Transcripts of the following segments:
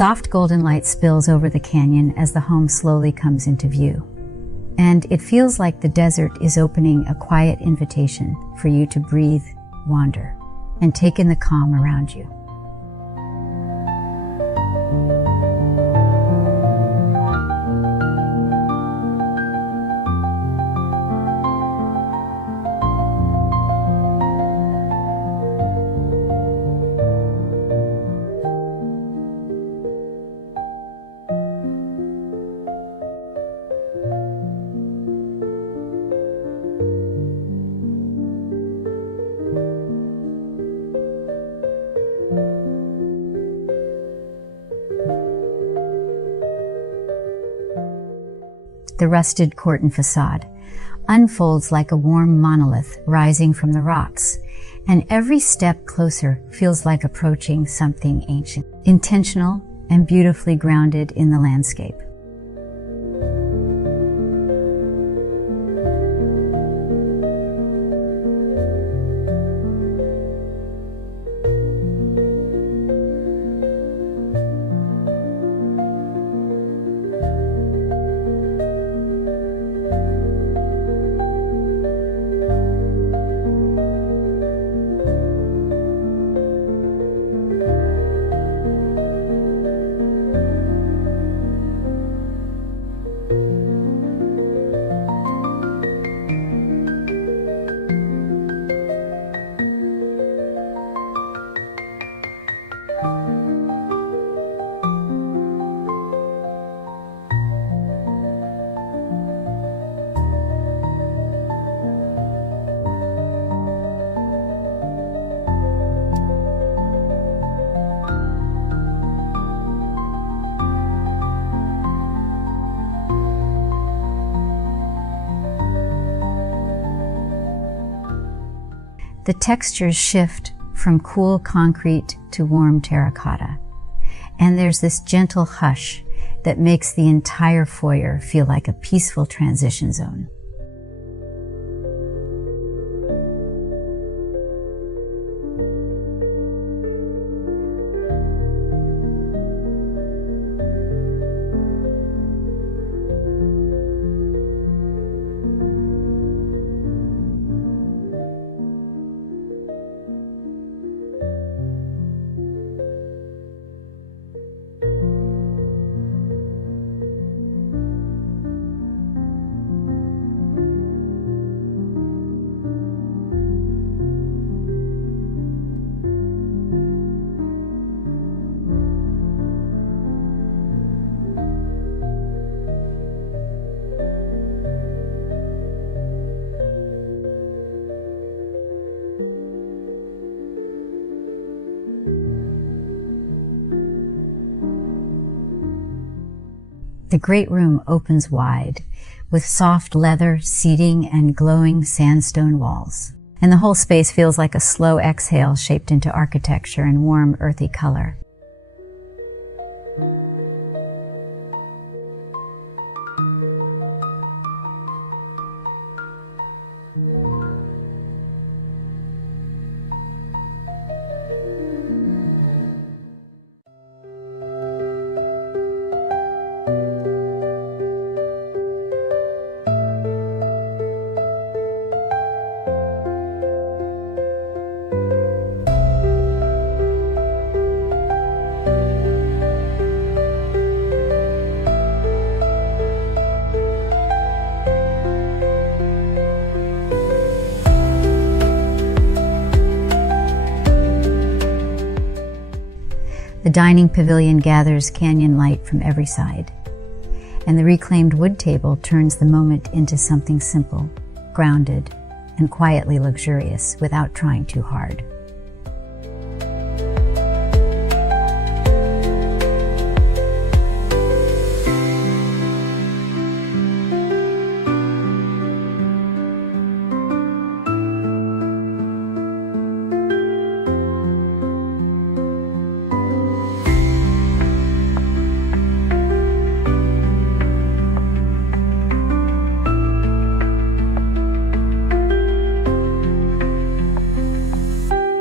soft golden light spills over the canyon as the home slowly comes into view. And it feels like the desert is opening a quiet invitation for you to breathe, wander, and take in the calm around you. The rusted Corten façade unfolds like a warm monolith rising from the rocks, and every step closer feels like approaching something ancient, intentional, and beautifully grounded in the landscape. The textures shift from cool concrete to warm terracotta, and there's this gentle hush that makes the entire foyer feel like a peaceful transition zone. The great room opens wide, with soft leather seating and glowing sandstone walls. And the whole space feels like a slow exhale shaped into architecture and warm, earthy color. The dining pavilion gathers canyon light from every side, and the reclaimed wood table turns the moment into something simple, grounded, and quietly luxurious without trying too hard.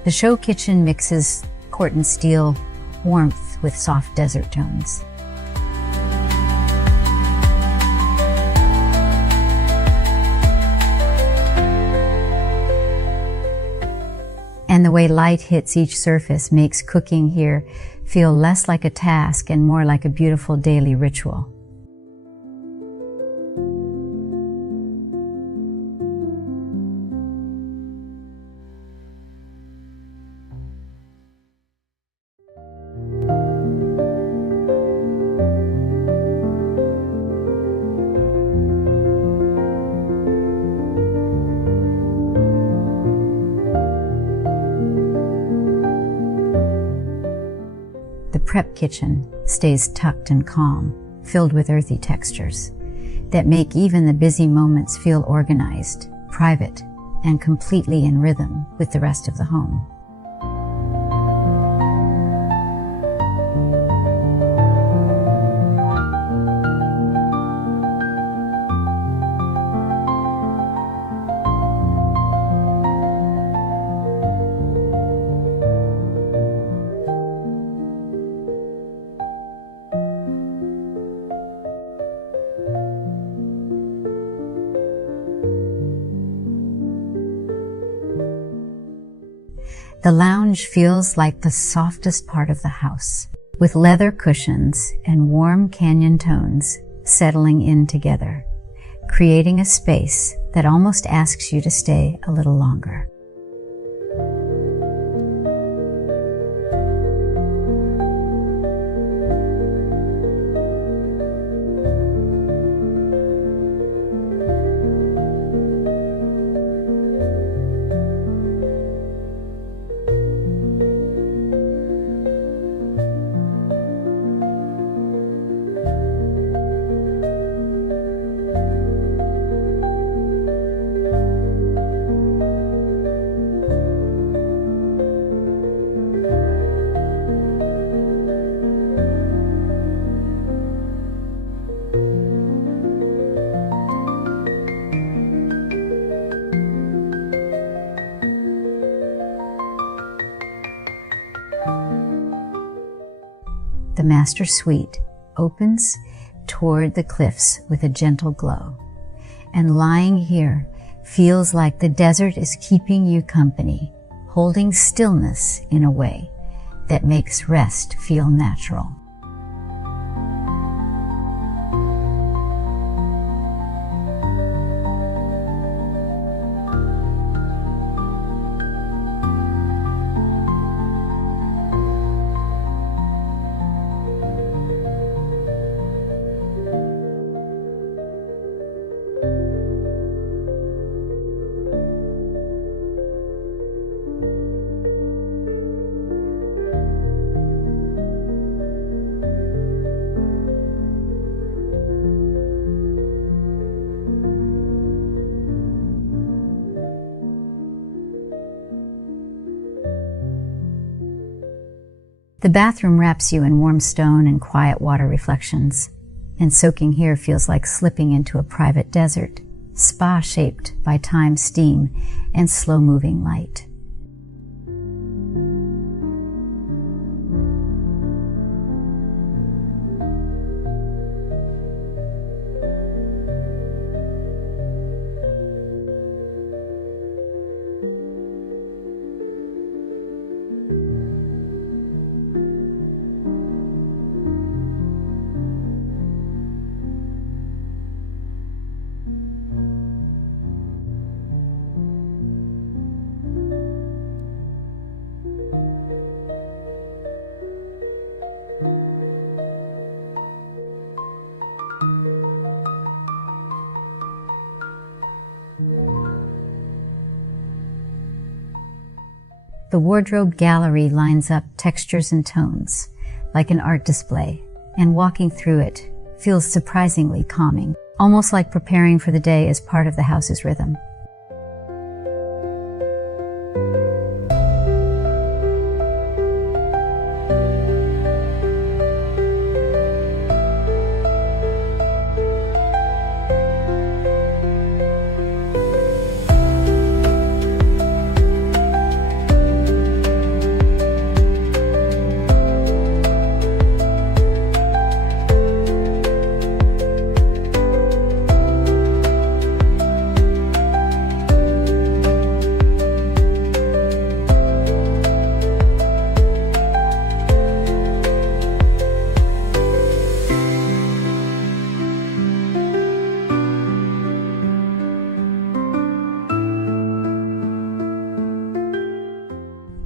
The show kitchen mixes Corten steel warmth with soft desert tones. And the way light hits each surface makes cooking here feel less like a task and more like a beautiful daily ritual. The prep kitchen stays tucked and calm, filled with earthy textures that make even the busy moments feel organized, private, and completely in rhythm with the rest of the home. The lounge feels like the softest part of the house, with leather cushions and warm canyon tones settling in together, creating a space that almost asks you to stay a little longer. The master suite opens toward the cliffs with a gentle glow, and lying here feels like the desert is keeping you company, holding stillness in a way that makes rest feel natural. The bathroom wraps you in warm stone and quiet water reflections, and soaking here feels like slipping into a private desert, spa shaped by time's steam and slow-moving light. The wardrobe gallery lines up textures and tones, like an art display, and walking through it feels surprisingly calming, almost like preparing for the day as part of the house's rhythm.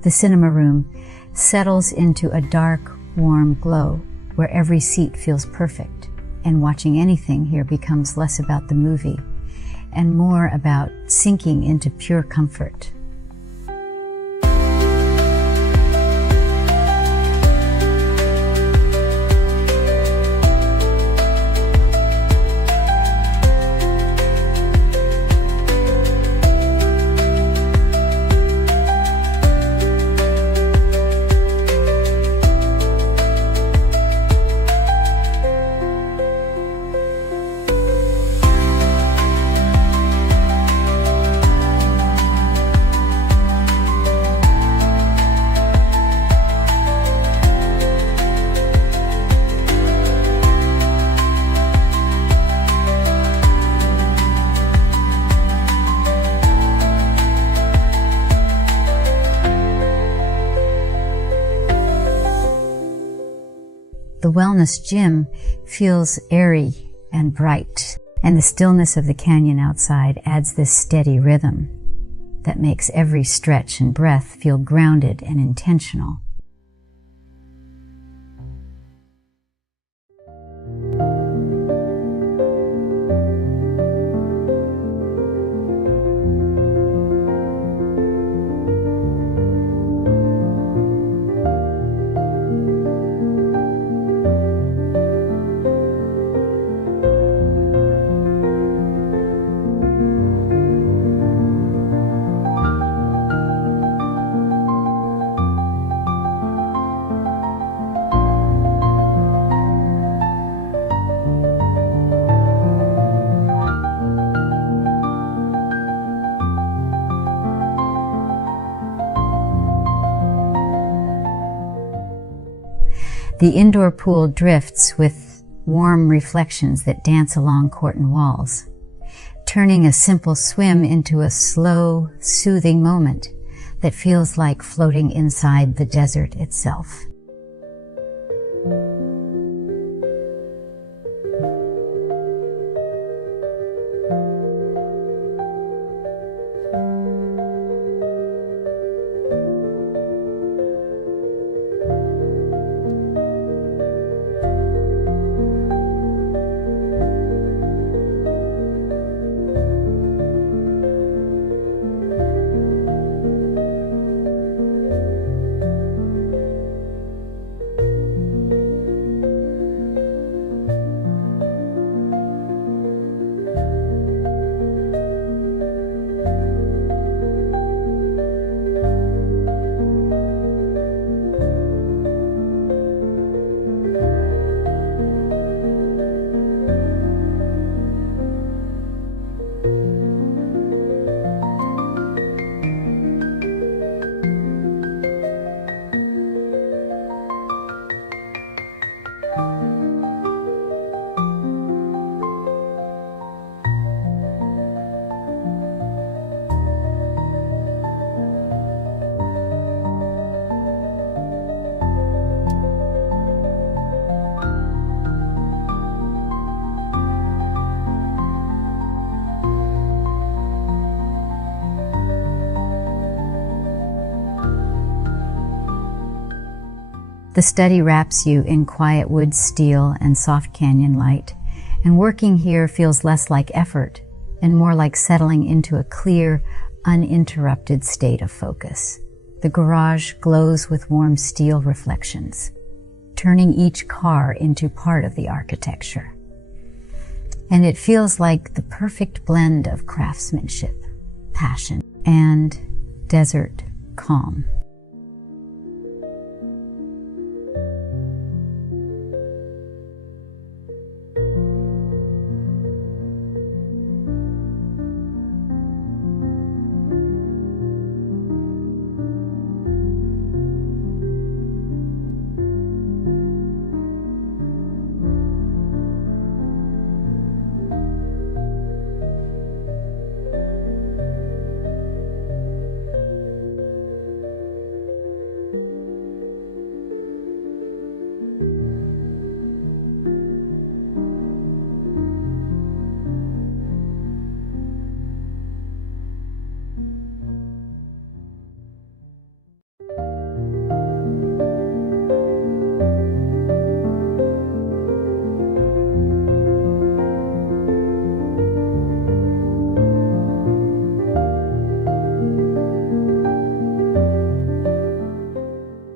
The cinema room settles into a dark, warm glow where every seat feels perfect, and watching anything here becomes less about the movie and more about sinking into pure comfort. The wellness gym feels airy and bright, and the stillness of the canyon outside adds this steady rhythm that makes every stretch and breath feel grounded and intentional. The indoor pool drifts with warm reflections that dance along Corten walls, turning a simple swim into a slow, soothing moment that feels like floating inside the desert itself. The study wraps you in quiet wood steel and soft canyon light, and working here feels less like effort and more like settling into a clear, uninterrupted state of focus. The garage glows with warm steel reflections, turning each car into part of the architecture. And it feels like the perfect blend of craftsmanship, passion, and desert calm.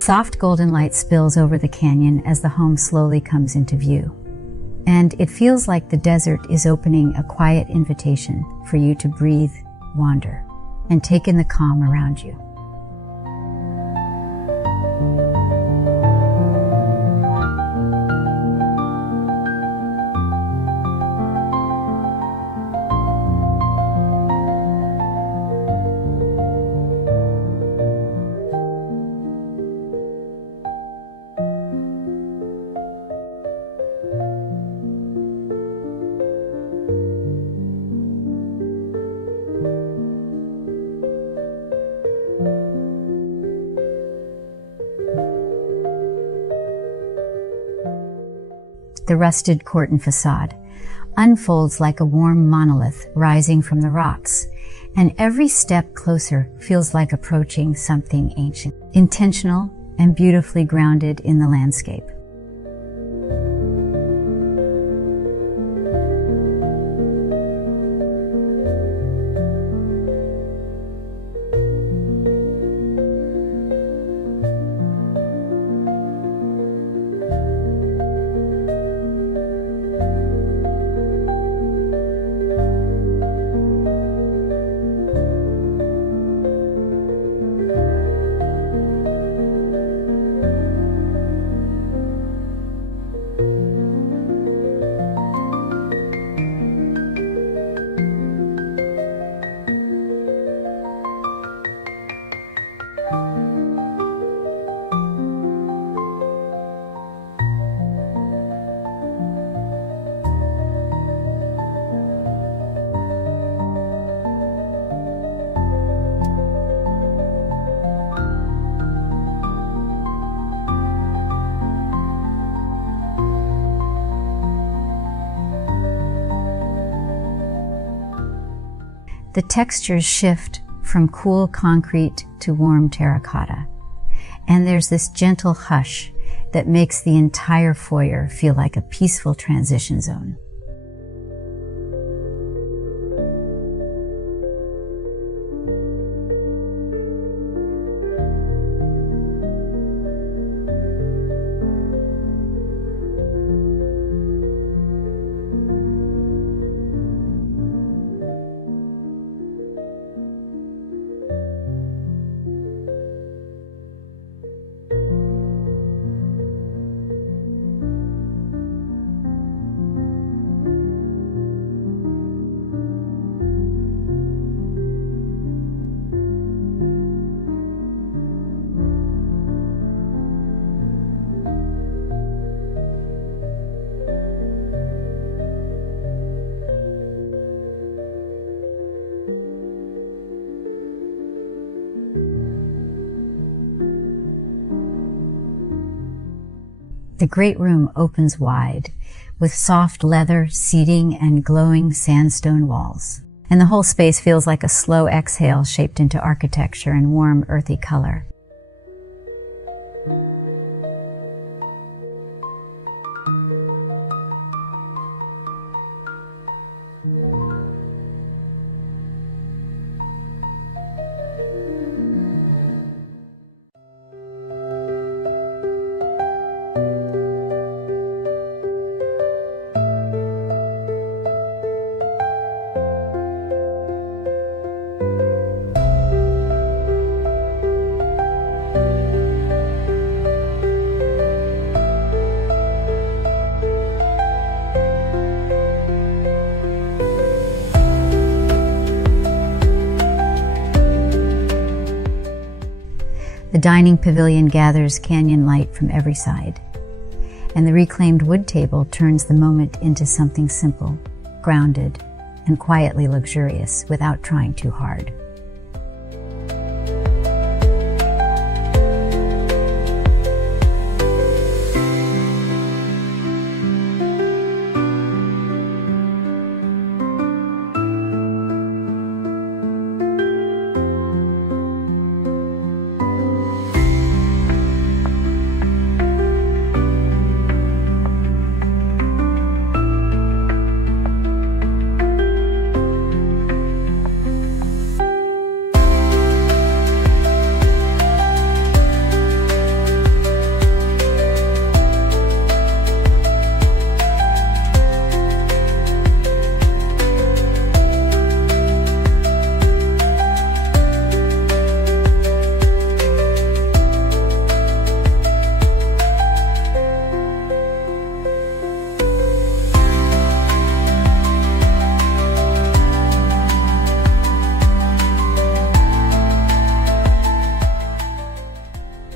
soft golden light spills over the canyon as the home slowly comes into view. And it feels like the desert is opening a quiet invitation for you to breathe, wander, and take in the calm around you. The rusted Corten façade unfolds like a warm monolith rising from the rocks, and every step closer feels like approaching something ancient, intentional, and beautifully grounded in the landscape. The textures shift from cool concrete to warm terracotta, and there's this gentle hush that makes the entire foyer feel like a peaceful transition zone. The great room opens wide, with soft leather seating and glowing sandstone walls. And the whole space feels like a slow exhale shaped into architecture and warm, earthy color. The dining pavilion gathers canyon light from every side, and the reclaimed wood table turns the moment into something simple, grounded, and quietly luxurious without trying too hard.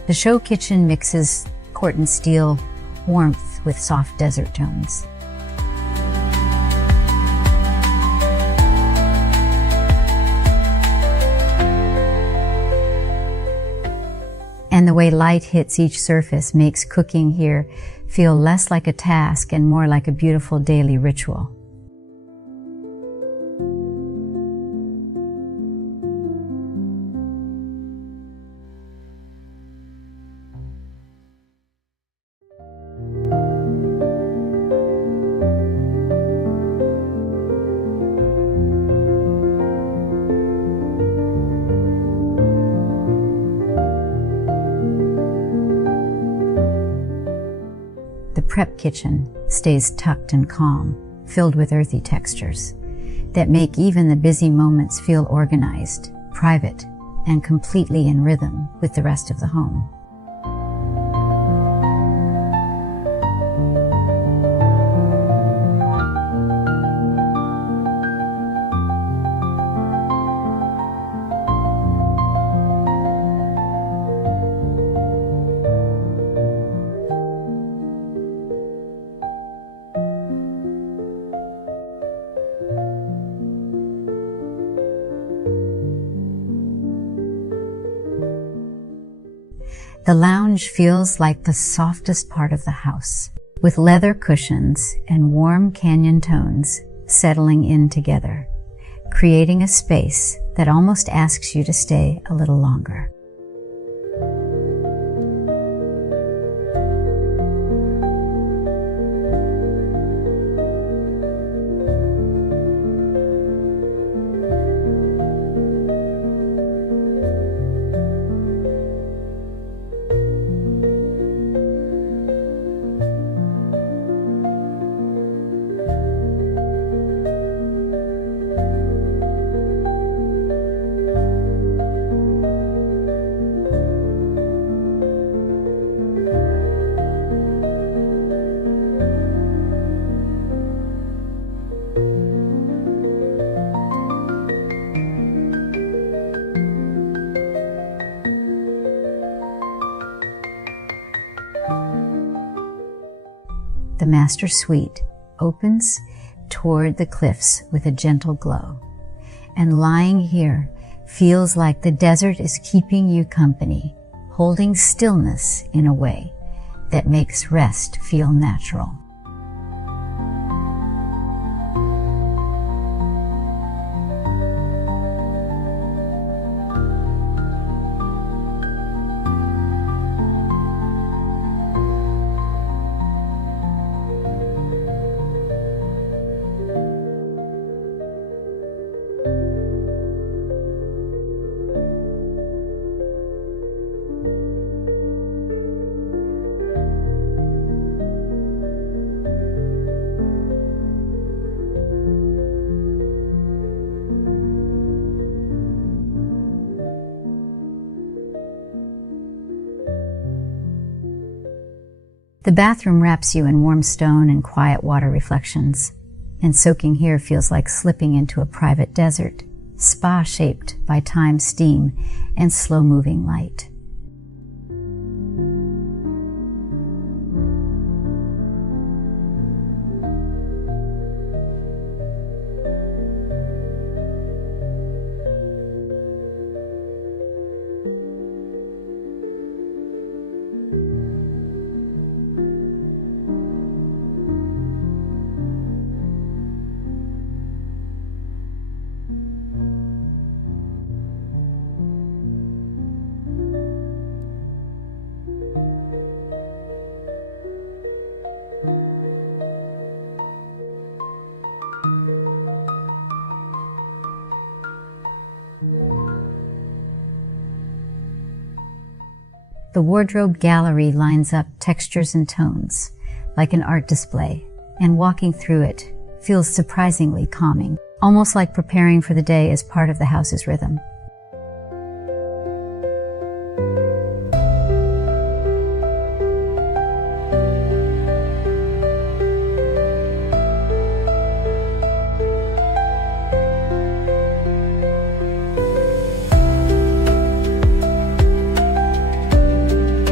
The show kitchen mixes Corten steel warmth with soft desert tones. And the way light hits each surface makes cooking here feel less like a task and more like a beautiful daily ritual. The prep kitchen stays tucked and calm, filled with earthy textures that make even the busy moments feel organized, private, and completely in rhythm with the rest of the home. The lounge feels like the softest part of the house, with leather cushions and warm canyon tones settling in together, creating a space that almost asks you to stay a little longer. The master suite opens toward the cliffs with a gentle glow, and lying here feels like the desert is keeping you company, holding stillness in a way that makes rest feel natural. The bathroom wraps you in warm stone and quiet water reflections, and soaking here feels like slipping into a private desert, spa shaped by time's steam and slow-moving light. The wardrobe gallery lines up textures and tones, like an art display, and walking through it feels surprisingly calming, almost like preparing for the day as part of the house's rhythm.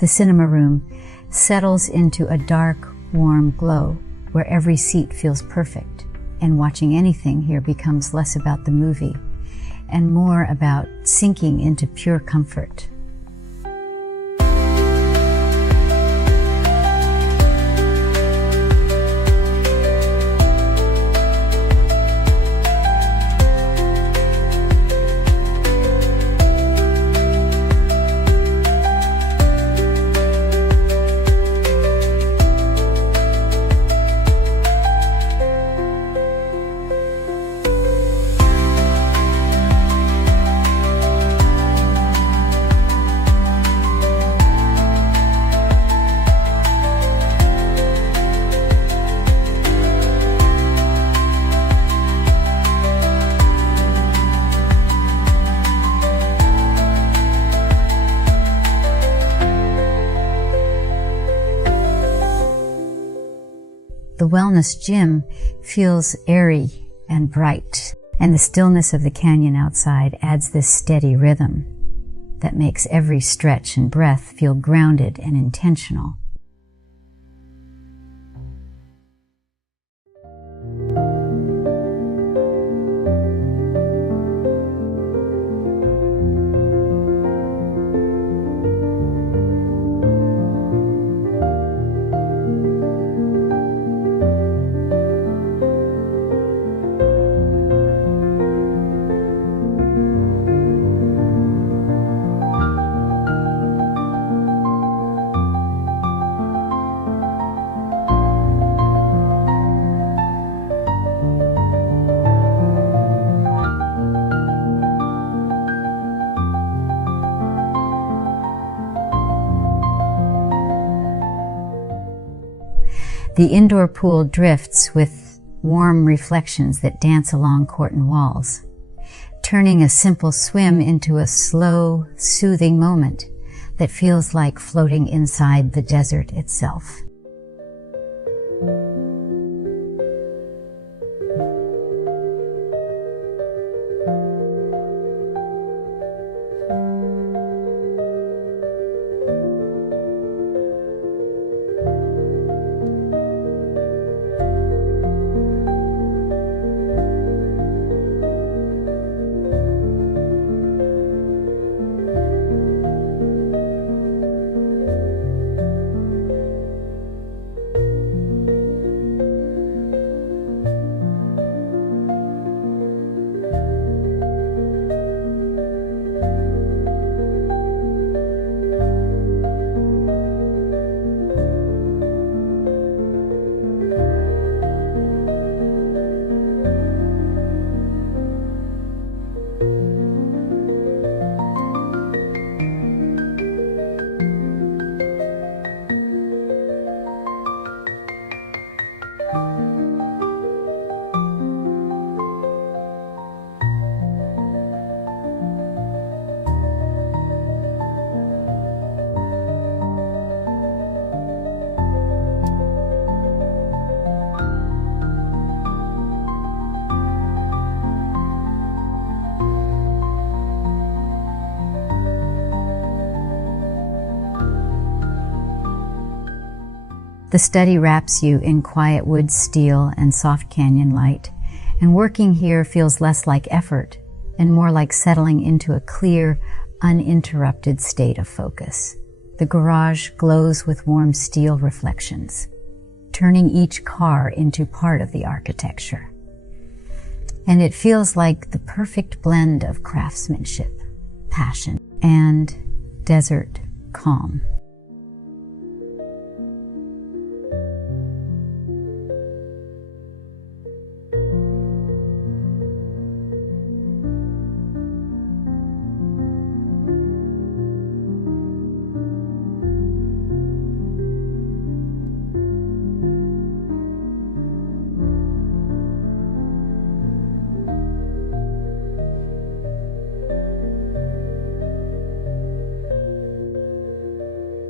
The cinema room settles into a dark, warm glow where every seat feels perfect, and watching anything here becomes less about the movie and more about sinking into pure comfort. The wellness gym feels airy and bright, and the stillness of the canyon outside adds this steady rhythm that makes every stretch and breath feel grounded and intentional. The indoor pool drifts with warm reflections that dance along Corten walls, turning a simple swim into a slow, soothing moment that feels like floating inside the desert itself. The study wraps you in quiet wood steel and soft canyon light, and working here feels less like effort and more like settling into a clear, uninterrupted state of focus. The garage glows with warm steel reflections, turning each car into part of the architecture. And it feels like the perfect blend of craftsmanship, passion, and desert calm.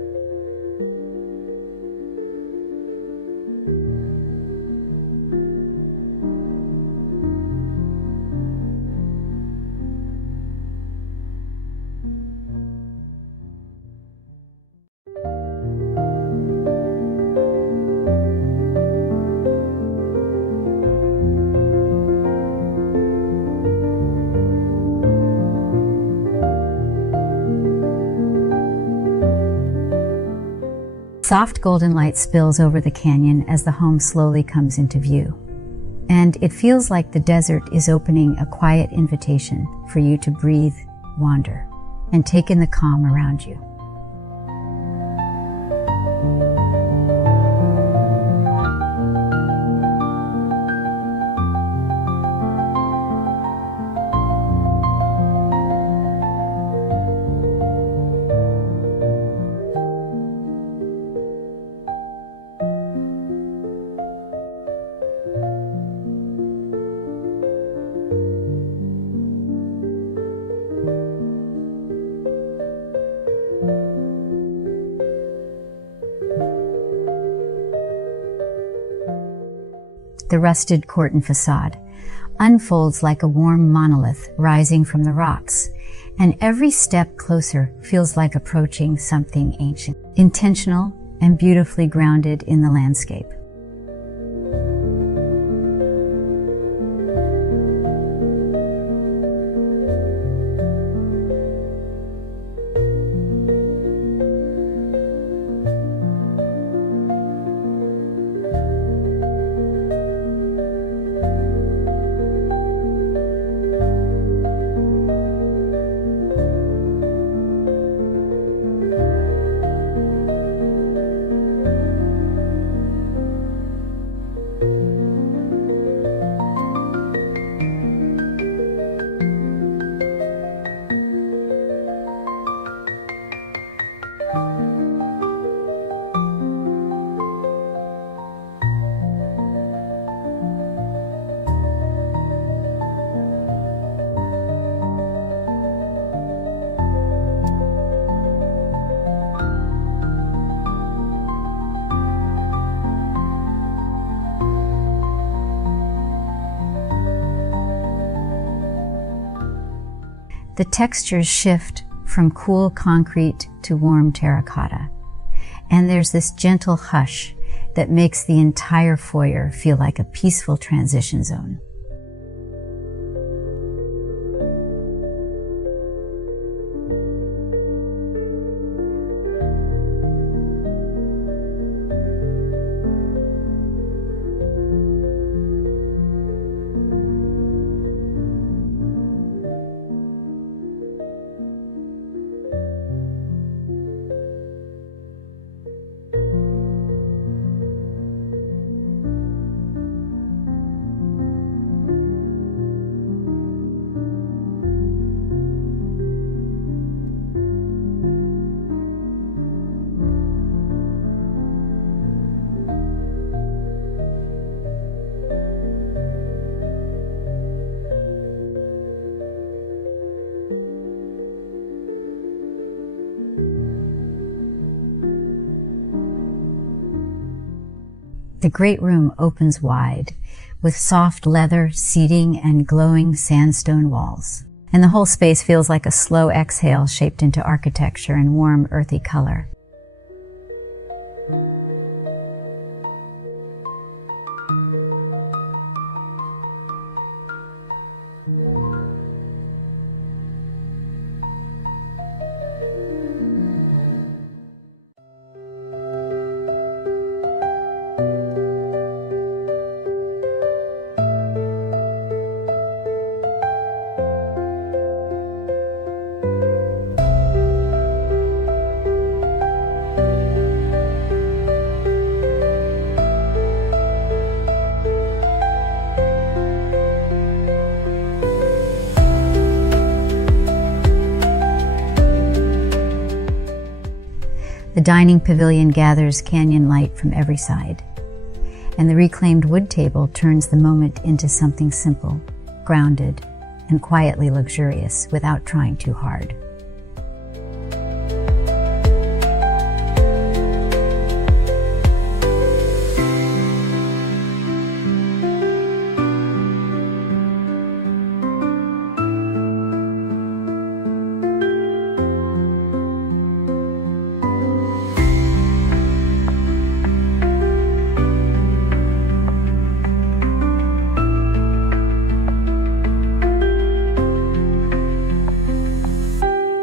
soft golden light spills over the canyon as the home slowly comes into view. And it feels like the desert is opening a quiet invitation for you to breathe, wander, and take in the calm around you. The rusted Corten façade unfolds like a warm monolith rising from the rocks, and every step closer feels like approaching something ancient, intentional, and beautifully grounded in the landscape. The textures shift from cool concrete to warm terracotta, and there's this gentle hush that makes the entire foyer feel like a peaceful transition zone. The great room opens wide, with soft leather seating and glowing sandstone walls. And the whole space feels like a slow exhale shaped into architecture and warm, earthy color. The dining pavilion gathers canyon light from every side, and the reclaimed wood table turns the moment into something simple, grounded, and quietly luxurious without trying too hard.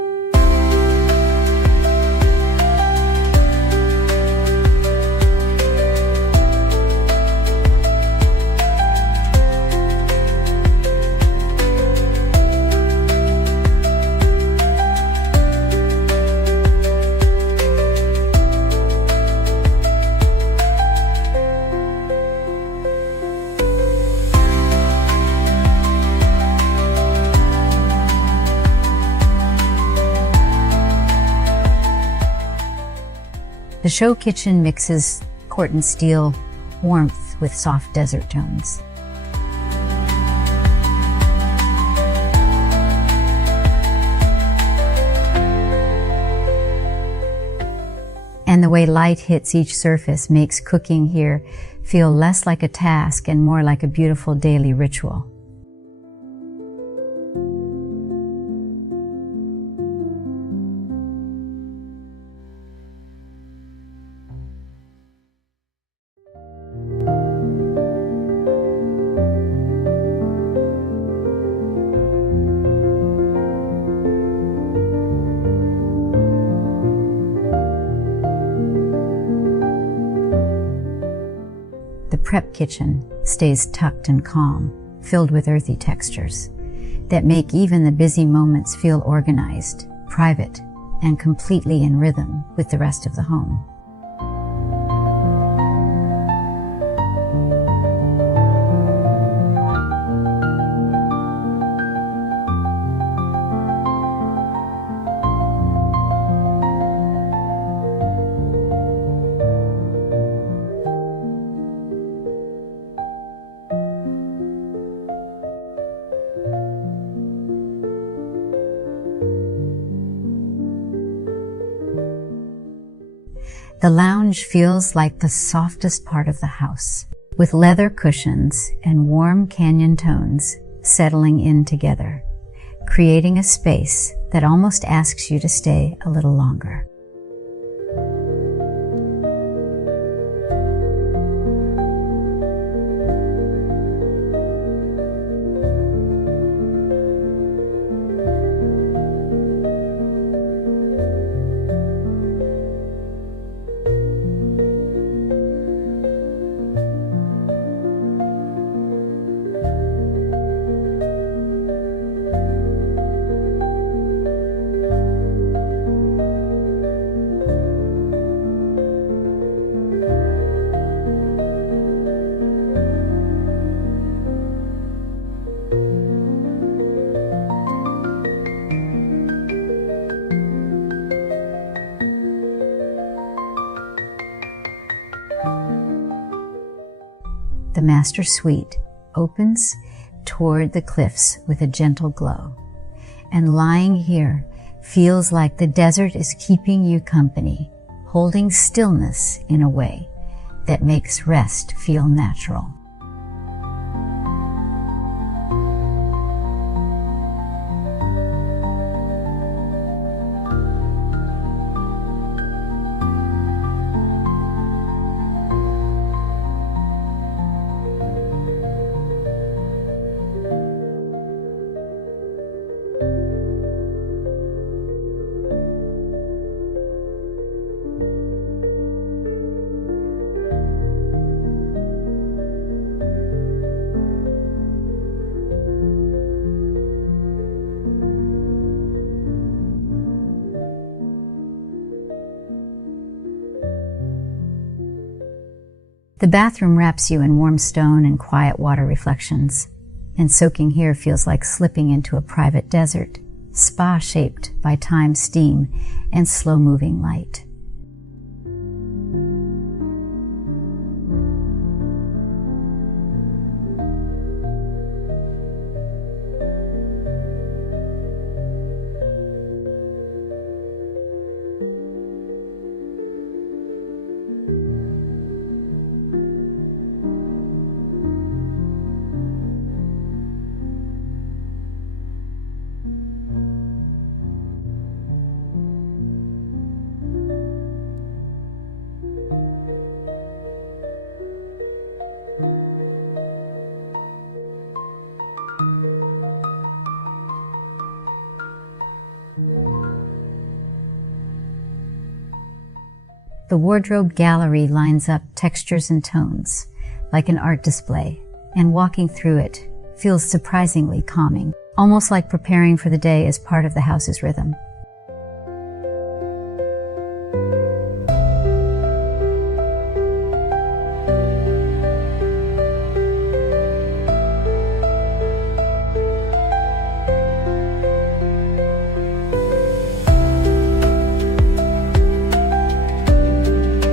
The show kitchen mixes Corten steel warmth with soft desert tones. And the way light hits each surface makes cooking here feel less like a task and more like a beautiful daily ritual. The prep kitchen stays tucked and calm, filled with earthy textures that make even the busy moments feel organized, private, and completely in rhythm with the rest of the home. The lounge feels like the softest part of the house, with leather cushions and warm canyon tones settling in together, creating a space that almost asks you to stay a little longer. The master suite opens toward the cliffs with a gentle glow, and lying here feels like the desert is keeping you company, holding stillness in a way that makes rest feel natural. The bathroom wraps you in warm stone and quiet water reflections, and soaking here feels like slipping into a private desert, spa shaped by time's steam and slow-moving light. The wardrobe gallery lines up textures and tones, like an art display, and walking through it feels surprisingly calming, almost like preparing for the day as part of the house's rhythm.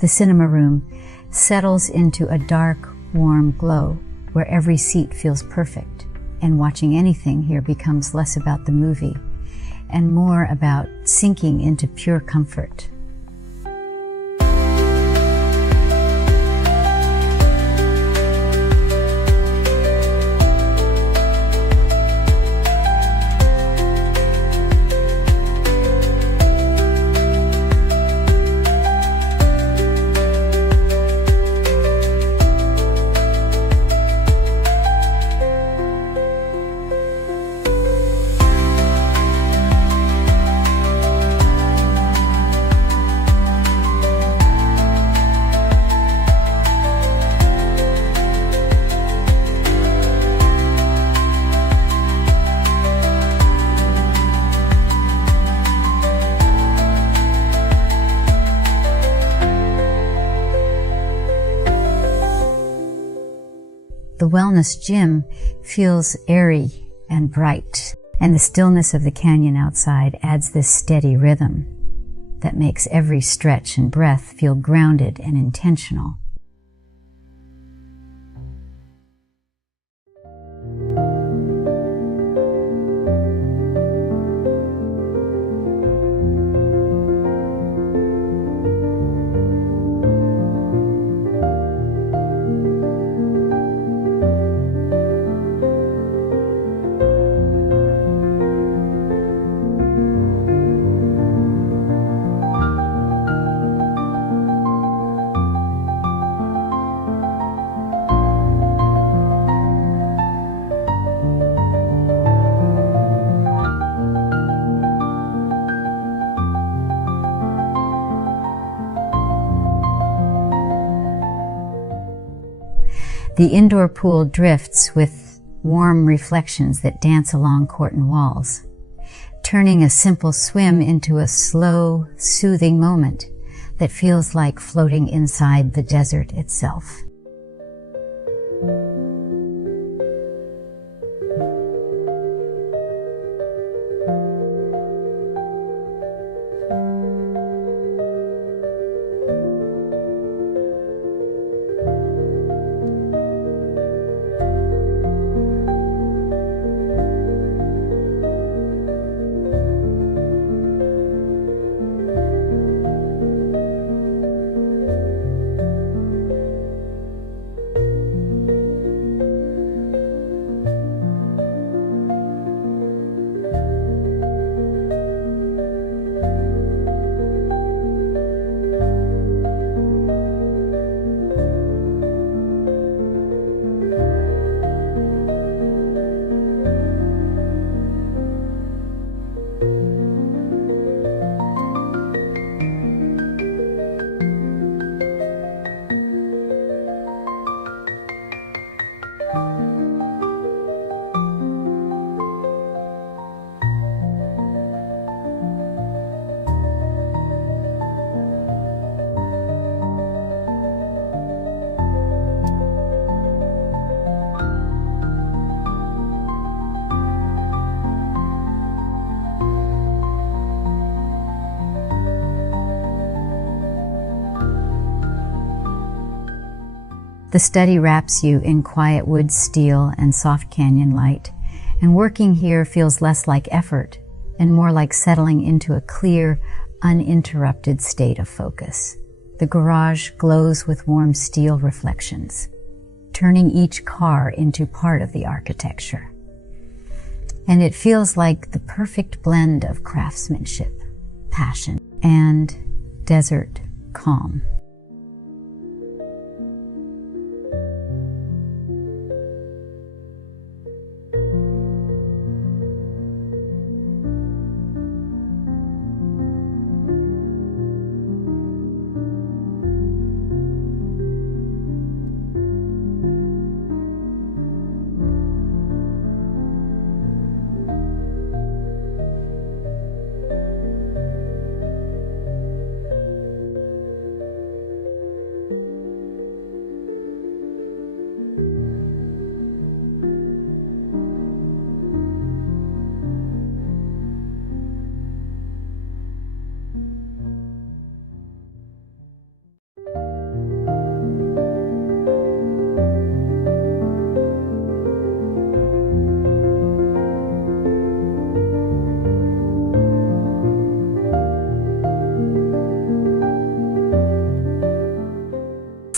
The cinema room settles into a dark, warm glow where every seat feels perfect, and watching anything here becomes less about the movie and more about sinking into pure comfort. The wellness gym feels airy and bright, and the stillness of the canyon outside adds this steady rhythm that makes every stretch and breath feel grounded and intentional. The indoor pool drifts with warm reflections that dance along Corten walls, turning a simple swim into a slow, soothing moment that feels like floating inside the desert itself. The study wraps you in quiet wood steel and soft canyon light, and working here feels less like effort and more like settling into a clear, uninterrupted state of focus. The garage glows with warm steel reflections, turning each car into part of the architecture. And it feels like the perfect blend of craftsmanship, passion, and desert calm.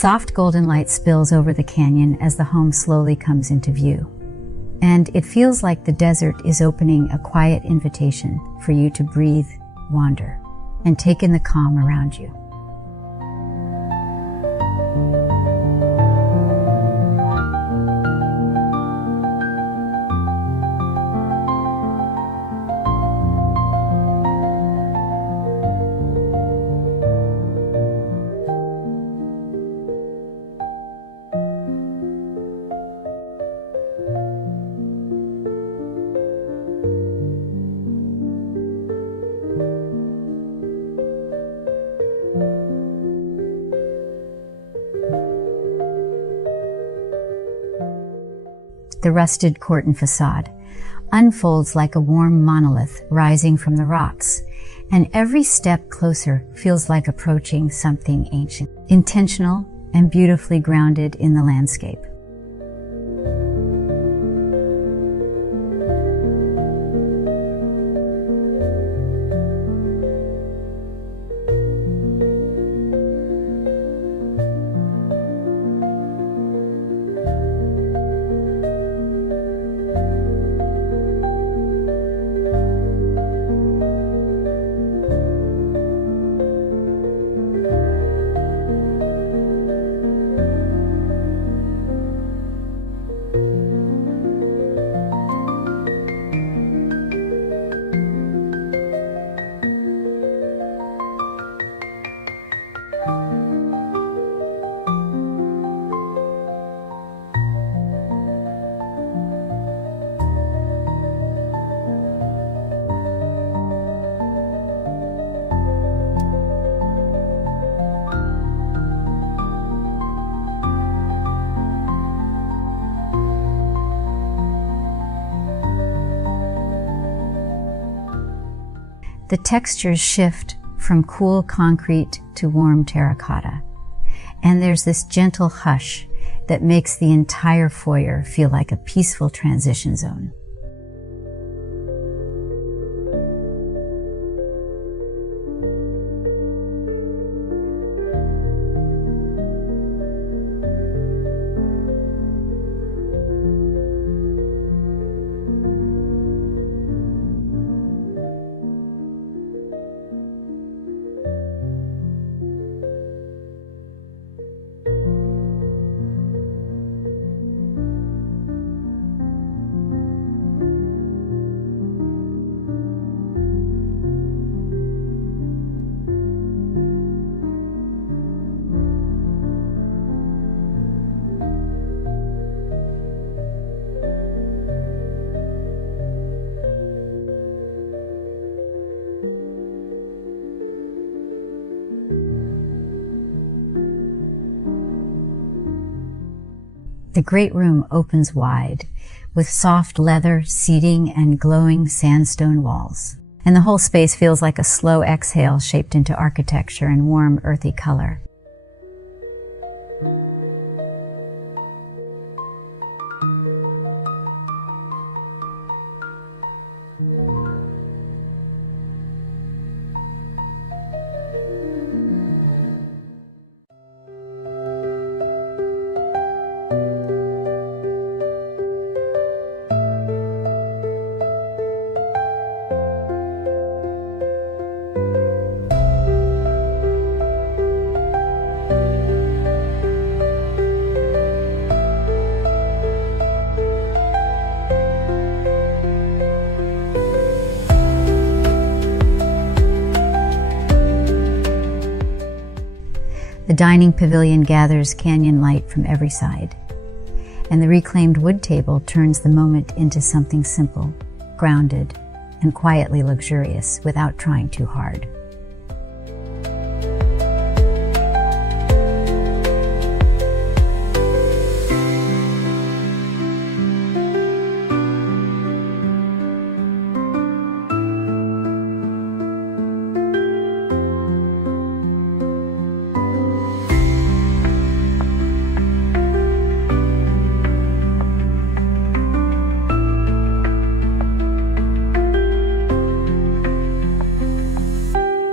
Soft golden light spills over the canyon as the home slowly comes into view. And it feels like the desert is opening a quiet invitation for you to breathe, wander, and take in the calm around you. The rusted Corten façade unfolds like a warm monolith rising from the rocks, and every step closer feels like approaching something ancient, intentional, and beautifully grounded in the landscape. The textures shift from cool concrete to warm terracotta, and there's this gentle hush that makes the entire foyer feel like a peaceful transition zone. The great room opens wide, with soft leather seating and glowing sandstone walls. And the whole space feels like a slow exhale shaped into architecture and warm, earthy color. The dining pavilion gathers canyon light from every side, and the reclaimed wood table turns the moment into something simple, grounded, and quietly luxurious without trying too hard.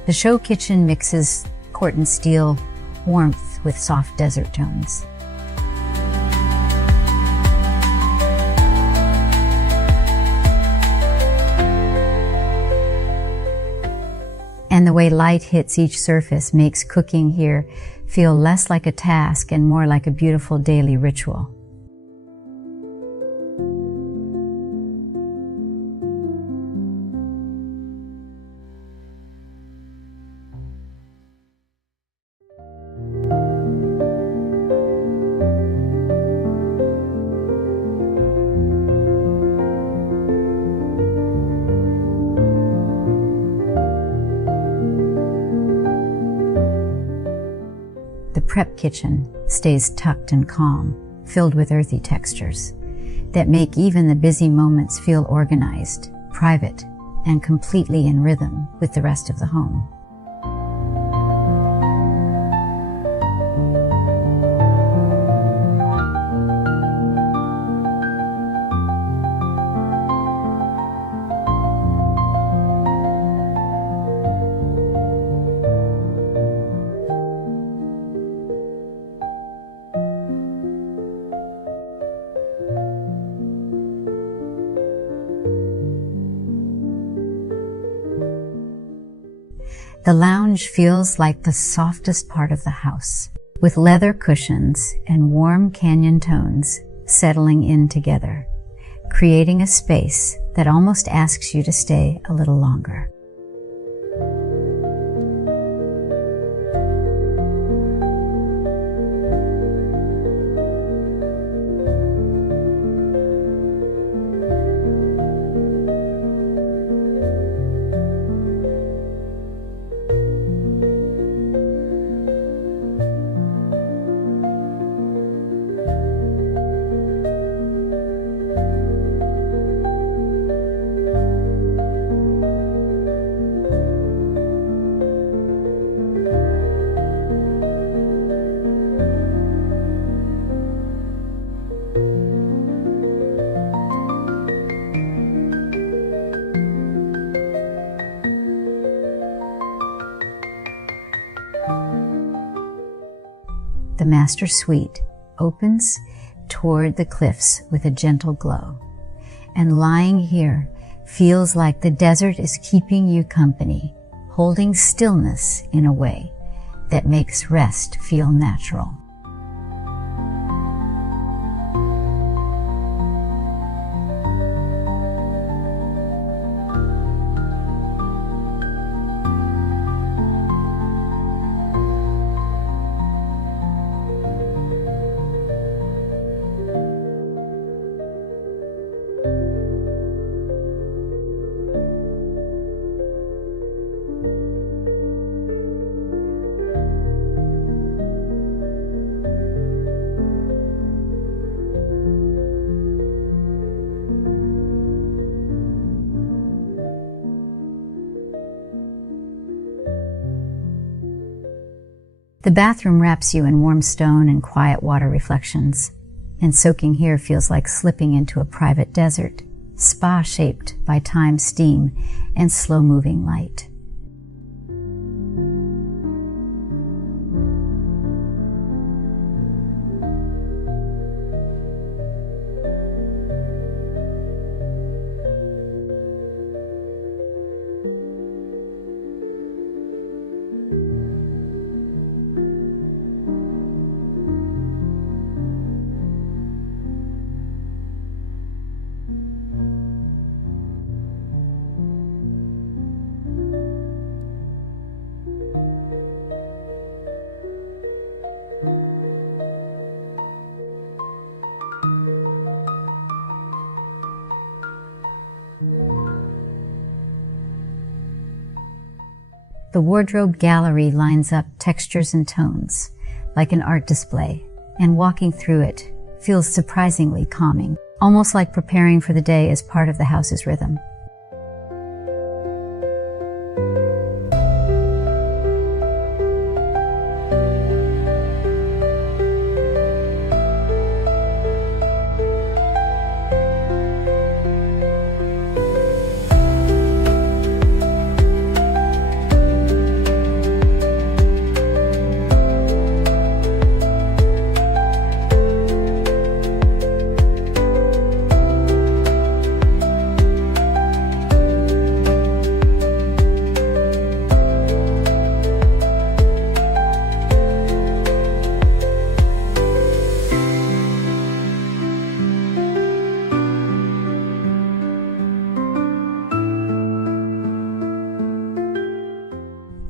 The show kitchen mixes Corten steel warmth with soft desert tones. And the way light hits each surface makes cooking here feel less like a task and more like a beautiful daily ritual. The prep kitchen stays tucked and calm, filled with earthy textures that make even the busy moments feel organized, private, and completely in rhythm with the rest of the home. The lounge feels like the softest part of the house, with leather cushions and warm canyon tones settling in together, creating a space that almost asks you to stay a little longer. The master suite opens toward the cliffs with a gentle glow, and lying here feels like the desert is keeping you company, holding stillness in a way that makes rest feel natural. The bathroom wraps you in warm stone and quiet water reflections, and soaking here feels like slipping into a private desert, spa shaped by time's steam and slow-moving light. The wardrobe gallery lines up textures and tones, like an art display, and walking through it feels surprisingly calming, almost like preparing for the day as part of the house's rhythm.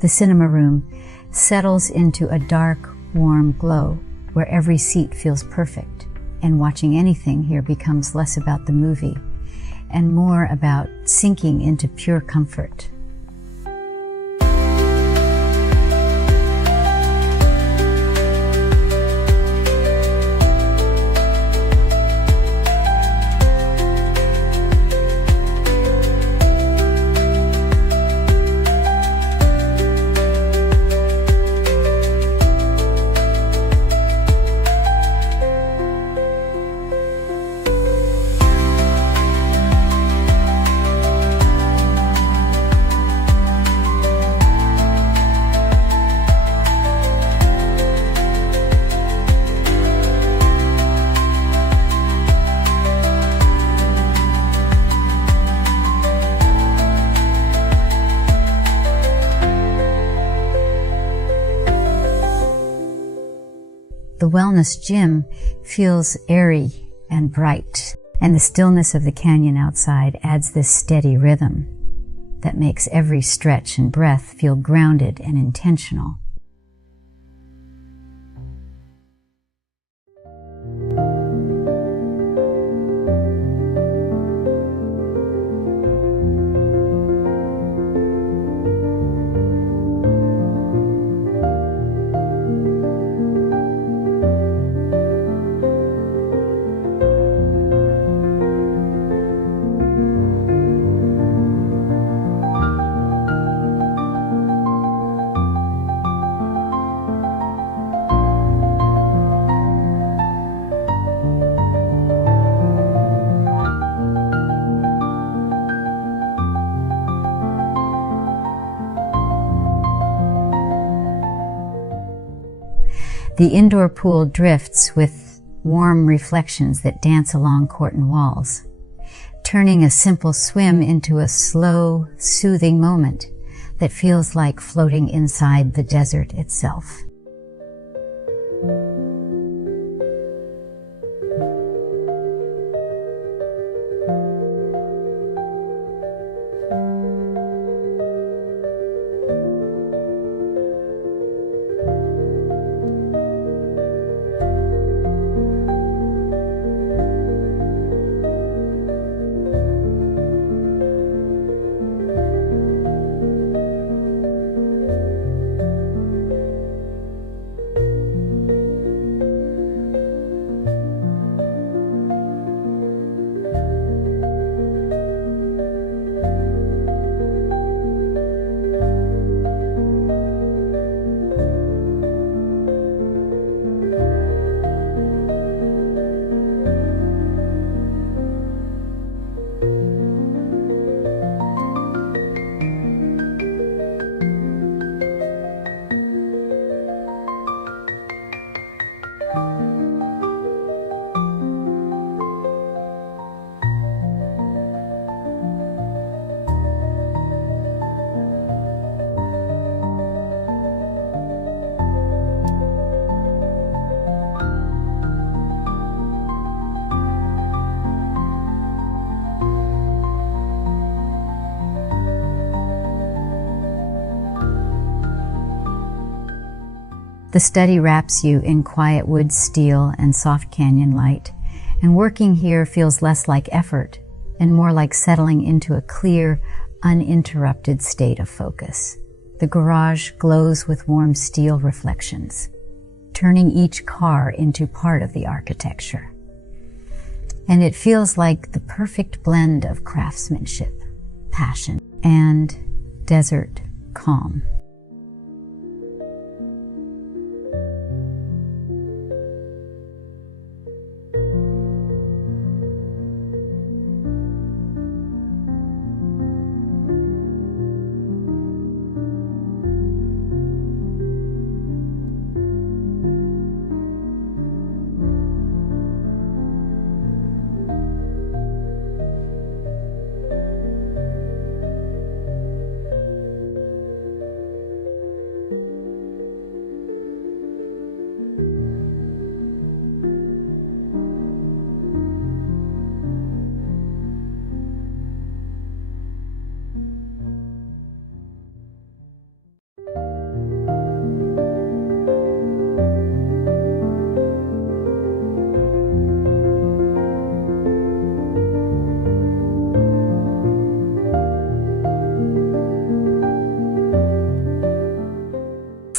The cinema room settles into a dark, warm glow where every seat feels perfect, and watching anything here becomes less about the movie and more about sinking into pure comfort. The wellness gym feels airy and bright, and the stillness of the canyon outside adds this steady rhythm that makes every stretch and breath feel grounded and intentional. The indoor pool drifts with warm reflections that dance along Corten walls, turning a simple swim into a slow, soothing moment that feels like floating inside the desert itself. The study wraps you in quiet wood steel and soft canyon light, and working here feels less like effort and more like settling into a clear, uninterrupted state of focus. The garage glows with warm steel reflections, turning each car into part of the architecture. And it feels like the perfect blend of craftsmanship, passion, and desert calm.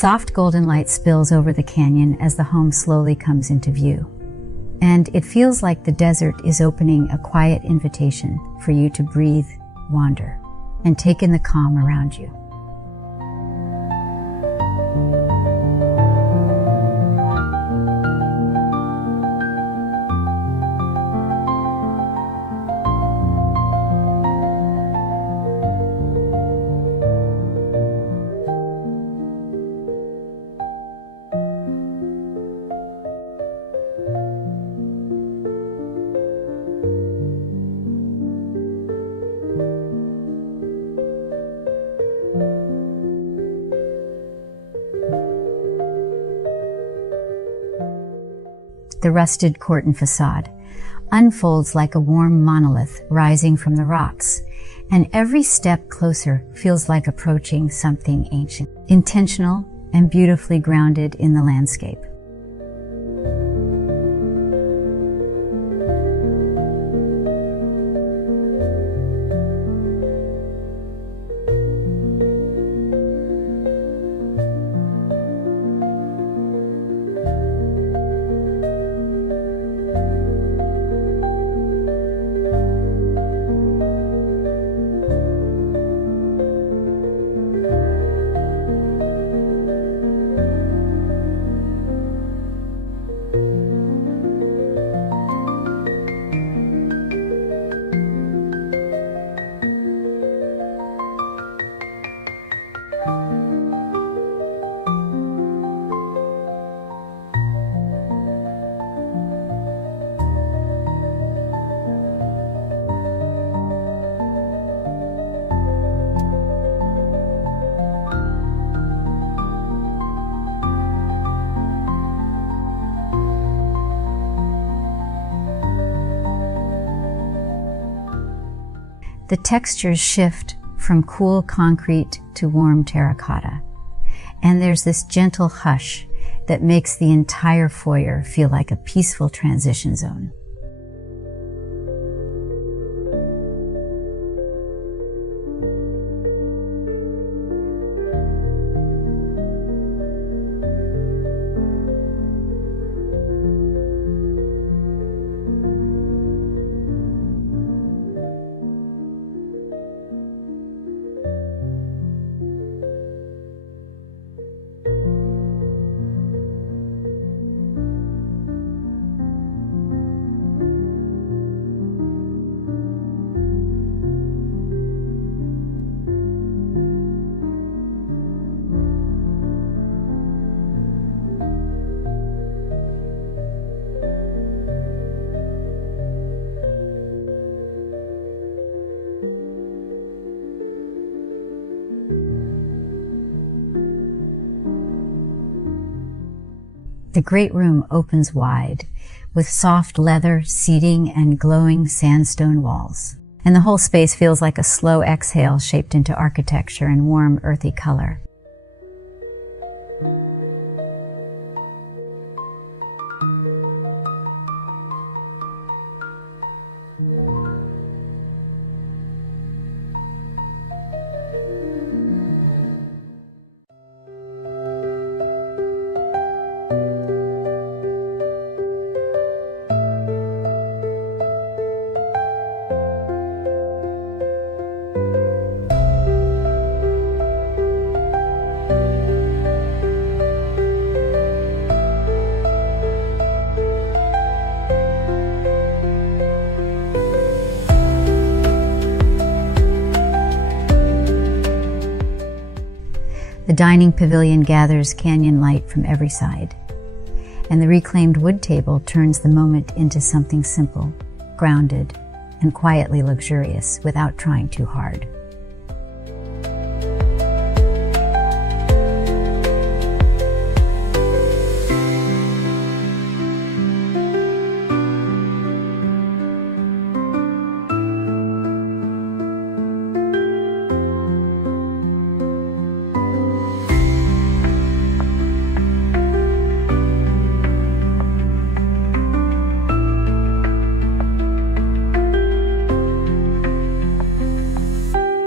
Soft golden light spills over the canyon as the home slowly comes into view. And it feels like the desert is opening a quiet invitation for you to breathe, wander, and take in the calm around you. The rusted Corten façade unfolds like a warm monolith rising from the rocks, and every step closer feels like approaching something ancient, intentional, and beautifully grounded in the landscape. The textures shift from cool concrete to warm terracotta, and there's this gentle hush that makes the entire foyer feel like a peaceful transition zone. The great room opens wide, with soft leather seating and glowing sandstone walls. And the whole space feels like a slow exhale shaped into architecture and warm, earthy color. The dining pavilion gathers canyon light from every side, and the reclaimed wood table turns the moment into something simple, grounded, and quietly luxurious without trying too hard.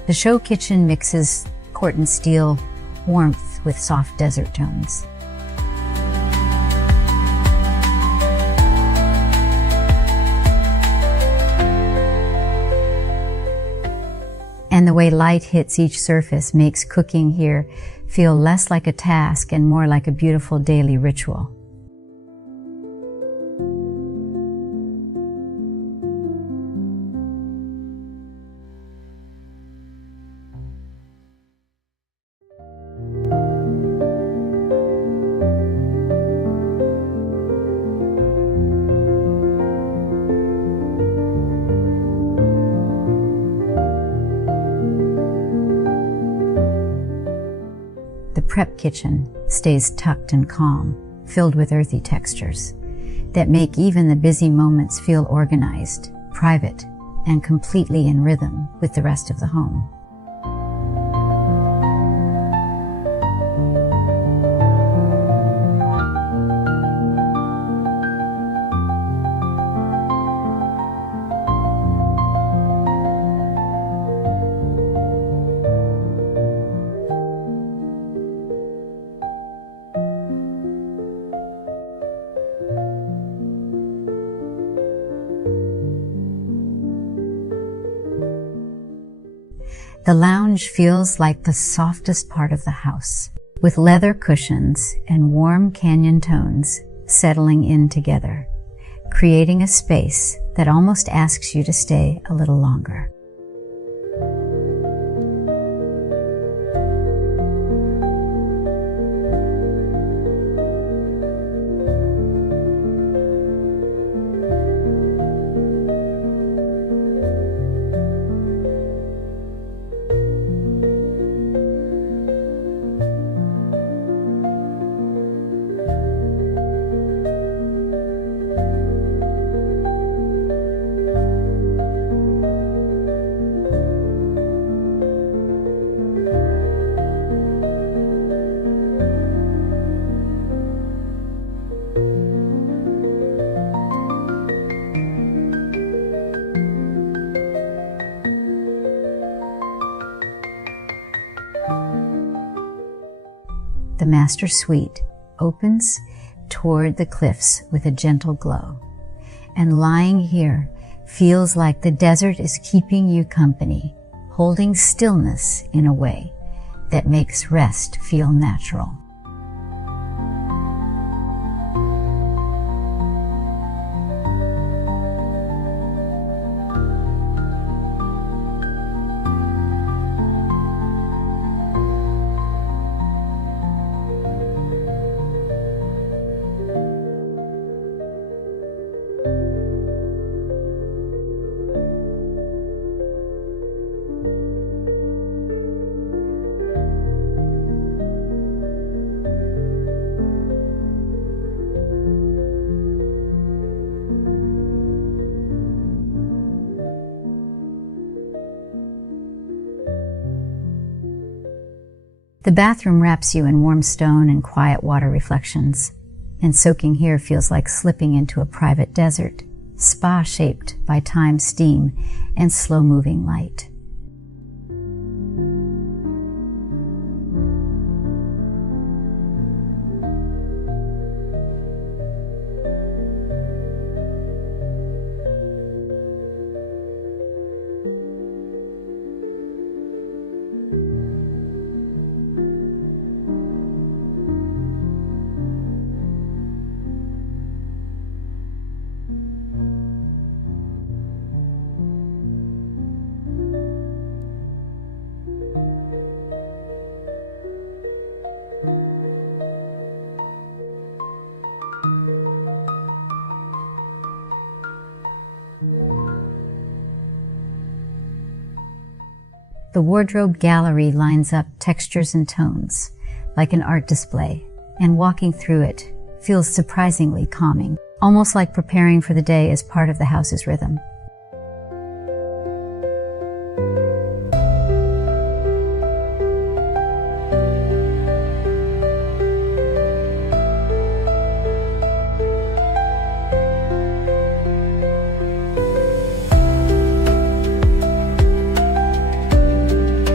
The show kitchen mixes Corten steel warmth with soft desert tones. And the way light hits each surface makes cooking here feel less like a task and more like a beautiful daily ritual. The prep kitchen stays tucked and calm, filled with earthy textures that make even the busy moments feel organized, private, and completely in rhythm with the rest of the home. The lounge feels like the softest part of the house, with leather cushions and warm canyon tones settling in together, creating a space that almost asks you to stay a little longer. The master suite opens toward the cliffs with a gentle glow, and lying here feels like the desert is keeping you company, holding stillness in a way that makes rest feel natural. The bathroom wraps you in warm stone and quiet water reflections, and soaking here feels like slipping into a private desert, spa shaped by time, steam, and slow-moving light. The wardrobe gallery lines up textures and tones, like an art display, and walking through it feels surprisingly calming, almost like preparing for the day as part of the house's rhythm.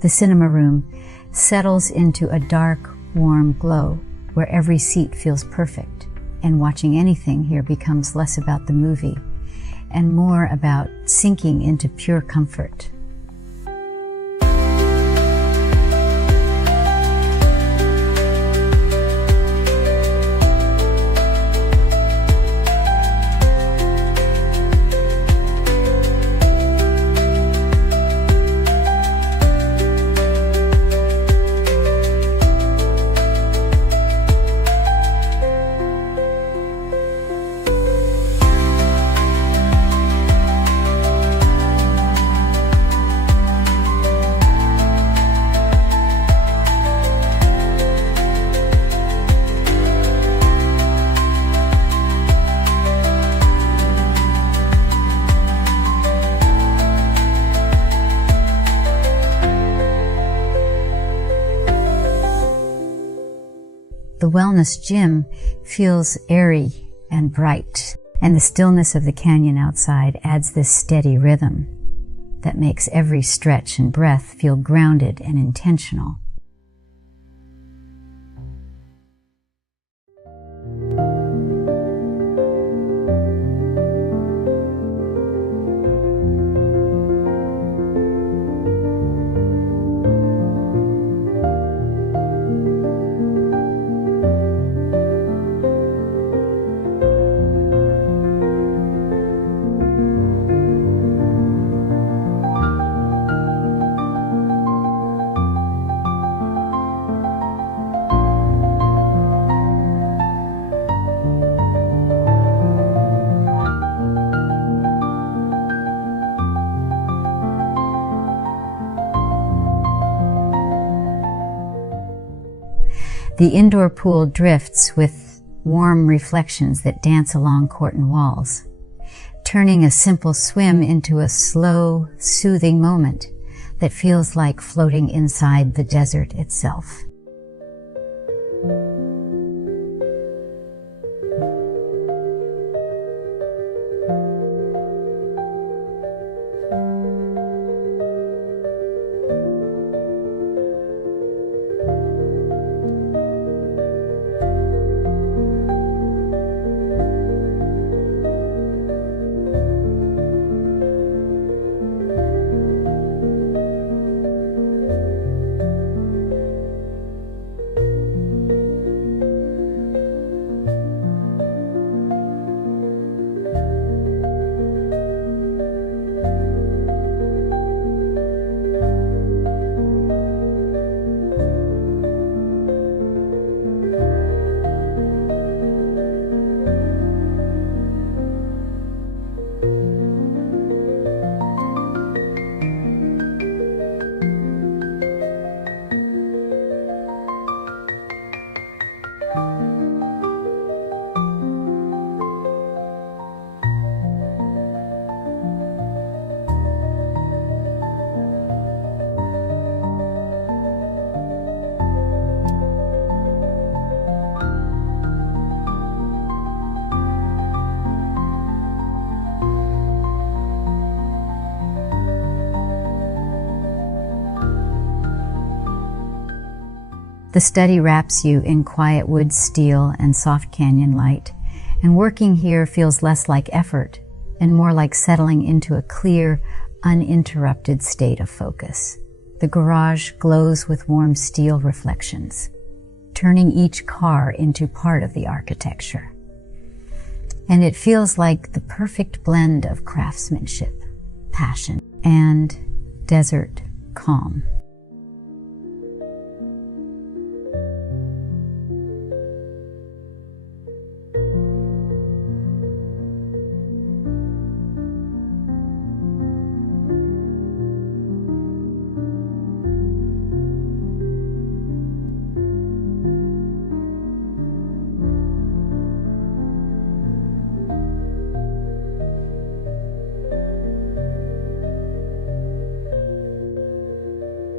The cinema room settles into a dark, warm glow where every seat feels perfect, and watching anything here becomes less about the movie and more about sinking into pure comfort. The wellness gym feels airy and bright, and the stillness of the canyon outside adds this steady rhythm that makes every stretch and breath feel grounded and intentional. The indoor pool drifts with warm reflections that dance along Corten walls, turning a simple swim into a slow, soothing moment that feels like floating inside the desert itself. The study wraps you in quiet wood steel and soft canyon light, and working here feels less like effort and more like settling into a clear, uninterrupted state of focus. The garage glows with warm steel reflections, turning each car into part of the architecture. And it feels like the perfect blend of craftsmanship, passion, and desert calm.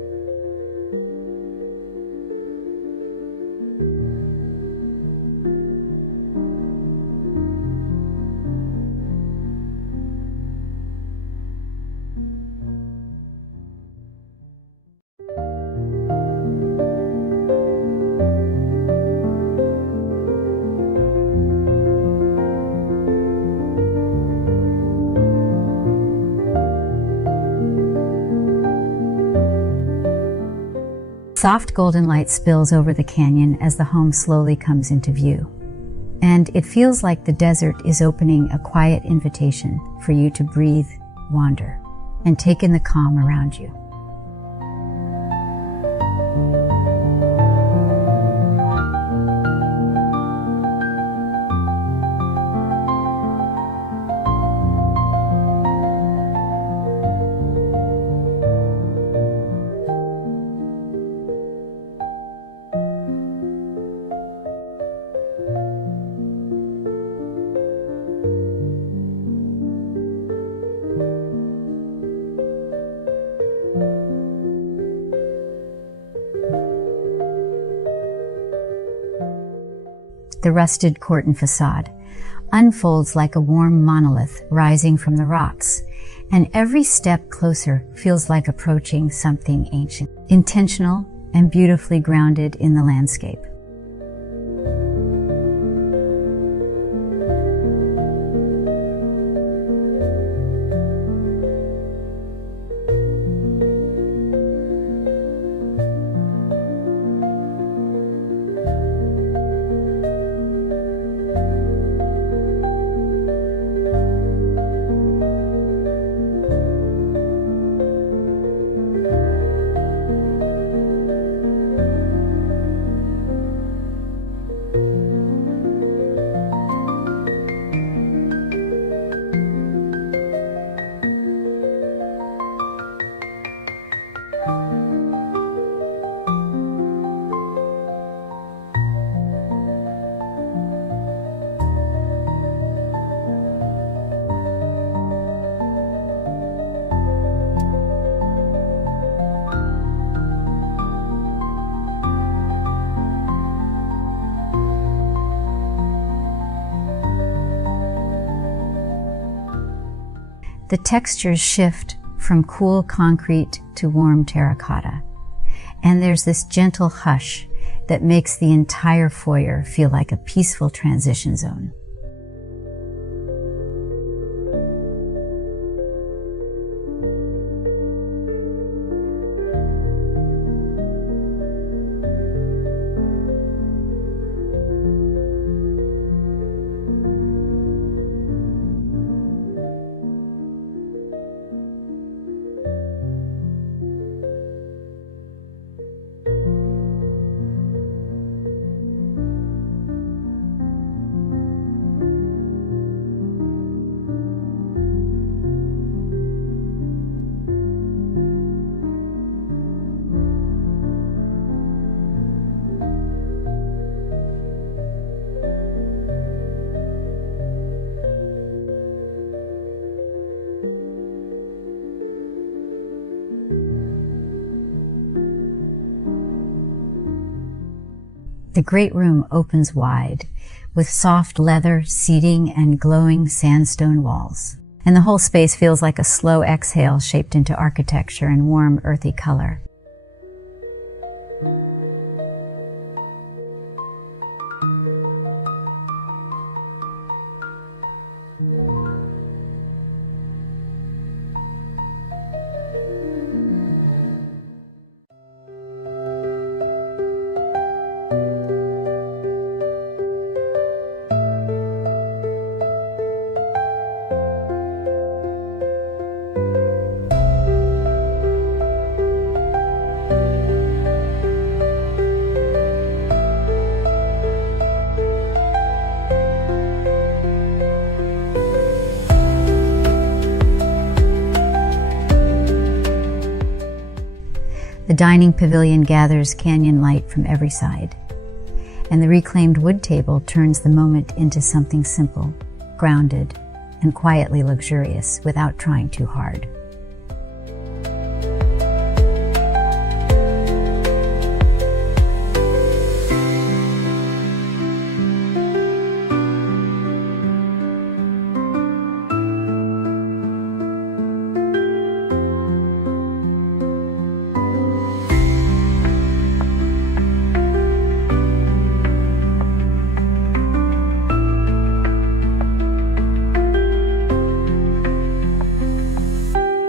Soft golden light spills over the canyon as the home slowly comes into view. And it feels like the desert is opening a quiet invitation for you to breathe, wander, and take in the calm around you. The rusted Corten façade unfolds like a warm monolith rising from the rocks, and every step closer feels like approaching something ancient, intentional, and beautifully grounded in the landscape. The textures shift from cool concrete to warm terracotta, and there's this gentle hush that makes the entire foyer feel like a peaceful transition zone. The great room opens wide, with soft leather seating and glowing sandstone walls. And the whole space feels like a slow exhale shaped into architecture and warm, earthy color. The dining pavilion gathers canyon light from every side, and the reclaimed wood table turns the moment into something simple, grounded, and quietly luxurious without trying too hard.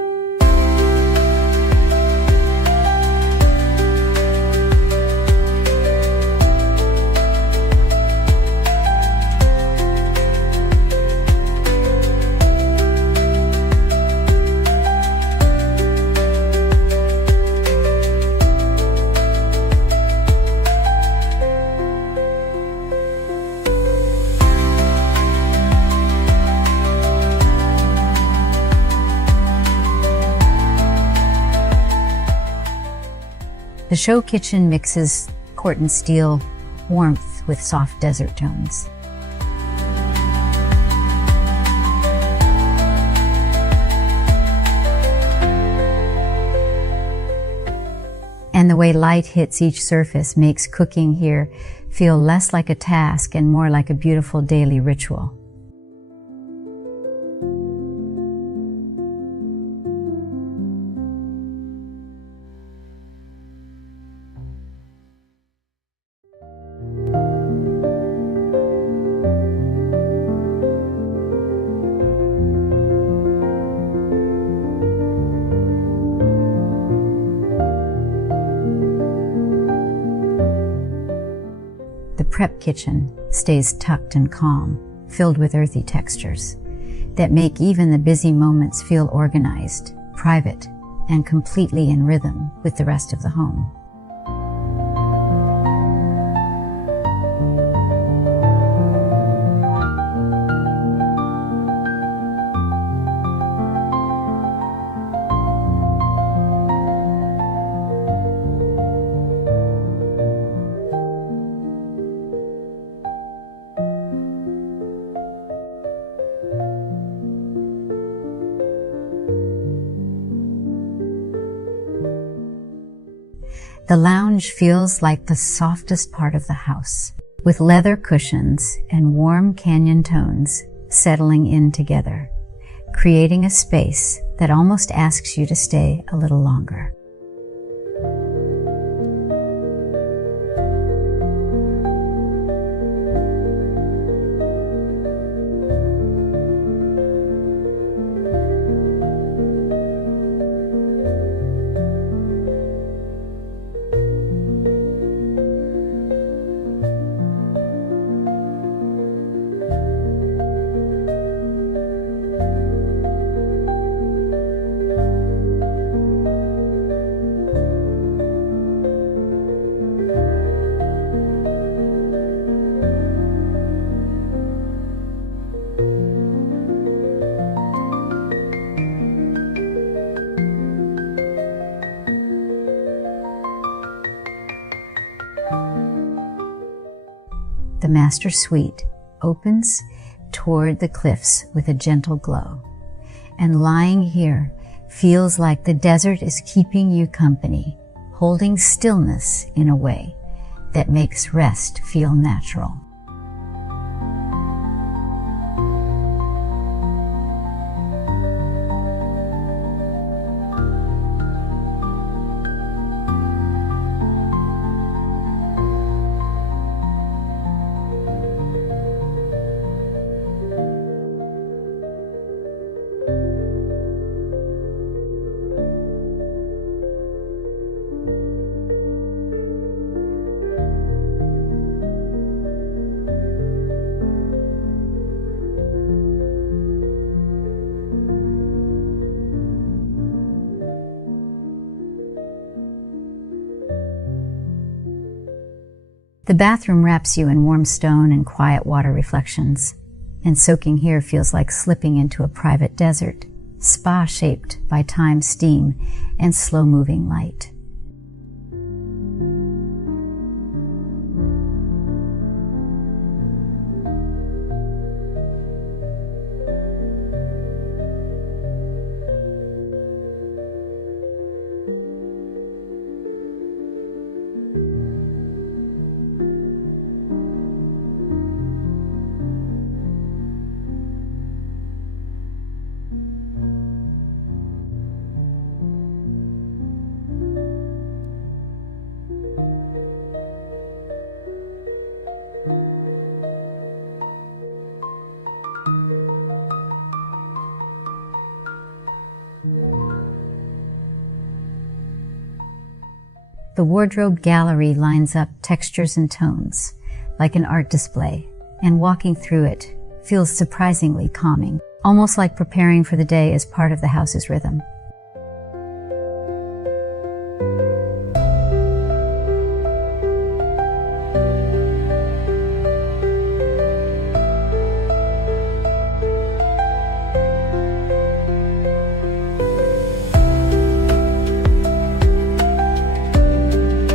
The show kitchen mixes Corten steel warmth with soft desert tones. And the way light hits each surface makes cooking here feel less like a task and more like a beautiful daily ritual. The prep kitchen stays tucked and calm, filled with earthy textures that make even the busy moments feel organized, private, and completely in rhythm with the rest of the home. The lounge feels like the softest part of the house, with leather cushions and warm canyon tones settling in together, creating a space that almost asks you to stay a little longer. The master suite opens toward the cliffs with a gentle glow, and lying here feels like the desert is keeping you company, holding stillness in a way that makes rest feel natural. The bathroom wraps you in warm stone and quiet water reflections, and soaking here feels like slipping into a private desert, spa shaped by time, steam, and slow-moving light. The wardrobe gallery lines up textures and tones, like an art display, and walking through it feels surprisingly calming, almost like preparing for the day as part of the house's rhythm.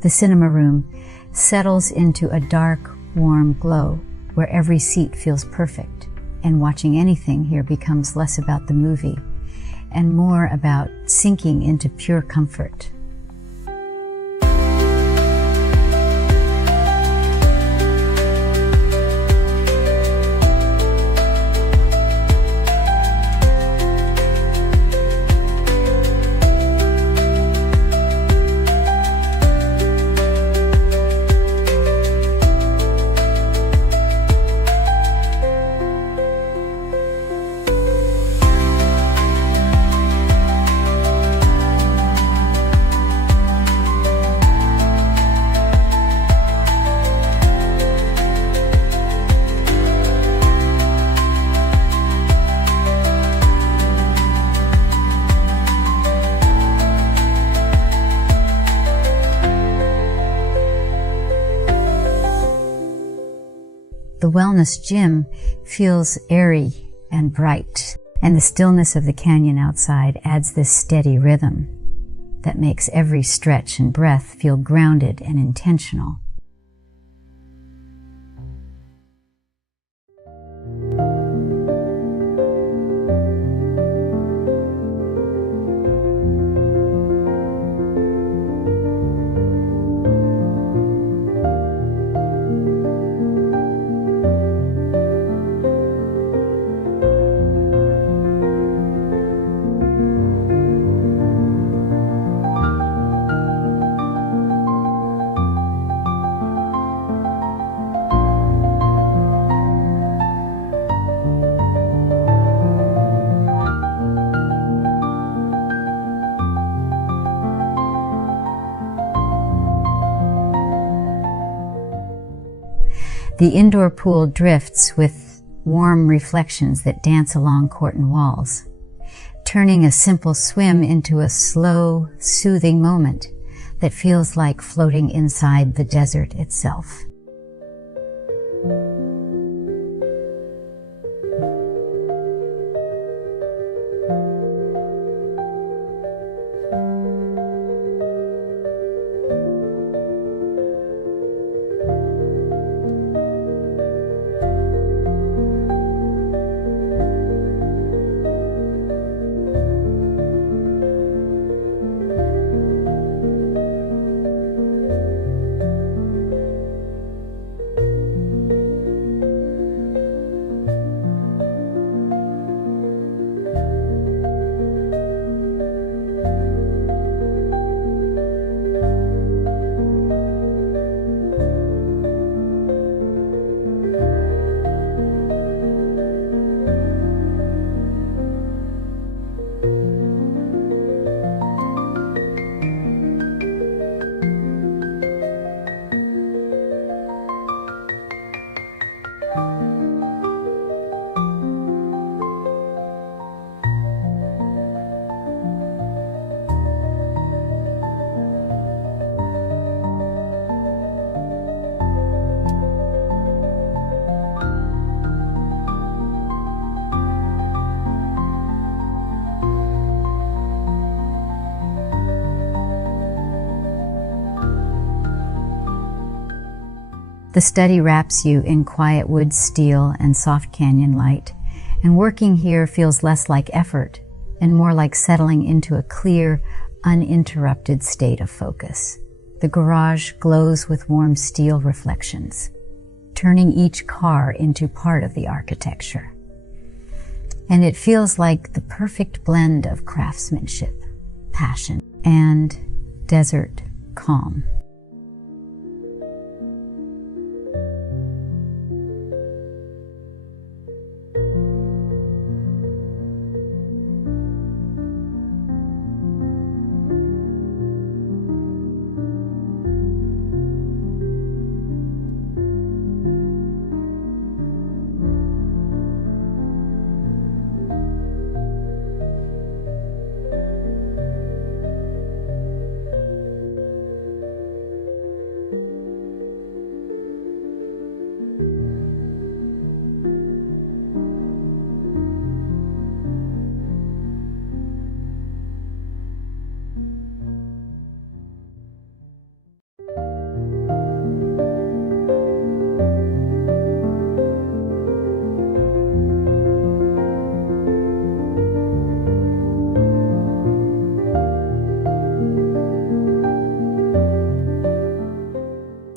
The cinema room settles into a dark, warm glow where every seat feels perfect, and watching anything here becomes less about the movie and more about sinking into pure comfort. The wellness gym feels airy and bright, and the stillness of the canyon outside adds this steady rhythm that makes every stretch and breath feel grounded and intentional. The indoor pool drifts with warm reflections that dance along Corten walls, turning a simple swim into a slow, soothing moment that feels like floating inside the desert itself. The study wraps you in quiet wood steel and soft canyon light, and working here feels less like effort and more like settling into a clear, uninterrupted state of focus. The garage glows with warm steel reflections, turning each car into part of the architecture. And it feels like the perfect blend of craftsmanship, passion, and desert calm.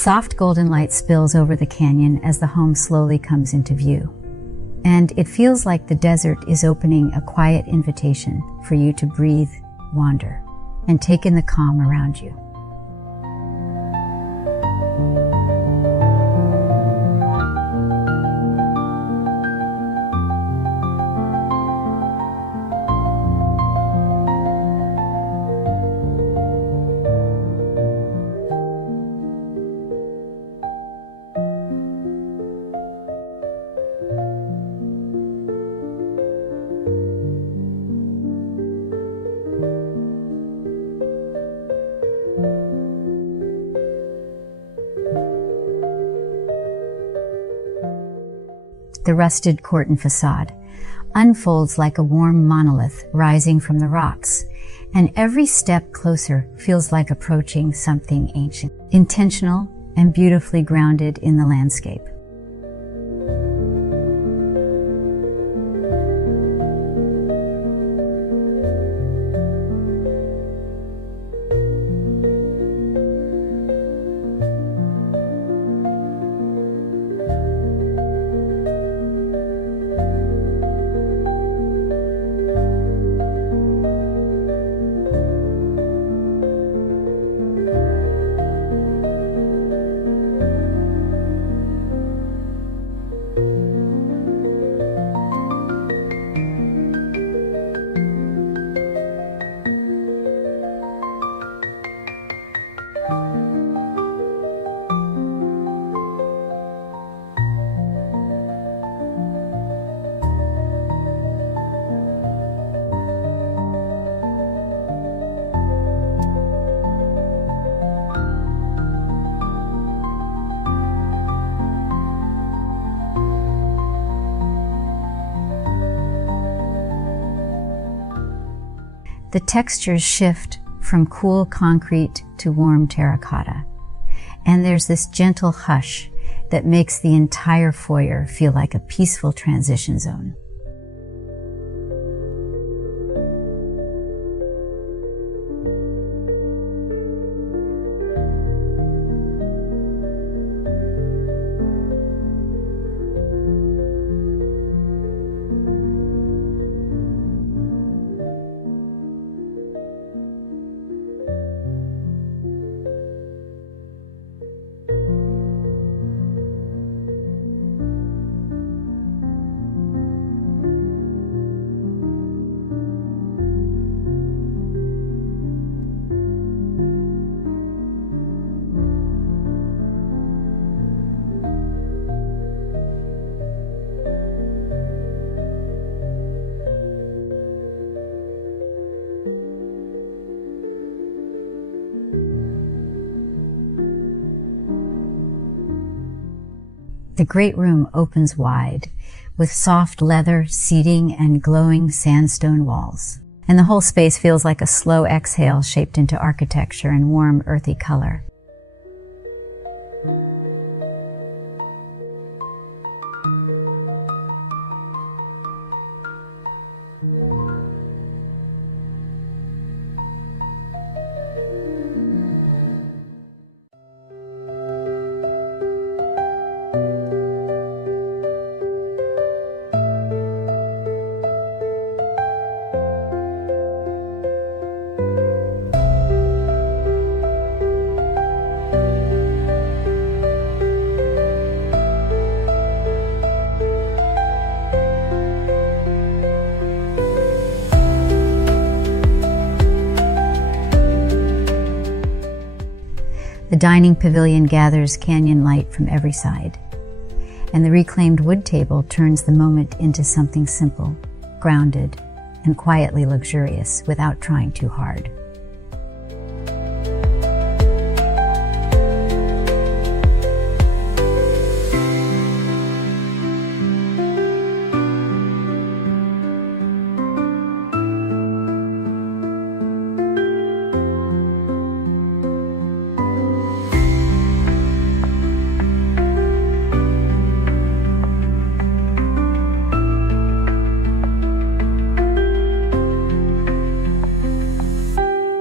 Soft golden light spills over the canyon as the home slowly comes into view. And it feels like the desert is opening a quiet invitation for you to breathe, wander, and take in the calm around you. The rusted Corten façade unfolds like a warm monolith rising from the rocks, and every step closer feels like approaching something ancient, intentional, and beautifully grounded in the landscape. The textures shift from cool concrete to warm terracotta, and there's this gentle hush that makes the entire foyer feel like a peaceful transition zone. The great room opens wide, with soft leather seating and glowing sandstone walls. And the whole space feels like a slow exhale shaped into architecture and warm, earthy color. The dining pavilion gathers canyon light from every side, and the reclaimed wood table turns the moment into something simple, grounded, and quietly luxurious without trying too hard.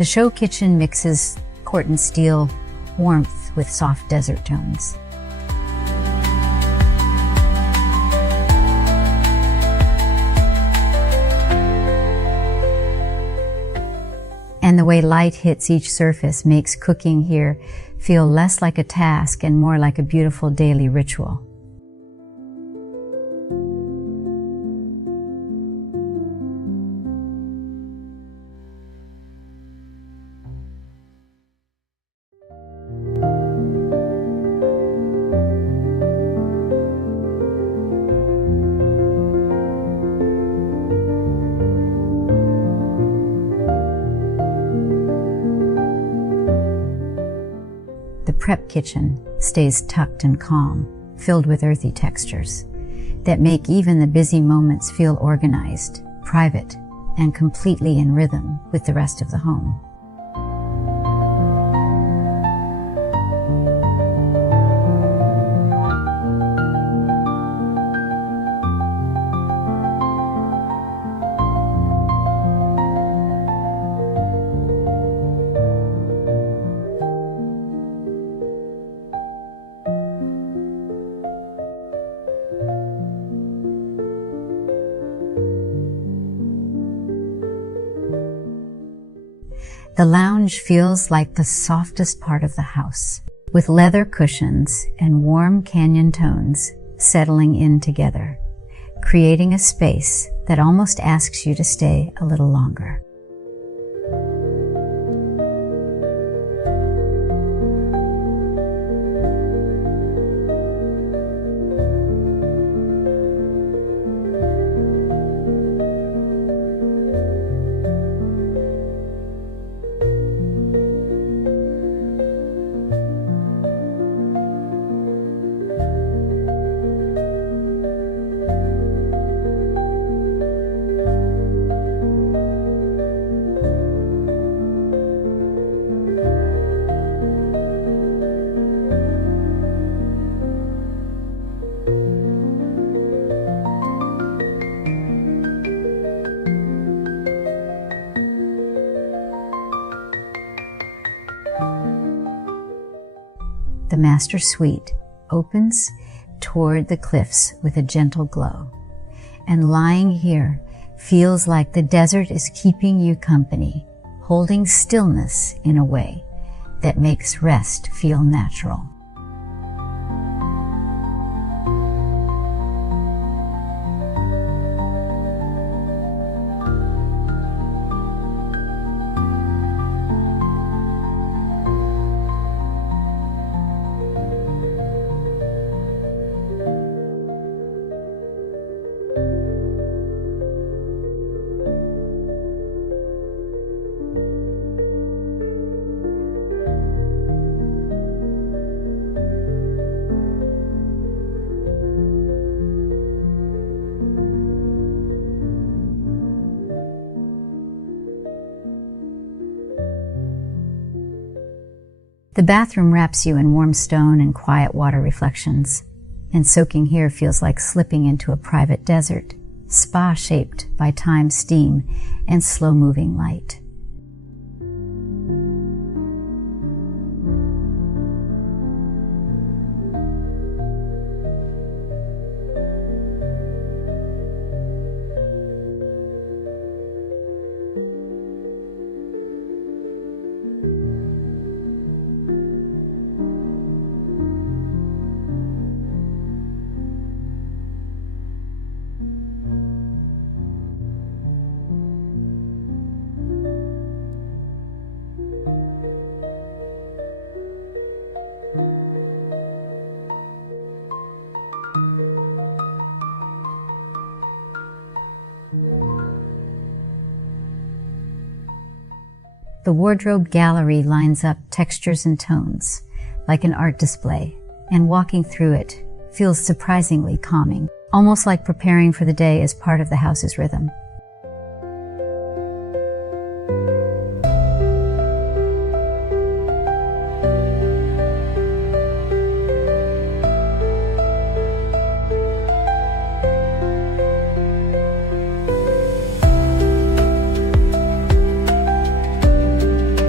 The show kitchen mixes Corten steel warmth with soft desert tones. And the way light hits each surface makes cooking here feel less like a task and more like a beautiful daily ritual. The prep kitchen stays tucked and calm, filled with earthy textures that make even the busy moments feel organized, private, and completely in rhythm with the rest of the home. The lounge feels like the softest part of the house, with leather cushions and warm canyon tones settling in together, creating a space that almost asks you to stay a little longer. The master suite opens toward the cliffs with a gentle glow, and lying here feels like the desert is keeping you company, holding stillness in a way that makes rest feel natural. The bathroom wraps you in warm stone and quiet water reflections, and soaking here feels like slipping into a private desert, spa shaped by time's steam and slow-moving light. The wardrobe gallery lines up textures and tones, like an art display, and walking through it feels surprisingly calming, almost like preparing for the day as part of the house's rhythm.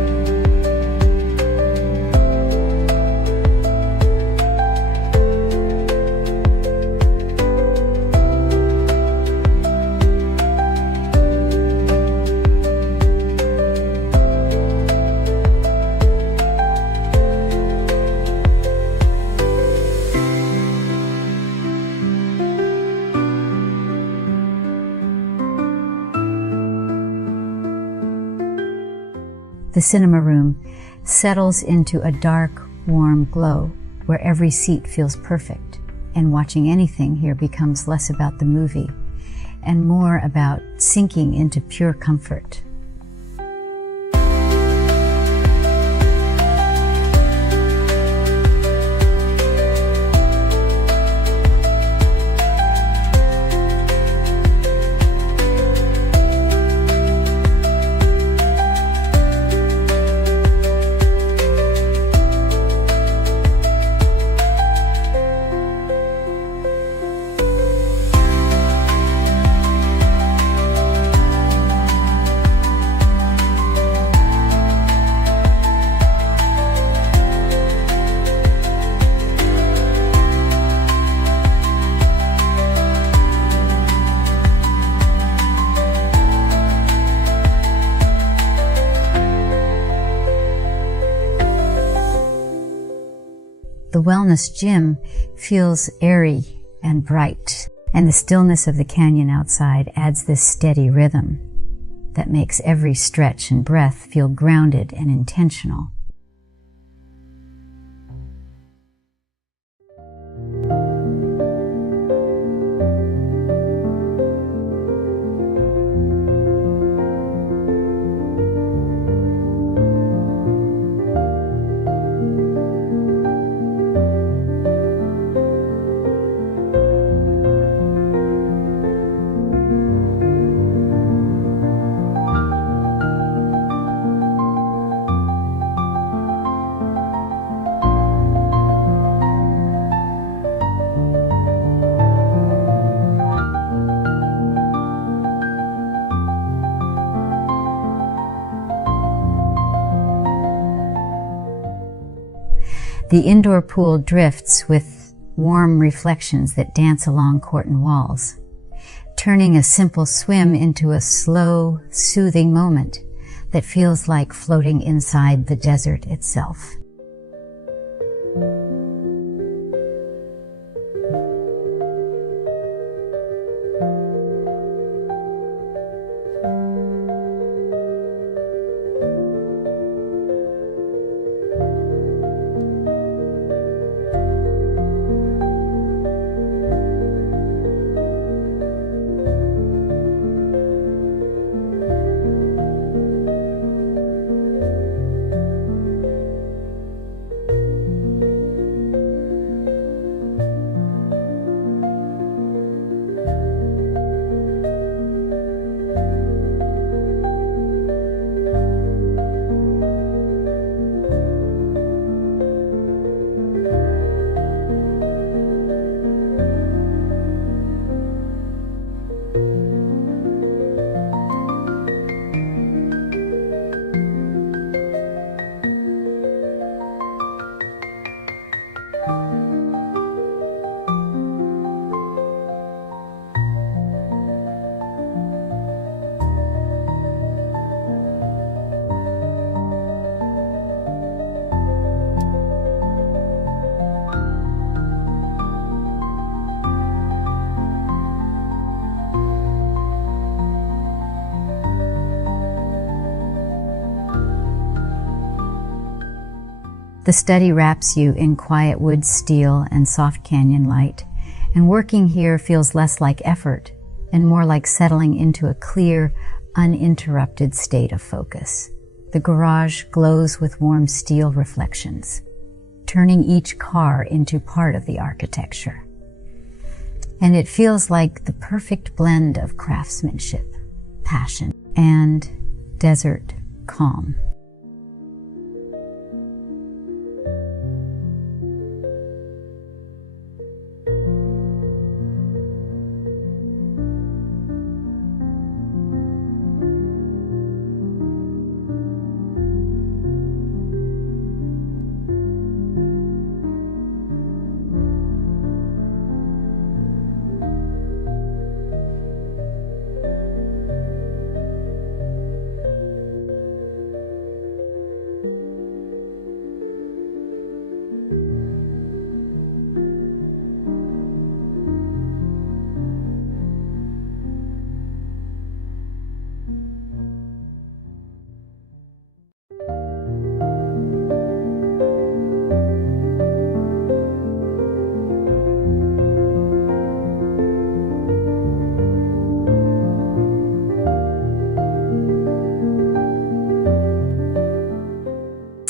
The cinema room settles into a dark, warm glow where every seat feels perfect, and watching anything here becomes less about the movie and more about sinking into pure comfort. The wellness gym feels airy and bright, and the stillness of the canyon outside adds this steady rhythm that makes every stretch and breath feel grounded and intentional. The indoor pool drifts with warm reflections that dance along Corten walls, turning a simple swim into a slow, soothing moment that feels like floating inside the desert itself. The study wraps you in quiet wood steel and soft canyon light, and working here feels less like effort and more like settling into a clear, uninterrupted state of focus. The garage glows with warm steel reflections, turning each car into part of the architecture. And it feels like the perfect blend of craftsmanship, passion, and desert calm.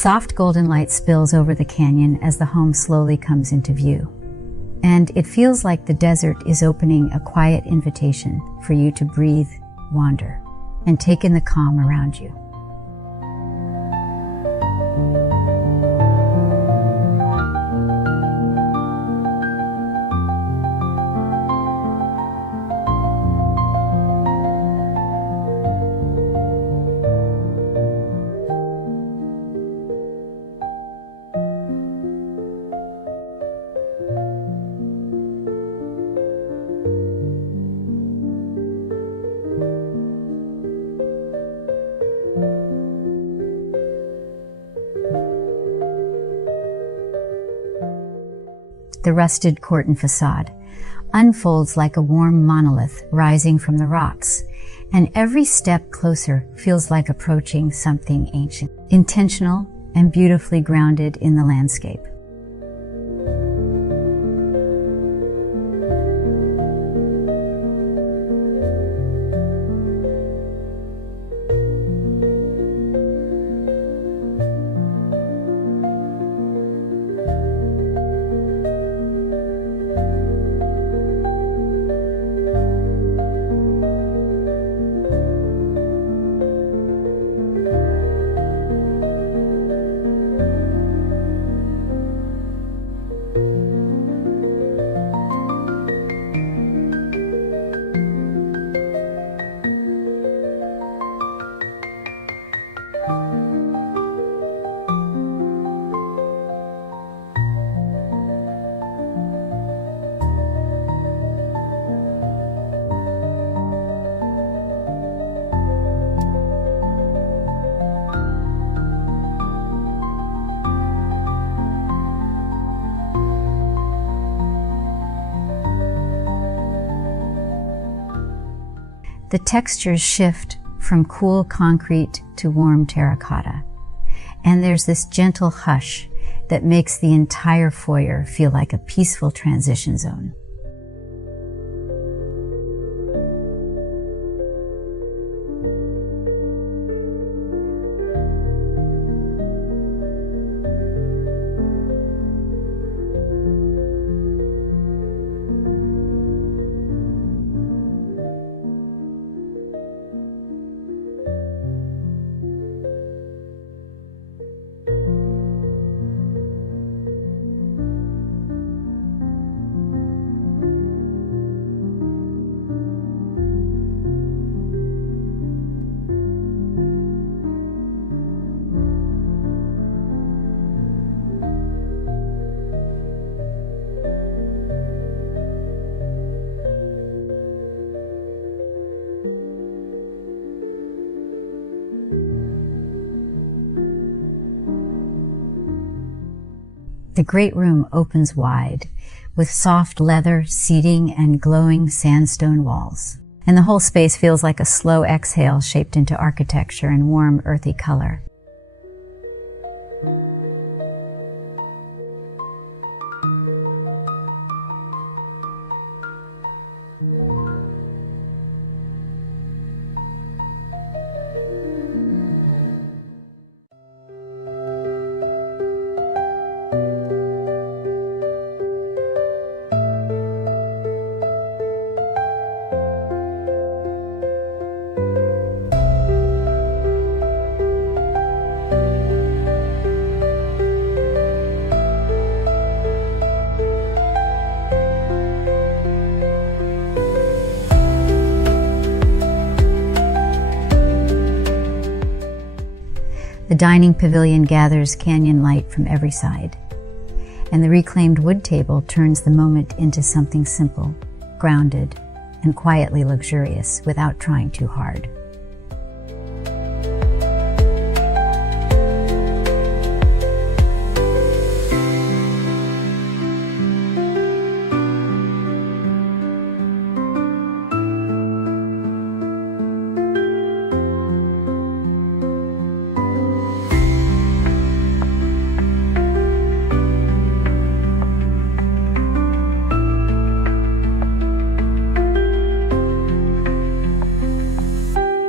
Soft golden light spills over the canyon as the home slowly comes into view. And it feels like the desert is opening a quiet invitation for you to breathe, wander, and take in the calm around you. The rusted Corten façade unfolds like a warm monolith rising from the rocks, and every step closer feels like approaching something ancient, intentional, and beautifully grounded in the landscape. The textures shift from cool concrete to warm terracotta, and there's this gentle hush that makes the entire foyer feel like a peaceful transition zone. The great room opens wide, with soft leather seating and glowing sandstone walls. And the whole space feels like a slow exhale shaped into architecture and warm, earthy color. The dining pavilion gathers canyon light from every side, and the reclaimed wood table turns the moment into something simple, grounded, and quietly luxurious without trying too hard.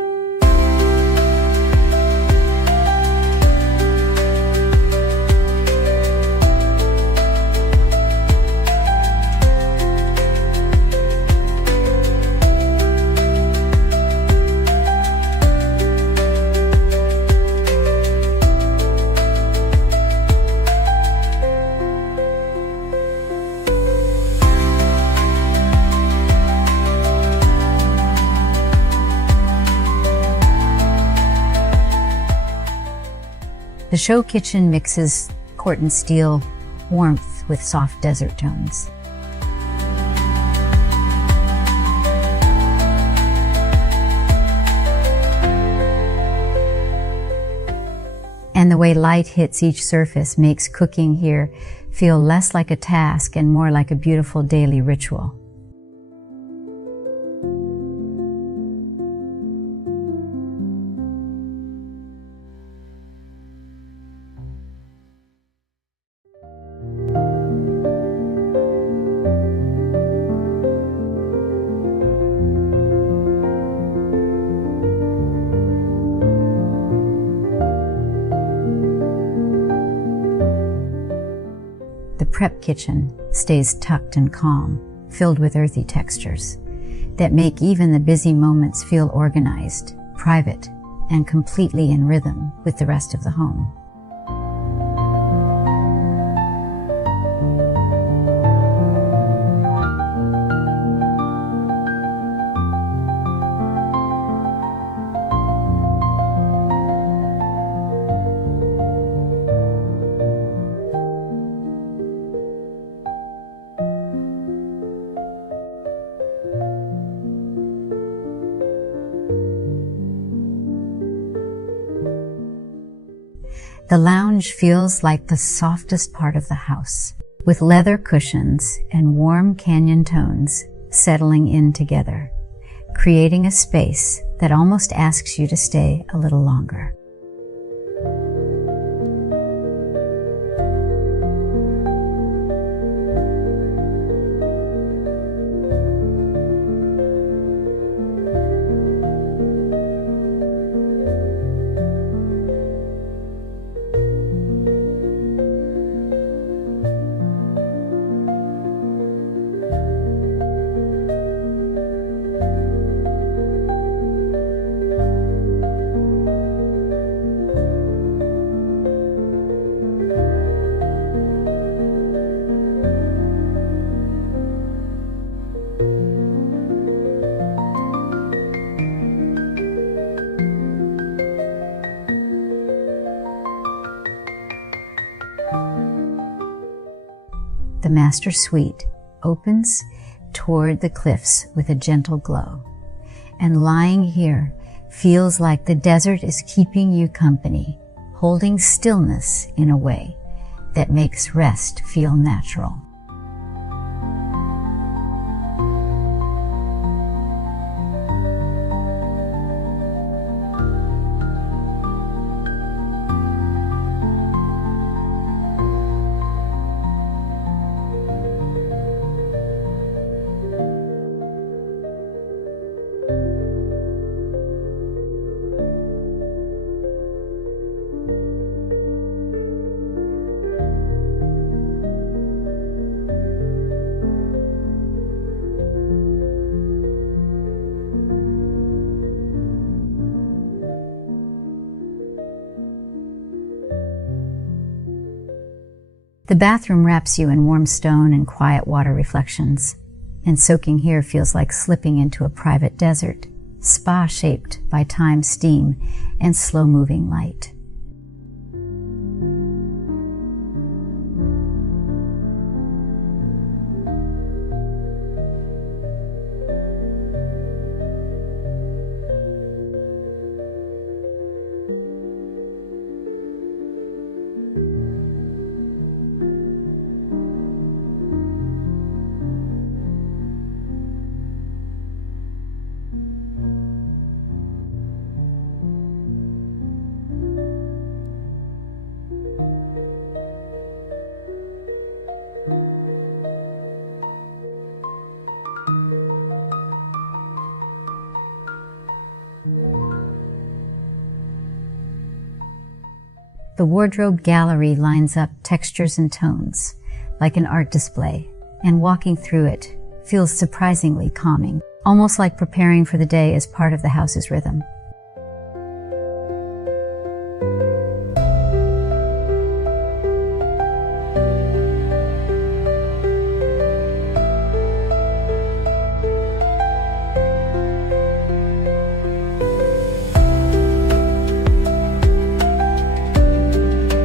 The show kitchen mixes Corten steel warmth with soft desert tones. And the way light hits each surface makes cooking here feel less like a task and more like a beautiful daily ritual. The prep kitchen stays tucked and calm, filled with earthy textures that make even the busy moments feel organized, private, and completely in rhythm with the rest of the home. The lounge feels like the softest part of the house, with leather cushions and warm canyon tones settling in together, creating a space that almost asks you to stay a little longer. The master suite opens toward the cliffs with a gentle glow, and lying here feels like the desert is keeping you company, holding stillness in a way that makes rest feel natural. The bathroom wraps you in warm stone and quiet water reflections, and soaking here feels like slipping into a private desert, spa-shaped by time's steam and slow-moving light. The wardrobe gallery lines up textures and tones, like an art display, and walking through it feels surprisingly calming, almost like preparing for the day as part of the house's rhythm.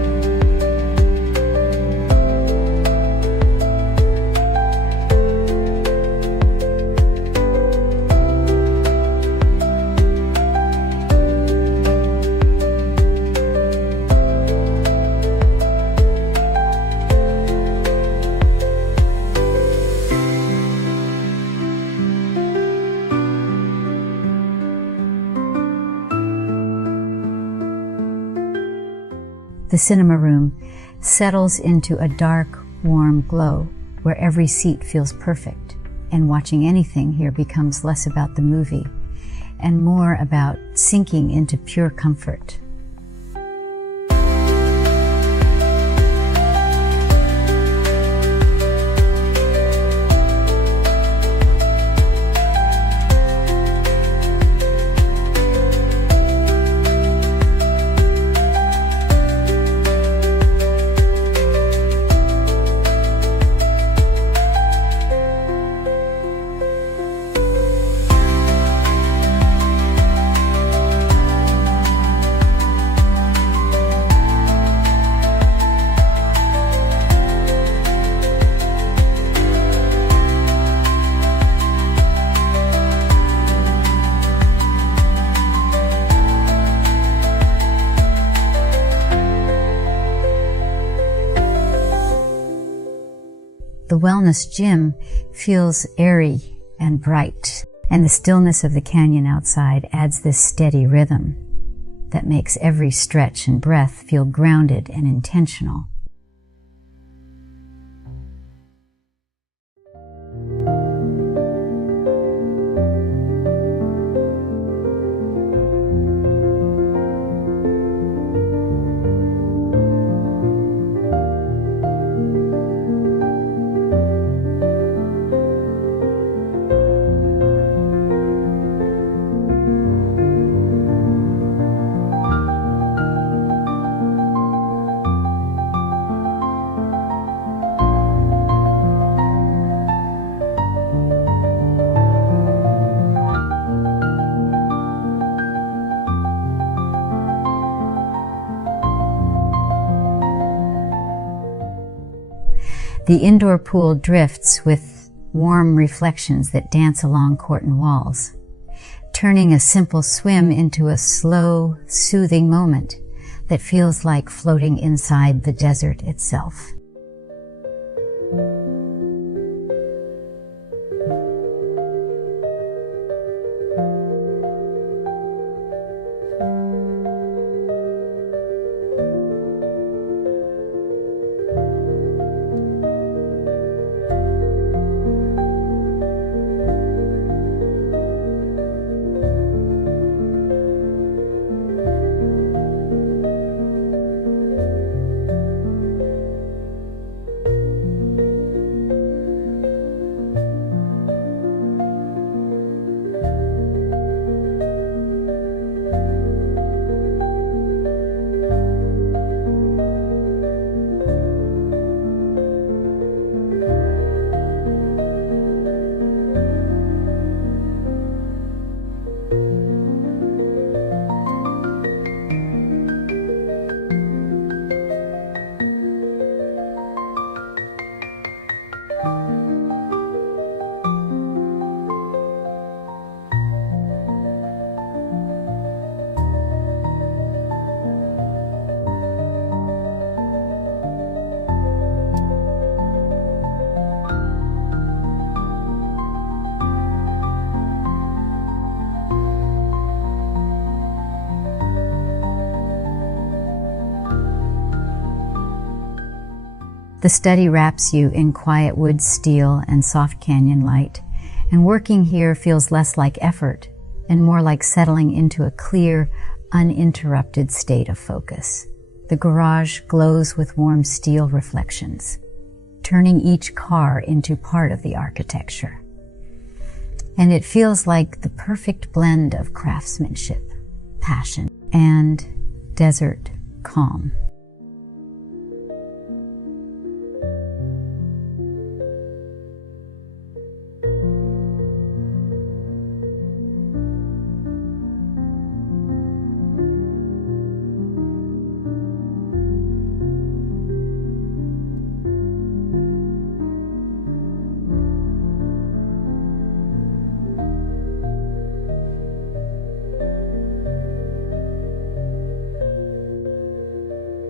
The cinema room settles into a dark, warm glow where every seat feels perfect, and watching anything here becomes less about the movie and more about sinking into pure comfort. The wellness gym feels airy and bright, and the stillness of the canyon outside adds this steady rhythm that makes every stretch and breath feel grounded and intentional. The indoor pool drifts with warm reflections that dance along Corten walls, turning a simple swim into a slow, soothing moment that feels like floating inside the desert itself. The study wraps you in quiet wood steel and soft canyon light, and working here feels less like effort and more like settling into a clear, uninterrupted state of focus. The garage glows with warm steel reflections, turning each car into part of the architecture. And it feels like the perfect blend of craftsmanship, passion, and desert calm.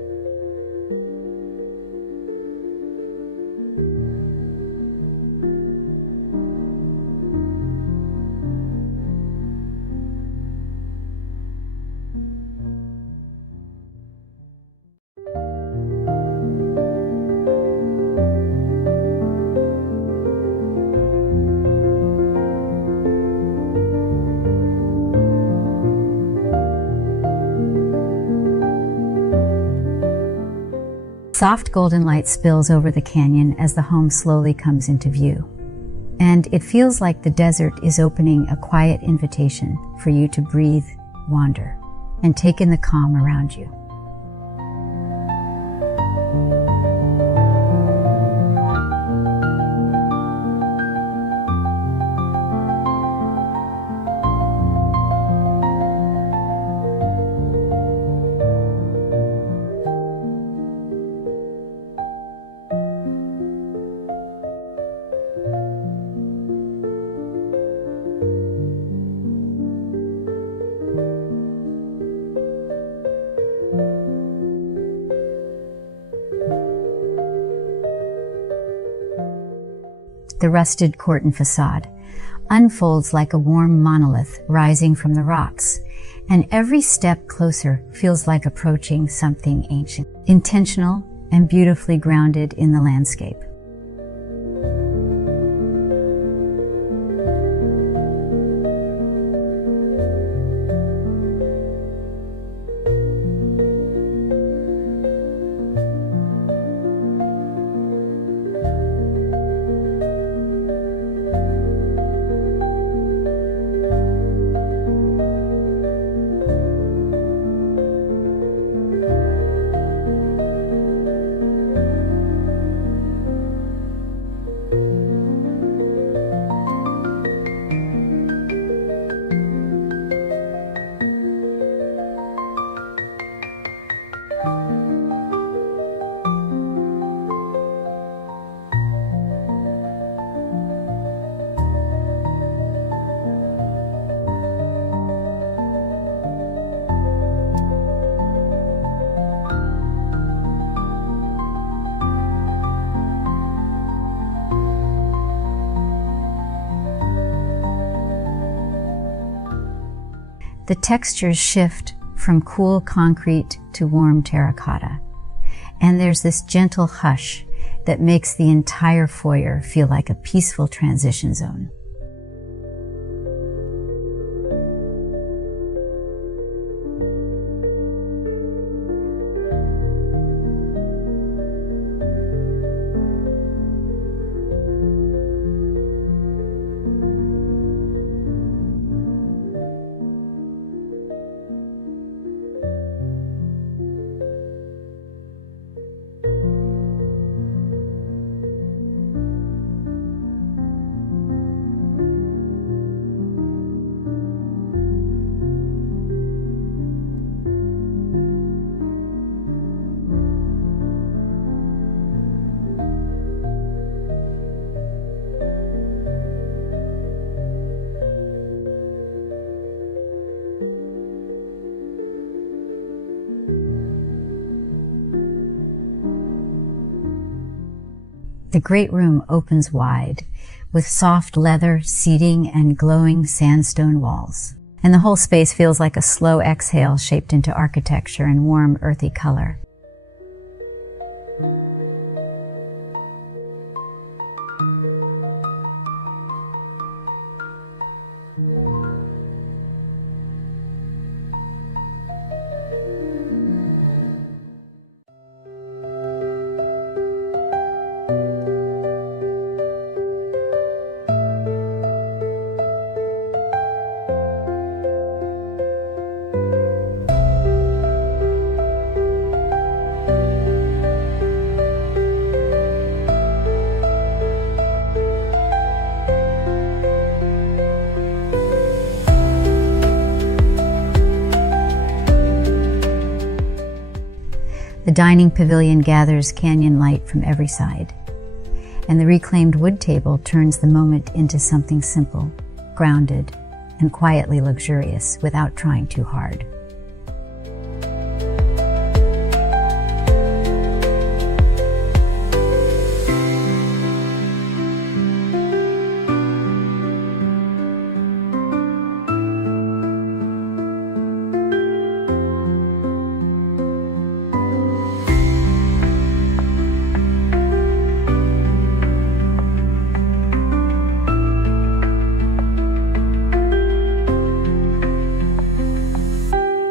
Soft golden light spills over the canyon as the home slowly comes into view. And it feels like the desert is opening a quiet invitation for you to breathe, wander, and take in the calm around you. The rusted Corten façade unfolds like a warm monolith rising from the rocks, and every step closer feels like approaching something ancient, intentional and beautifully grounded in the landscape. The textures shift from cool concrete to warm terracotta, and there's this gentle hush that makes the entire foyer feel like a peaceful transition zone. The great room opens wide, with soft leather seating and glowing sandstone walls. And the whole space feels like a slow exhale shaped into architecture and warm, earthy color. The dining pavilion gathers canyon light from every side, and the reclaimed wood table turns the moment into something simple, grounded, and quietly luxurious without trying too hard.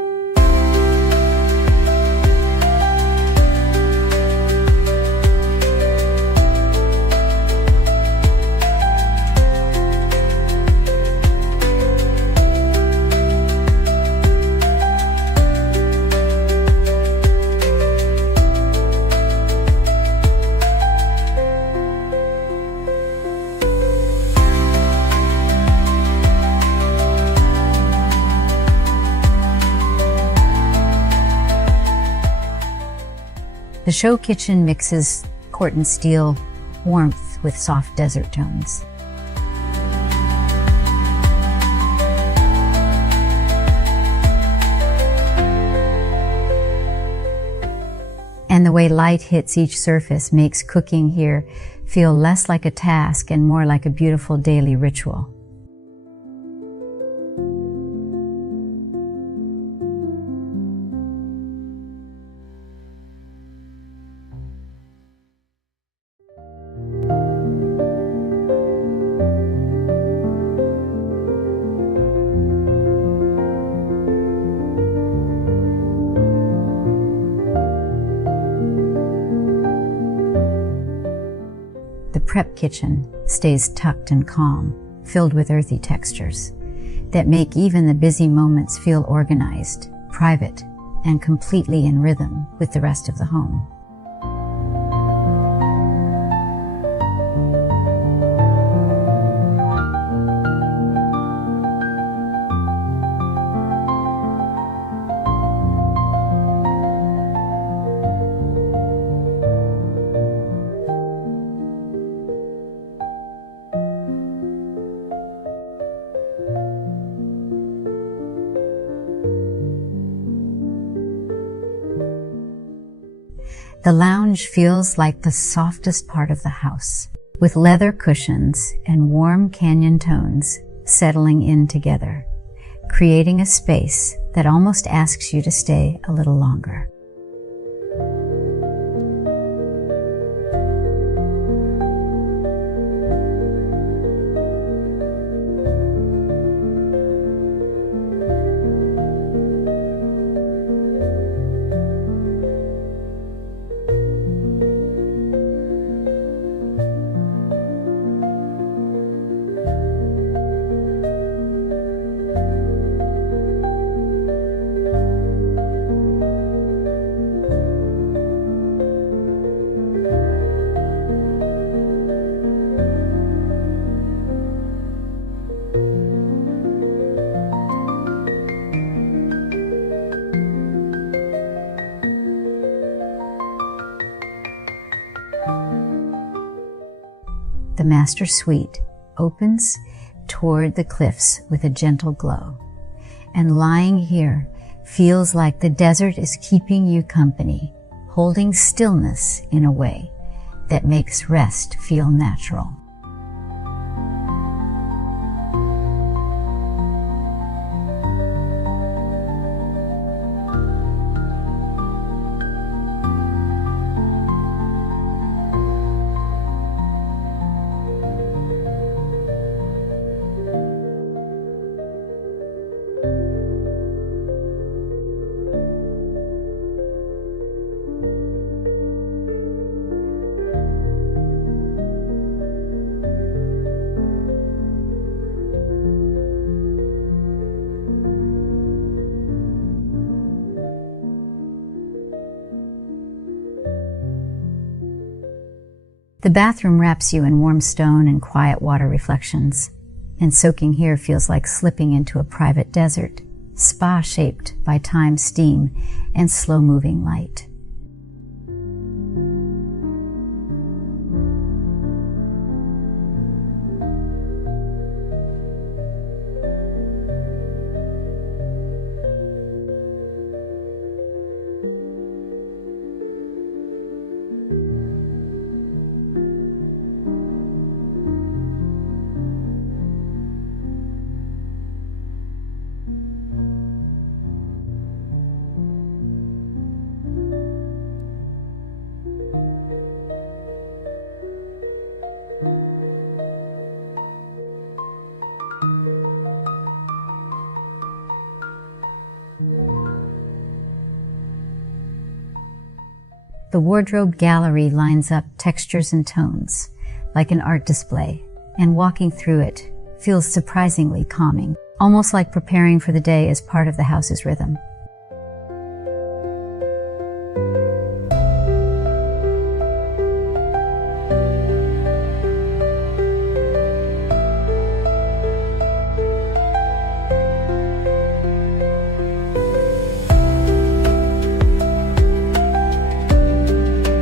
The show kitchen mixes Corten steel warmth with soft desert tones. And the way light hits each surface makes cooking here feel less like a task and more like a beautiful daily ritual. The prep kitchen stays tucked and calm, filled with earthy textures that make even the busy moments feel organized, private, and completely in rhythm with the rest of the home. The lounge feels like the softest part of the house, with leather cushions and warm canyon tones settling in together, creating a space that almost asks you to stay a little longer. The master suite opens toward the cliffs with a gentle glow, and lying here feels like the desert is keeping you company, holding stillness in a way that makes rest feel natural. The bathroom wraps you in warm stone and quiet water reflections, and soaking here feels like slipping into a private desert, spa shaped by time's steam and slow-moving light. The wardrobe gallery lines up textures and tones, like an art display, and walking through it feels surprisingly calming, almost like preparing for the day as part of the house's rhythm.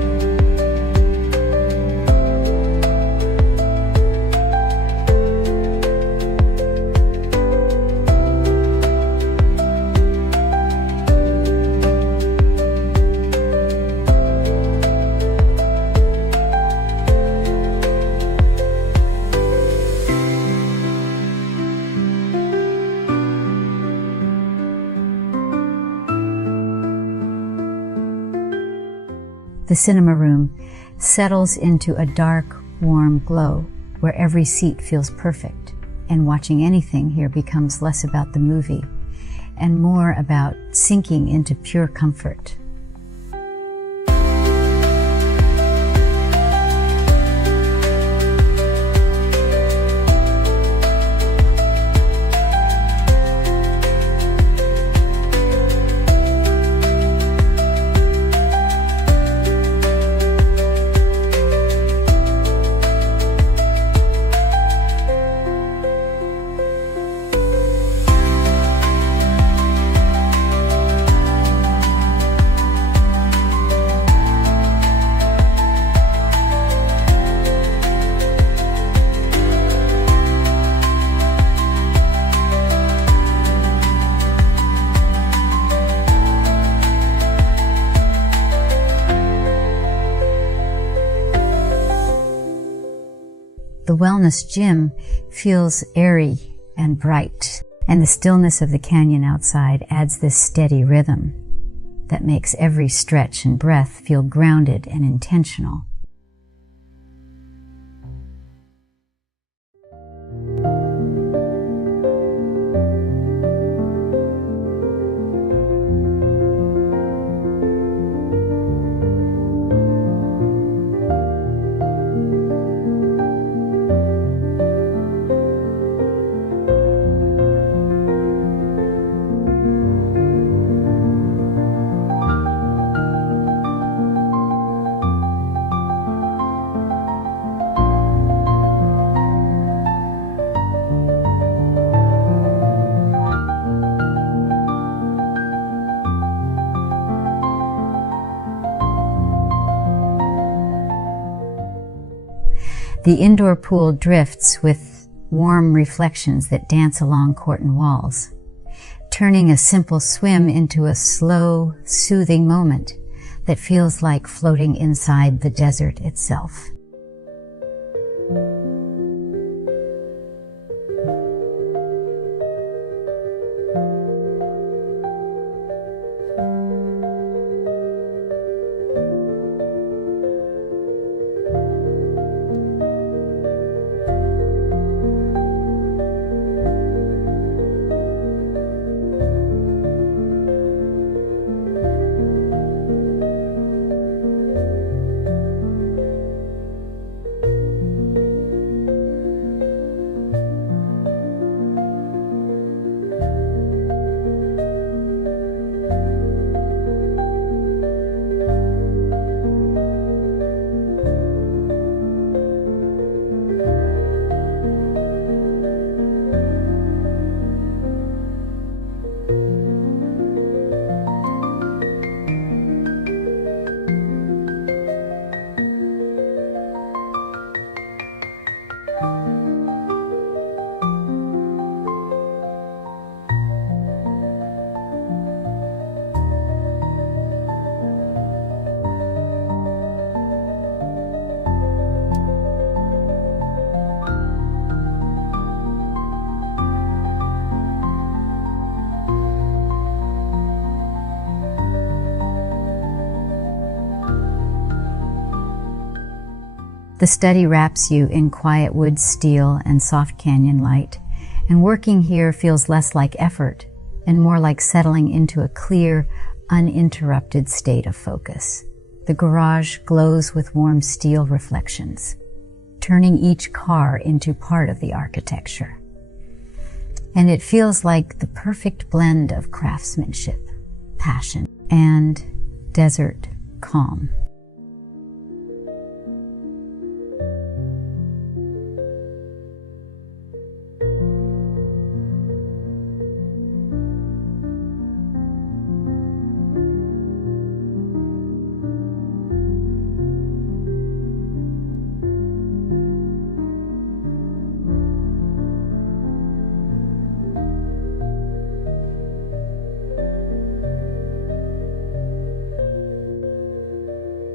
The cinema room settles into a dark, warm glow where every seat feels perfect, and watching anything here becomes less about the movie and more about sinking into pure comfort. The wellness gym feels airy and bright, and the stillness of the canyon outside adds this steady rhythm that makes every stretch and breath feel grounded and intentional. The indoor pool drifts with warm reflections that dance along Corten walls, turning a simple swim into a slow, soothing moment that feels like floating inside the desert itself. The study wraps you in quiet wood steel and soft canyon light, and working here feels less like effort and more like settling into a clear, uninterrupted state of focus. The garage glows with warm steel reflections, turning each car into part of the architecture. And it feels like the perfect blend of craftsmanship, passion, and desert calm.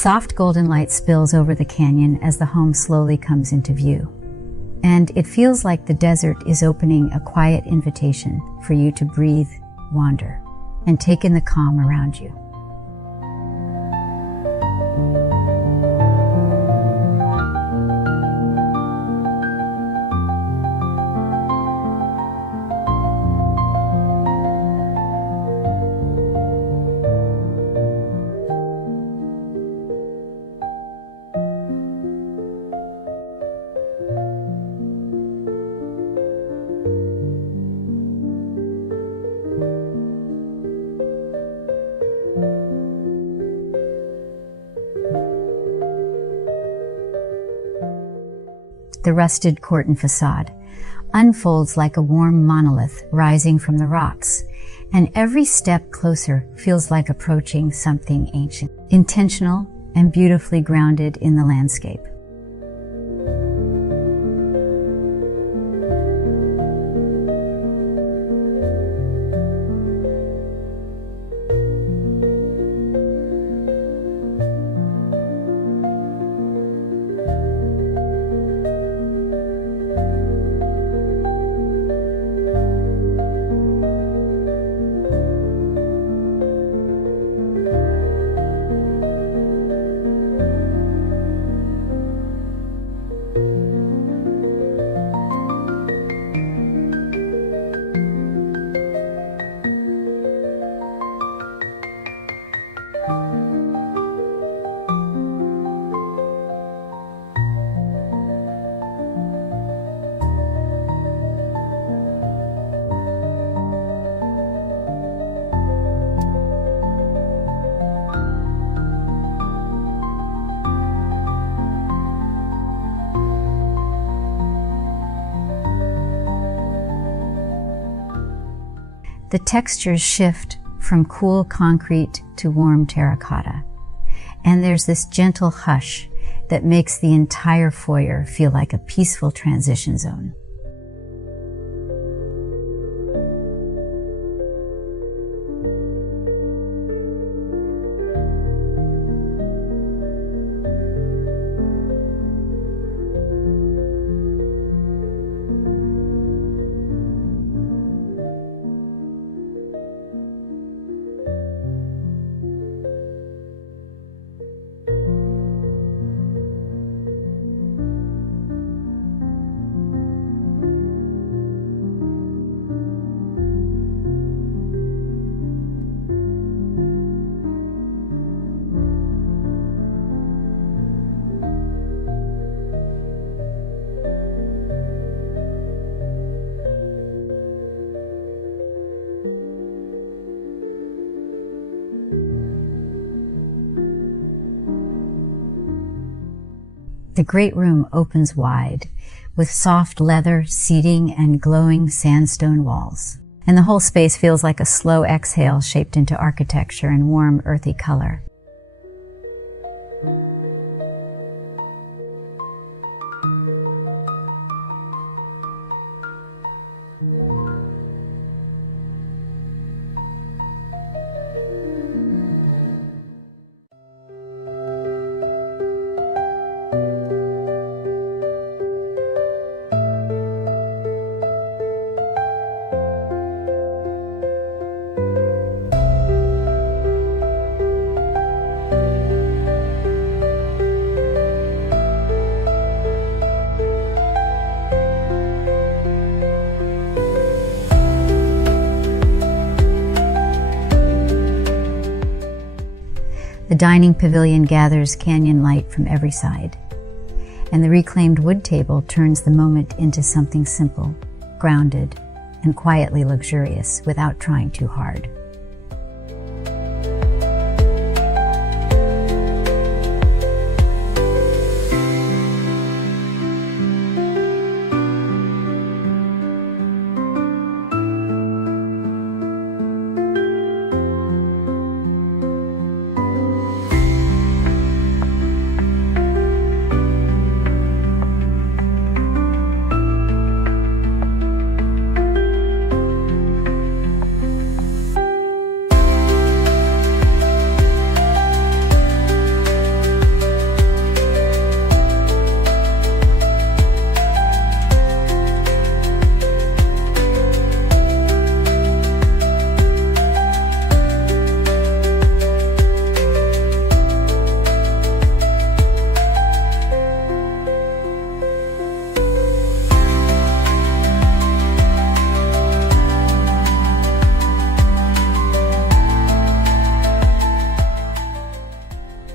Soft golden light spills over the canyon as the home slowly comes into view. And it feels like the desert is opening a quiet invitation for you to breathe, wander, and take in the calm around you. The rusted Corten façade unfolds like a warm monolith rising from the rocks, and every step closer feels like approaching something ancient, intentional and beautifully grounded in the landscape. The textures shift from cool concrete to warm terracotta, and there's this gentle hush that makes the entire foyer feel like a peaceful transition zone. The great room opens wide, with soft leather seating and glowing sandstone walls. And the whole space feels like a slow exhale shaped into architecture and warm, earthy color. The dining pavilion gathers canyon light from every side, and the reclaimed wood table turns the moment into something simple, grounded, and quietly luxurious without trying too hard.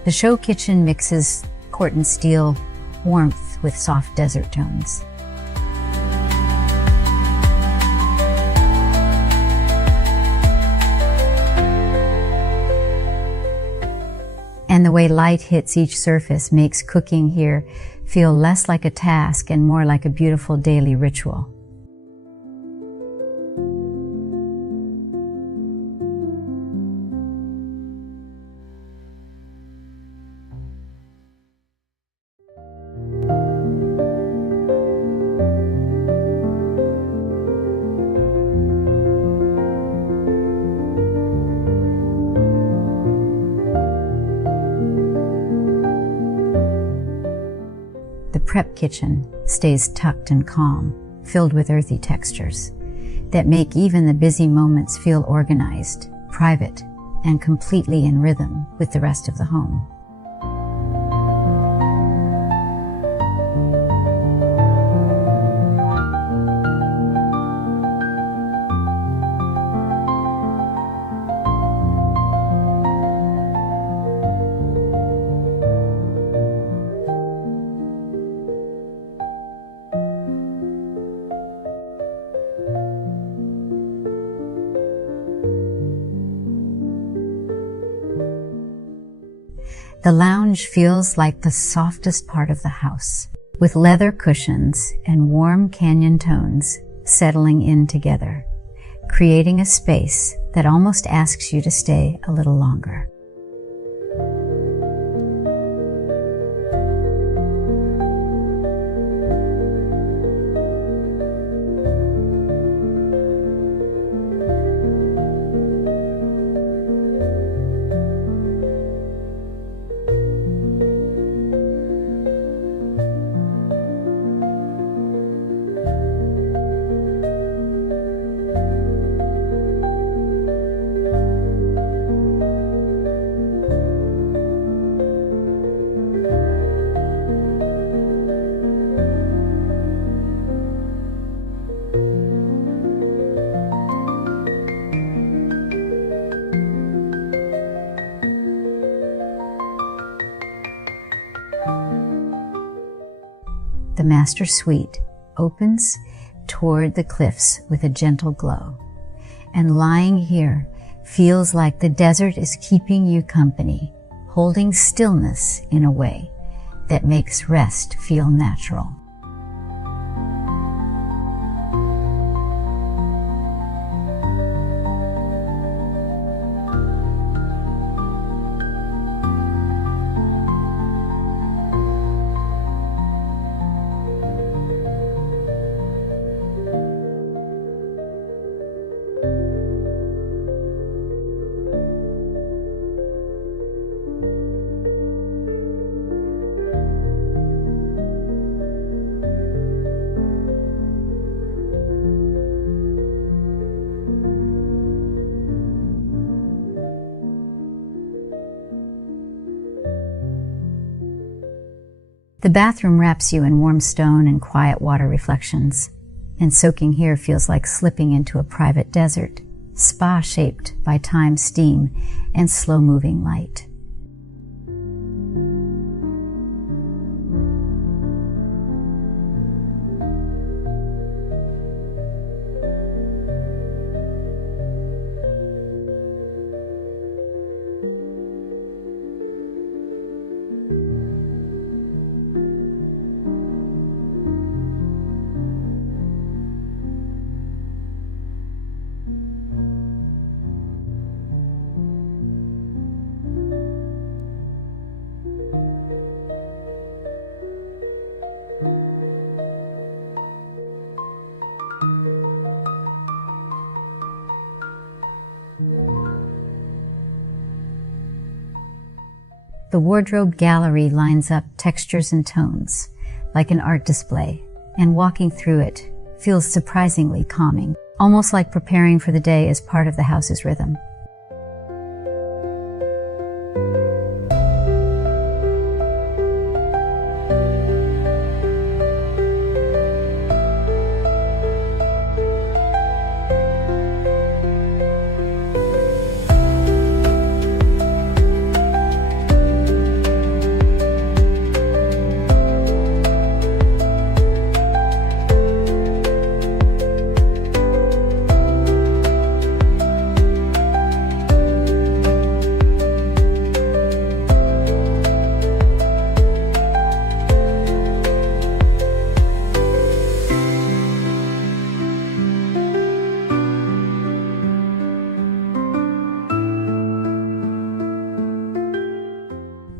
The show kitchen mixes Corten steel warmth with soft desert tones. And the way light hits each surface makes cooking here feel less like a task and more like a beautiful daily ritual. The prep kitchen stays tucked and calm, filled with earthy textures that make even the busy moments feel organized, private, and completely in rhythm with the rest of the home. The lounge feels like the softest part of the house, with leather cushions and warm canyon tones settling in together, creating a space that almost asks you to stay a little longer. The master suite opens toward the cliffs with a gentle glow, and lying here feels like the desert is keeping you company, holding stillness in a way that makes rest feel natural. The bathroom wraps you in warm stone and quiet water reflections, and soaking here feels like slipping into a private desert, spa shaped by time, steam, and slow-moving light. The wardrobe gallery lines up textures and tones, like an art display, and walking through it feels surprisingly calming, almost like preparing for the day as part of the house's rhythm.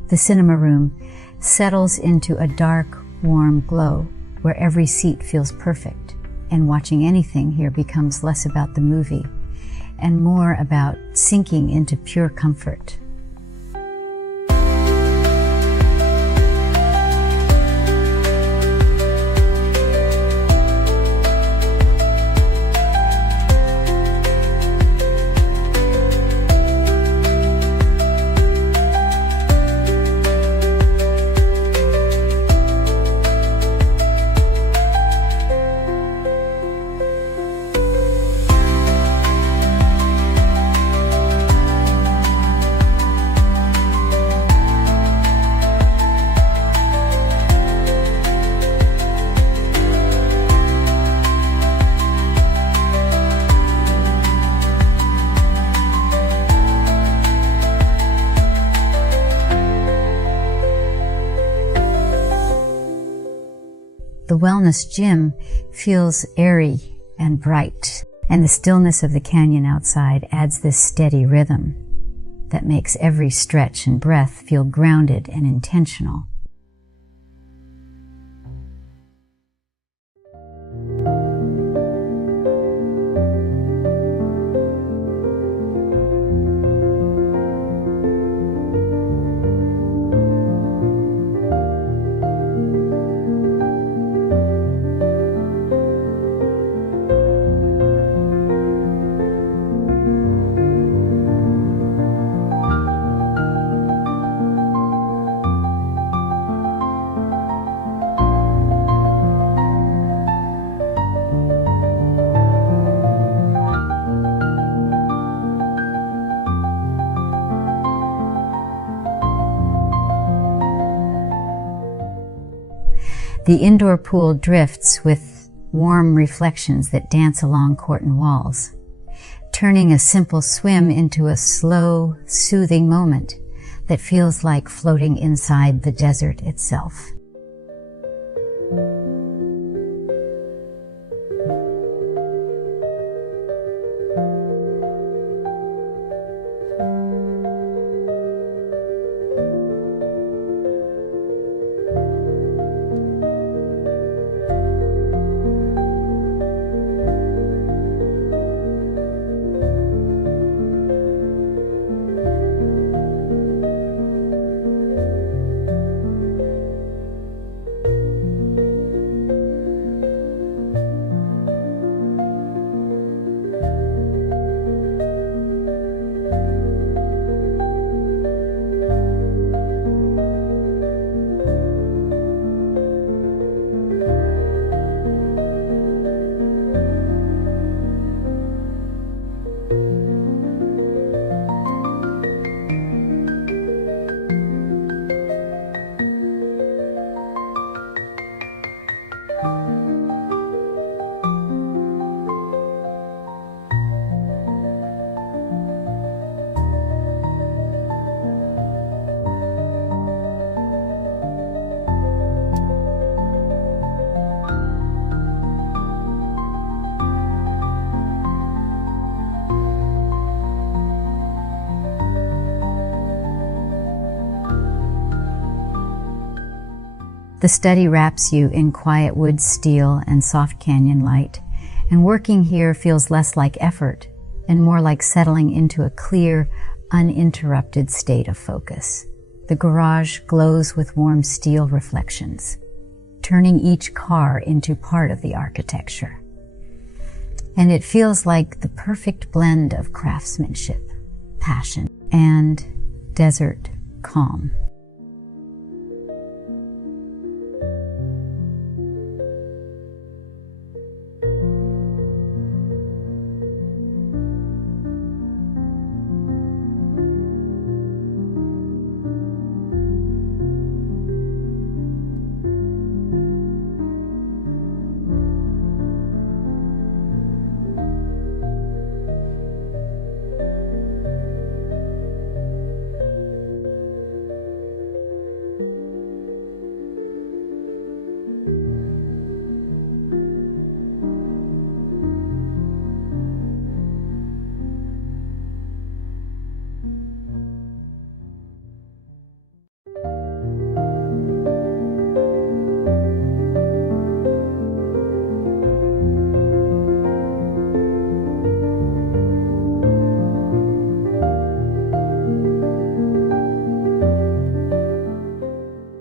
The cinema room settles into a dark, warm glow where every seat feels perfect, and watching anything here becomes less about the movie and more about sinking into pure comfort. The wellness gym feels airy and bright, and the stillness of the canyon outside adds this steady rhythm that makes every stretch and breath feel grounded and intentional. The indoor pool drifts with warm reflections that dance along Corten walls, turning a simple swim into a slow, soothing moment that feels like floating inside the desert itself. The study wraps you in quiet wood steel and soft canyon light, and working here feels less like effort and more like settling into a clear, uninterrupted state of focus. The garage glows with warm steel reflections, turning each car into part of the architecture. And it feels like the perfect blend of craftsmanship, passion, and desert calm.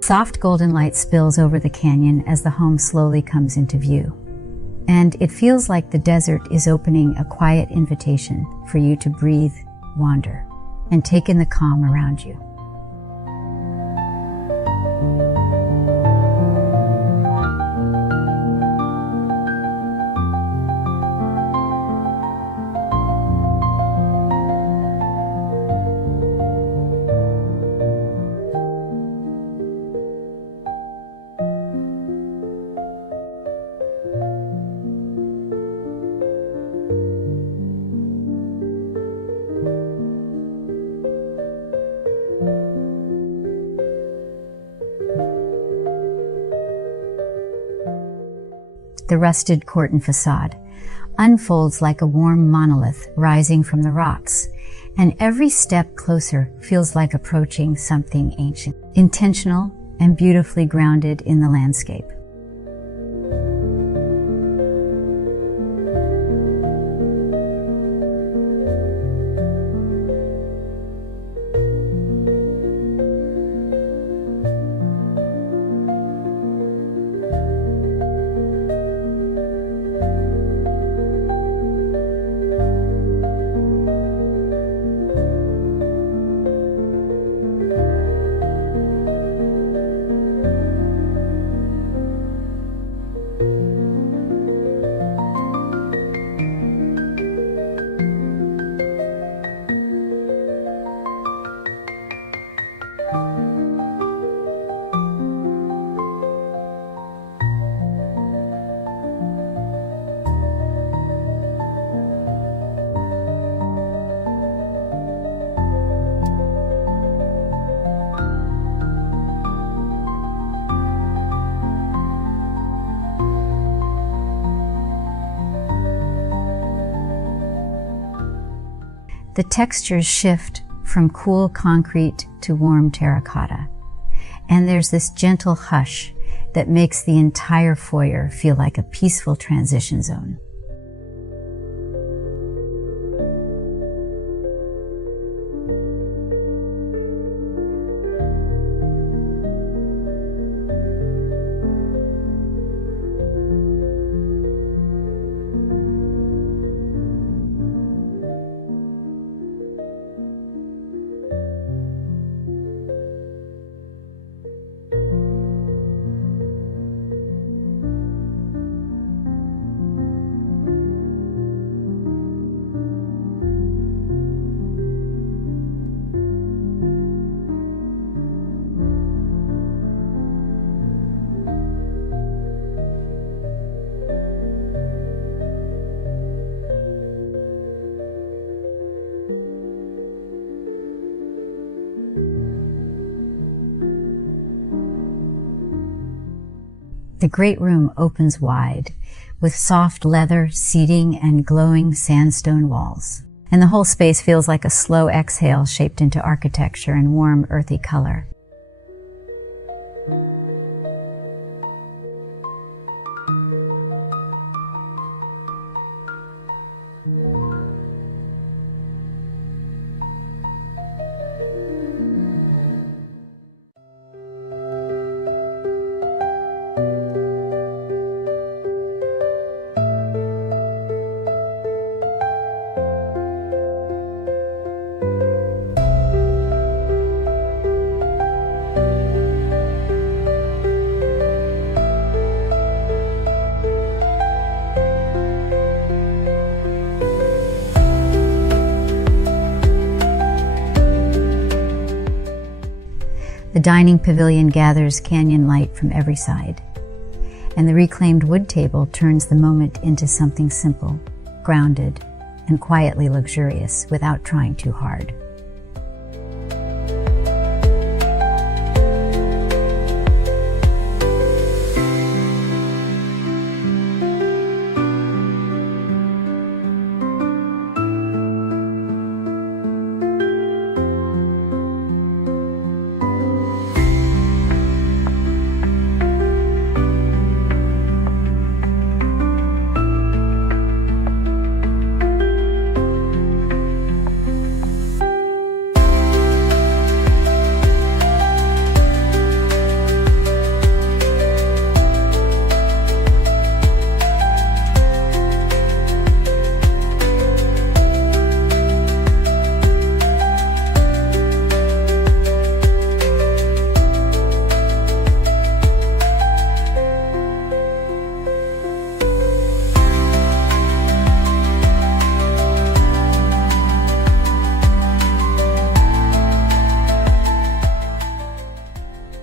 Soft golden light spills over the canyon as the home slowly comes into view. And it feels like the desert is opening a quiet invitation for you to breathe, wander, and take in the calm around you. The rusted Corten façade unfolds like a warm monolith rising from the rocks, and every step closer feels like approaching something ancient, intentional and beautifully grounded in the landscape. The textures shift from cool concrete to warm terracotta, and there's this gentle hush that makes the entire foyer feel like a peaceful transition zone. The great room opens wide, with soft leather seating and glowing sandstone walls. And the whole space feels like a slow exhale shaped into architecture and warm, earthy color. The dining pavilion gathers canyon light from every side, and the reclaimed wood table turns the moment into something simple, grounded, and quietly luxurious without trying too hard.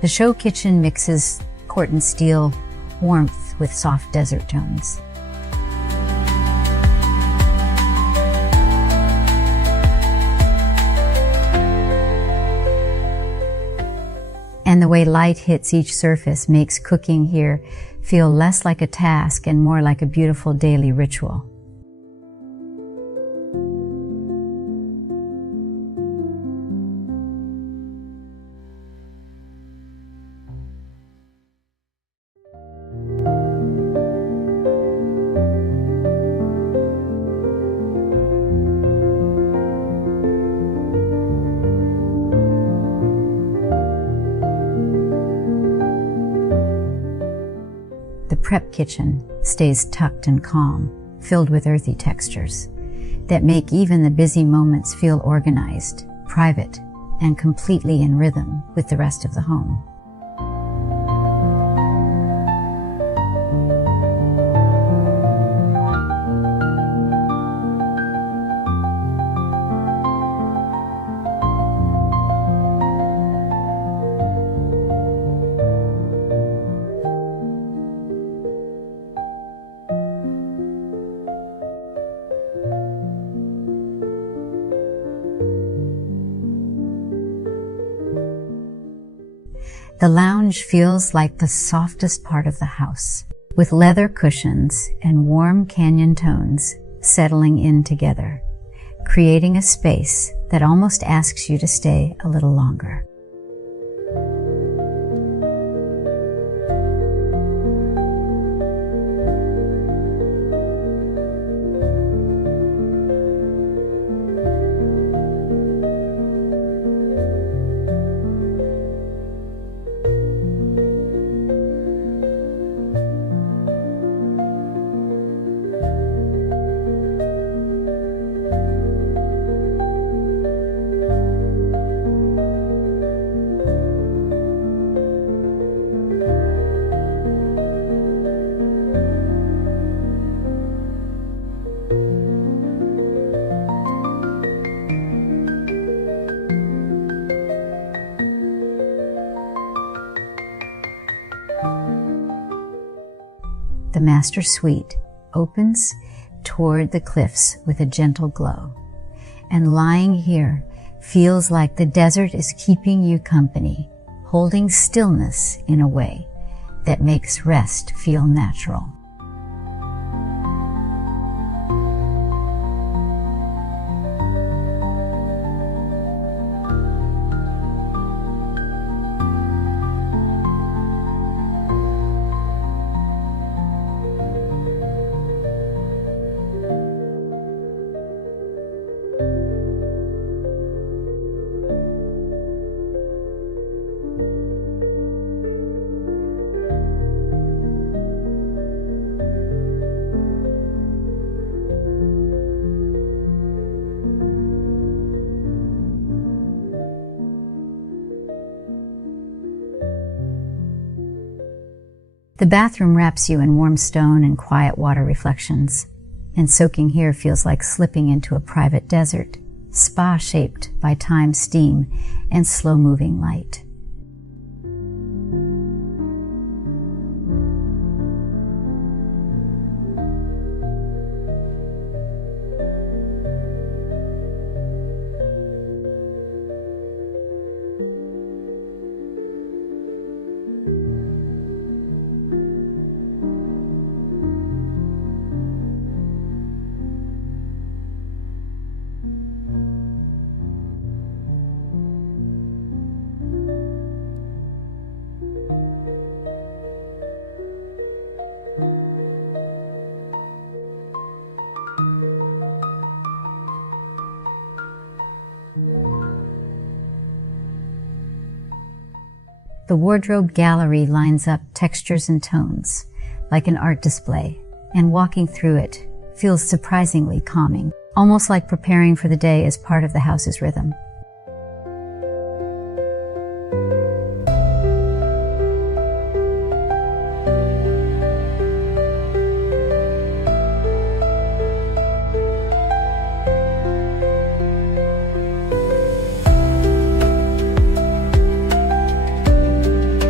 The show kitchen mixes Corten steel warmth with soft desert tones. And the way light hits each surface makes cooking here feel less like a task and more like a beautiful daily ritual. The prep kitchen stays tucked and calm, filled with earthy textures that make even the busy moments feel organized, private, and completely in rhythm with the rest of the home. The lounge feels like the softest part of the house, with leather cushions and warm canyon tones settling in together, creating a space that almost asks you to stay a little longer. The master suite opens toward the cliffs with a gentle glow, and lying here feels like the desert is keeping you company, holding stillness in a way that makes rest feel natural. The bathroom wraps you in warm stone and quiet water reflections, and soaking here feels like slipping into a private desert, spa shaped by time, steam, and slow-moving light. The wardrobe gallery lines up textures and tones, like an art display, and walking through it feels surprisingly calming, almost like preparing for the day as part of the house's rhythm.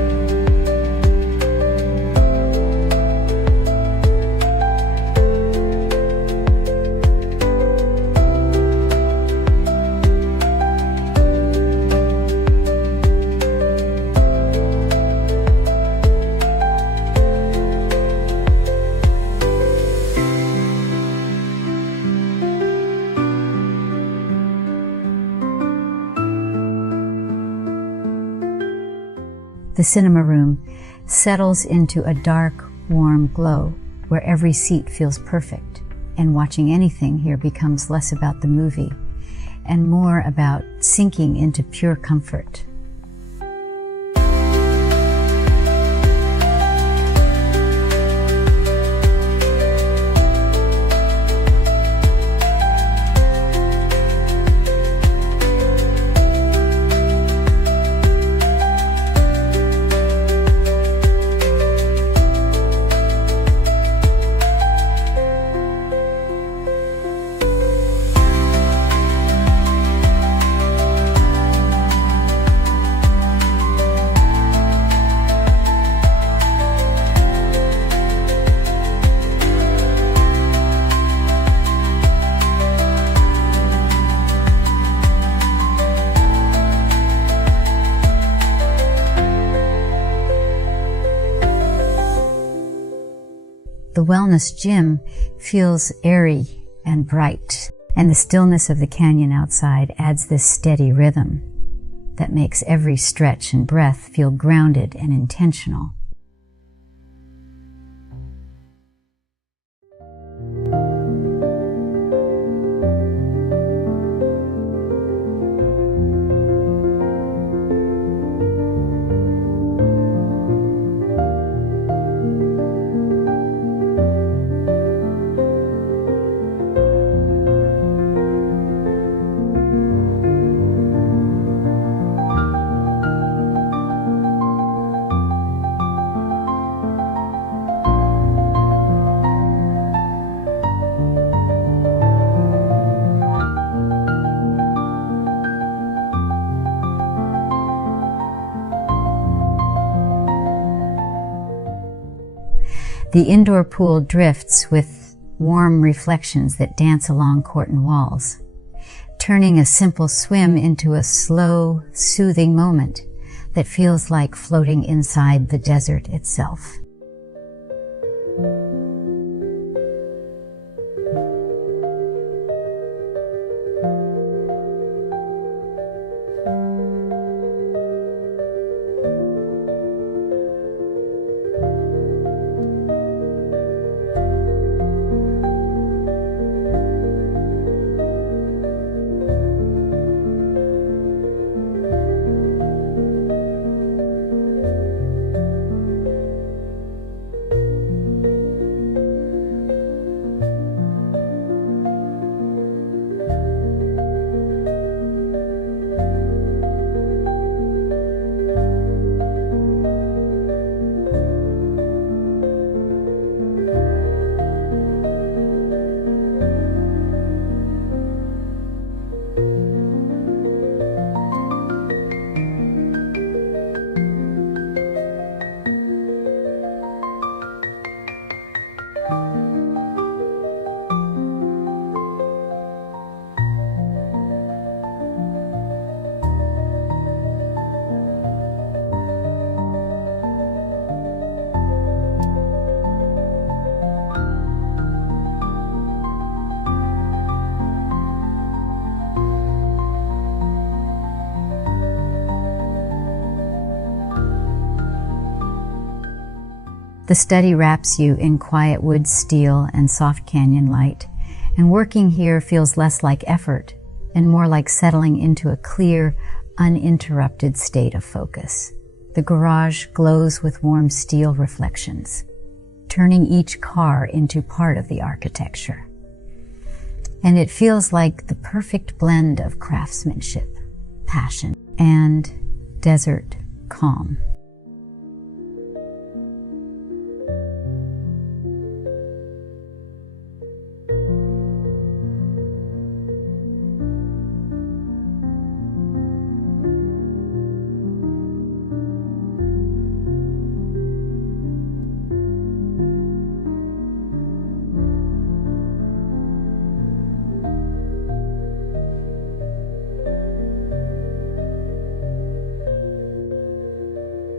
The cinema room settles into a dark, warm glow where every seat feels perfect, and watching anything here becomes less about the movie and more about sinking into pure comfort. The wellness gym feels airy and bright, and the stillness of the canyon outside adds this steady rhythm that makes every stretch and breath feel grounded and intentional. The indoor pool drifts with warm reflections that dance along Corten walls, turning a simple swim into a slow, soothing moment that feels like floating inside the desert itself. The study wraps you in quiet wood steel and soft canyon light, and working here feels less like effort and more like settling into a clear, uninterrupted state of focus. The garage glows with warm steel reflections, turning each car into part of the architecture. And it feels like the perfect blend of craftsmanship, passion, and desert calm.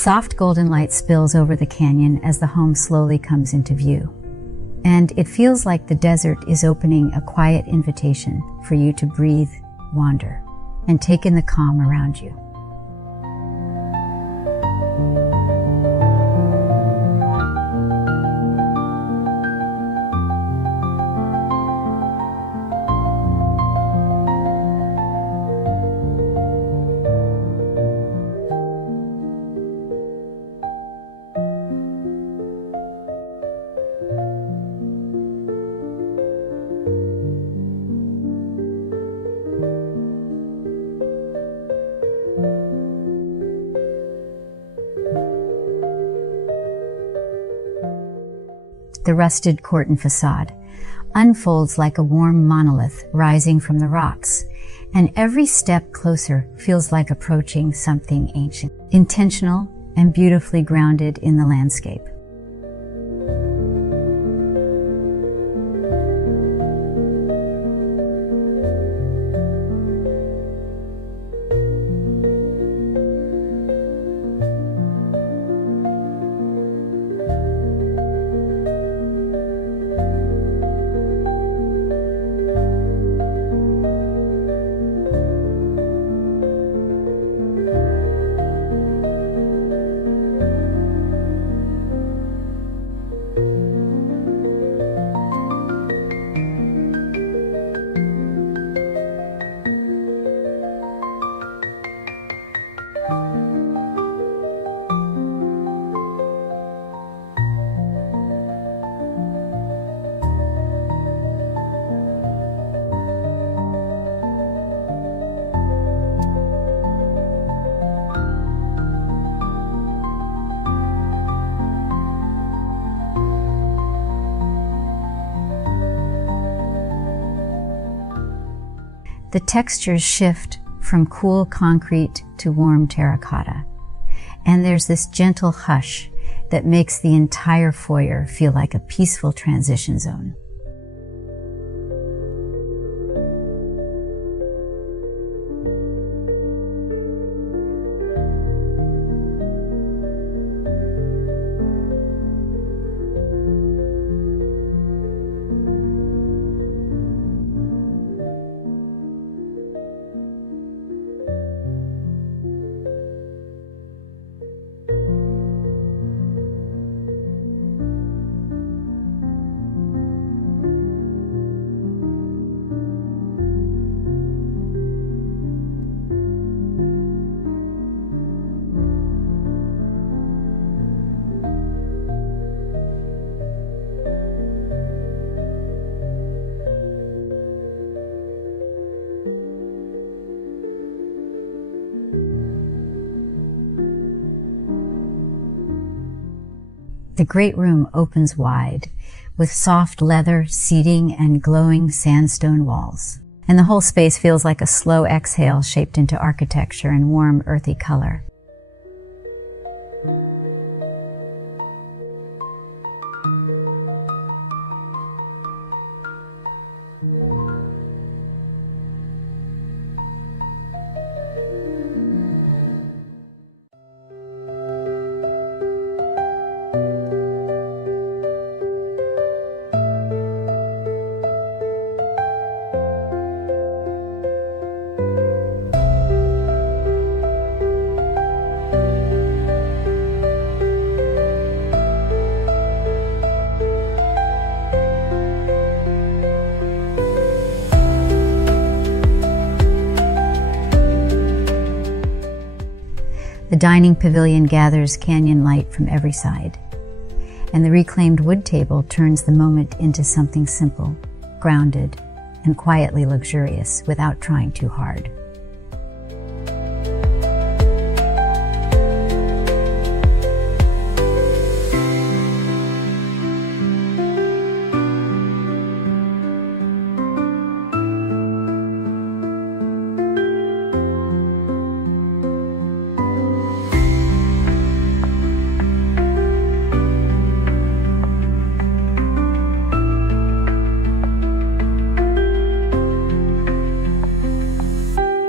Soft golden light spills over the canyon as the home slowly comes into view. And it feels like the desert is opening a quiet invitation for you to breathe, wander, and take in the calm around you. The rusted Corten façade unfolds like a warm monolith rising from the rocks, and every step closer feels like approaching something ancient, intentional, and beautifully grounded in the landscape. The textures shift from cool concrete to warm terracotta, and there's this gentle hush that makes the entire foyer feel like a peaceful transition zone. The great room opens wide, with soft leather seating and glowing sandstone walls. And the whole space feels like a slow exhale shaped into architecture and warm, earthy color. The dining pavilion gathers canyon light from every side, and the reclaimed wood table turns the moment into something simple, grounded, and quietly luxurious without trying too hard.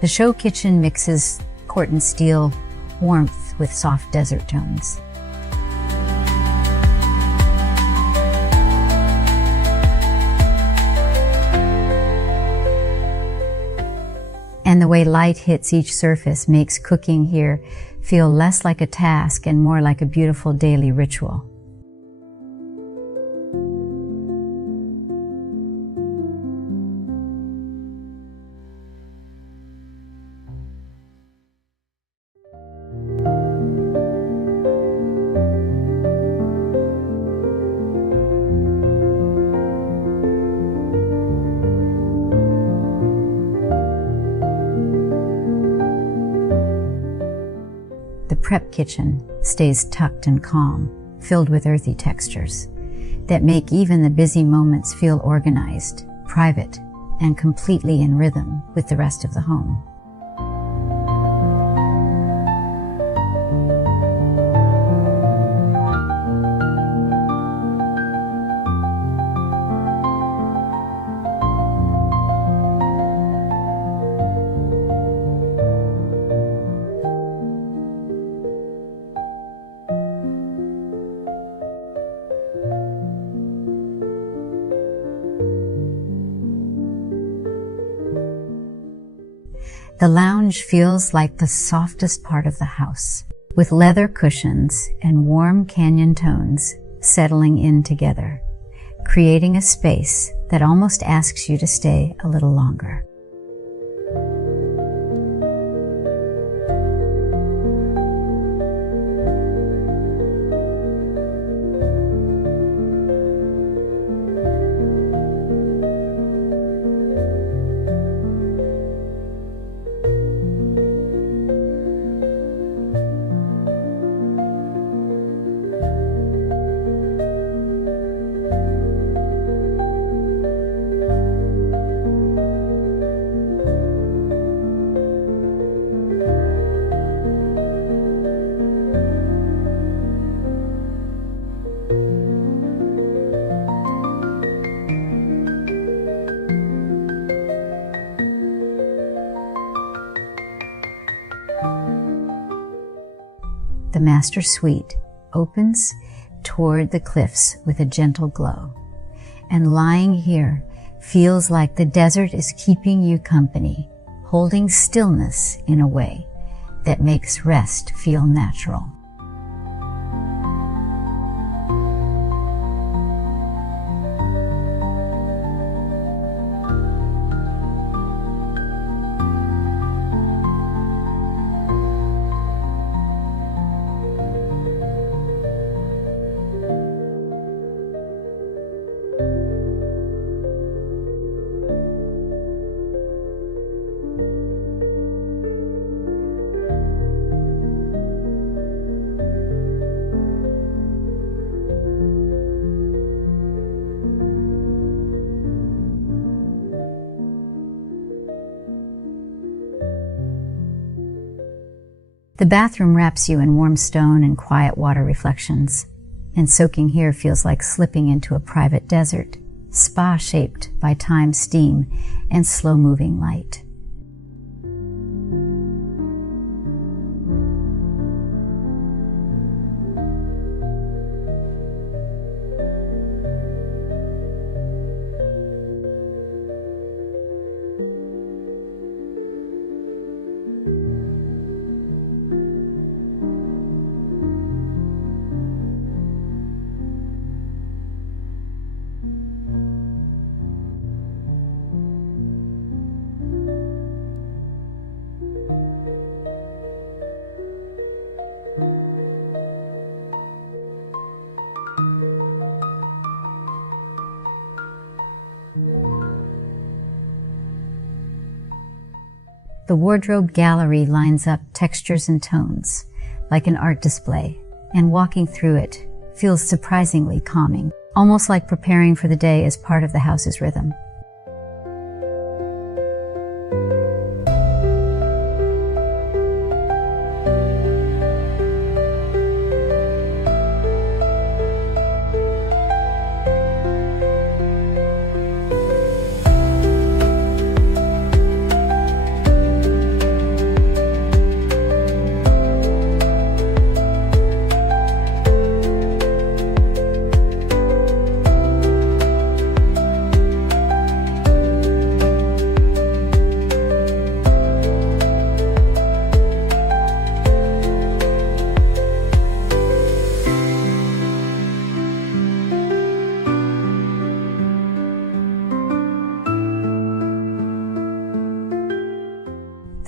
The show kitchen mixes Corten steel warmth with soft desert tones. And the way light hits each surface makes cooking here feel less like a task and more like a beautiful daily ritual. The prep kitchen stays tucked and calm, filled with earthy textures that make even the busy moments feel organized, private, and completely in rhythm with the rest of the home. The lounge feels like the softest part of the house, with leather cushions and warm canyon tones settling in together, creating a space that almost asks you to stay a little longer. The master suite opens toward the cliffs with a gentle glow, and lying here feels like the desert is keeping you company, holding stillness in a way that makes rest feel natural. The bathroom wraps you in warm stone and quiet water reflections, and soaking here feels like slipping into a private desert, spa shaped by time, steam, and slow-moving light. The wardrobe gallery lines up textures and tones, like an art display, and walking through it feels surprisingly calming, almost like preparing for the day as part of the house's rhythm.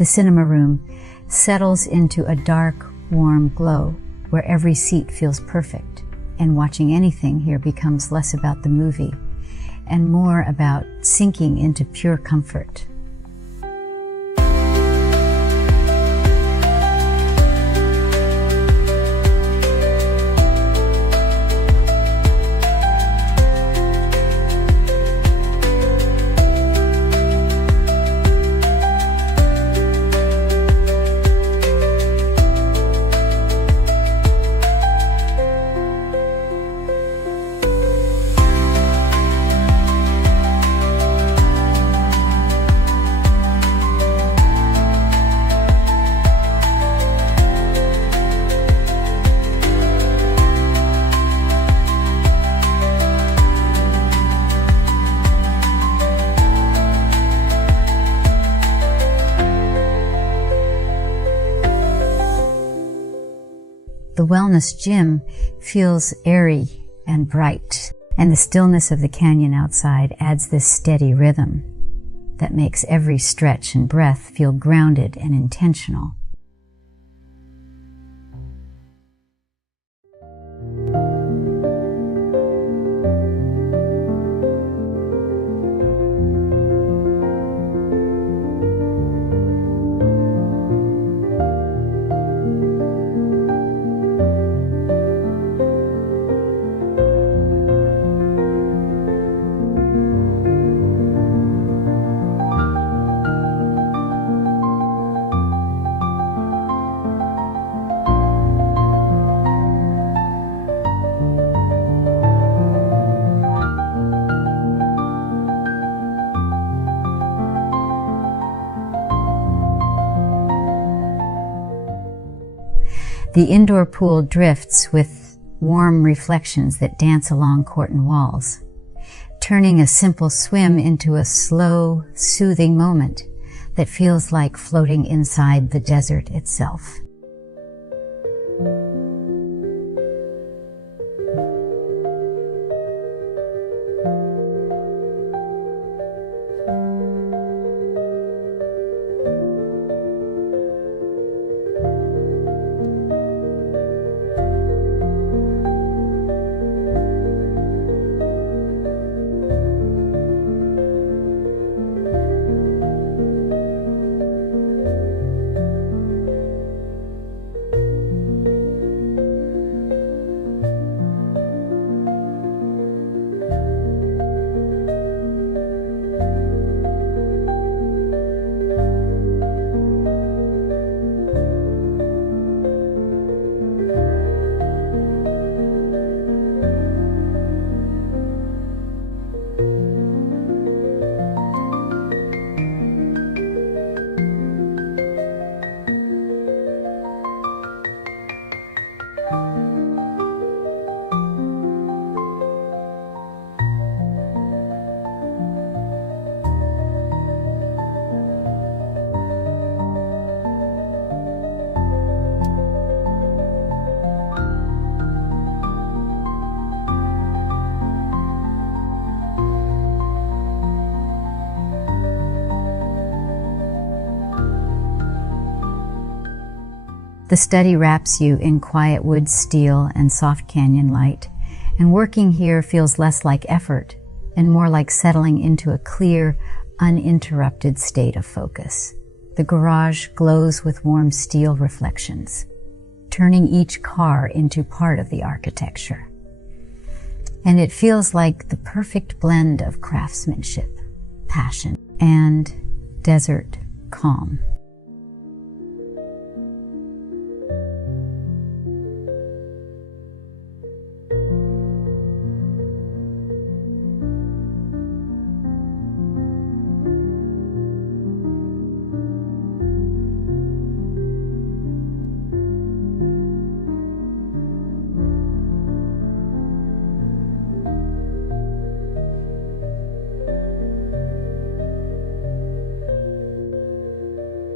The cinema room settles into a dark, warm glow where every seat feels perfect, and watching anything here becomes less about the movie and more about sinking into pure comfort. The wellness gym feels airy and bright, and the stillness of the canyon outside adds this steady rhythm that makes every stretch and breath feel grounded and intentional. The indoor pool drifts with warm reflections that dance along Corten walls, turning a simple swim into a slow, soothing moment that feels like floating inside the desert itself. The study wraps you in quiet wood steel and soft canyon light, and working here feels less like effort and more like settling into a clear, uninterrupted state of focus. The garage glows with warm steel reflections, turning each car into part of the architecture. And it feels like the perfect blend of craftsmanship, passion, and desert calm.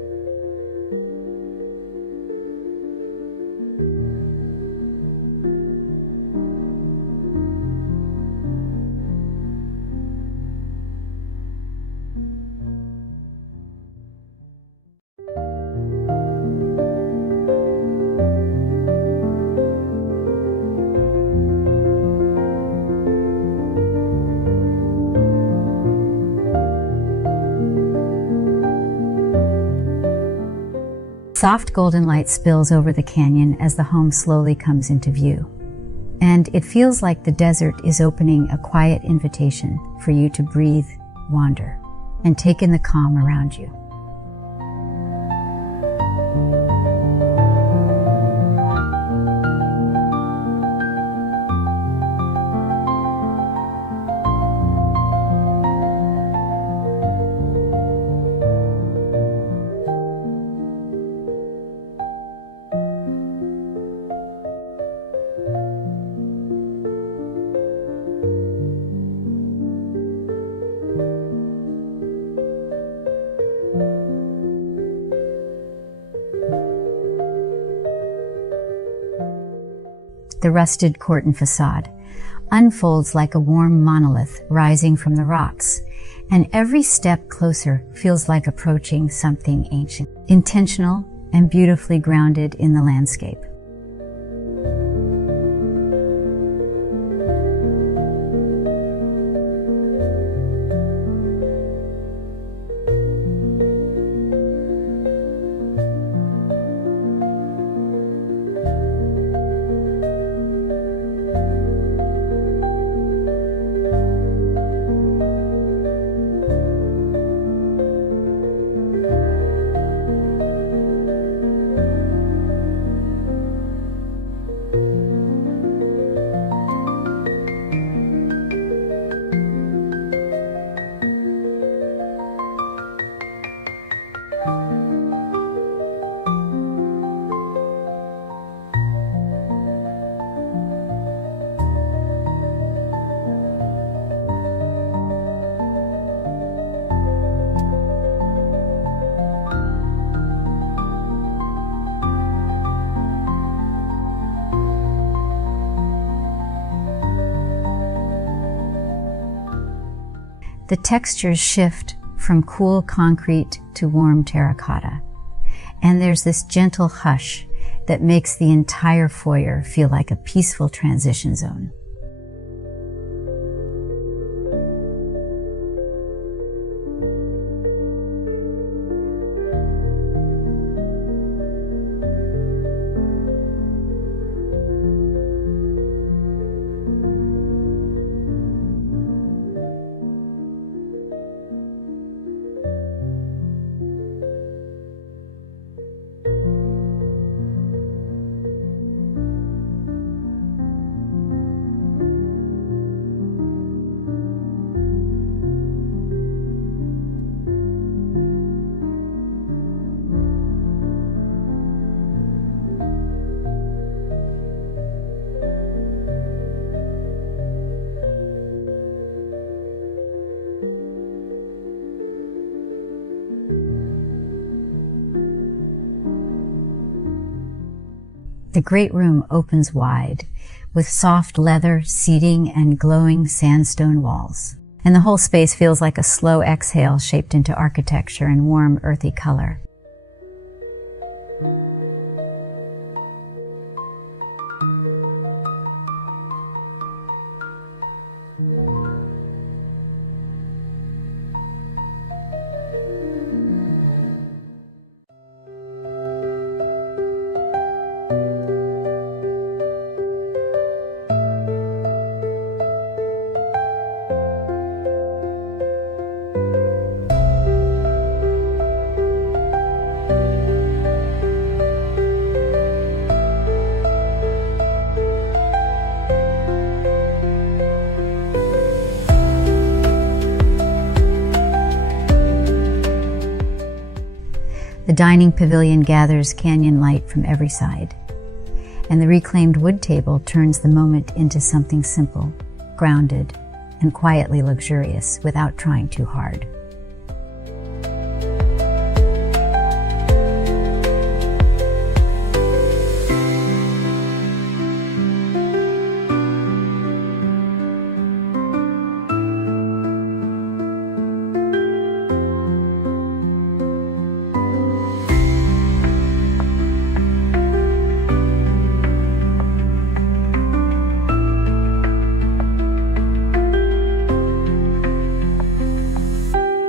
Soft golden light spills over the canyon as the home slowly comes into view. And it feels like the desert is opening a quiet invitation for you to breathe, wander, and take in the calm around you. The rusted Corten façade unfolds like a warm monolith rising from the rocks, and every step closer feels like approaching something ancient, intentional, and beautifully grounded in the landscape. The textures shift from cool concrete to warm terracotta, and there's this gentle hush that makes the entire foyer feel like a peaceful transition zone. The great room opens wide, with soft leather seating and glowing sandstone walls. And the whole space feels like a slow exhale shaped into architecture and warm, earthy color. The dining pavilion gathers canyon light from every side, and the reclaimed wood table turns the moment into something simple, grounded, and quietly luxurious without trying too hard.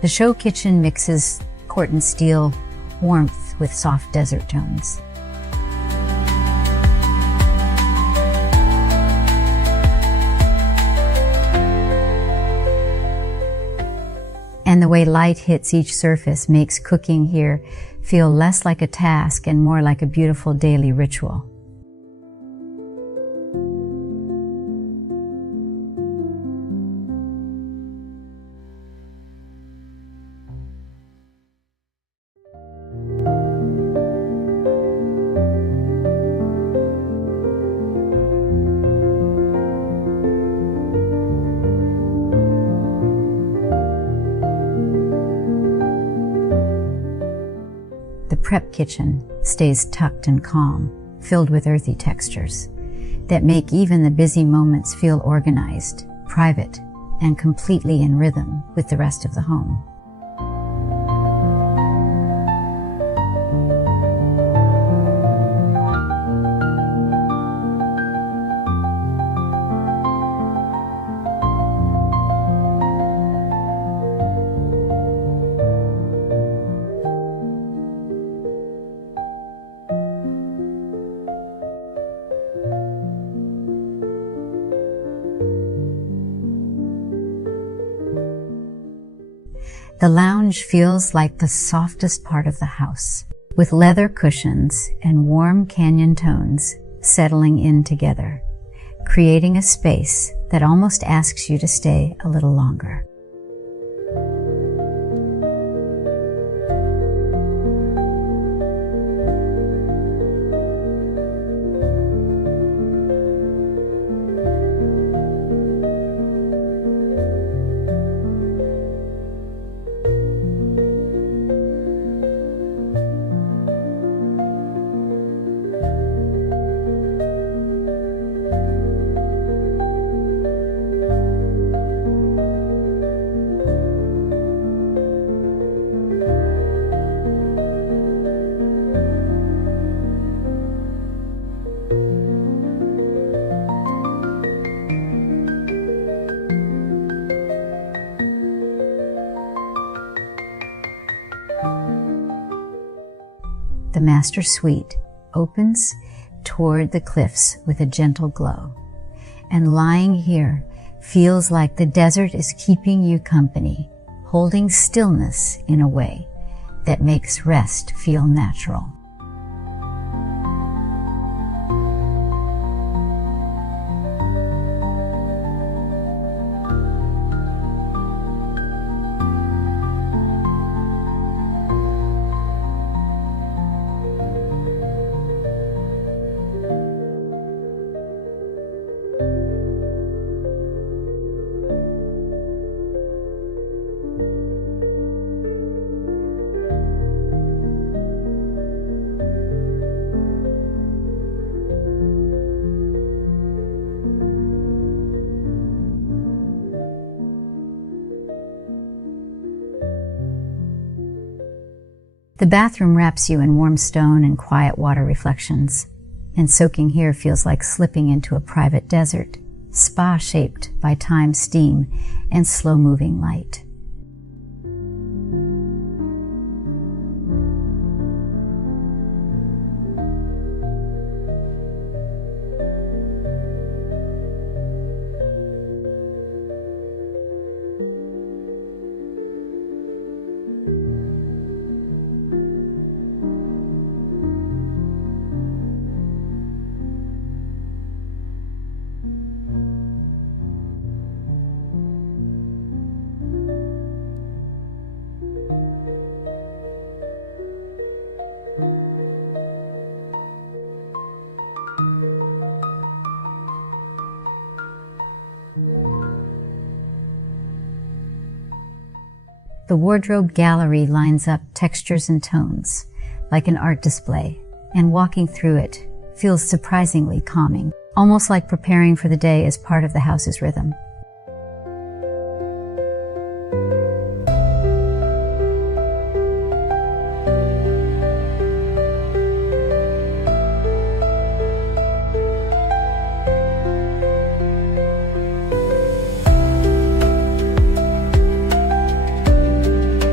The show kitchen mixes Corten steel warmth with soft desert tones. And the way light hits each surface makes cooking here feel less like a task and more like a beautiful daily ritual. The prep kitchen stays tucked and calm, filled with earthy textures that make even the busy moments feel organized, private, and completely in rhythm with the rest of the home. The lounge feels like the softest part of the house, with leather cushions and warm canyon tones settling in together, creating a space that almost asks you to stay a little longer. The master suite opens toward the cliffs with a gentle glow, and lying here feels like the desert is keeping you company, holding stillness in a way that makes rest feel natural. The bathroom wraps you in warm stone and quiet water reflections, and soaking here feels like slipping into a private desert, spa shaped by time, steam, and slow-moving light. The wardrobe gallery lines up textures and tones, like an art display, and walking through it feels surprisingly calming, almost like preparing for the day as part of the house's rhythm.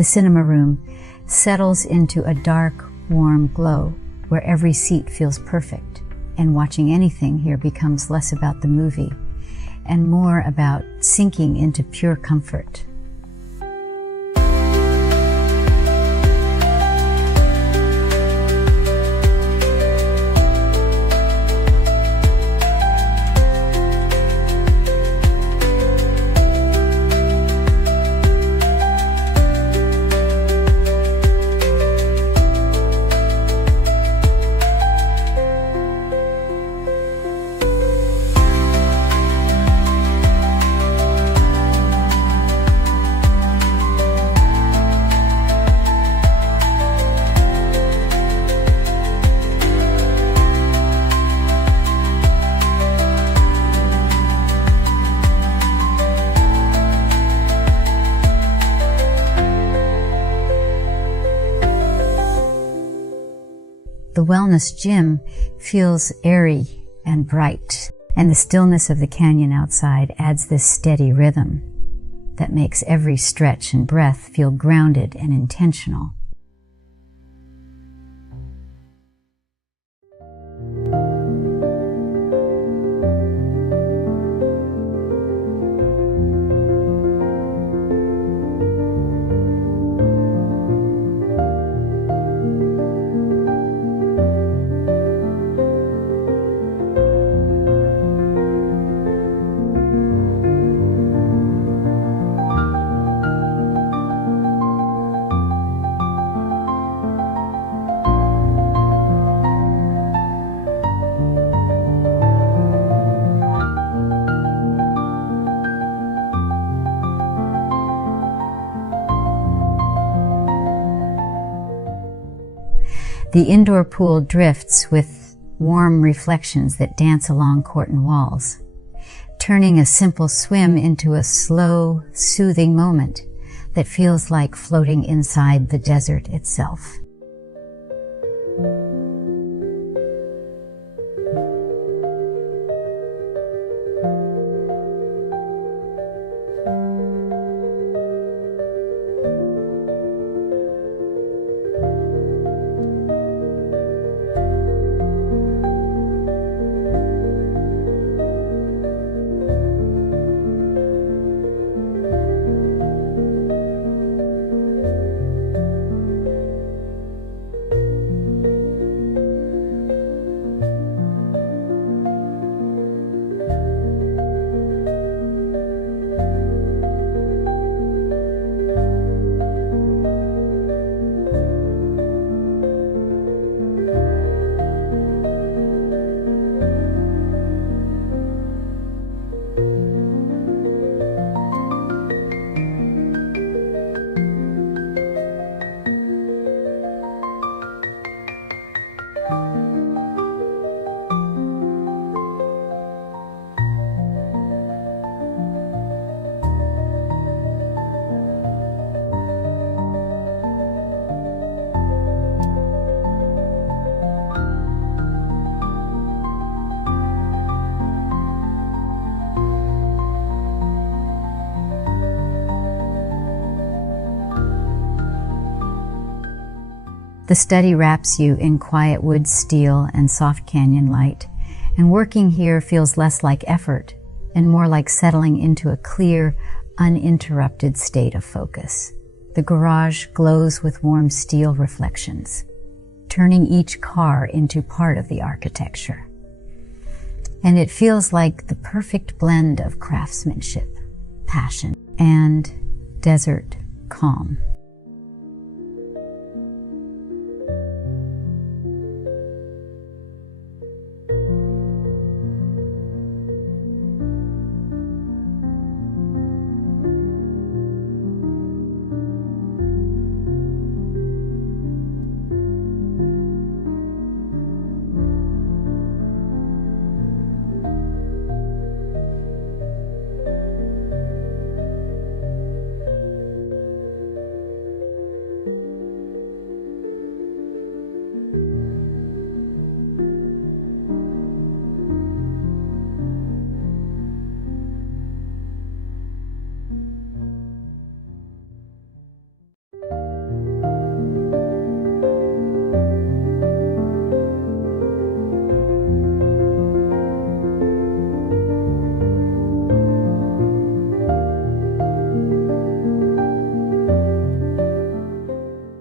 The cinema room settles into a dark, warm glow where every seat feels perfect, and watching anything here becomes less about the movie and more about sinking into pure comfort. The wellness gym feels airy and bright, and the stillness of the canyon outside adds this steady rhythm that makes every stretch and breath feel grounded and intentional. The indoor pool drifts with warm reflections that dance along Corten walls, turning a simple swim into a slow, soothing moment that feels like floating inside the desert itself. The study wraps you in quiet wood steel and soft canyon light, and working here feels less like effort and more like settling into a clear, uninterrupted state of focus. The garage glows with warm steel reflections, turning each car into part of the architecture. And it feels like the perfect blend of craftsmanship, passion, and desert calm.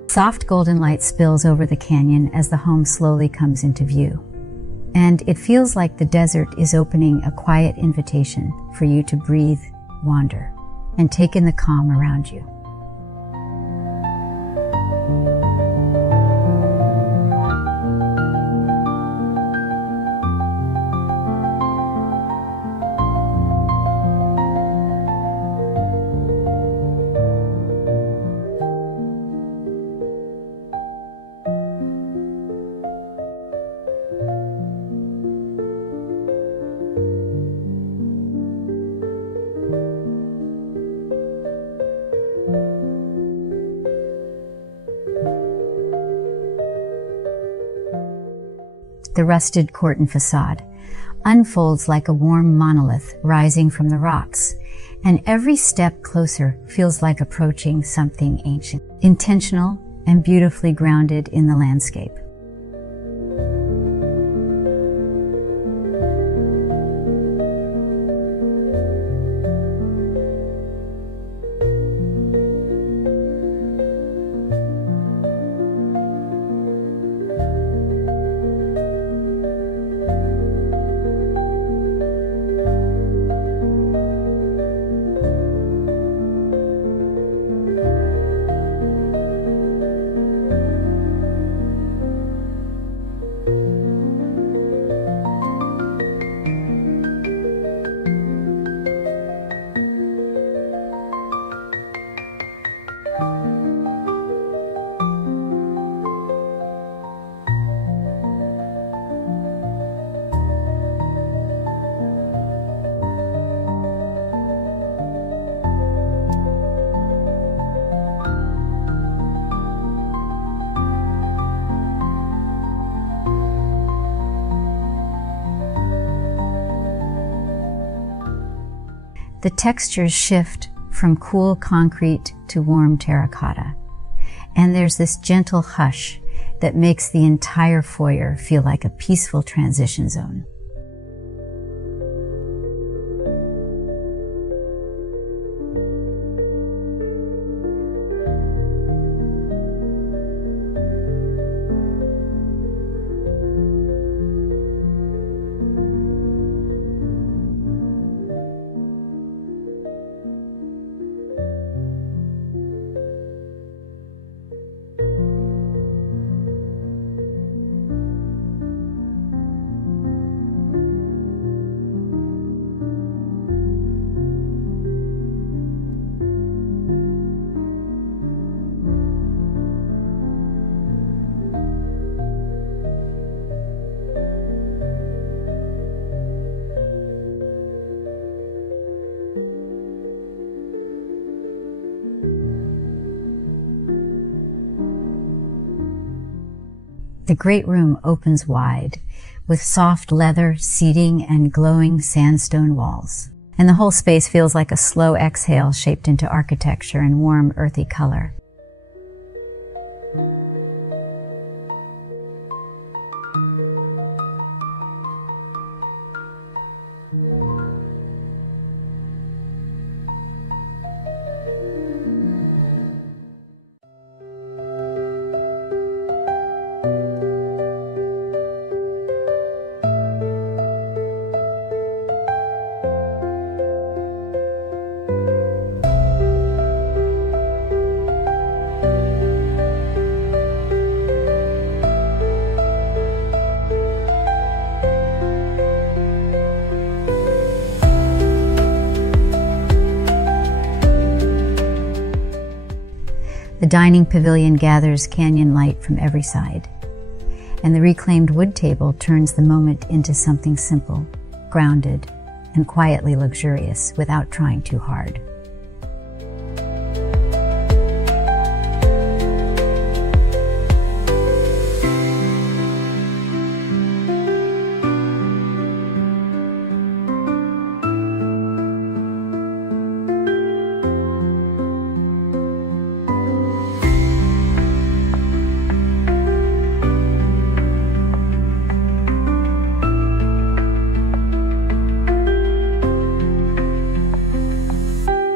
Soft golden light spills over the canyon as the home slowly comes into view. And it feels like the desert is opening a quiet invitation for you to breathe, wander, and take in the calm around you. The rusted Corten façade unfolds like a warm monolith rising from the rocks, and every step closer feels like approaching something ancient, intentional, and beautifully grounded in the landscape. The textures shift from cool concrete to warm terracotta, and there's this gentle hush that makes the entire foyer feel like a peaceful transition zone. The great room opens wide, with soft leather seating and glowing sandstone walls. And the whole space feels like a slow exhale shaped into architecture and warm, earthy color. The dining pavilion gathers canyon light from every side, and the reclaimed wood table turns the moment into something simple, grounded, and quietly luxurious without trying too hard.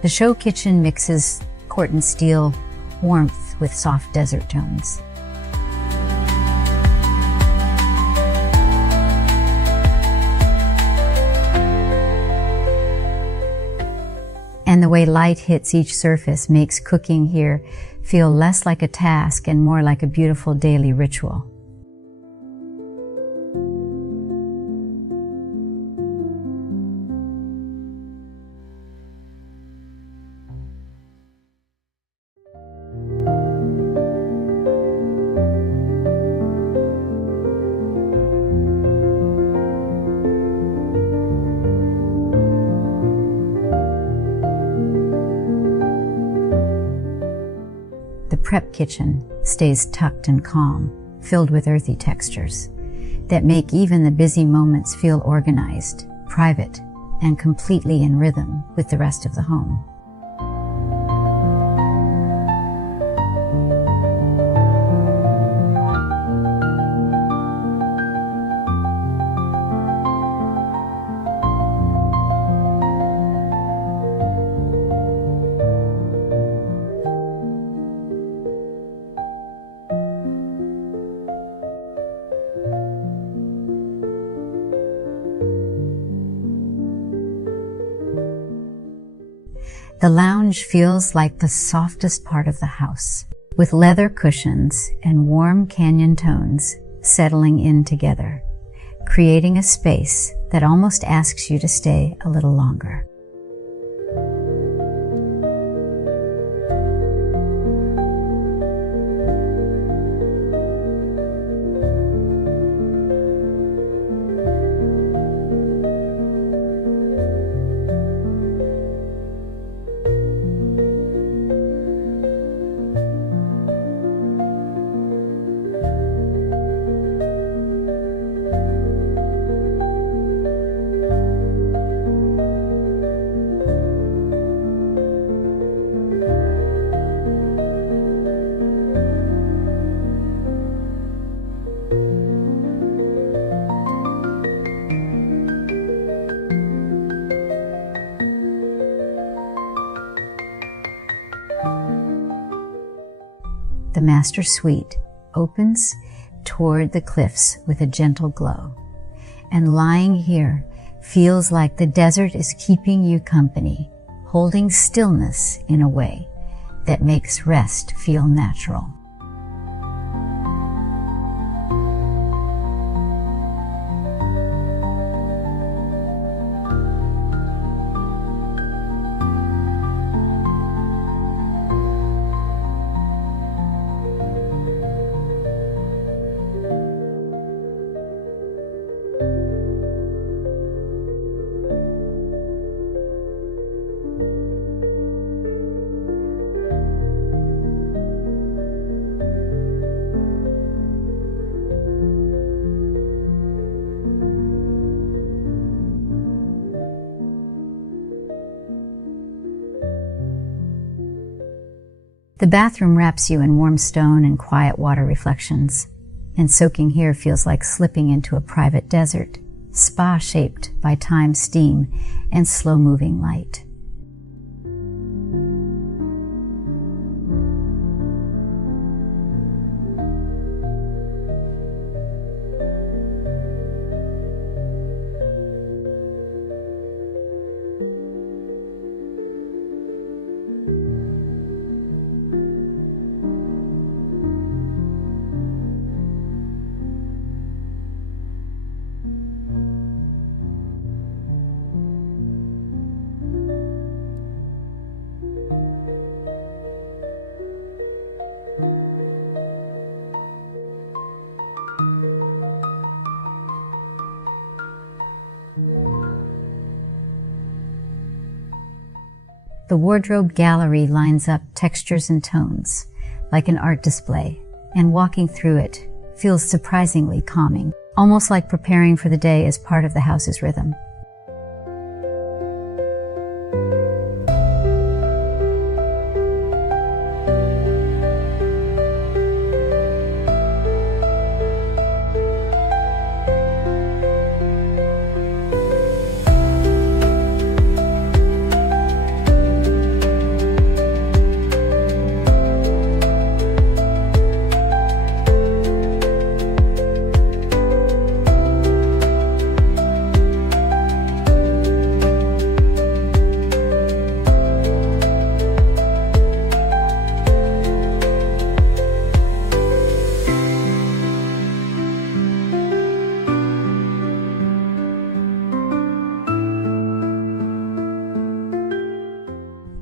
The show kitchen mixes Corten steel warmth with soft desert tones. And the way light hits each surface makes cooking here feel less like a task and more like a beautiful daily ritual. The prep kitchen stays tucked and calm, filled with earthy textures that make even the busy moments feel organized, private, and completely in rhythm with the rest of the home. The lounge feels like the softest part of the house, with leather cushions and warm canyon tones settling in together, creating a space that almost asks you to stay a little longer. The master suite opens toward the cliffs with a gentle glow, and lying here feels like the desert is keeping you company, holding stillness in a way that makes rest feel natural. The bathroom wraps you in warm stone and quiet water reflections, and soaking here feels like slipping into a private desert, spa shaped by time, steam, and slow-moving light. The wardrobe gallery lines up textures and tones, like an art display, and walking through it feels surprisingly calming, almost like preparing for the day as part of the house's rhythm.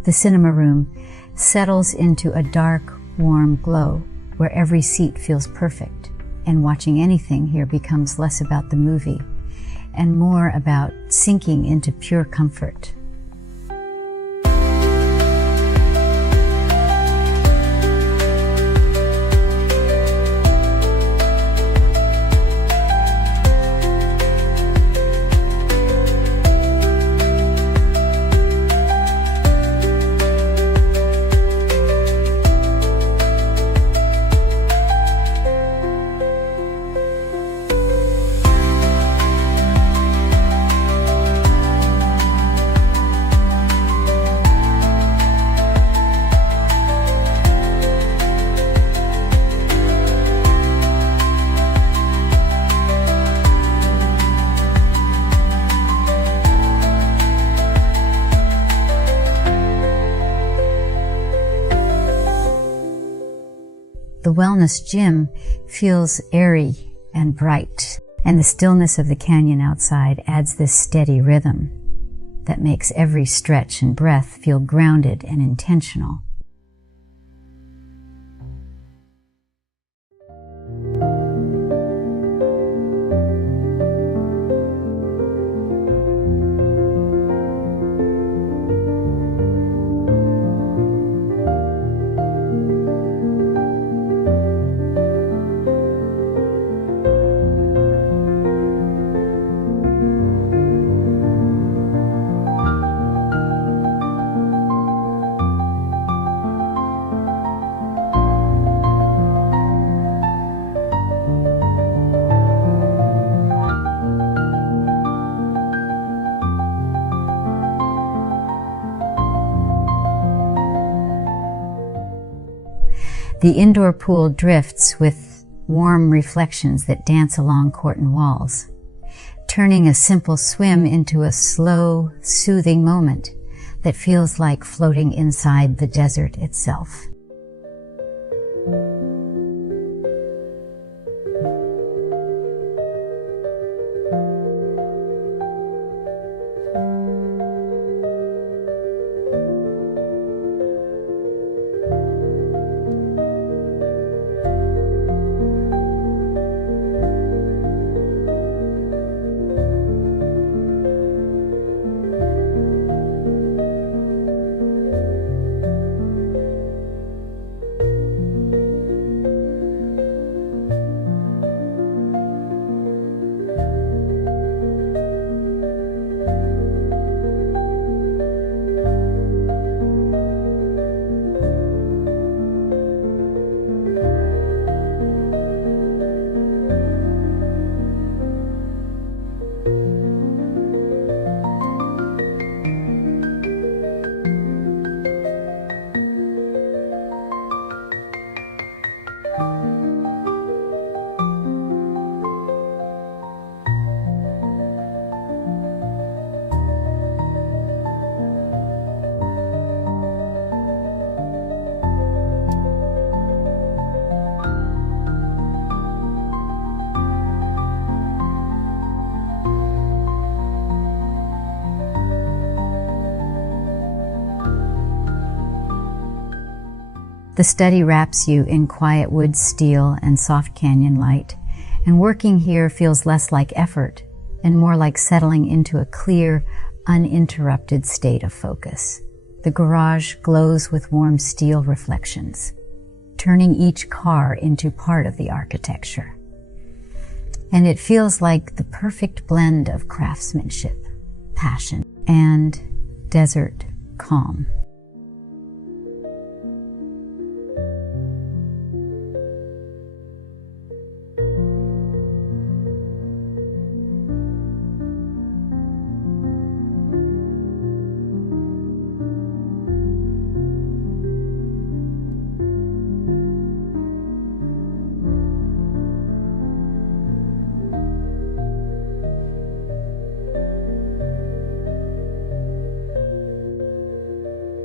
The cinema room settles into a dark, warm glow where every seat feels perfect, and watching anything here becomes less about the movie and more about sinking into pure comfort. The wellness gym feels airy and bright, and the stillness of the canyon outside adds this steady rhythm that makes every stretch and breath feel grounded and intentional. The indoor pool drifts with warm reflections that dance along Corten walls, turning a simple swim into a slow, soothing moment that feels like floating inside the desert itself. The study wraps you in quiet wood steel and soft canyon light, and working here feels less like effort and more like settling into a clear, uninterrupted state of focus. The garage glows with warm steel reflections, turning each car into part of the architecture. And it feels like the perfect blend of craftsmanship, passion, and desert calm.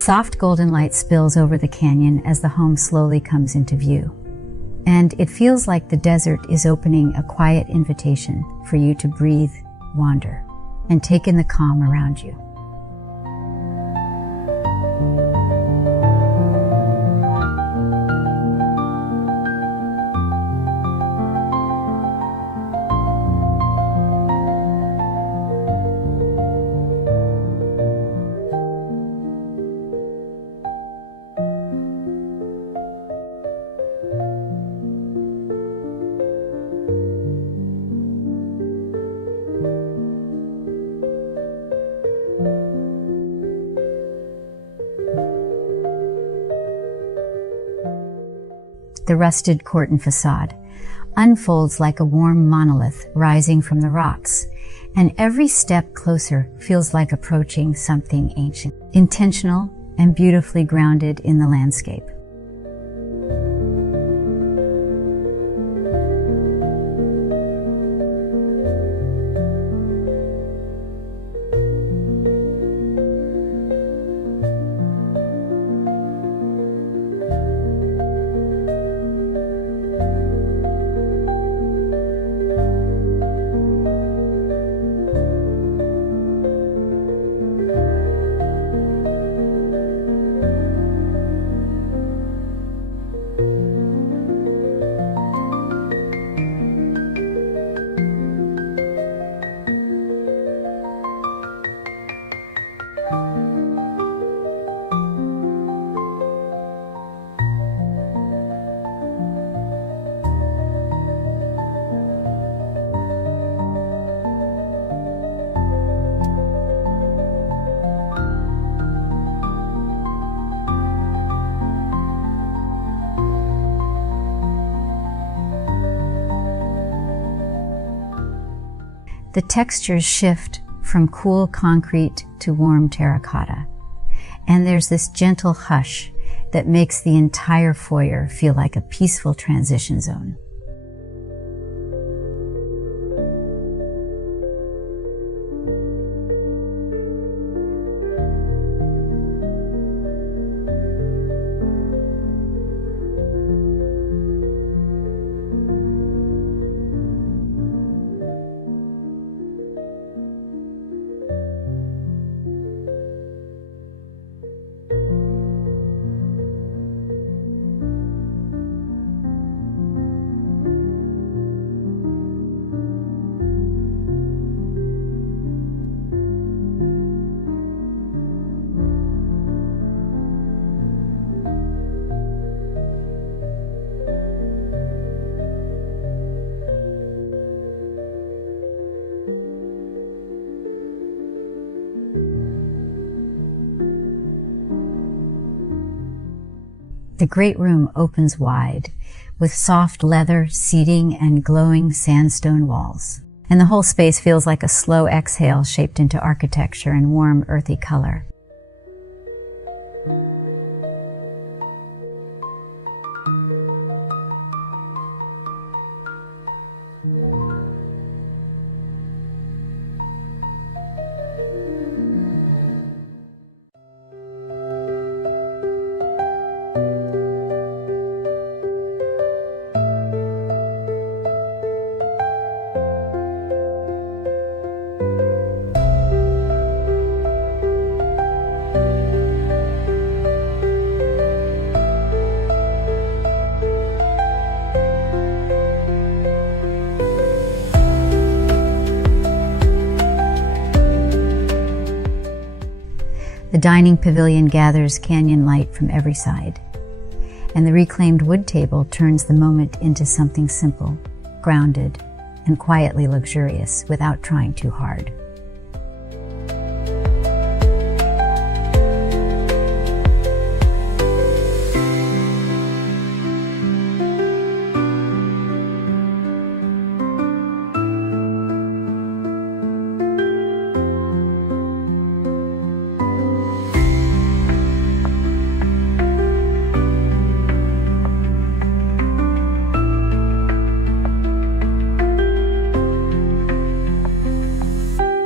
Soft golden light spills over the canyon as the home slowly comes into view. And it feels like the desert is opening a quiet invitation for you to breathe, wander, and take in the calm around you. The rusted Corten façade unfolds like a warm monolith rising from the rocks, and every step closer feels like approaching something ancient, intentional, and beautifully grounded in the landscape. The textures shift from cool concrete to warm terracotta, and there's this gentle hush that makes the entire foyer feel like a peaceful transition zone. The great room opens wide, with soft leather seating and glowing sandstone walls. And the whole space feels like a slow exhale shaped into architecture and warm, earthy color. The dining pavilion gathers canyon light from every side, and the reclaimed wood table turns the moment into something simple, grounded, and quietly luxurious without trying too hard.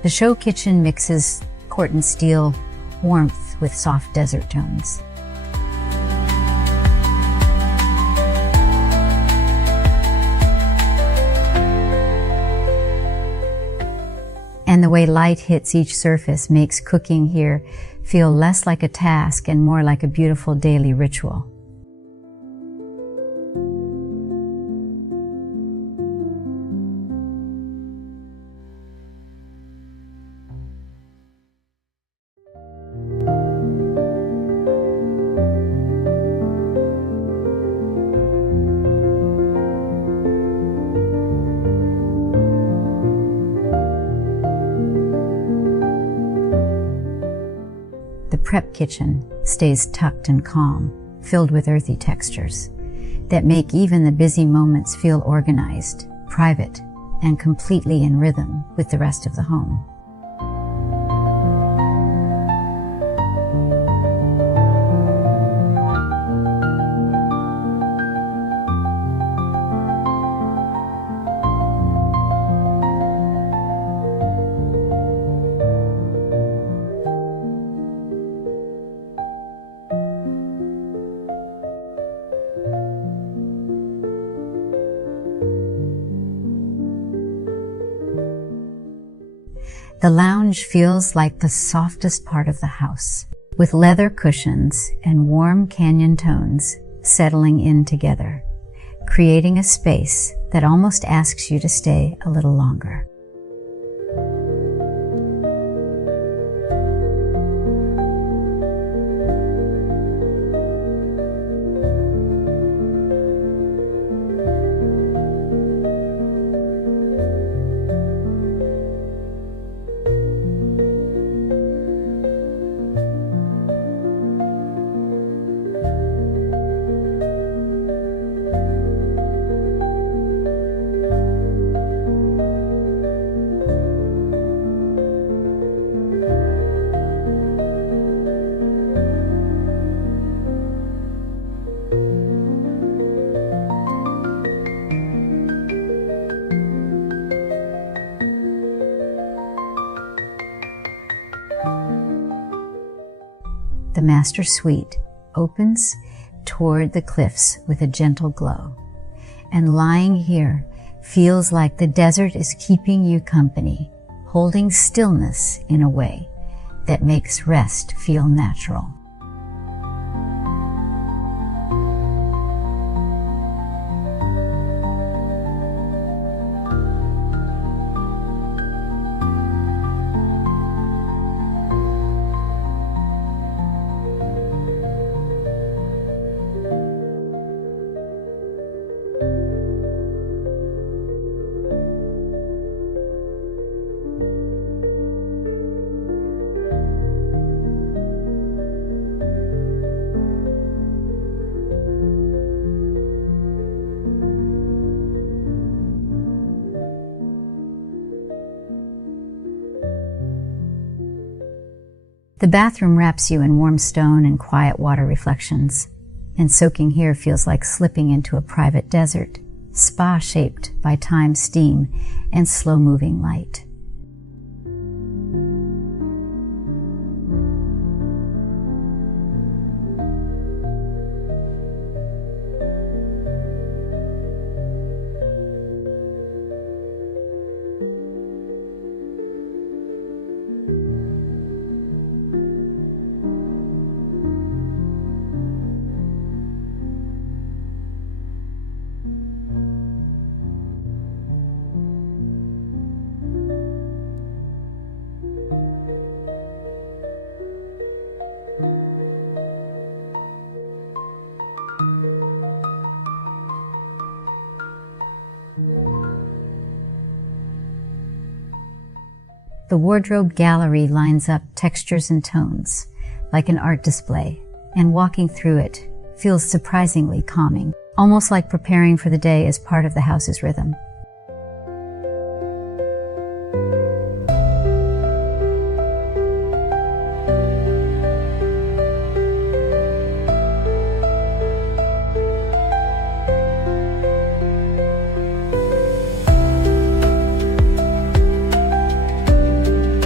The show kitchen mixes Corten steel warmth with soft desert tones. And the way light hits each surface makes cooking here feel less like a task and more like a beautiful daily ritual. The prep kitchen stays tucked and calm, filled with earthy textures that make even the busy moments feel organized, private, and completely in rhythm with the rest of the home. The lounge feels like the softest part of the house, with leather cushions and warm canyon tones settling in together, creating a space that almost asks you to stay a little longer. The master suite opens toward the cliffs with a gentle glow, and lying here feels like the desert is keeping you company, holding stillness in a way that makes rest feel natural. The bathroom wraps you in warm stone and quiet water reflections, and soaking here feels like slipping into a private desert, spa shaped by time, steam, and slow-moving light. The wardrobe gallery lines up textures and tones like an art display, and walking through it feels surprisingly calming, almost like preparing for the day as part of the house's rhythm.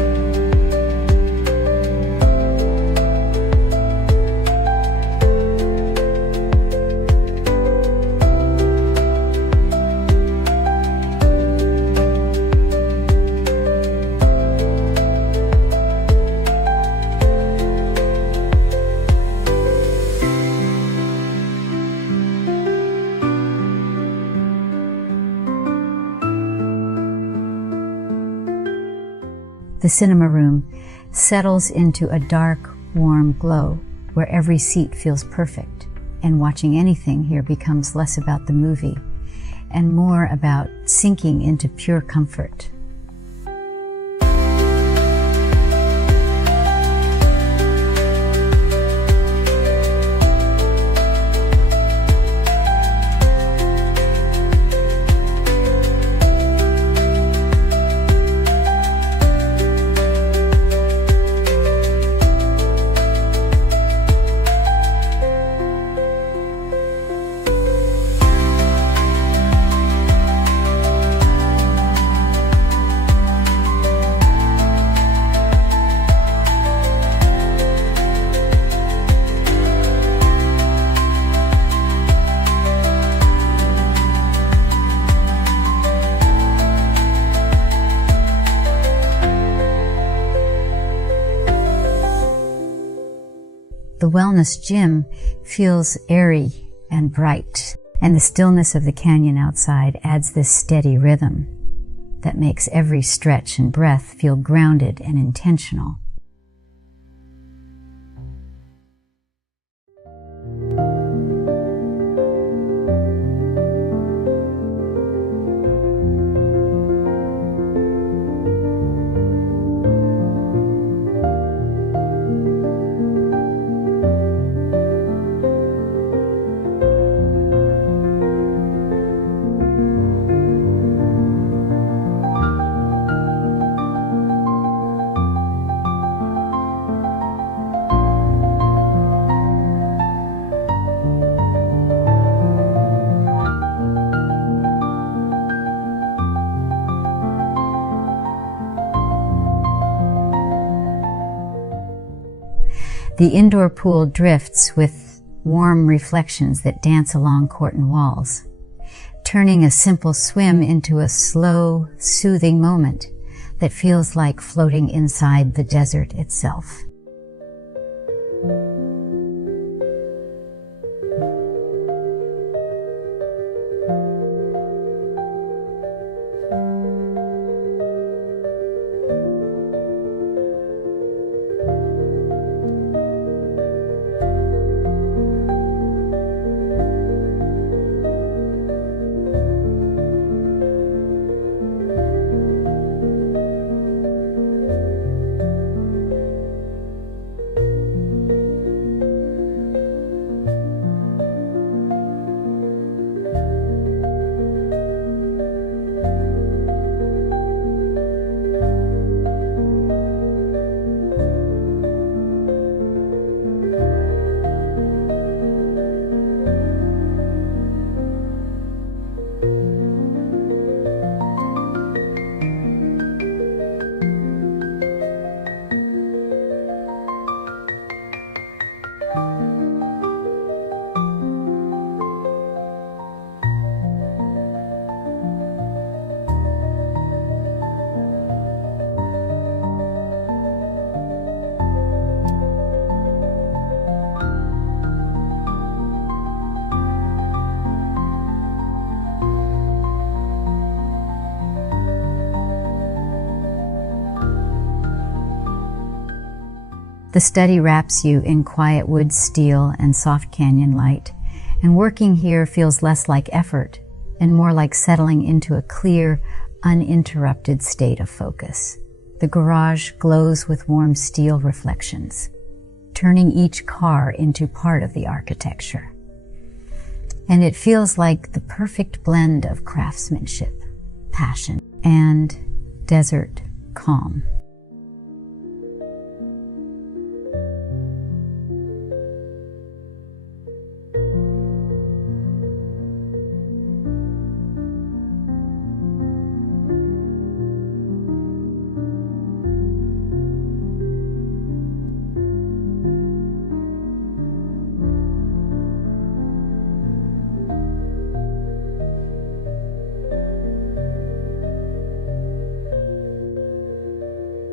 The cinema room settles into a dark, warm glow where every seat feels perfect, and watching anything here becomes less about the movie and more about sinking into pure comfort. The wellness gym feels airy and bright, and the stillness of the canyon outside adds this steady rhythm that makes every stretch and breath feel grounded and intentional. The indoor pool drifts with warm reflections that dance along Corten walls, turning a simple swim into a slow, soothing moment that feels like floating inside the desert itself. The study wraps you in quiet wood steel and soft canyon light, and working here feels less like effort and more like settling into a clear, uninterrupted state of focus. The garage glows with warm steel reflections, turning each car into part of the architecture. And it feels like the perfect blend of craftsmanship, passion, and desert calm.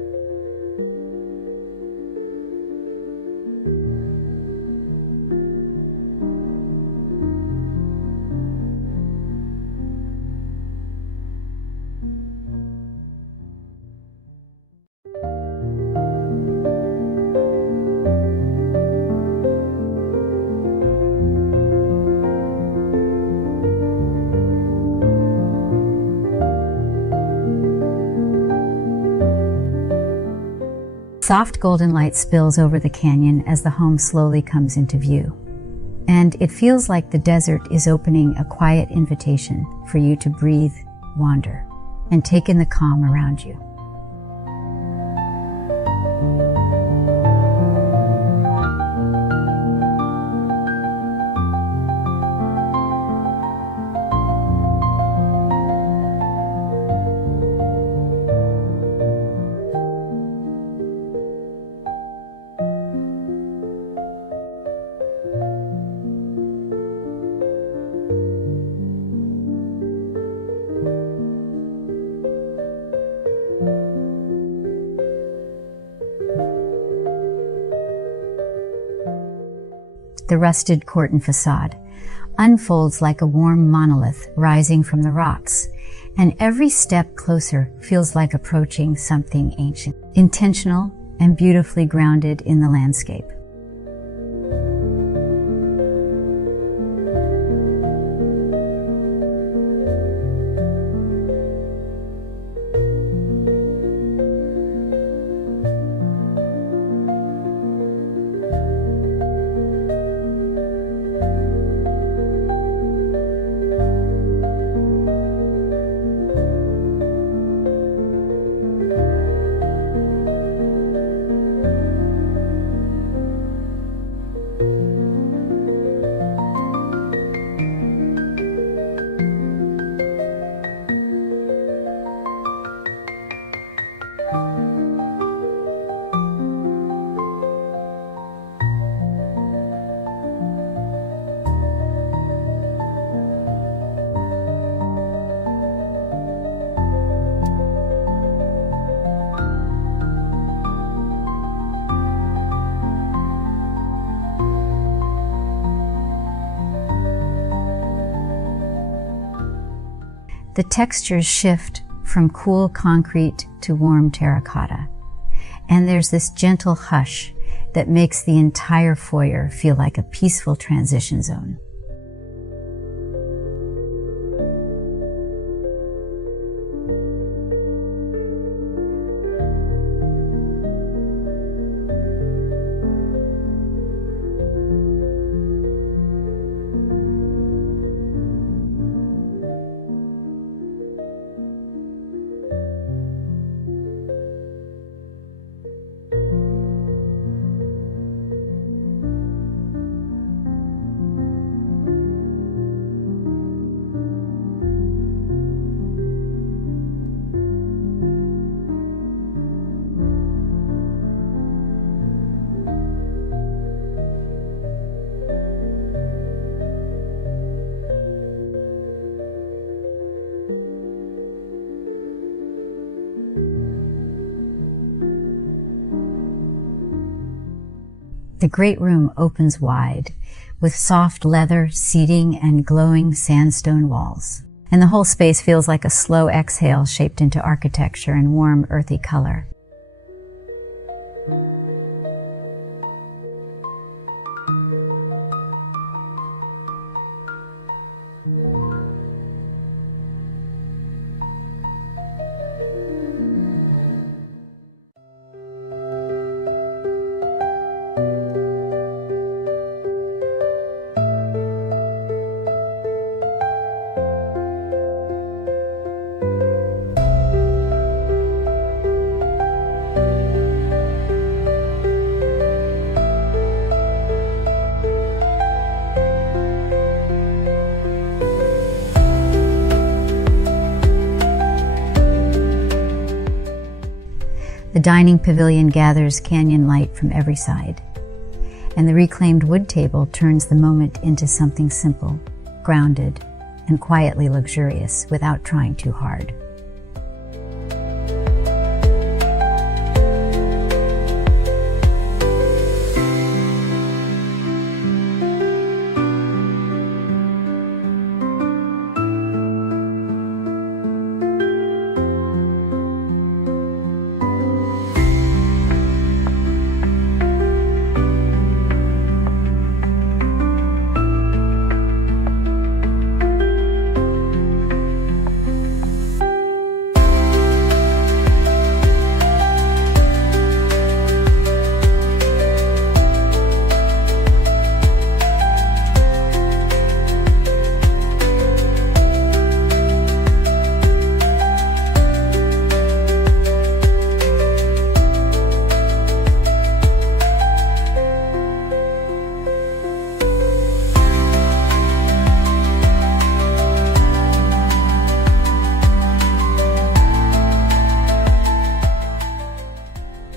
Soft golden light spills over the canyon as the home slowly comes into view. And it feels like the desert is opening a quiet invitation for you to breathe, wander, and take in the calm around you. The rusted Corten façade unfolds like a warm monolith rising from the rocks, and every step closer feels like approaching something ancient, intentional, and beautifully grounded in the landscape. The textures shift from cool concrete to warm terracotta, and there's this gentle hush that makes the entire foyer feel like a peaceful transition zone. The great room opens wide, with soft leather seating and glowing sandstone walls. And the whole space feels like a slow exhale shaped into architecture and warm, earthy color. The dining pavilion gathers canyon light from every side, and the reclaimed wood table turns the moment into something simple, grounded, and quietly luxurious without trying too hard.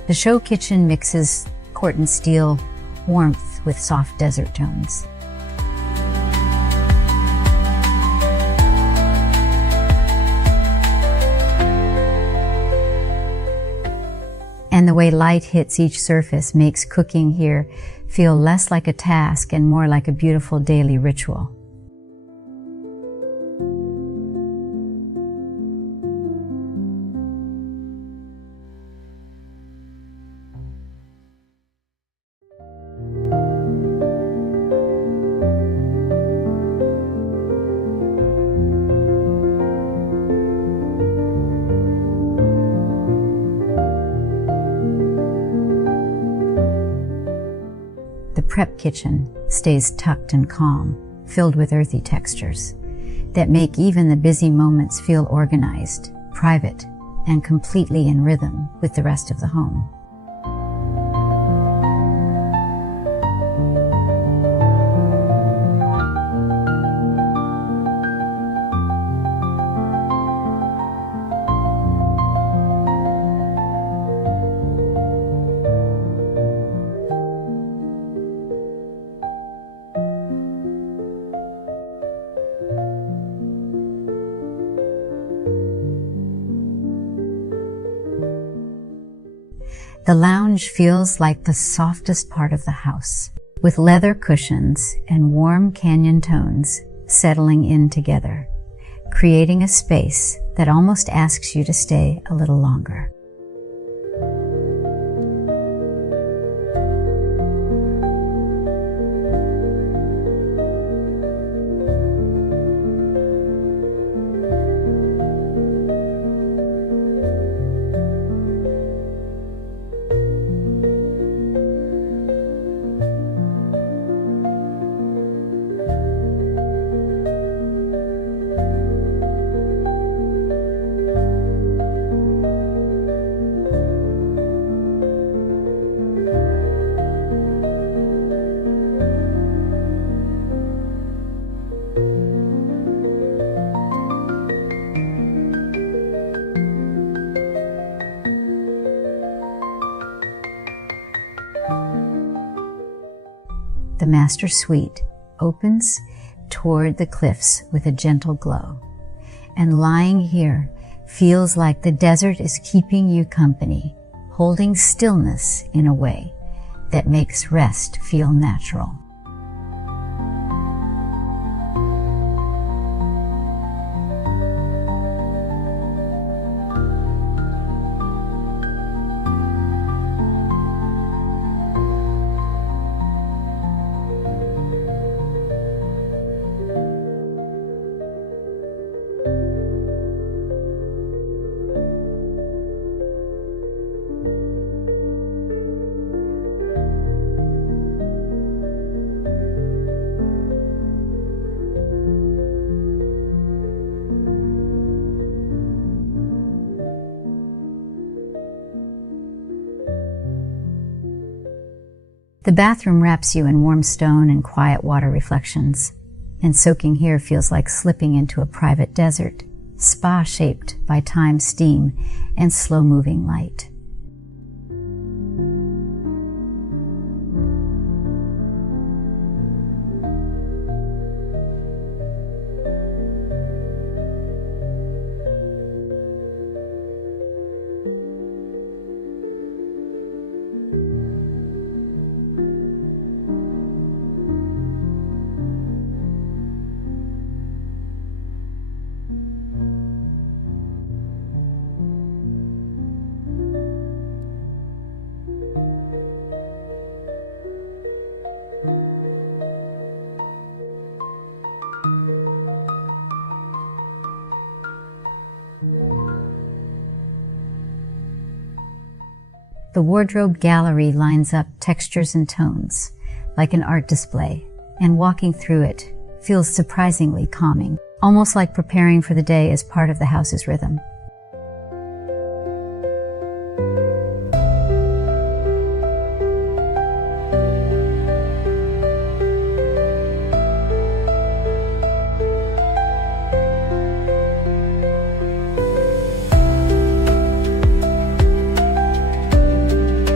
The show kitchen mixes Corten steel warmth with soft desert tones. And the way light hits each surface makes cooking here feel less like a task and more like a beautiful daily ritual. The prep kitchen stays tucked and calm, filled with earthy textures that make even the busy moments feel organized, private, and completely in rhythm with the rest of the home. The lounge feels like the softest part of the house, with leather cushions and warm canyon tones settling in together, creating a space that almost asks you to stay a little longer. The master suite opens toward the cliffs with a gentle glow, and lying here feels like the desert is keeping you company, holding stillness in a way that makes rest feel natural. The bathroom wraps you in warm stone and quiet water reflections, and soaking here feels like slipping into a private desert, spa-shaped by time's steam and slow-moving light. The wardrobe gallery lines up textures and tones like an art display, and walking through it feels surprisingly calming, almost like preparing for the day as part of the house's rhythm.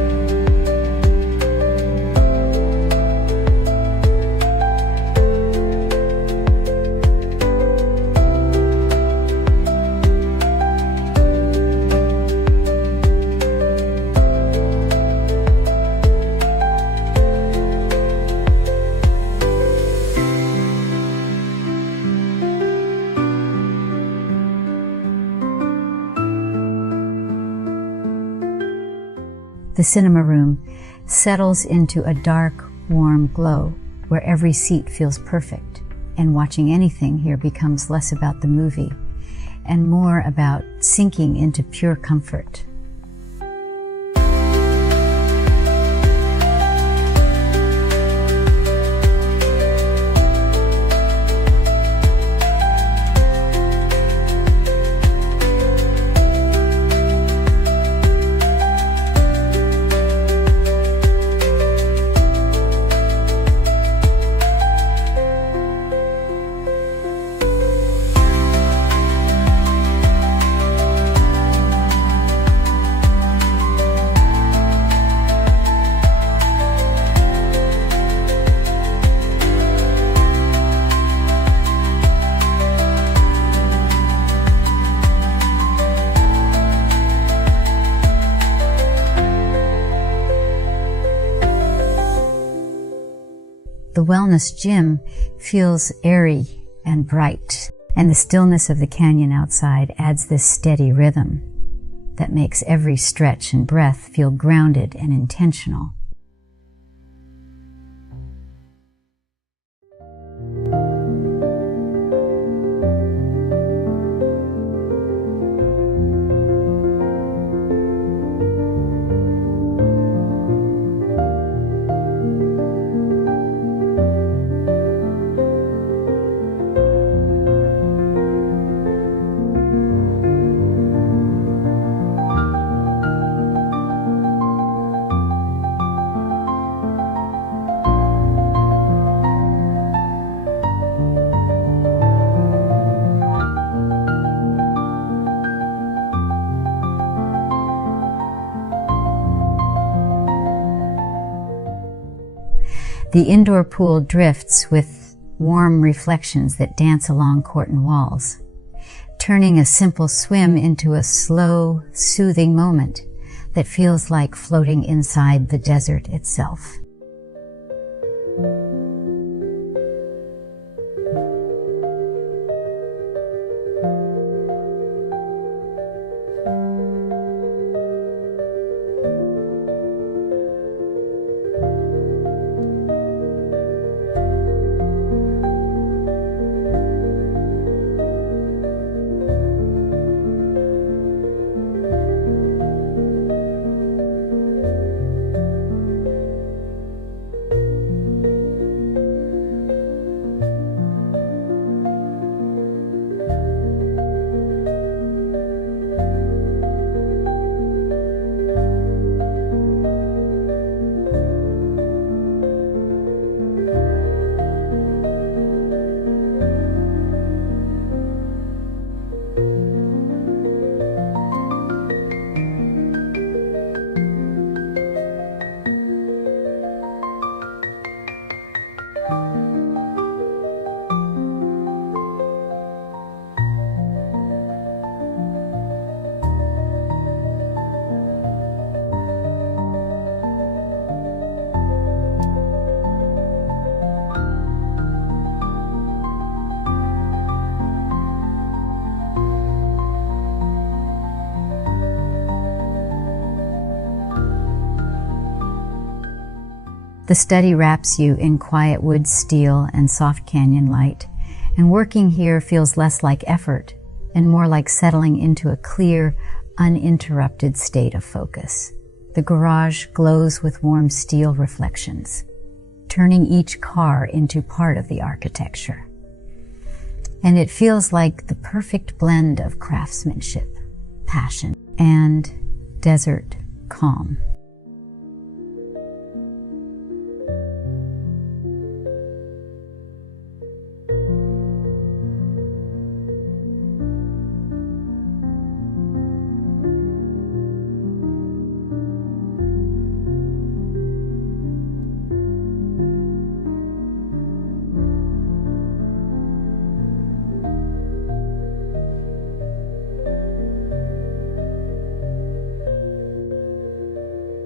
The cinema room settles into a dark, warm glow where every seat feels perfect, and watching anything here becomes less about the movie and more about sinking into pure comfort. The wellness gym feels airy and bright, and the stillness of the canyon outside adds this steady rhythm that makes every stretch and breath feel grounded and intentional. The indoor pool drifts with warm reflections that dance along Corten walls, turning a simple swim into a slow, soothing moment that feels like floating inside the desert itself. The study wraps you in quiet wood steel and soft canyon light, and working here feels less like effort and more like settling into a clear, uninterrupted state of focus. The garage glows with warm steel reflections, turning each car into part of the architecture. And it feels like the perfect blend of craftsmanship, passion, and desert calm.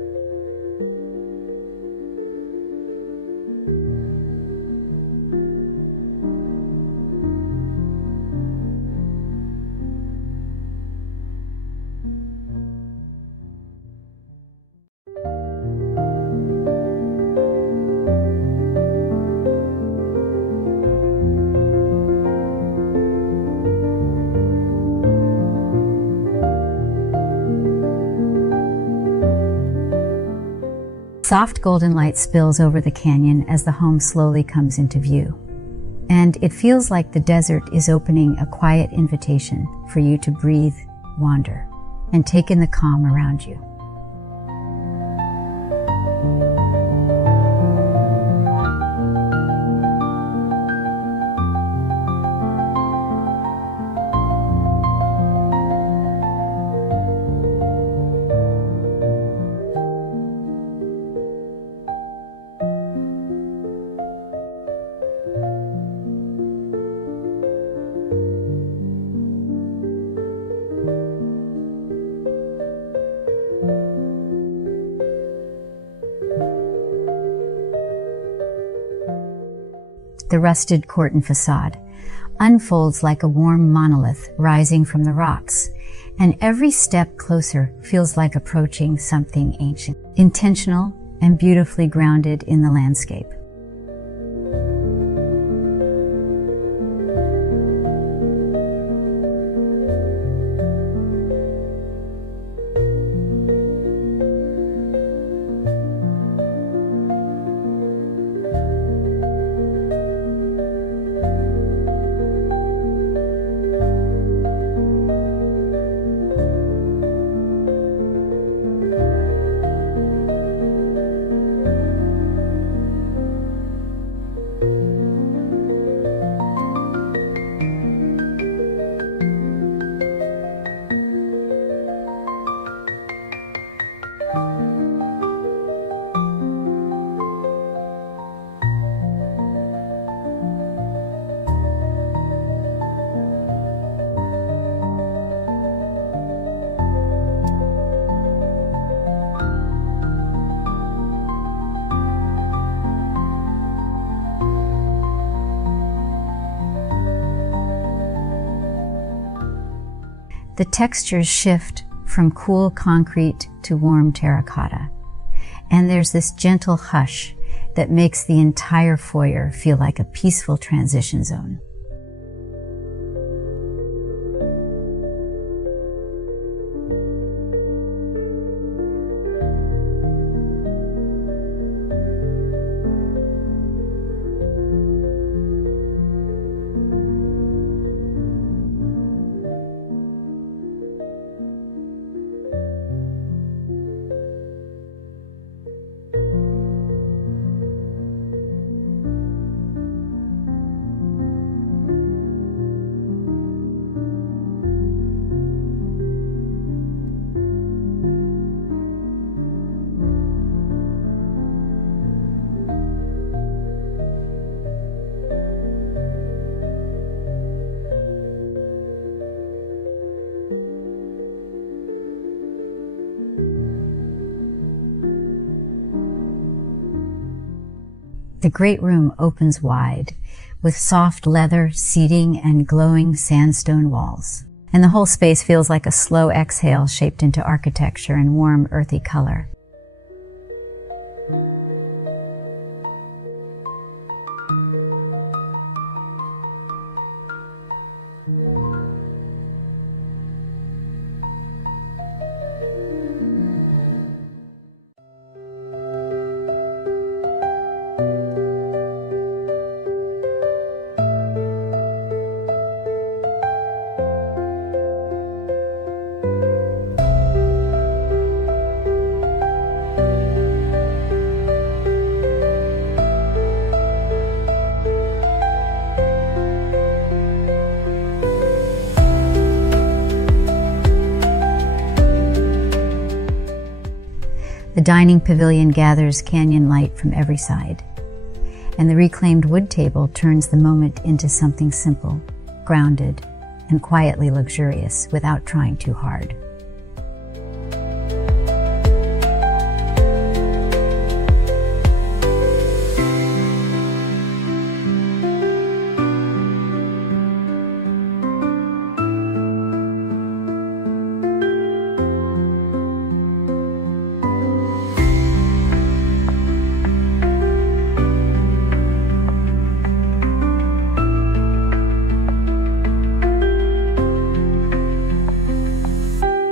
soft golden light spills over the canyon as the home slowly comes into view. And it feels like the desert is opening a quiet invitation for you to breathe, wander, and take in the calm around you. The rusted Corten façade unfolds like a warm monolith rising from the rocks, and every step closer feels like approaching something ancient, intentional and beautifully grounded in the landscape. The textures shift from cool concrete to warm terracotta, and there's this gentle hush that makes the entire foyer feel like a peaceful transition zone. The great room opens wide, with soft leather seating and glowing sandstone walls. And the whole space feels like a slow exhale shaped into architecture and warm, earthy color. The dining pavilion gathers canyon light from every side, and the reclaimed wood table turns the moment into something simple, grounded, and quietly luxurious without trying too hard.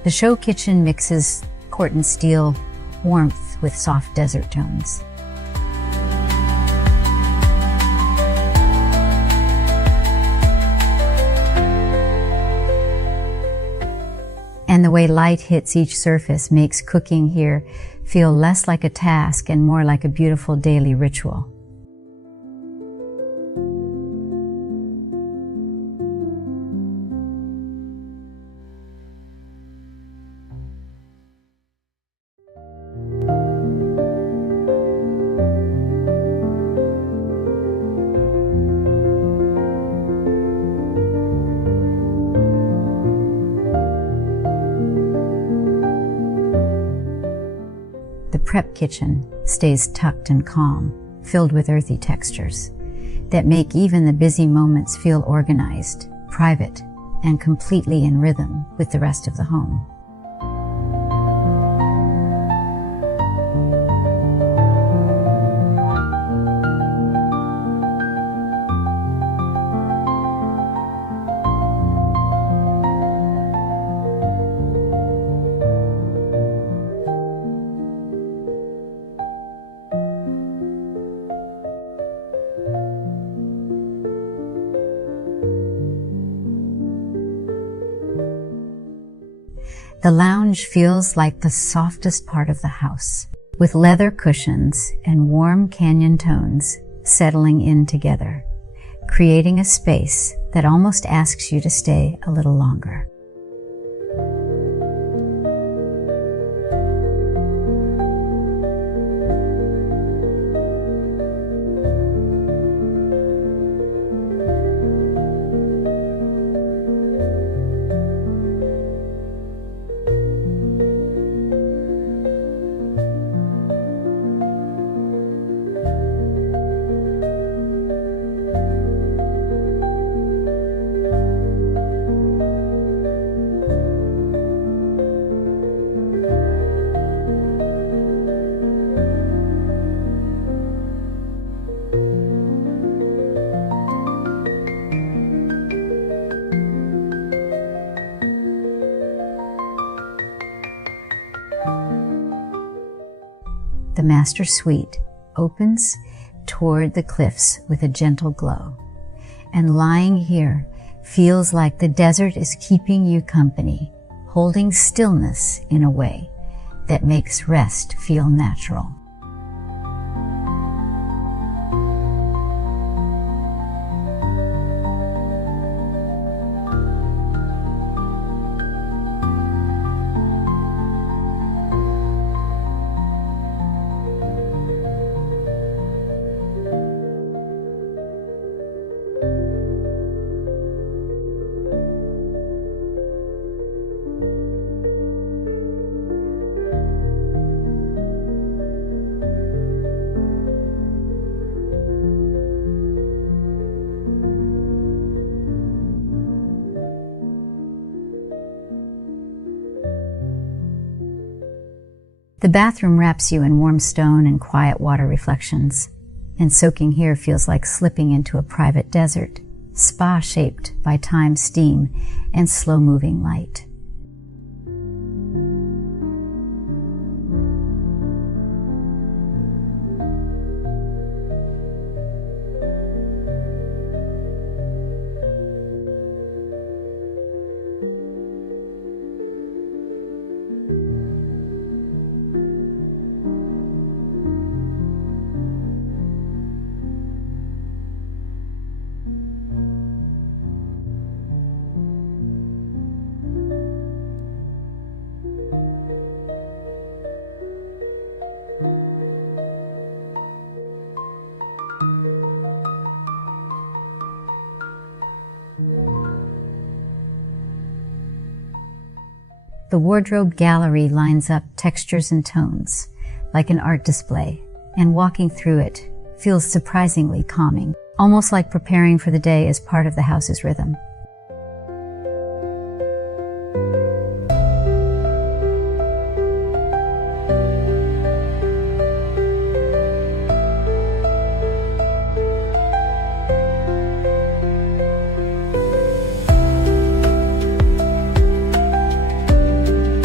The show kitchen mixes Corten steel warmth with soft desert tones. And the way light hits each surface makes cooking here feel less like a task and more like a beautiful daily ritual. The prep kitchen stays tucked and calm, filled with earthy textures that make even the busy moments feel organized, private, and completely in rhythm with the rest of the home. The lounge feels like the softest part of the house, with leather cushions and warm canyon tones settling in together, creating a space that almost asks you to stay a little longer. The master suite opens toward the cliffs with a gentle glow, and lying here feels like the desert is keeping you company, holding stillness in a way that makes rest feel natural. The bathroom wraps you in warm stone and quiet water reflections, and soaking here feels like slipping into a private desert, spa-shaped by time's steam and slow-moving light. The wardrobe gallery lines up textures and tones, like an art display, and walking through it feels surprisingly calming, almost like preparing for the day as part of the house's rhythm.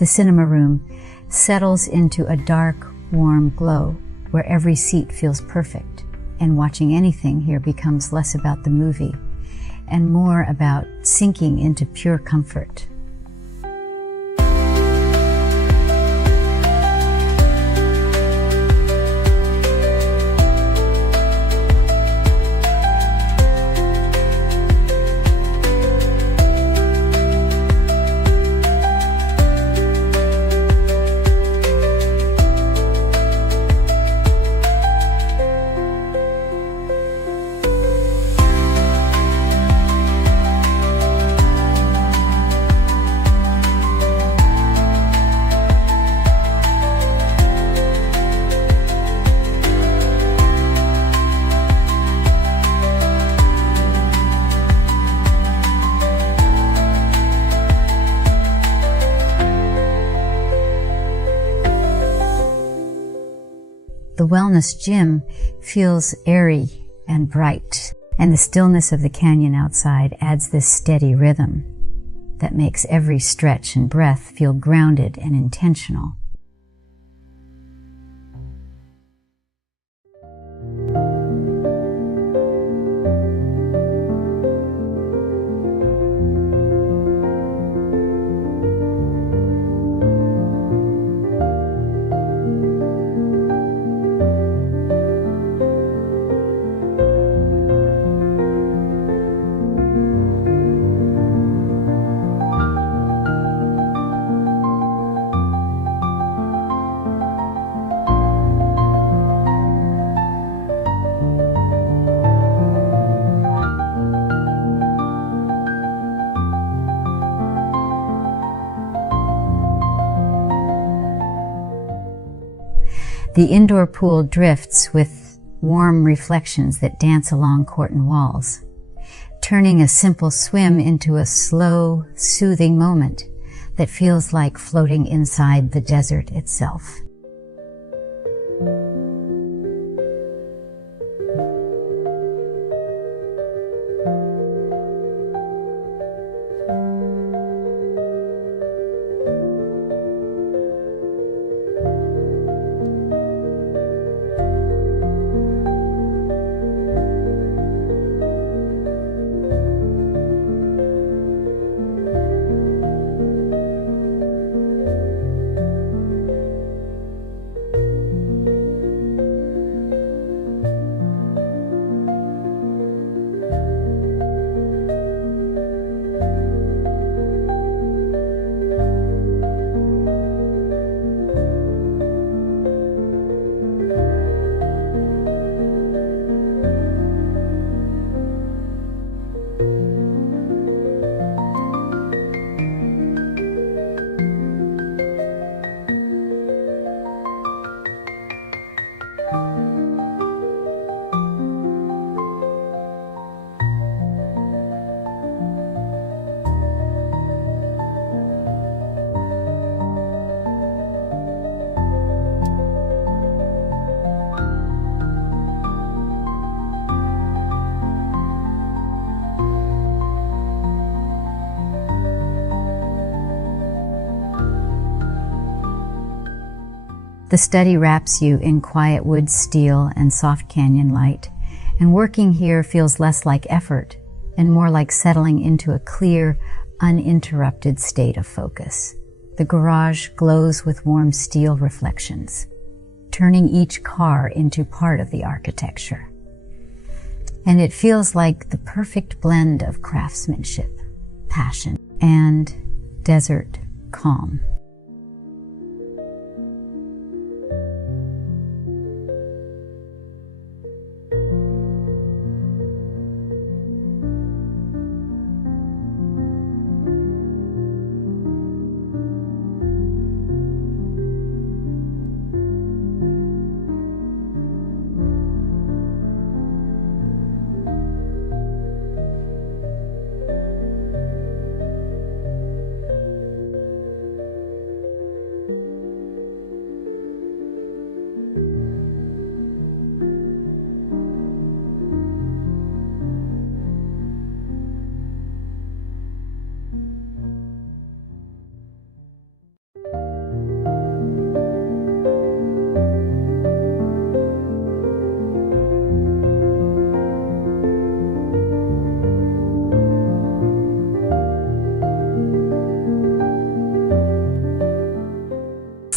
The cinema room settles into a dark, warm glow where every seat feels perfect, and watching anything here becomes less about the movie and more about sinking into pure comfort. The wellness gym feels airy and bright, and the stillness of the canyon outside adds this steady rhythm that makes every stretch and breath feel grounded and intentional. The indoor pool drifts with warm reflections that dance along Corten walls, turning a simple swim into a slow, soothing moment that feels like floating inside the desert itself. The study wraps you in quiet wood steel and soft canyon light, and working here feels less like effort and more like settling into a clear, uninterrupted state of focus. The garage glows with warm steel reflections, turning each car into part of the architecture. And it feels like the perfect blend of craftsmanship, passion, and desert calm.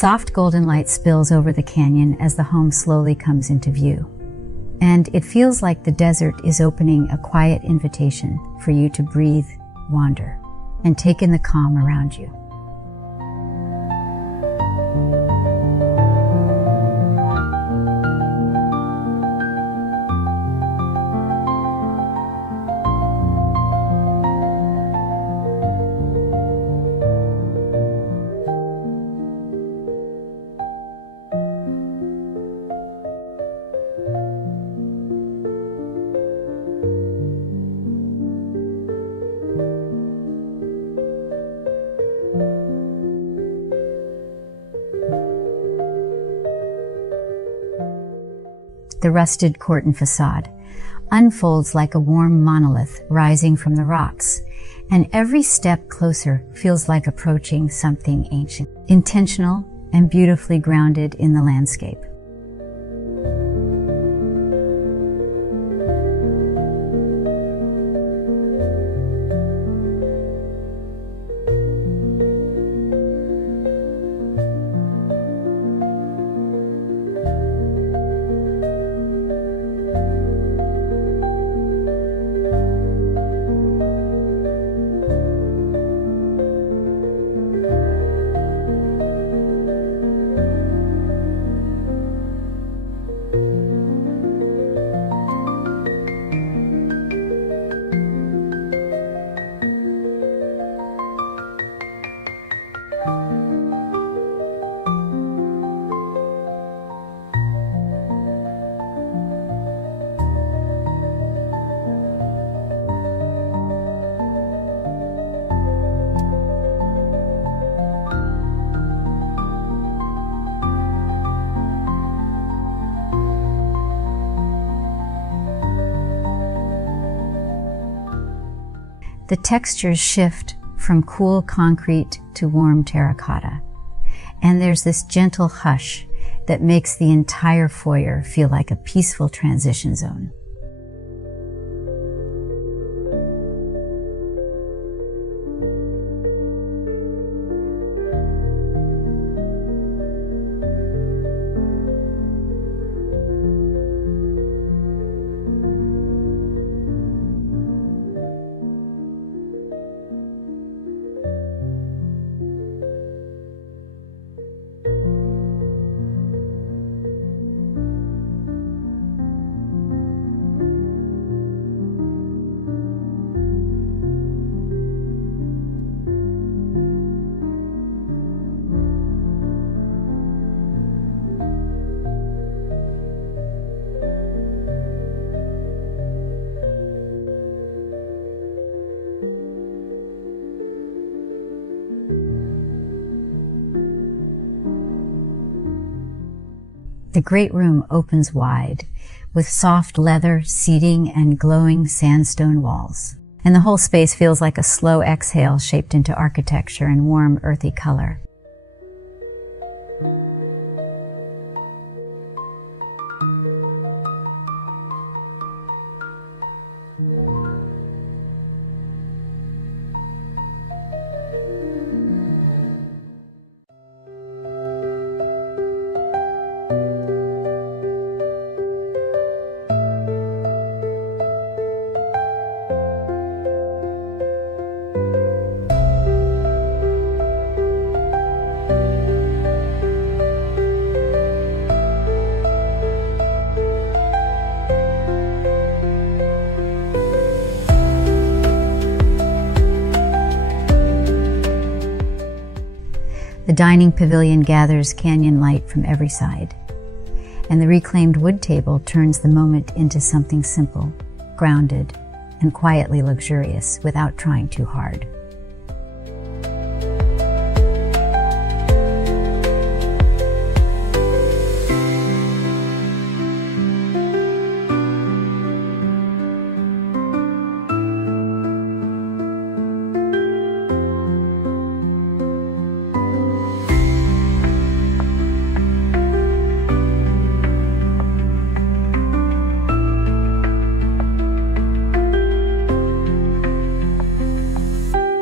soft golden light spills over the canyon as the home slowly comes into view. And it feels like the desert is opening a quiet invitation for you to breathe, wander, and take in the calm around you. The rusted Corten façade unfolds like a warm monolith rising from the rocks, and every step closer feels like approaching something ancient, intentional and beautifully grounded in the landscape. The textures shift from cool concrete to warm terracotta, and there's this gentle hush that makes the entire foyer feel like a peaceful transition zone. The great room opens wide, with soft leather seating and glowing sandstone walls. And the whole space feels like a slow exhale shaped into architecture and warm, earthy color. The dining pavilion gathers canyon light from every side, and the reclaimed wood table turns the moment into something simple, grounded, and quietly luxurious without trying too hard.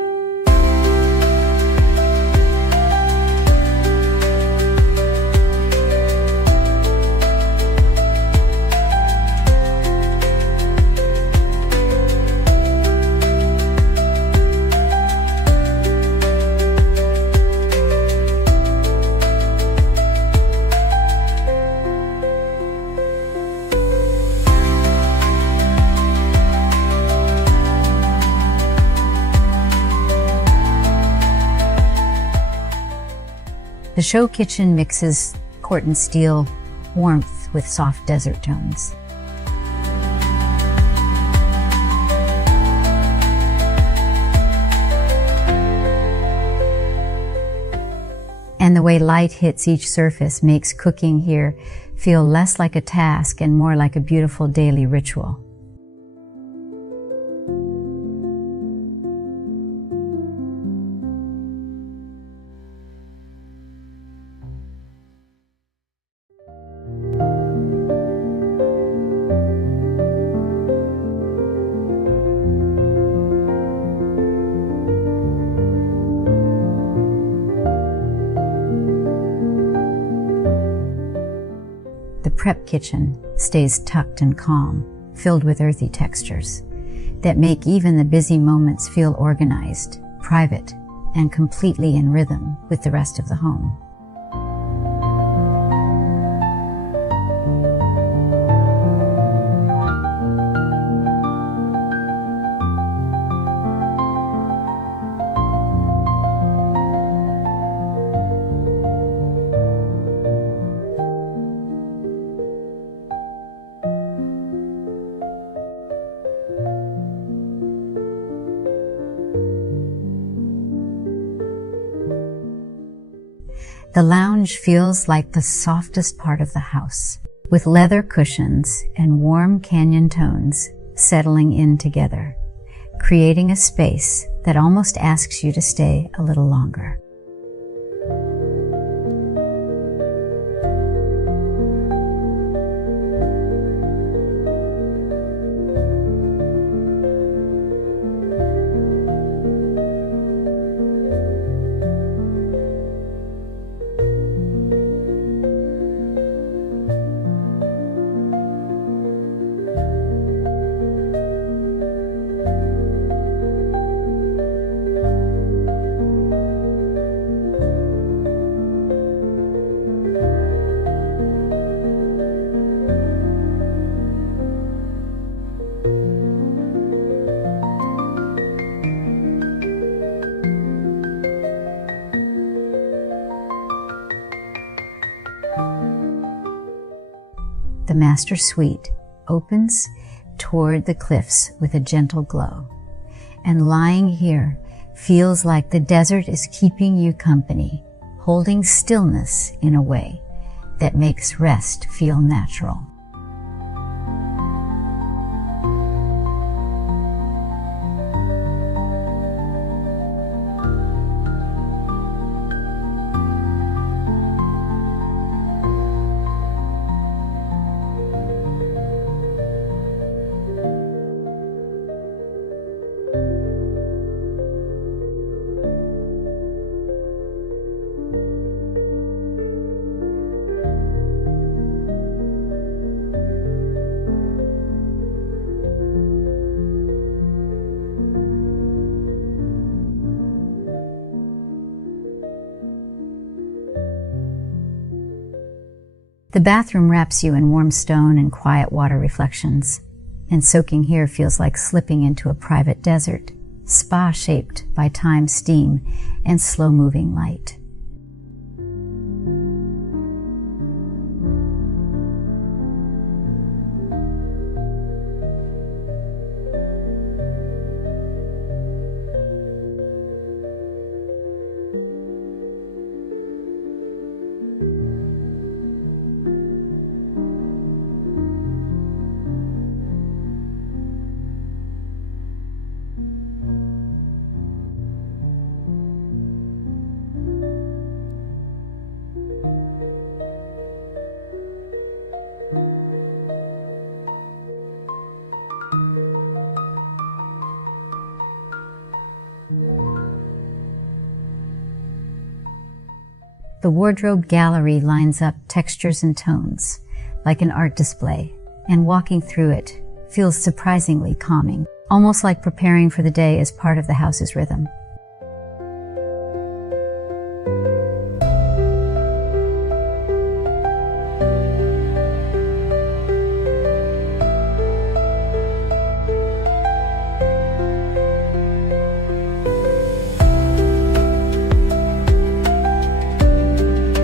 The show kitchen mixes Corten steel warmth with soft desert tones. And the way light hits each surface makes cooking here feel less like a task and more like a beautiful daily ritual. The prep kitchen stays tucked and calm, filled with earthy textures that make even the busy moments feel organized, private, and completely in rhythm with the rest of the home. The lounge feels like the softest part of the house, with leather cushions and warm canyon tones settling in together, creating a space that almost asks you to stay a little longer. The master suite opens toward the cliffs with a gentle glow, and lying here feels like the desert is keeping you company, holding stillness in a way that makes rest feel natural. The bathroom wraps you in warm stone and quiet water reflections, and soaking here feels like slipping into a private desert, spa-shaped by time's steam and slow-moving light. The wardrobe gallery lines up textures and tones, like an art display, and walking through it feels surprisingly calming, almost like preparing for the day as part of the house's rhythm.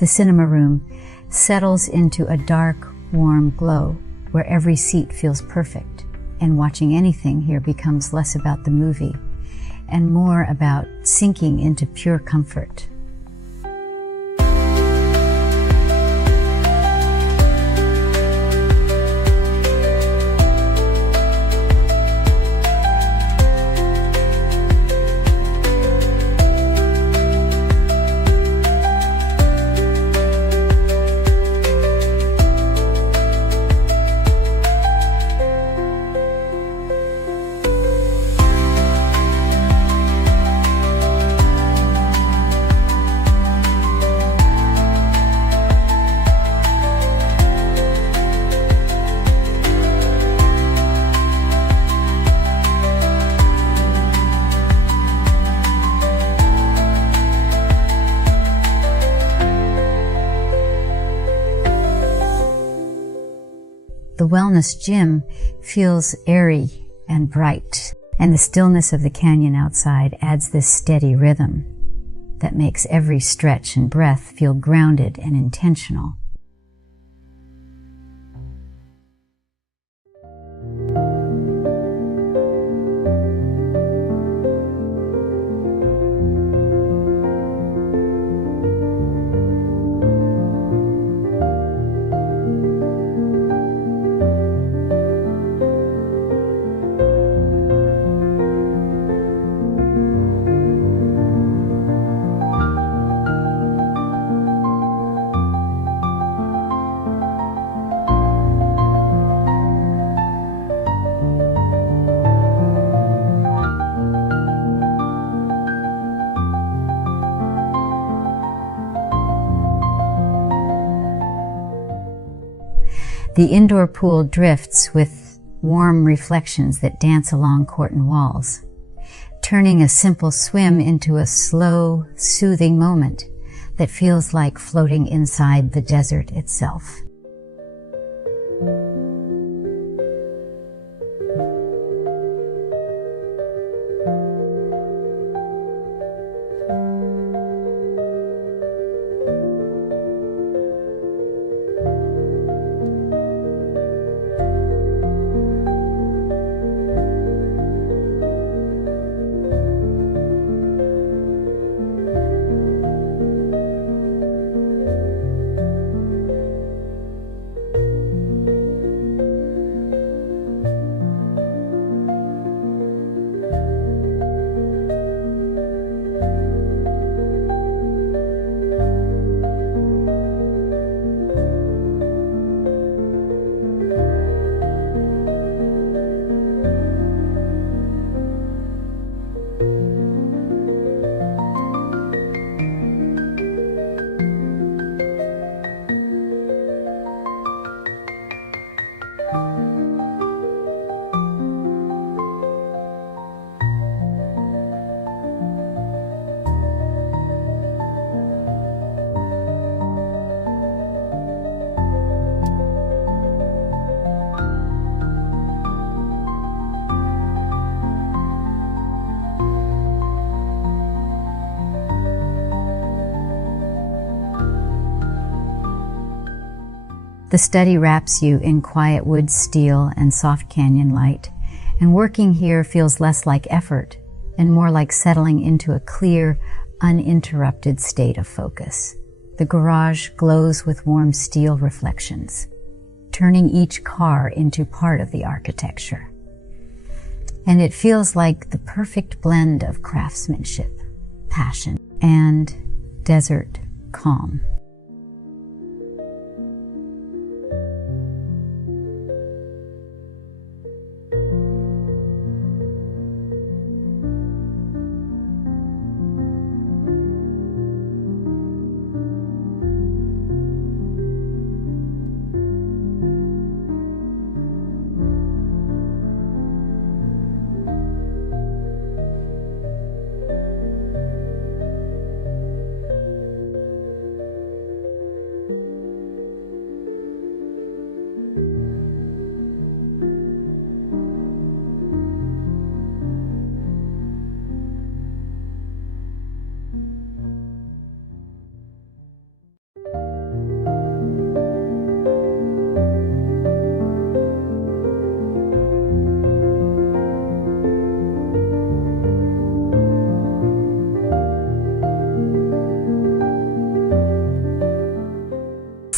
The cinema room settles into a dark, warm glow where every seat feels perfect, and watching anything here becomes less about the movie and more about sinking into pure comfort. The wellness gym feels airy and bright, and the stillness of the canyon outside adds this steady rhythm that makes every stretch and breath feel grounded and intentional. The indoor pool drifts with warm reflections that dance along Corten walls, turning a simple swim into a slow, soothing moment that feels like floating inside the desert itself. The study wraps you in quiet wood steel and soft canyon light, and working here feels less like effort and more like settling into a clear, uninterrupted state of focus. The garage glows with warm steel reflections, turning each car into part of the architecture. And it feels like the perfect blend of craftsmanship, passion, and desert calm.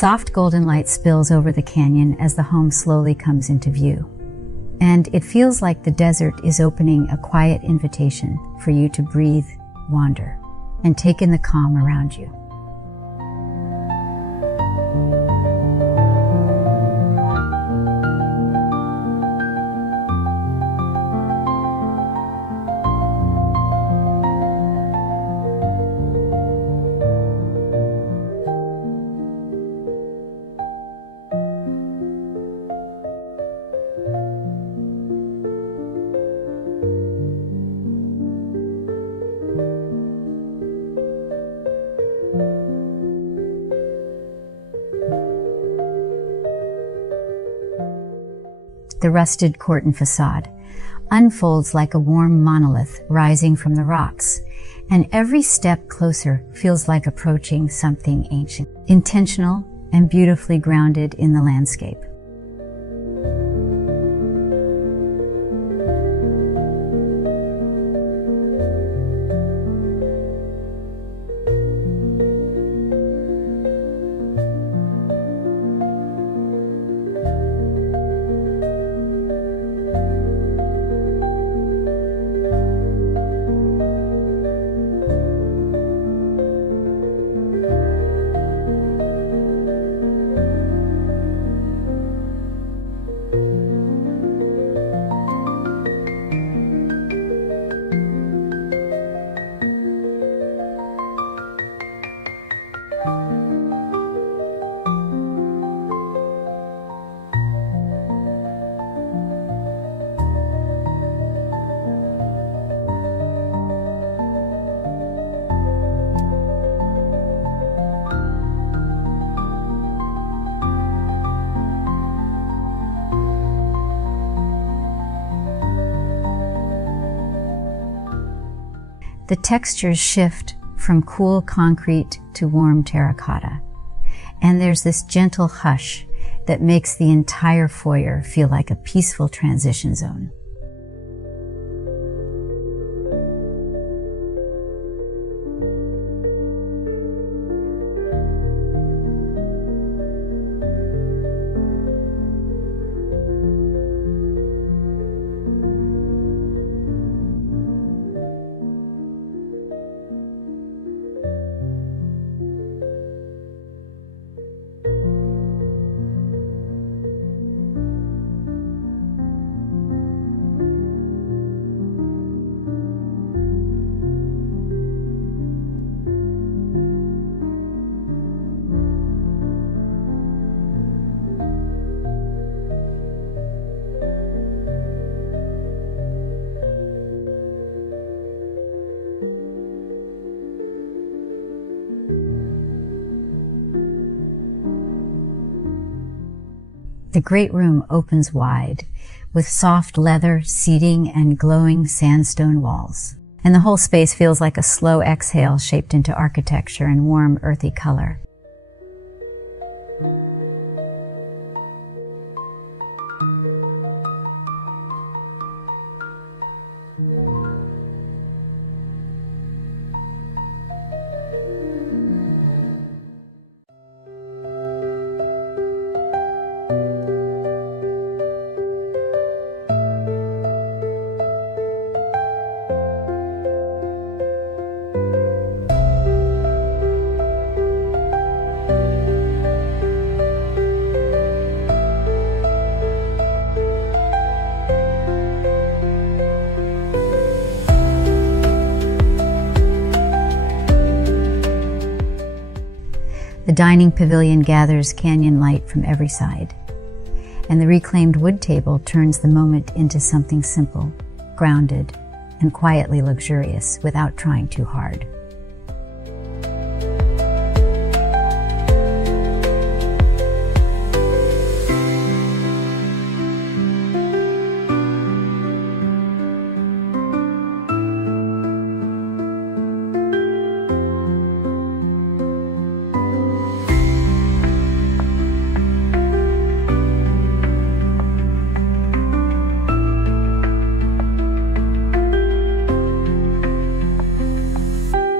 soft golden light spills over the canyon as the home slowly comes into view. And it feels like the desert is opening a quiet invitation for you to breathe, wander, and take in the calm around you. The rusted Corten façade unfolds like a warm monolith rising from the rocks, and every step closer feels like approaching something ancient, intentional, and beautifully grounded in the landscape. The textures shift from cool concrete to warm terracotta, and there's this gentle hush that makes the entire foyer feel like a peaceful transition zone. The great room opens wide, with soft leather seating and glowing sandstone walls. And the whole space feels like a slow exhale shaped into architecture and warm, earthy color. The dining pavilion gathers canyon light from every side, and the reclaimed wood table turns the moment into something simple, grounded, and quietly luxurious without trying too hard.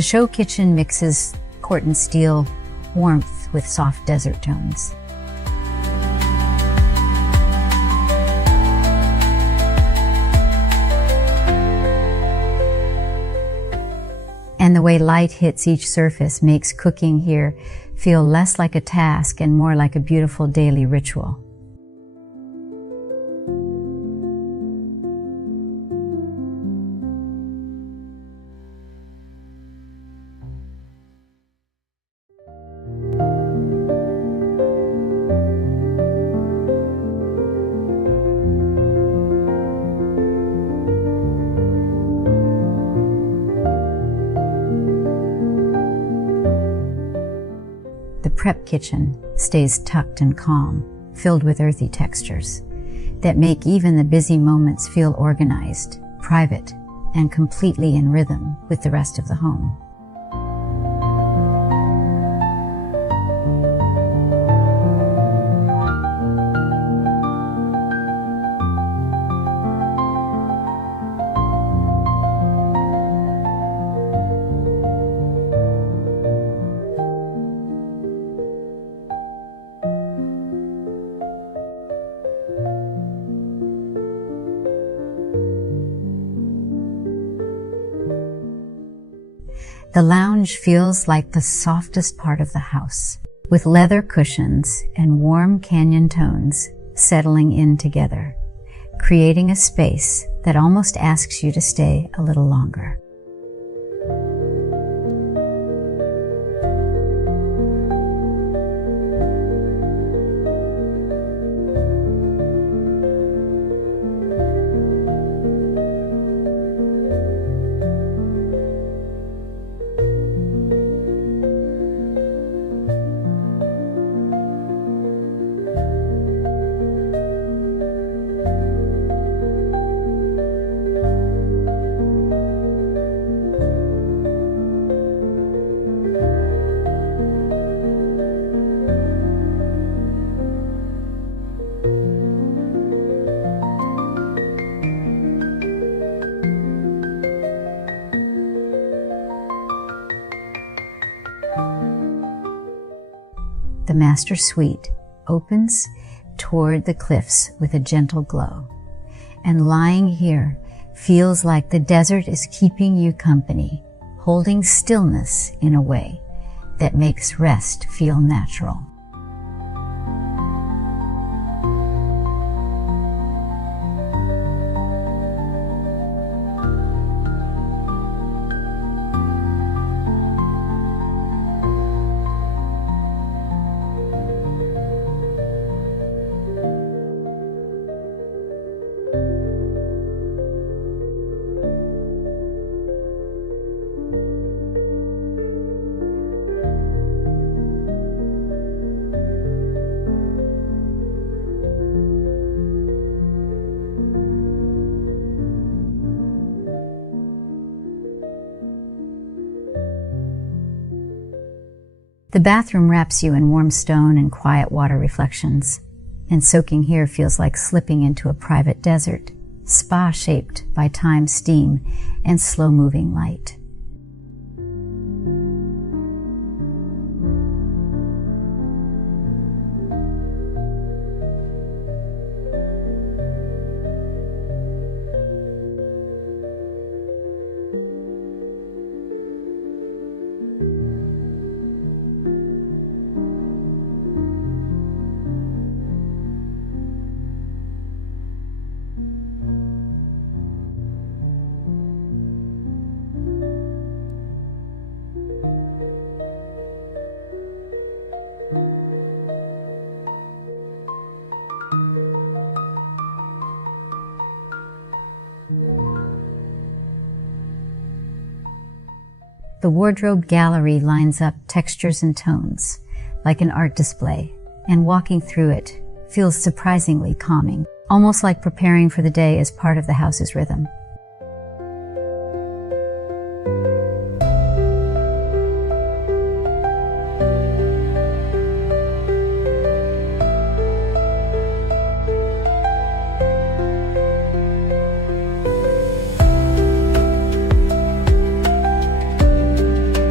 The show kitchen mixes Corten steel warmth with soft desert tones. And the way light hits each surface makes cooking here feel less like a task and more like a beautiful daily ritual. The prep kitchen stays tucked and calm, filled with earthy textures that make even the busy moments feel organized, private, and completely in rhythm with the rest of the home. The lounge feels like the softest part of the house, with leather cushions and warm canyon tones settling in together, creating a space that almost asks you to stay a little longer. The master suite opens toward the cliffs with a gentle glow, and lying here feels like the desert is keeping you company, holding stillness in a way that makes rest feel natural. The bathroom wraps you in warm stone and quiet water reflections, and soaking here feels like slipping into a private desert, spa shaped by time's steam and slow-moving light. The wardrobe gallery lines up textures and tones, like an art display, and walking through it feels surprisingly calming, almost like preparing for the day as part of the house's rhythm.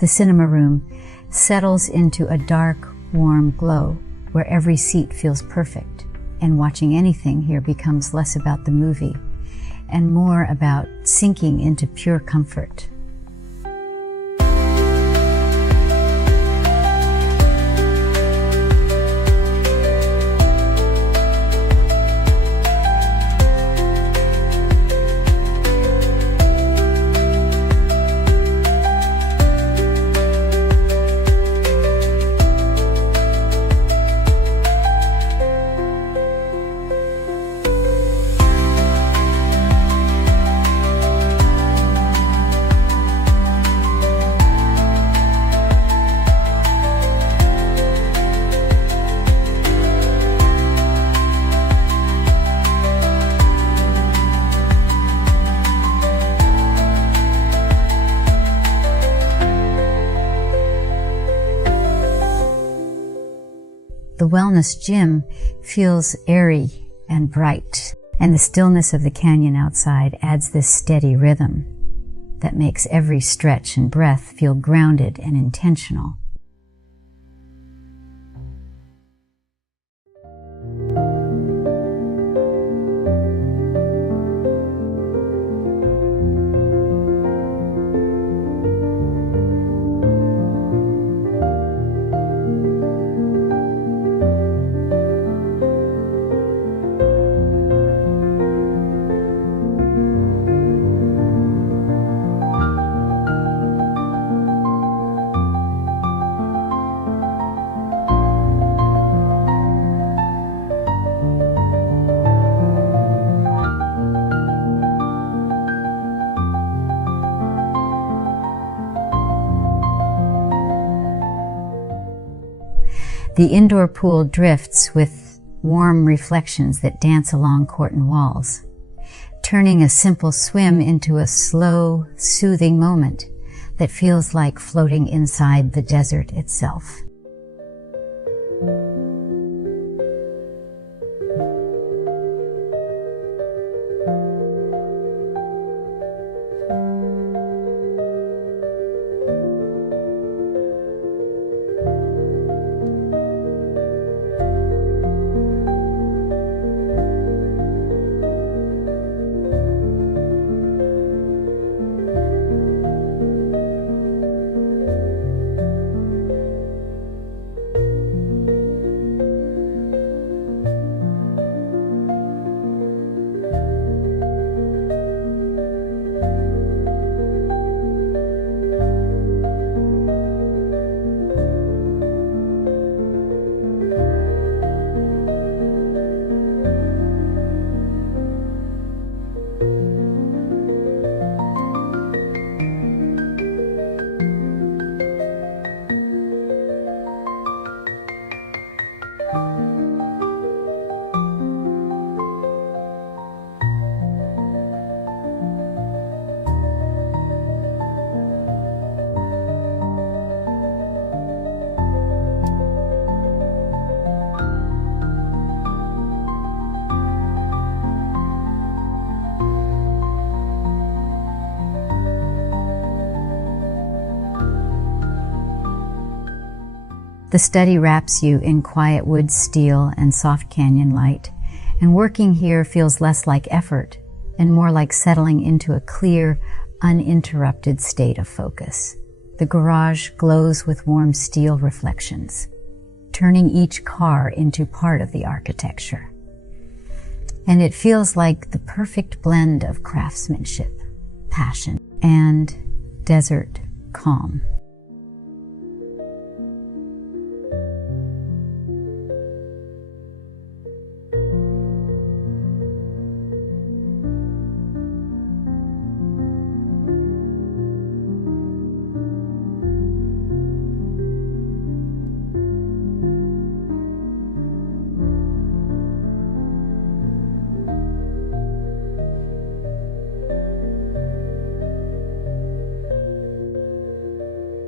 The cinema room settles into a dark, warm glow where every seat feels perfect, and watching anything here becomes less about the movie and more about sinking into pure comfort. The wellness gym feels airy and bright, and the stillness of the canyon outside adds this steady rhythm that makes every stretch and breath feel grounded and intentional. The indoor pool drifts with warm reflections that dance along Corten walls, turning a simple swim into a slow, soothing moment that feels like floating inside the desert itself. The study wraps you in quiet wood steel and soft canyon light, and working here feels less like effort and more like settling into a clear, uninterrupted state of focus. The garage glows with warm steel reflections, turning each car into part of the architecture. And it feels like the perfect blend of craftsmanship, passion, and desert calm.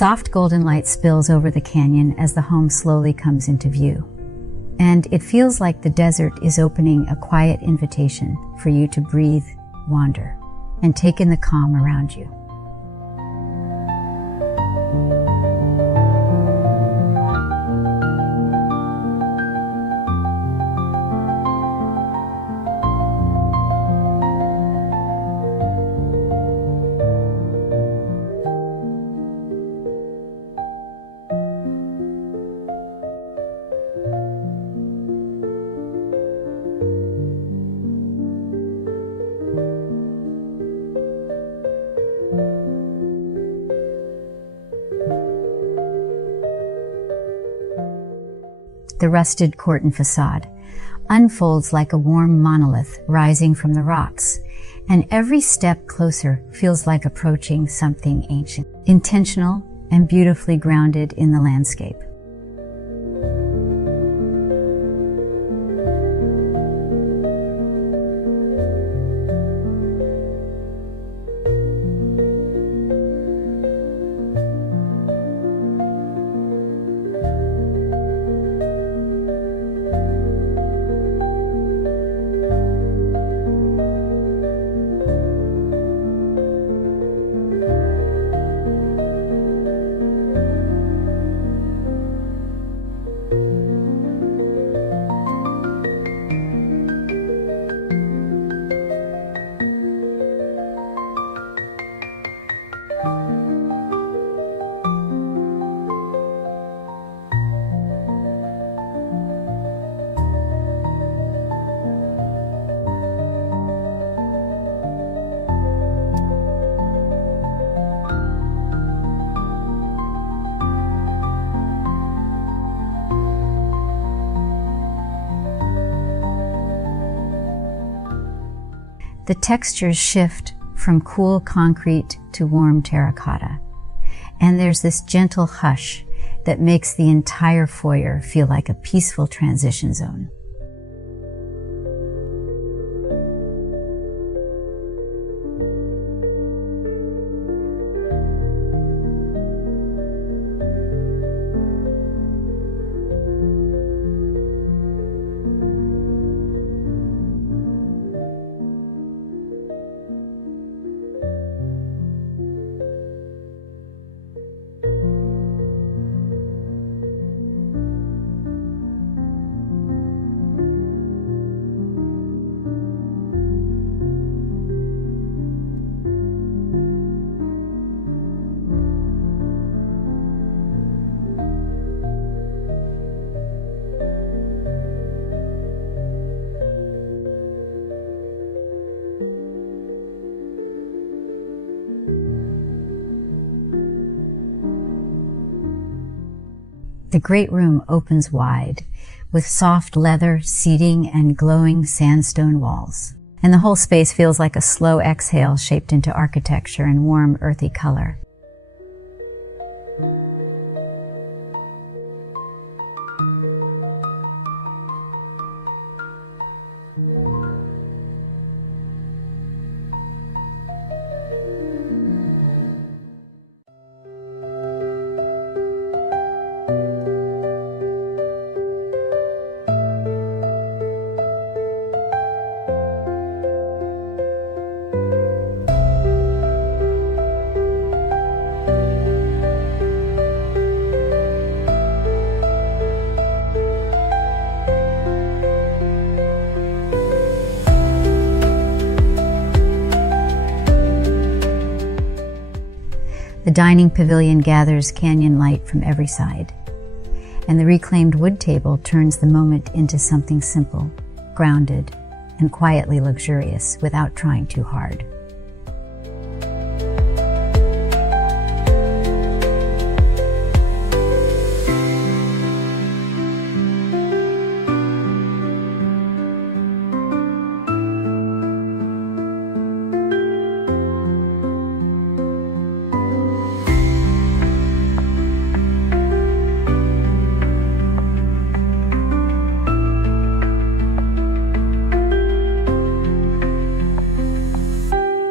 soft golden light spills over the canyon as the home slowly comes into view. And it feels like the desert is opening a quiet invitation for you to breathe, wander, and take in the calm around you. The rusted Corten façade unfolds like a warm monolith rising from the rocks, and every step closer feels like approaching something ancient, intentional, and beautifully grounded in the landscape. The textures shift from cool concrete to warm terracotta, and there's this gentle hush that makes the entire foyer feel like a peaceful transition zone. The great room opens wide, with soft leather seating and glowing sandstone walls. And the whole space feels like a slow exhale shaped into architecture and warm, earthy color. The dining pavilion gathers canyon light from every side, and the reclaimed wood table turns the moment into something simple, grounded, and quietly luxurious without trying too hard.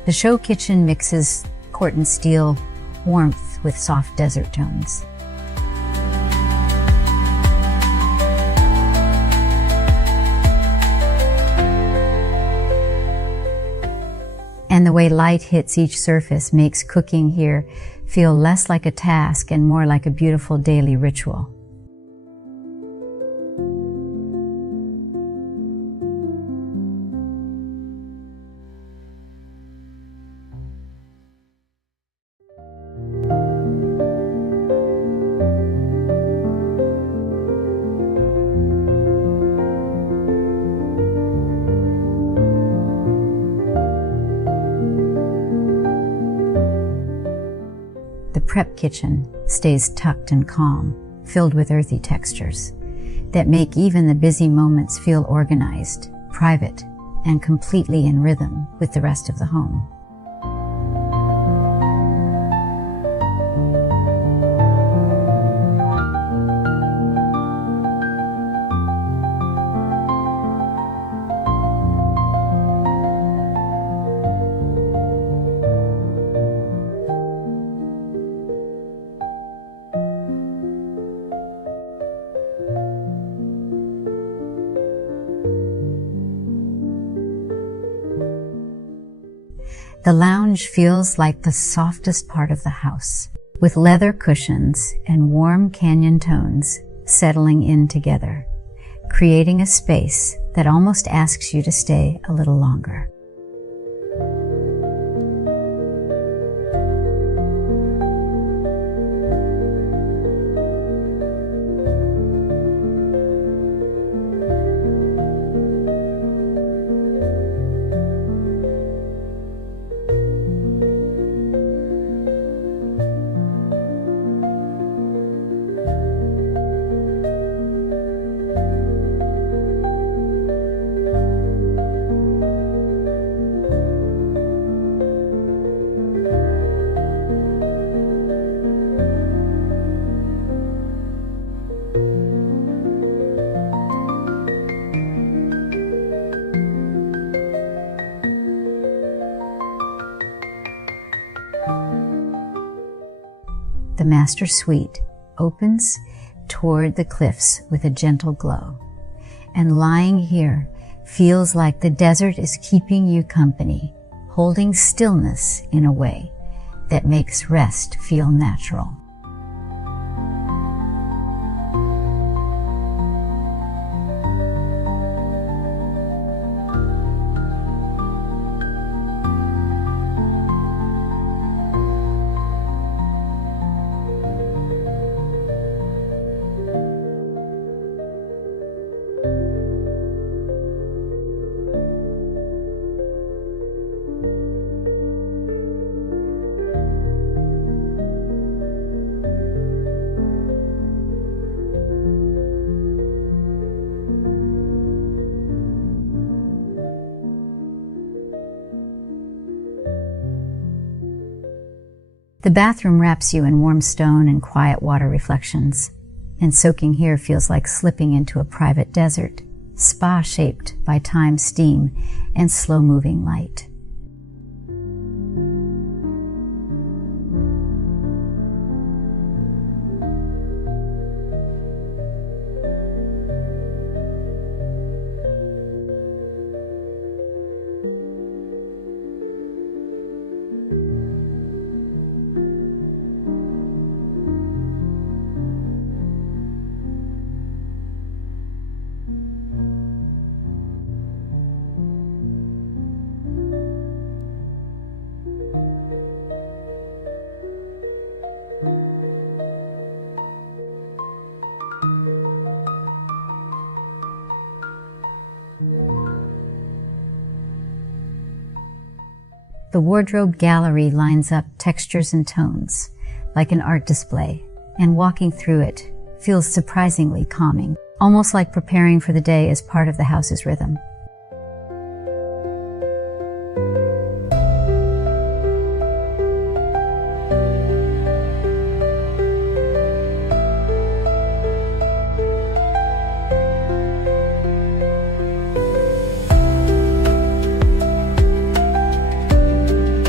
The show kitchen mixes Corten steel warmth with soft desert tones. And the way light hits each surface makes cooking here feel less like a task and more like a beautiful daily ritual. The prep kitchen stays tucked and calm, filled with earthy textures that make even the busy moments feel organized, private, and completely in rhythm with the rest of the home. The lounge feels like the softest part of the house, with leather cushions and warm canyon tones settling in together, creating a space that almost asks you to stay a little longer. The master suite opens toward the cliffs with a gentle glow, and lying here feels like the desert is keeping you company, holding stillness in a way that makes rest feel natural. The bathroom wraps you in warm stone and quiet water reflections, and soaking here feels like slipping into a private desert, spa shaped by time's steam and slow-moving light. The wardrobe gallery lines up textures and tones, like an art display, and walking through it feels surprisingly calming, almost like preparing for the day as part of the house's rhythm.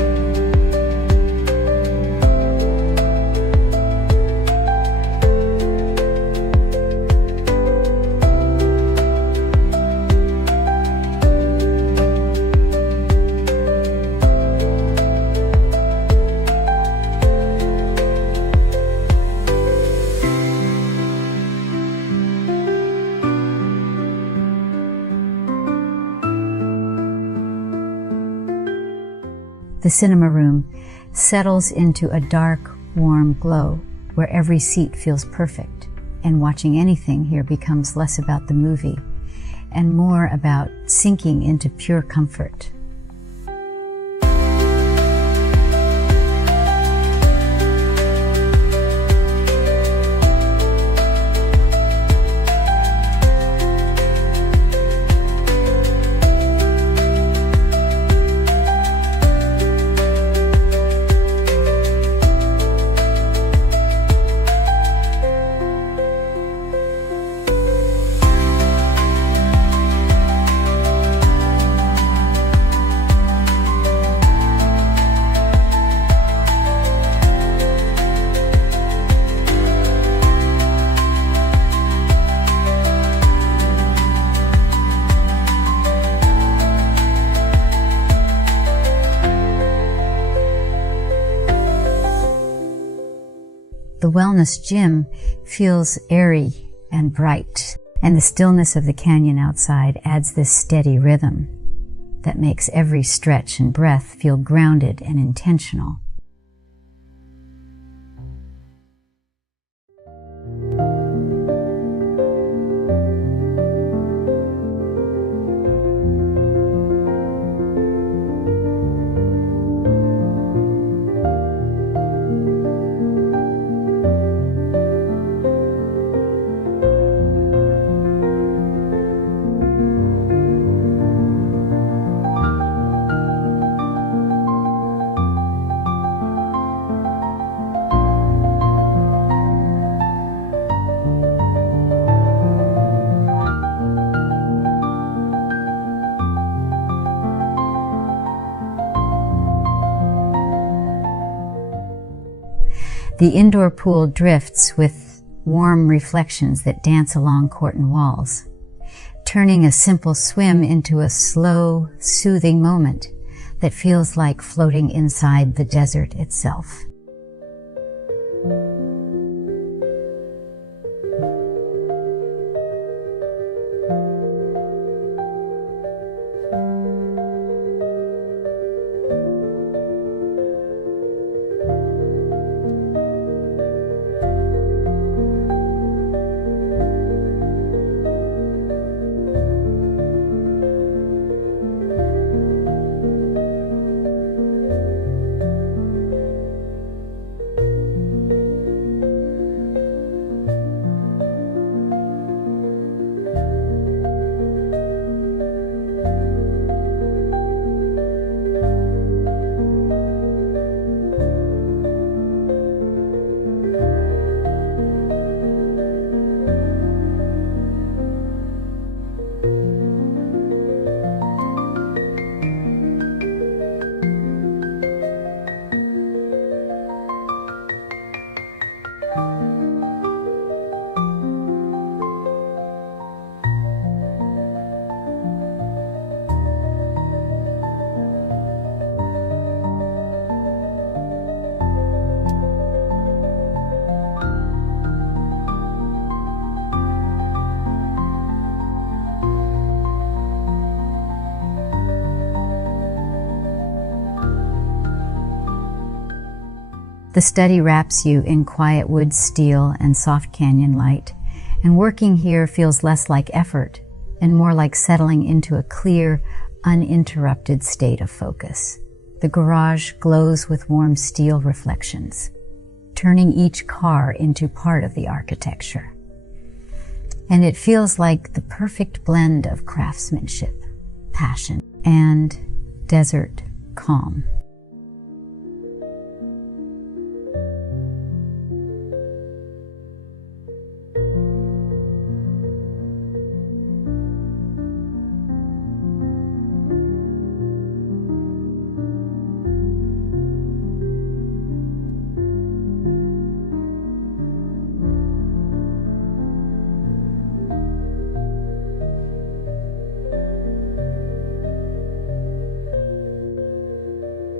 The cinema room settles into a dark, warm glow where every seat feels perfect, and watching anything here becomes less about the movie and more about sinking into pure comfort. The wellness gym feels airy and bright, and the stillness of the canyon outside adds this steady rhythm that makes every stretch and breath feel grounded and intentional. The indoor pool drifts with warm reflections that dance along Corten walls, turning a simple swim into a slow, soothing moment that feels like floating inside the desert itself. The study wraps you in quiet wood steel and soft canyon light, and working here feels less like effort and more like settling into a clear, uninterrupted state of focus. The garage glows with warm steel reflections, turning each car into part of the architecture. And it feels like the perfect blend of craftsmanship, passion, and desert calm.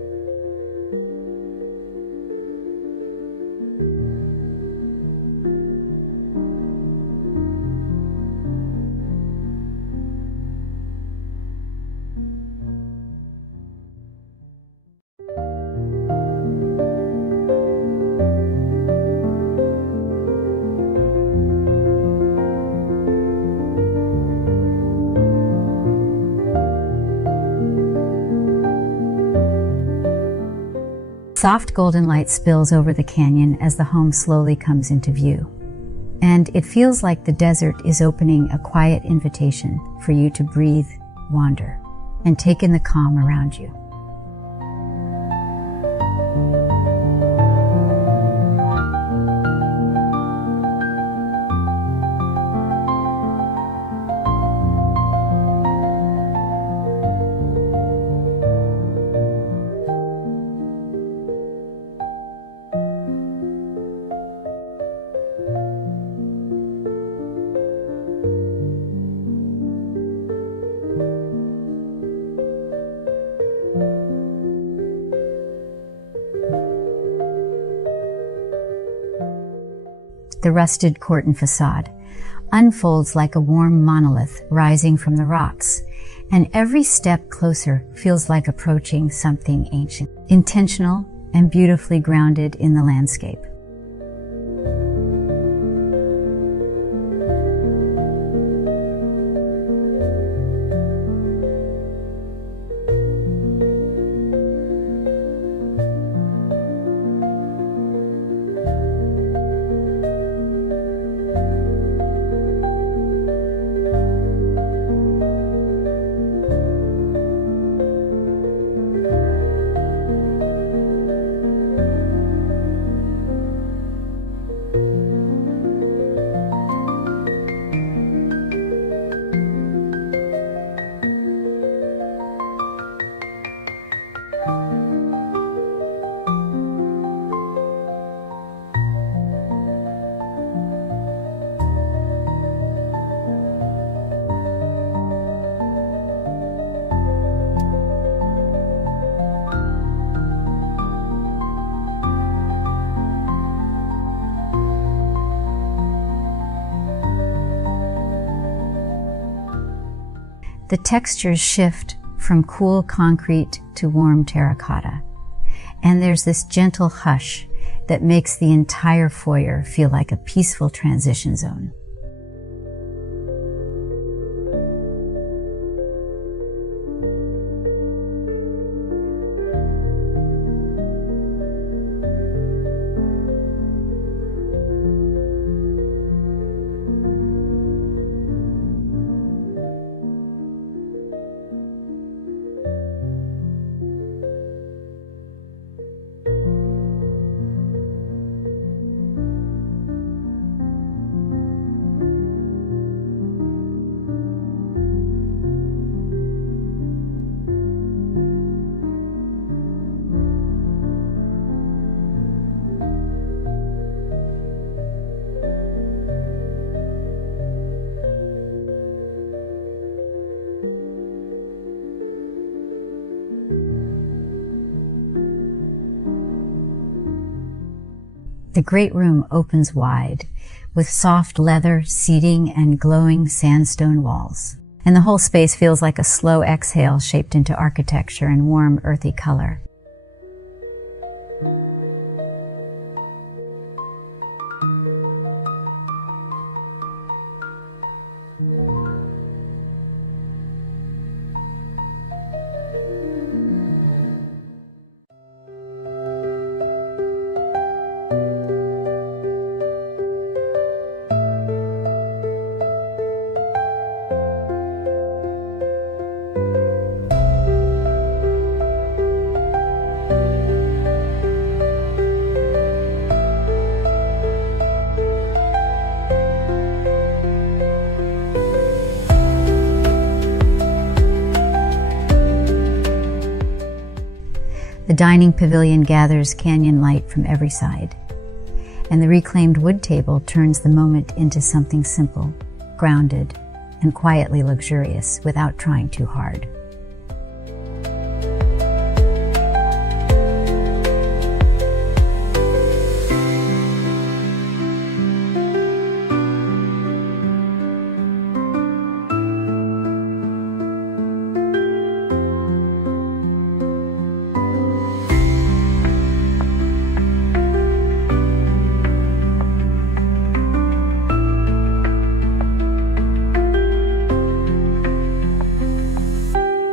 Soft golden light spills over the canyon as the home slowly comes into view. And it feels like the desert is opening a quiet invitation for you to breathe, wander, and take in the calm around you. The rusted Corten façade unfolds like a warm monolith rising from the rocks, and every step closer feels like approaching something ancient, intentional, and beautifully grounded in the landscape. The textures shift from cool concrete to warm terracotta, and there's this gentle hush that makes the entire foyer feel like a peaceful transition zone. The great room opens wide, with soft leather seating and glowing sandstone walls. And the whole space feels like a slow exhale shaped into architecture and warm, earthy color. The dining pavilion gathers canyon light from every side, and the reclaimed wood table turns the moment into something simple, grounded, and quietly luxurious without trying too hard.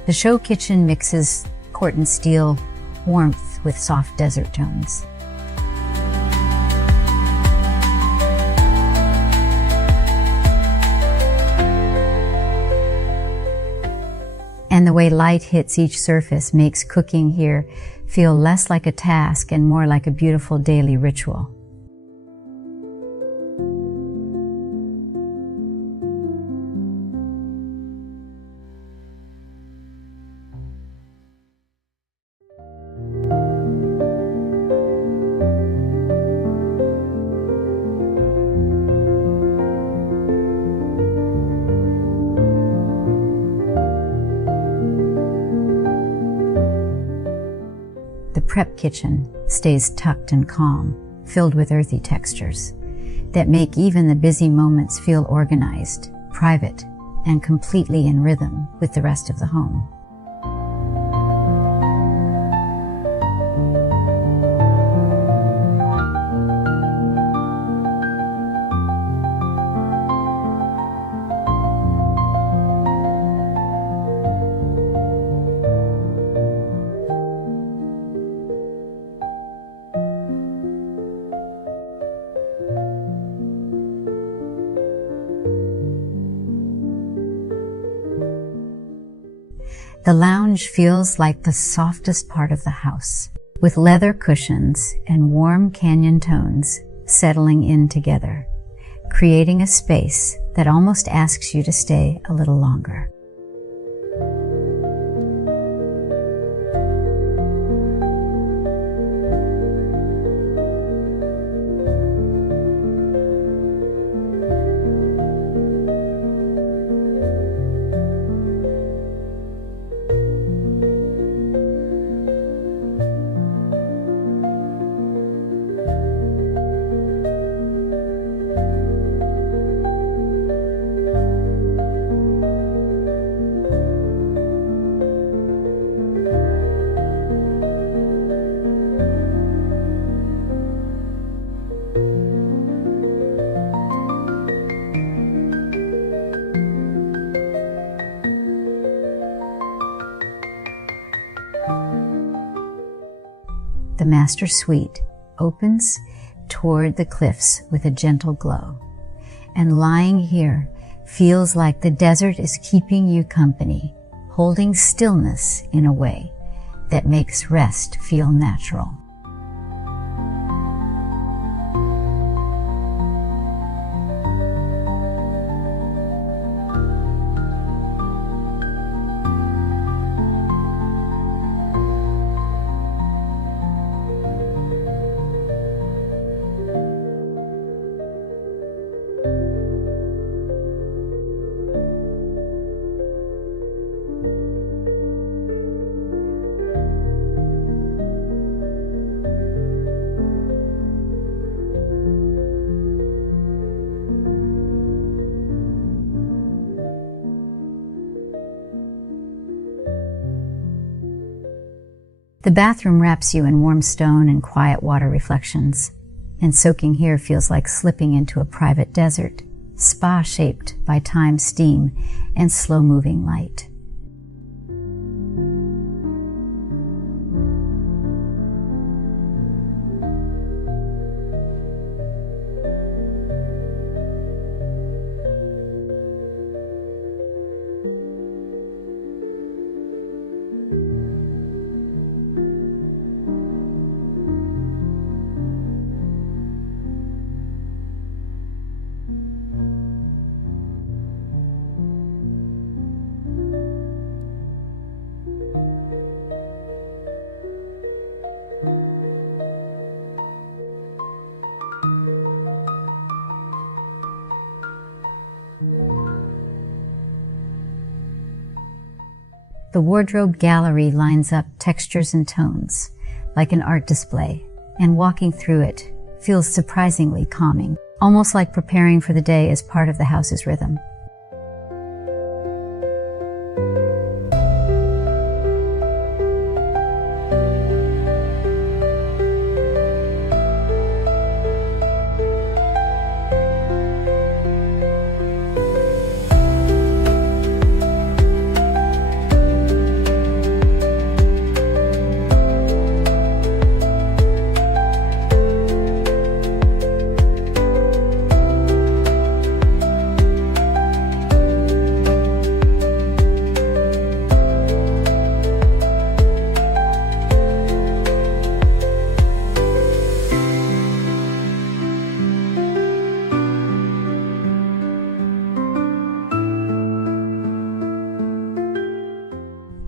The show kitchen mixes Corten steel warmth with soft desert tones. And the way light hits each surface makes cooking here feel less like a task and more like a beautiful daily ritual. The prep kitchen stays tucked and calm, filled with earthy textures that make even the busy moments feel organized, private, and completely in rhythm with the rest of the home. The lounge feels like the softest part of the house, with leather cushions and warm canyon tones settling in together, creating a space that almost asks you to stay a little longer. The master suite opens toward the cliffs with a gentle glow, and lying here feels like the desert is keeping you company, holding stillness in a way that makes rest feel natural. The bathroom wraps you in warm stone and quiet water reflections, and soaking here feels like slipping into a private desert, spa shaped by time's steam and slow-moving light. The wardrobe gallery lines up textures and tones, like an art display, and walking through it feels surprisingly calming, almost like preparing for the day as part of the house's rhythm.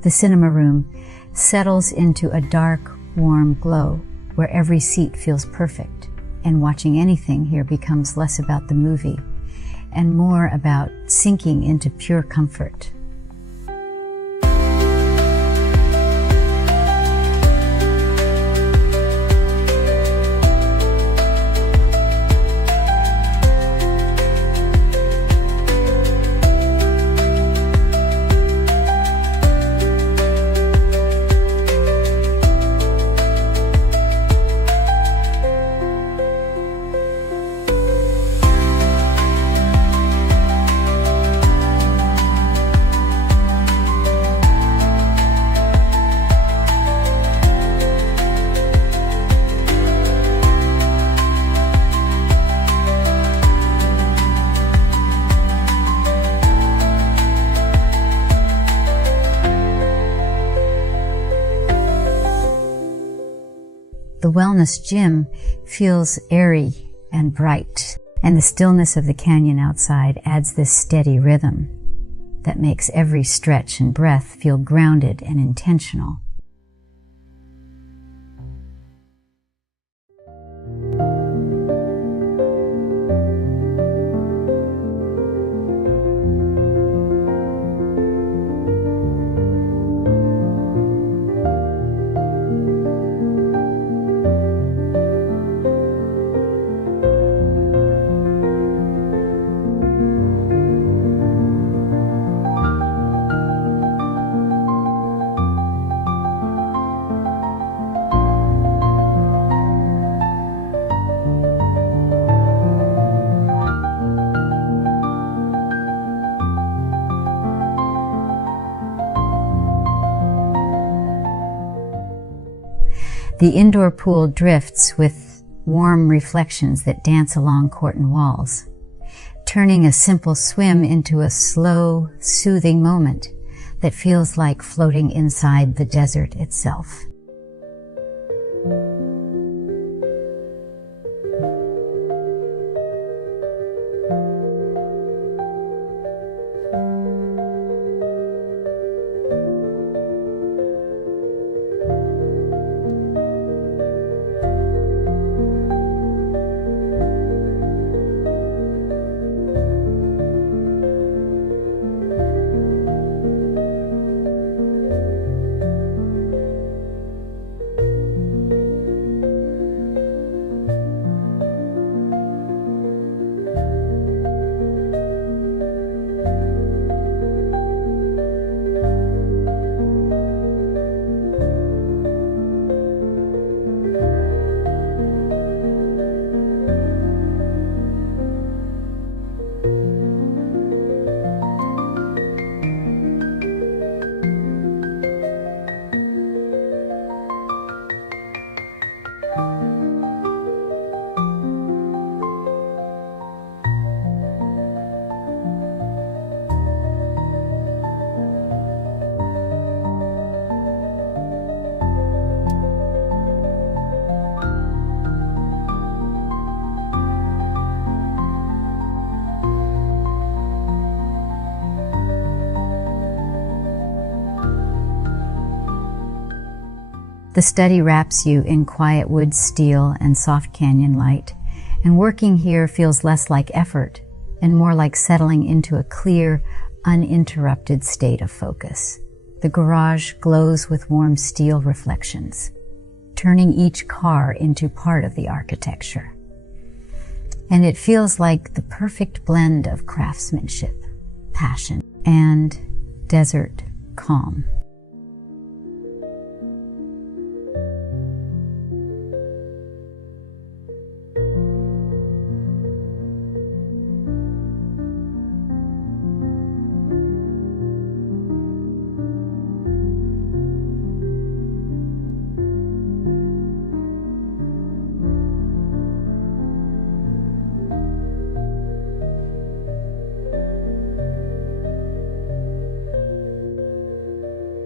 The cinema room settles into a dark, warm glow where every seat feels perfect, and watching anything here becomes less about the movie and more about sinking into pure comfort. The wellness gym feels airy and bright, and the stillness of the canyon outside adds this steady rhythm that makes every stretch and breath feel grounded and intentional. The indoor pool drifts with warm reflections that dance along Corten walls, turning a simple swim into a slow, soothing moment that feels like floating inside the desert itself. The study wraps you in quiet wood steel and soft canyon light, and working here feels less like effort and more like settling into a clear, uninterrupted state of focus. The garage glows with warm steel reflections, turning each car into part of the architecture. And it feels like the perfect blend of craftsmanship, passion, and desert calm.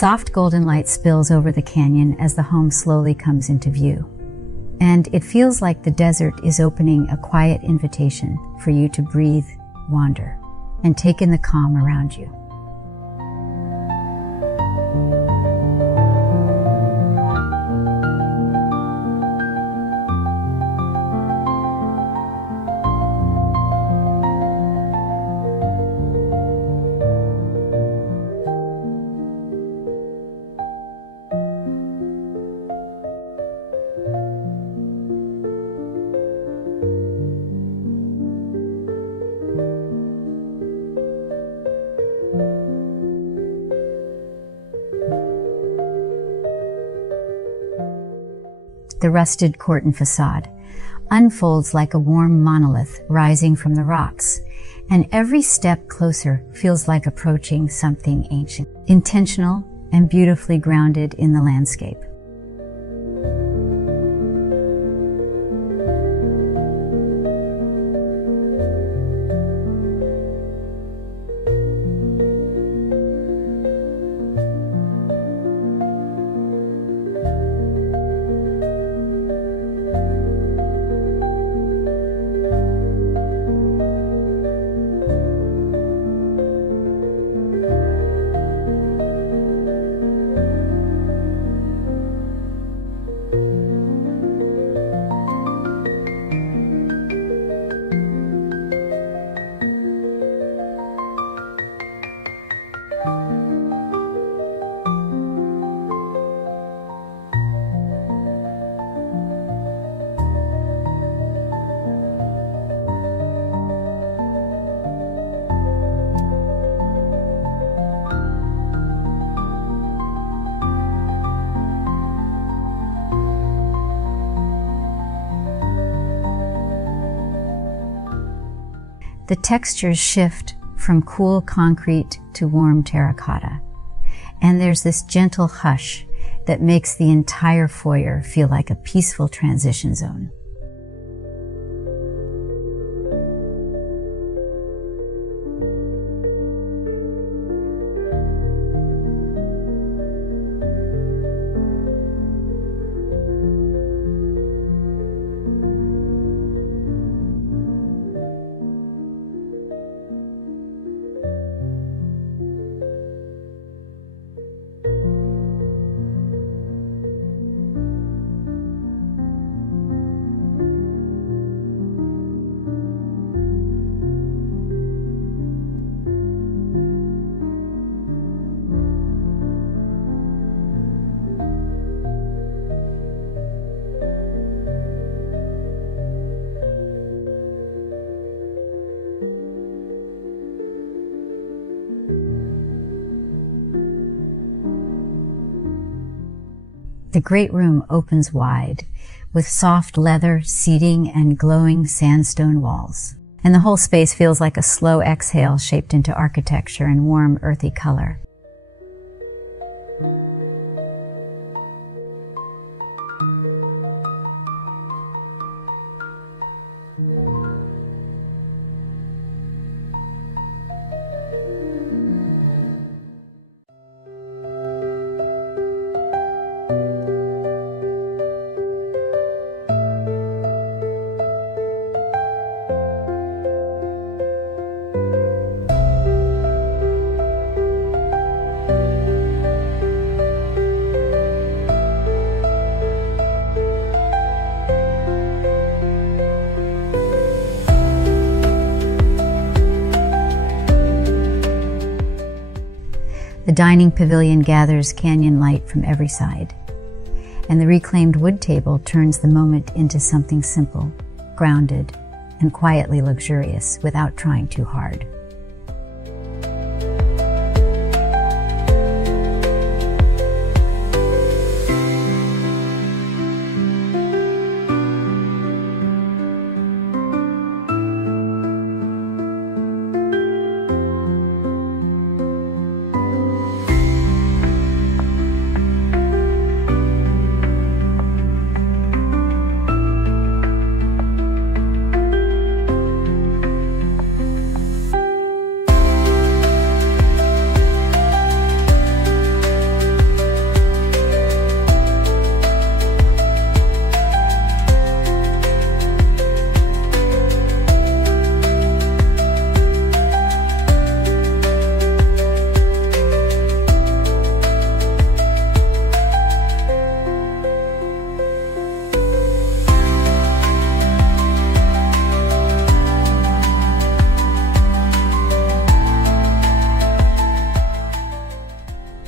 Soft golden light spills over the canyon as the home slowly comes into view. And it feels like the desert is opening a quiet invitation for you to breathe, wander, and take in the calm around you. The rusted Corten façade unfolds like a warm monolith rising from the rocks, and every step closer feels like approaching something ancient, intentional, and beautifully grounded in the landscape. The textures shift from cool concrete to warm terracotta, and there's this gentle hush that makes the entire foyer feel like a peaceful transition zone. The great room opens wide, with soft leather seating and glowing sandstone walls. And the whole space feels like a slow exhale shaped into architecture and warm, earthy color. The dining pavilion gathers canyon light from every side, and the reclaimed wood table turns the moment into something simple, grounded, and quietly luxurious without trying too hard.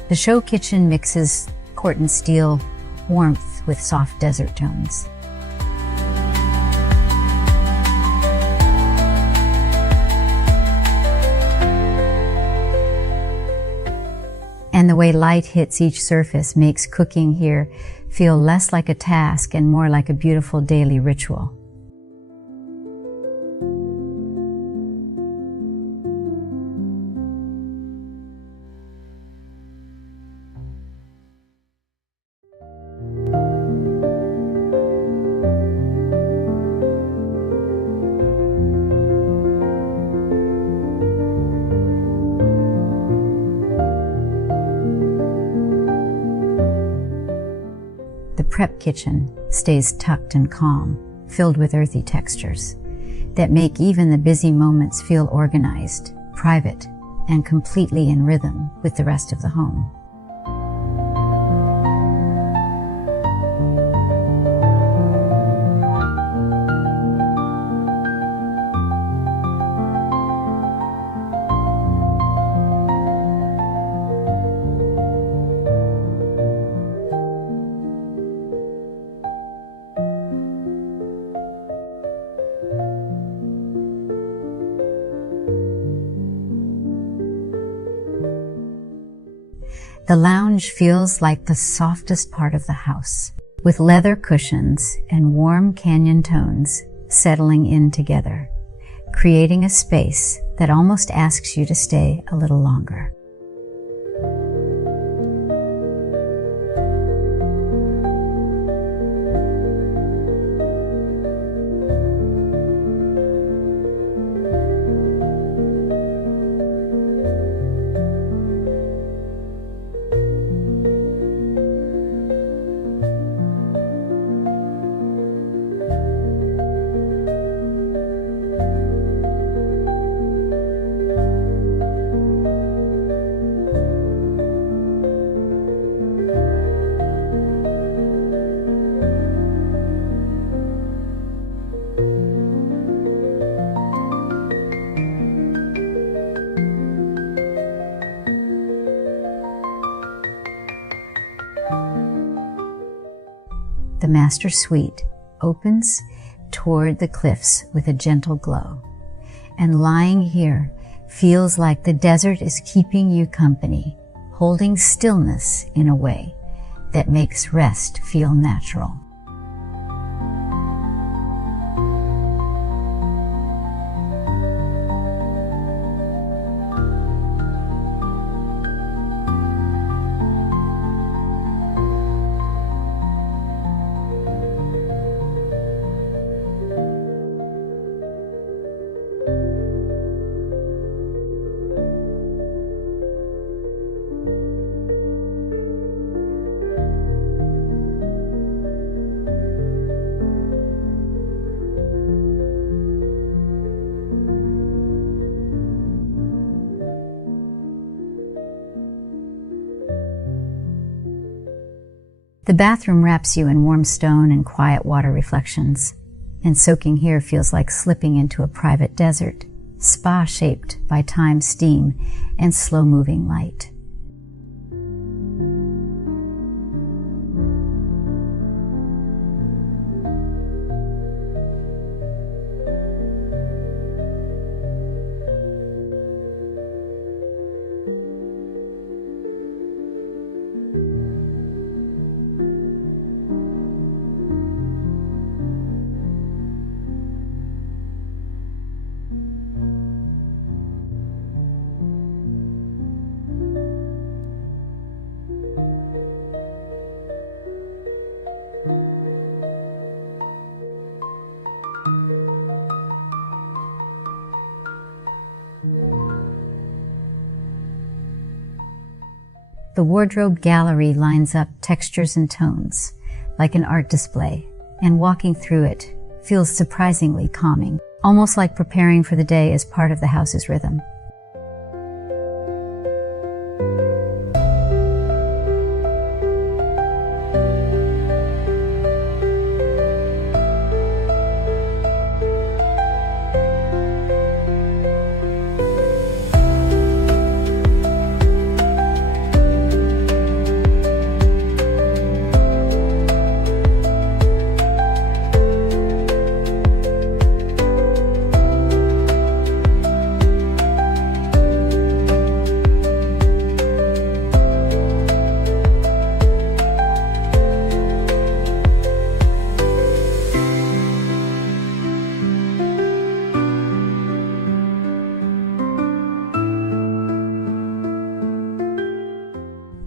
The show kitchen mixes Corten steel warmth with soft desert tones. And the way light hits each surface makes cooking here feel less like a task and more like a beautiful daily ritual. The prep kitchen stays tucked and calm, filled with earthy textures that make even the busy moments feel organized, private, and completely in rhythm with the rest of the home. The lounge feels like the softest part of the house, with leather cushions and warm canyon tones settling in together, creating a space that almost asks you to stay a little longer. The master suite opens toward the cliffs with a gentle glow, and lying here feels like the desert is keeping you company, holding stillness in a way that makes rest feel natural. The bathroom wraps you in warm stone and quiet water reflections, and soaking here feels like slipping into a private desert, spa shaped by time's steam and slow-moving light. The wardrobe gallery lines up textures and tones, like an art display, and walking through it feels surprisingly calming, almost like preparing for the day as part of the house's rhythm.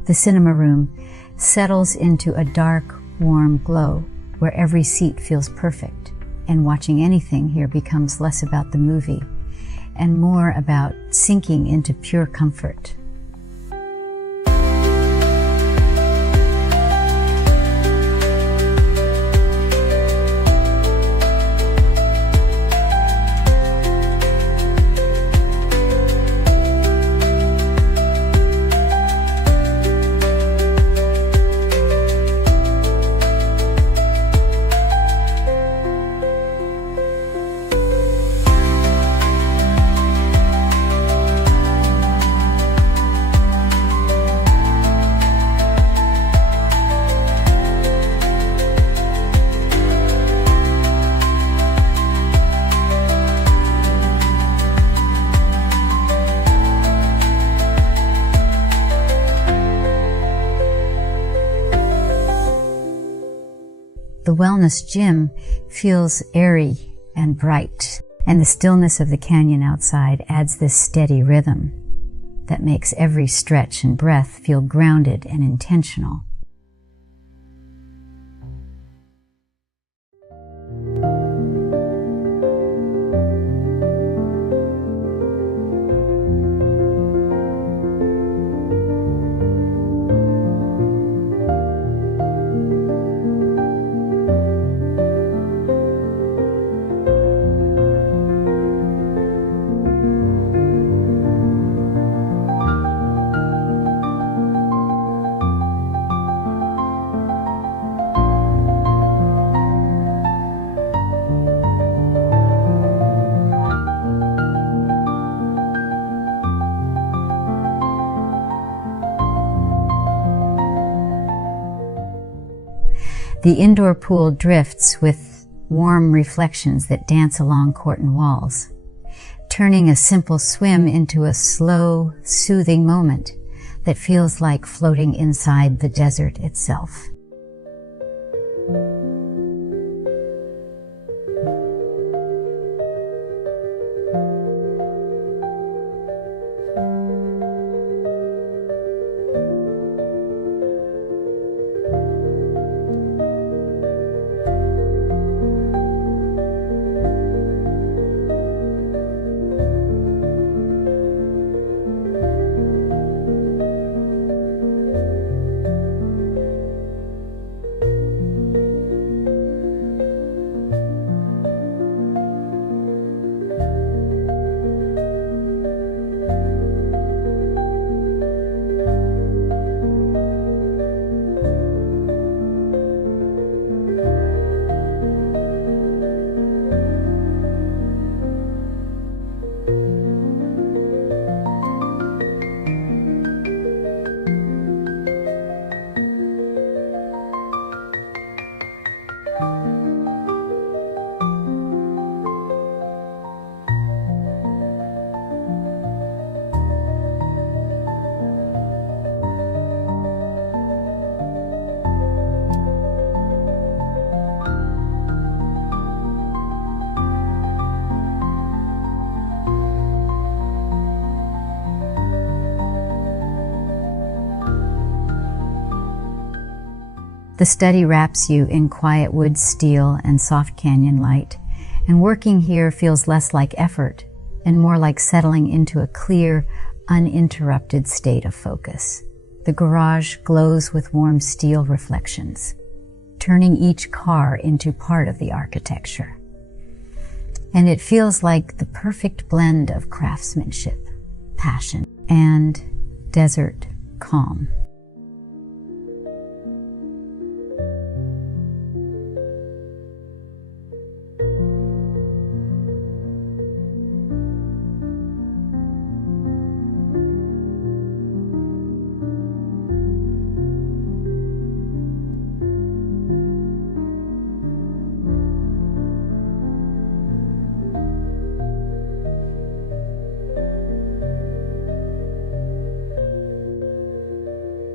The cinema room settles into a dark, warm glow where every seat feels perfect, and watching anything here becomes less about the movie and more about sinking into pure comfort. The wellness gym feels airy and bright, and the stillness of the canyon outside adds this steady rhythm that makes every stretch and breath feel grounded and intentional. The indoor pool drifts with warm reflections that dance along Corten walls, turning a simple swim into a slow, soothing moment that feels like floating inside the desert itself. The study wraps you in quiet wood steel and soft canyon light, and working here feels less like effort and more like settling into a clear, uninterrupted state of focus. The garage glows with warm steel reflections, turning each car into part of the architecture. And it feels like the perfect blend of craftsmanship, passion, and desert calm.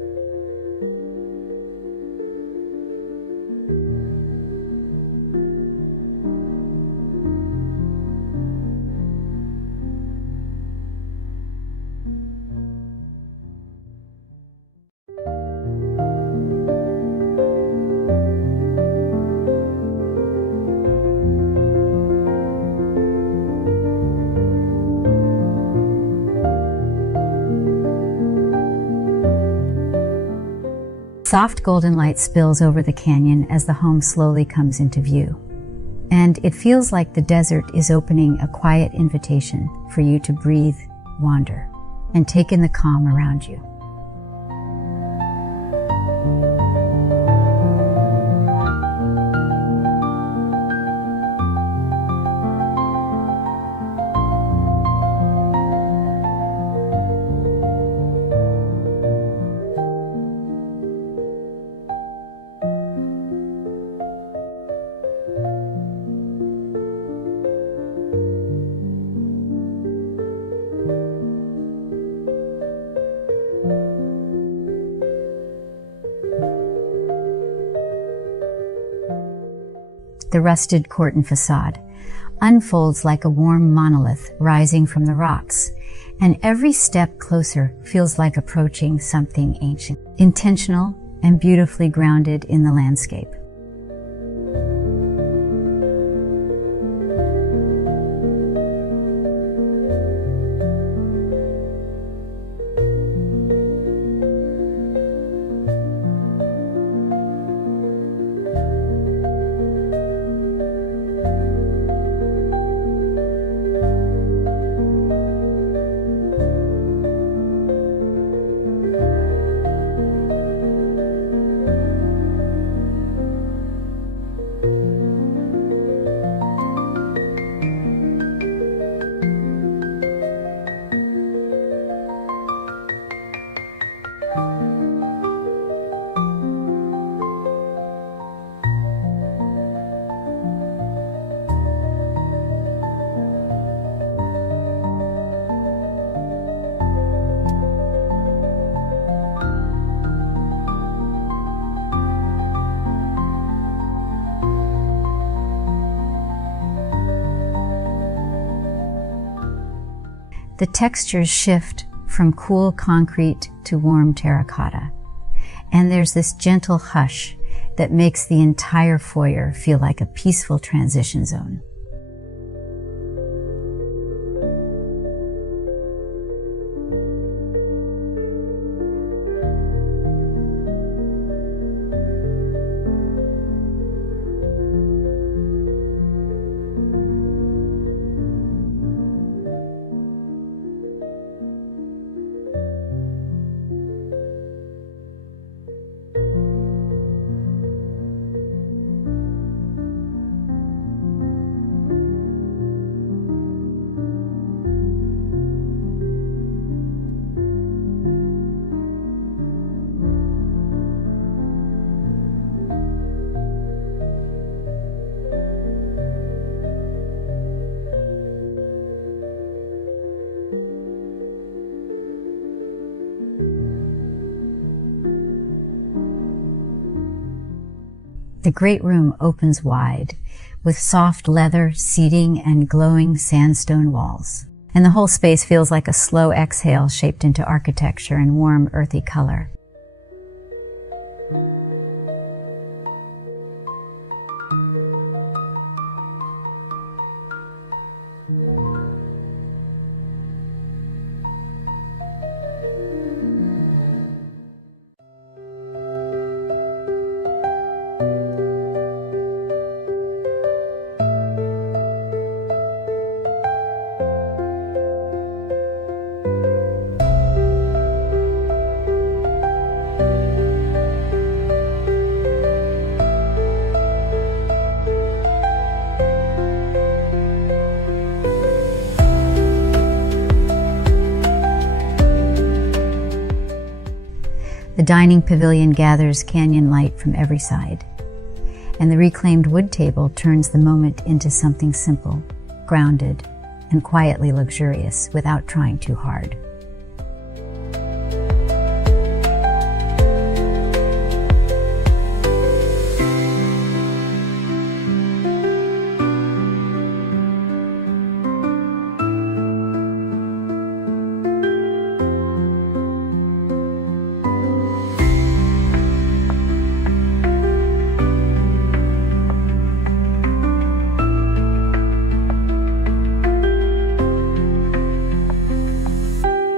Soft golden light spills over the canyon as the home slowly comes into view. And it feels like the desert is opening a quiet invitation for you to breathe, wander, and take in the calm around you. The rusted Corten façade unfolds like a warm monolith rising from the rocks, and every step closer feels like approaching something ancient, intentional, and beautifully grounded in the landscape. The textures shift from cool concrete to warm terracotta, and there's this gentle hush that makes the entire foyer feel like a peaceful transition zone. The great room opens wide, with soft leather seating and glowing sandstone walls. And the whole space feels like a slow exhale shaped into architecture and warm, earthy color. The dining pavilion gathers canyon light from every side, and the reclaimed wood table turns the moment into something simple, grounded, and quietly luxurious without trying too hard.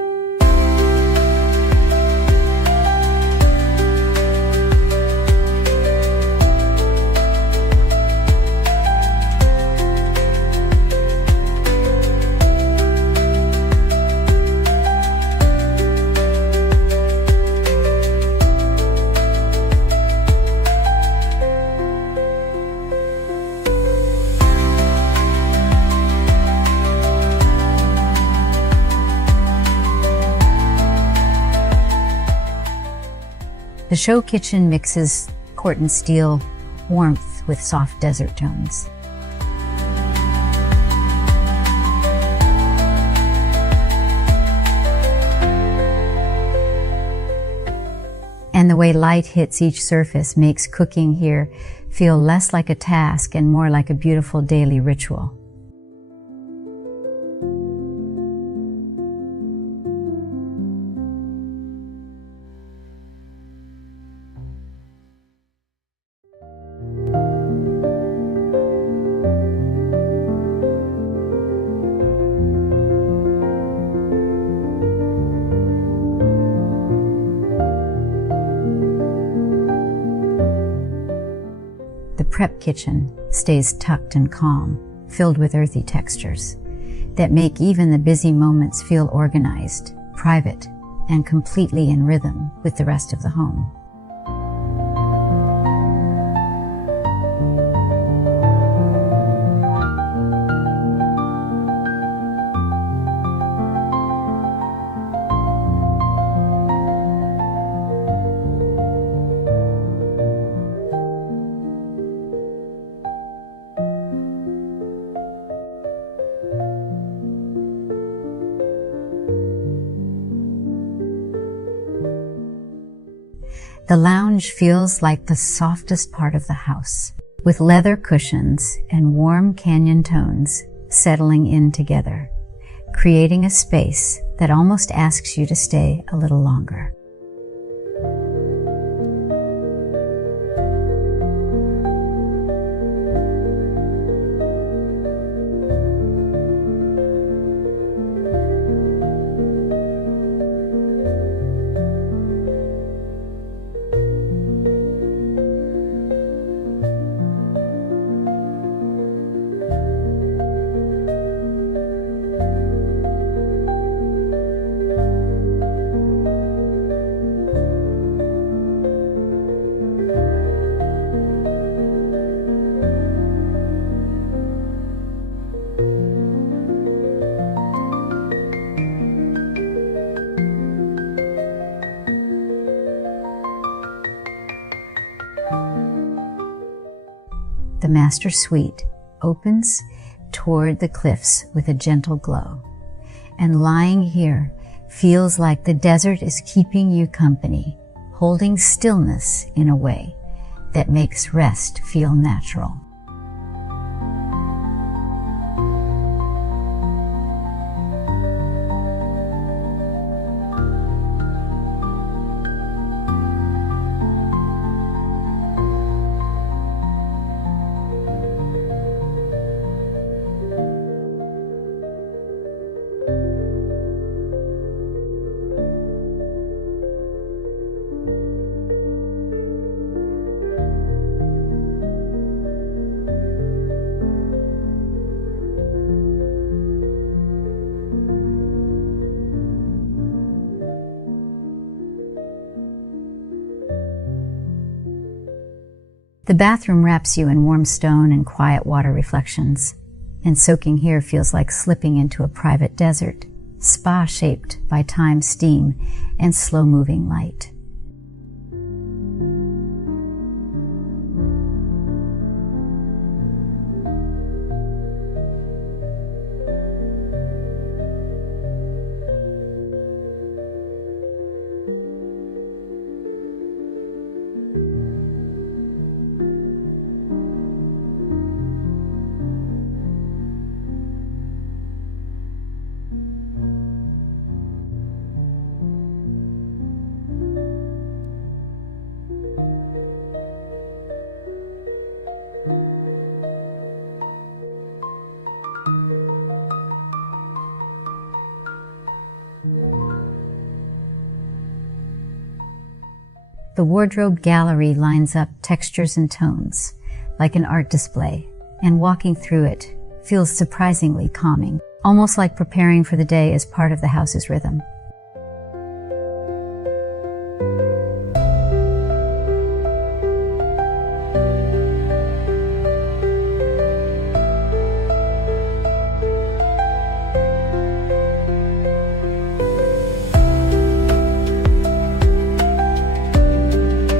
The show kitchen mixes Corten steel warmth with soft desert tones. And the way light hits each surface makes cooking here feel less like a task and more like a beautiful daily ritual. The prep kitchen stays tucked and calm, filled with earthy textures that make even the busy moments feel organized, private, and completely in rhythm with the rest of the home. The lounge feels like the softest part of the house, with leather cushions and warm canyon tones settling in together, creating a space that almost asks you to stay a little longer. The master suite opens toward the cliffs with a gentle glow, and lying here feels like the desert is keeping you company, holding stillness in a way that makes rest feel natural. The bathroom wraps you in warm stone and quiet water reflections, and soaking here feels like slipping into a private desert, spa shaped by time, steam, and slow-moving light. The wardrobe gallery lines up textures and tones, like an art display, and walking through it feels surprisingly calming, almost like preparing for the day as part of the house's rhythm.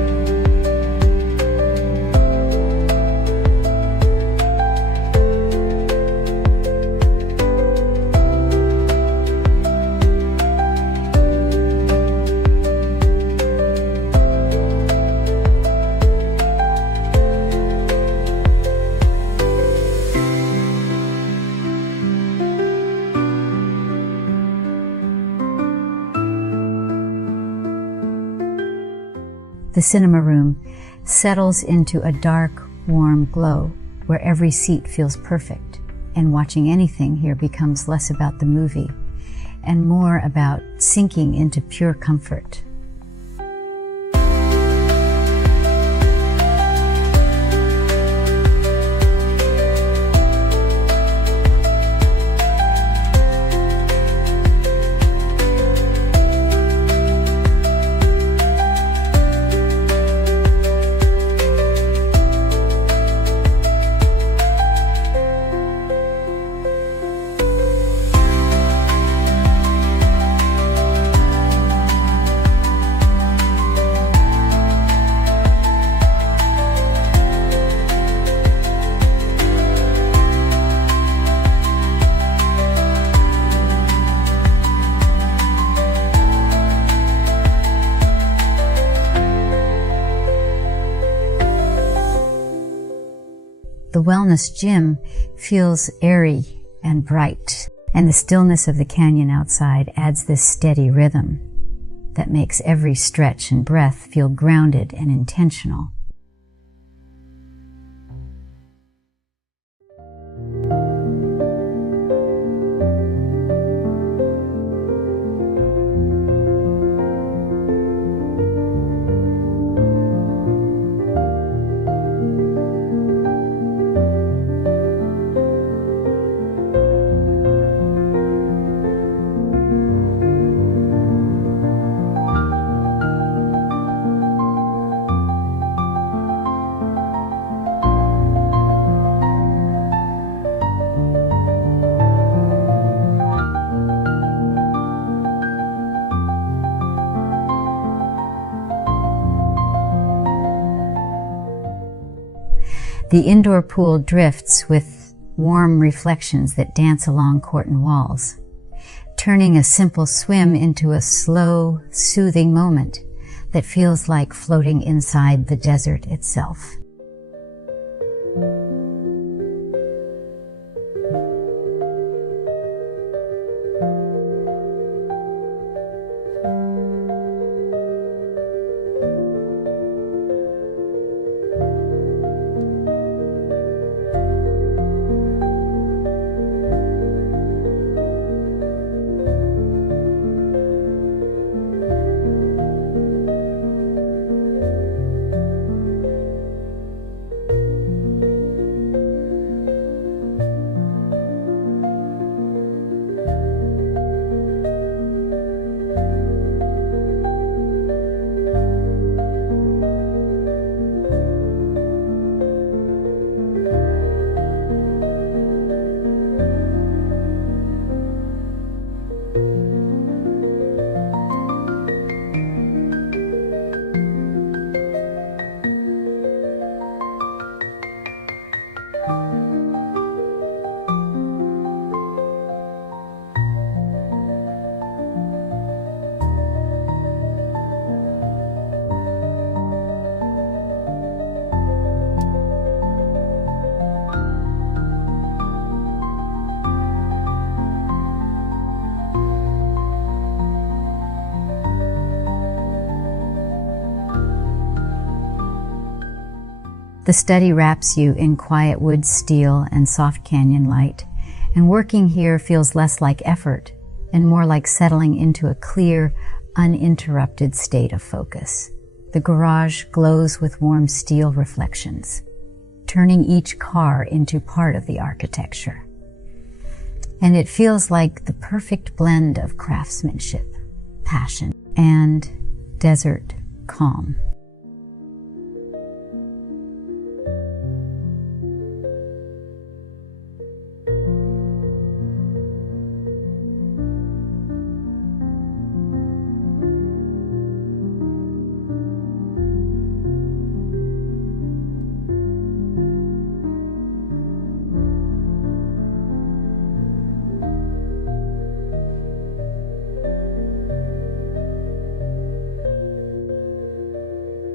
The cinema room settles into a dark, warm glow where every seat feels perfect, and watching anything here becomes less about the movie and more about sinking into pure comfort. The wellness gym feels airy and bright, and the stillness of the canyon outside adds this steady rhythm that makes every stretch and breath feel grounded and intentional. The indoor pool drifts with warm reflections that dance along Corten walls, turning a simple swim into a slow, soothing moment that feels like floating inside the desert itself. The study wraps you in quiet wood steel and soft canyon light, and working here feels less like effort and more like settling into a clear, uninterrupted state of focus. The garage glows with warm steel reflections, turning each car into part of the architecture. And it feels like the perfect blend of craftsmanship, passion, and desert calm.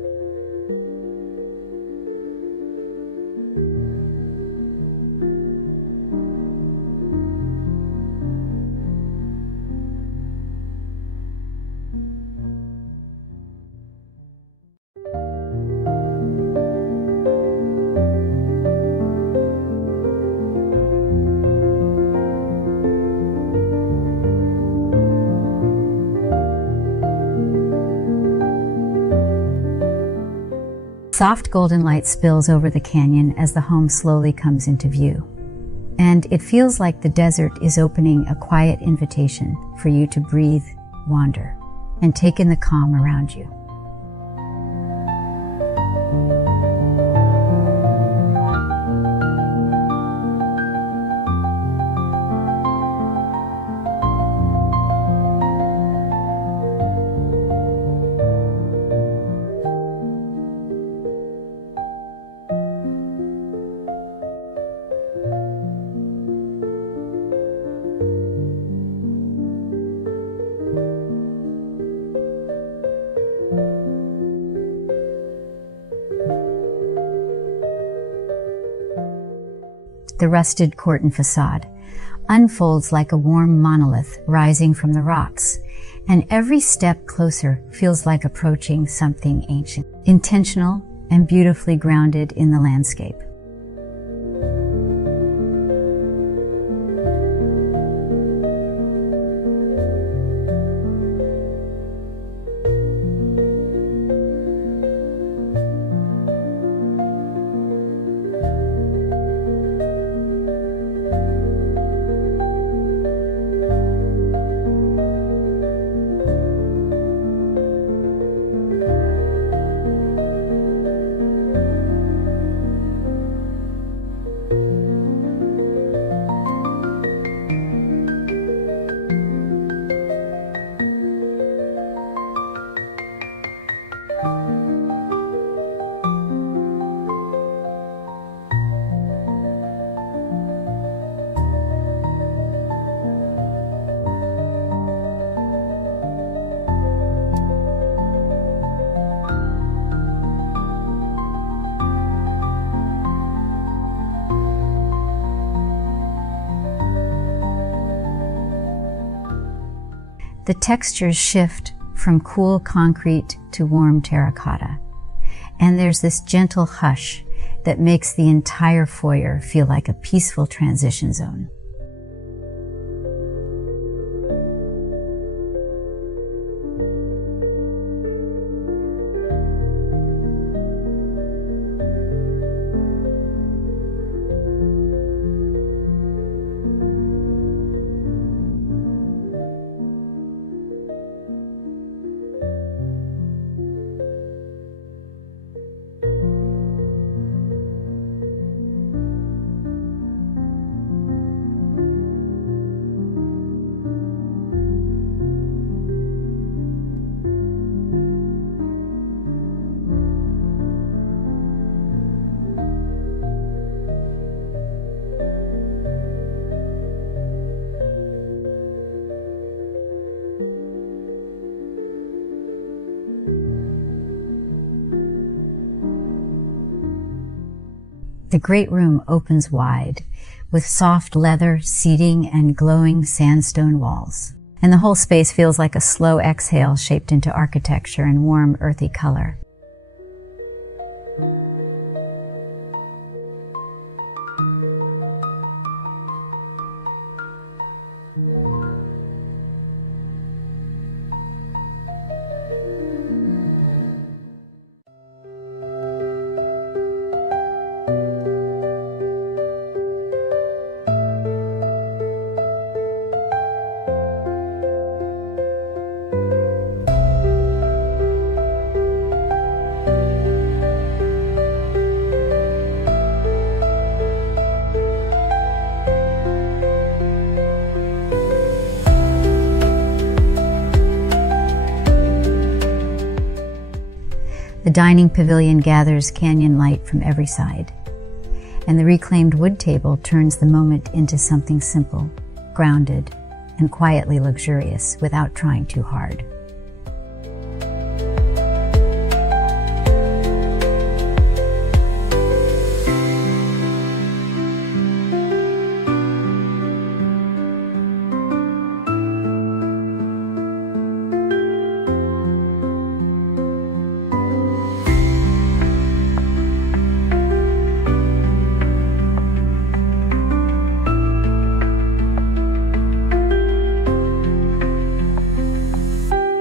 Soft golden light spills over the canyon as the home slowly comes into view. And it feels like the desert is opening a quiet invitation for you to breathe, wander, and take in the calm around you. The rusted Corten façade unfolds like a warm monolith rising from the rocks, and every step closer feels like approaching something ancient, intentional, and beautifully grounded in the landscape. The textures shift from cool concrete to warm terracotta, and there's this gentle hush that makes the entire foyer feel like a peaceful transition zone. The great room opens wide, with soft leather seating and glowing sandstone walls. And the whole space feels like a slow exhale shaped into architecture and warm, earthy color. The dining pavilion gathers canyon light from every side, and the reclaimed wood table turns the moment into something simple, grounded, and quietly luxurious without trying too hard.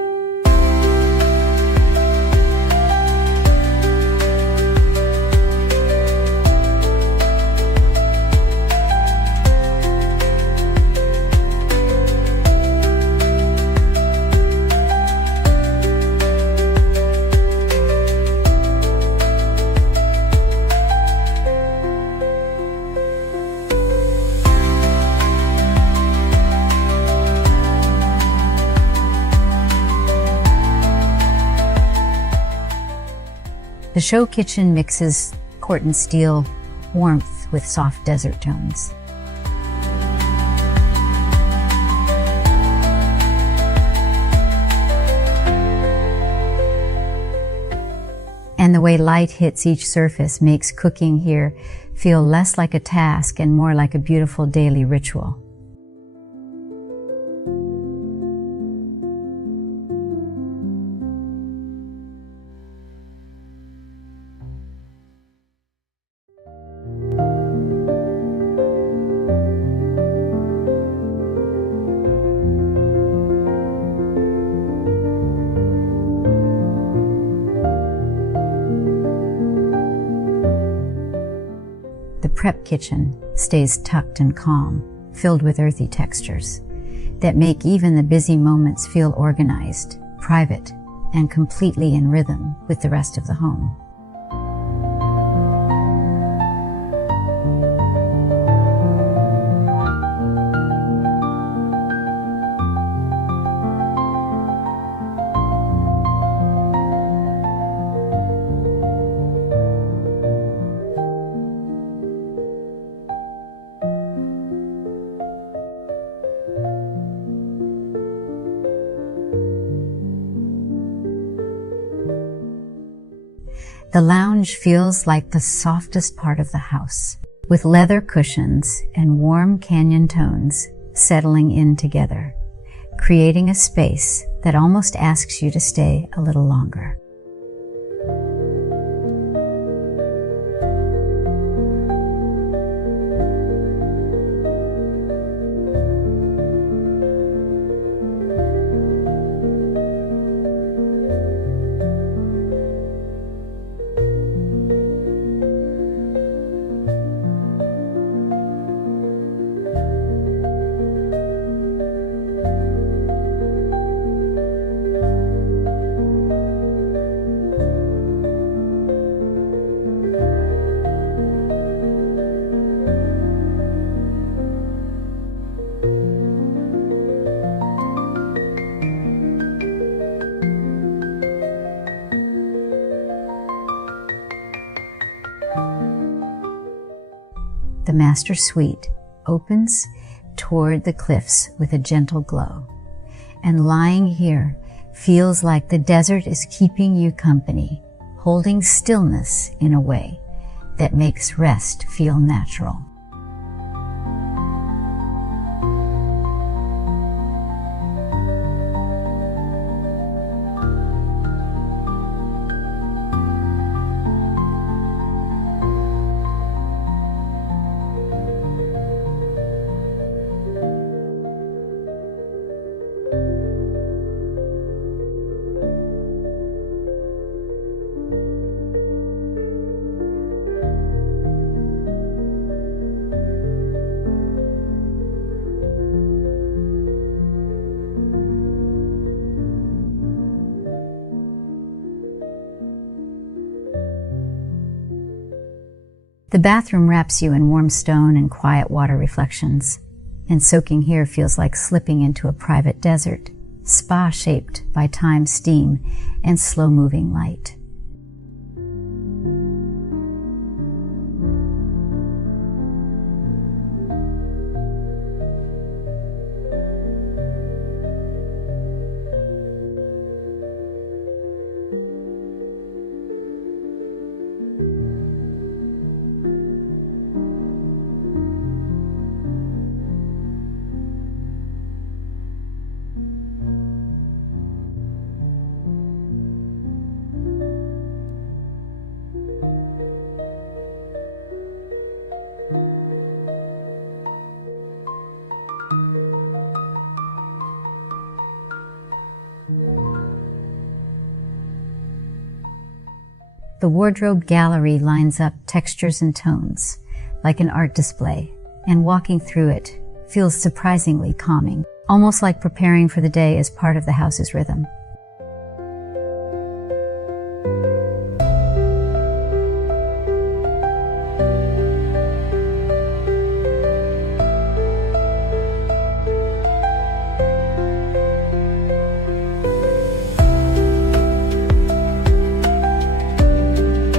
The show kitchen mixes Corten steel warmth with soft desert tones. And the way light hits each surface makes cooking here feel less like a task and more like a beautiful daily ritual. The prep kitchen stays tucked and calm, filled with earthy textures that make even the busy moments feel organized, private, and completely in rhythm with the rest of the home. The lounge feels like the softest part of the house, with leather cushions and warm canyon tones settling in together, creating a space that almost asks you to stay a little longer. The master suite opens toward the cliffs with a gentle glow, and lying here feels like the desert is keeping you company, holding stillness in a way that makes rest feel natural. The bathroom wraps you in warm stone and quiet water reflections, and soaking here feels like slipping into a private desert, spa shaped by time, steam, and slow-moving light. The wardrobe gallery lines up textures and tones, like an art display, and walking through it feels surprisingly calming, almost like preparing for the day as part of the house's rhythm.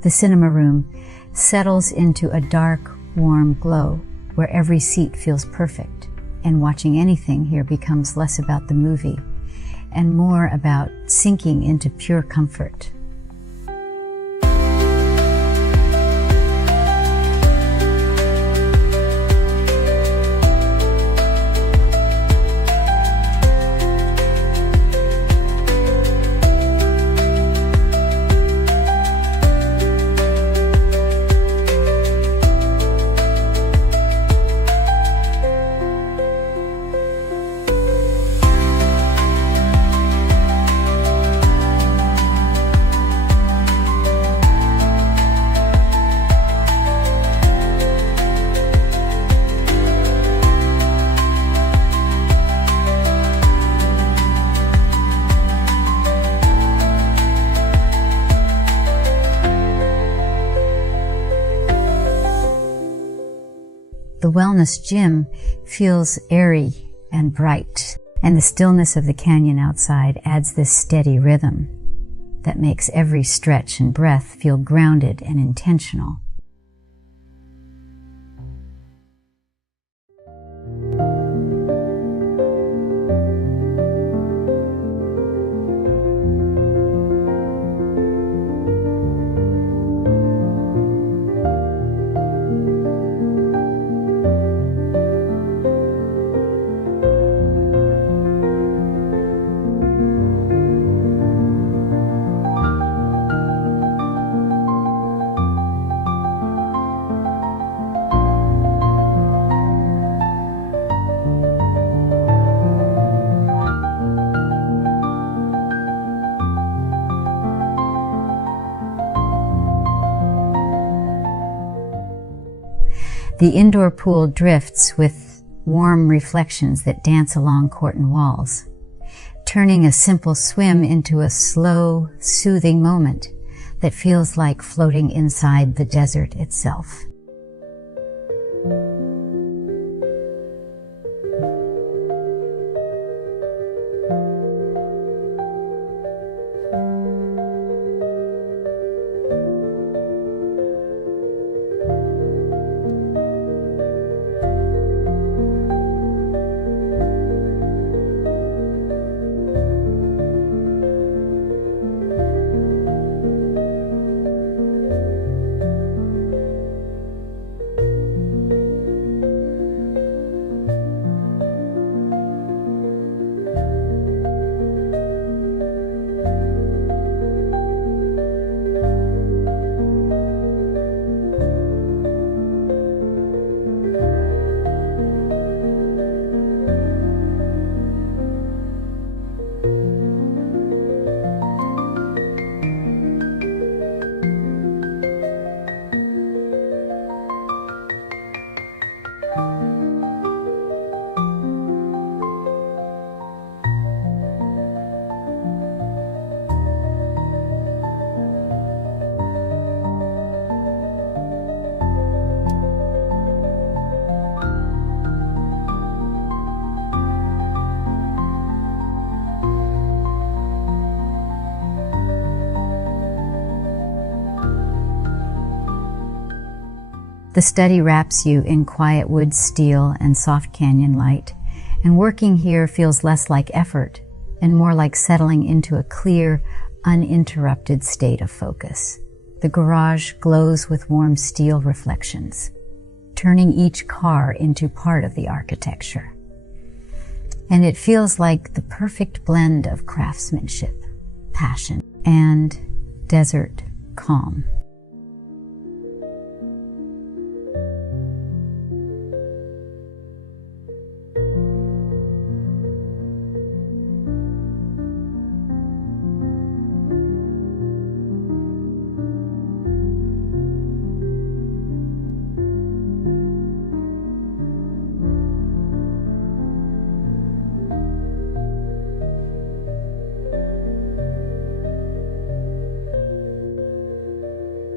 The cinema room settles into a dark, warm glow where every seat feels perfect, and watching anything here becomes less about the movie and more about sinking into pure comfort. The wellness gym feels airy and bright, and the stillness of the canyon outside adds this steady rhythm that makes every stretch and breath feel grounded and intentional. The indoor pool drifts with warm reflections that dance along Corten walls, turning a simple swim into a slow, soothing moment that feels like floating inside the desert itself. The study wraps you in quiet wood steel and soft canyon light, and working here feels less like effort and more like settling into a clear, uninterrupted state of focus. The garage glows with warm steel reflections, turning each car into part of the architecture. And it feels like the perfect blend of craftsmanship, passion, and desert calm.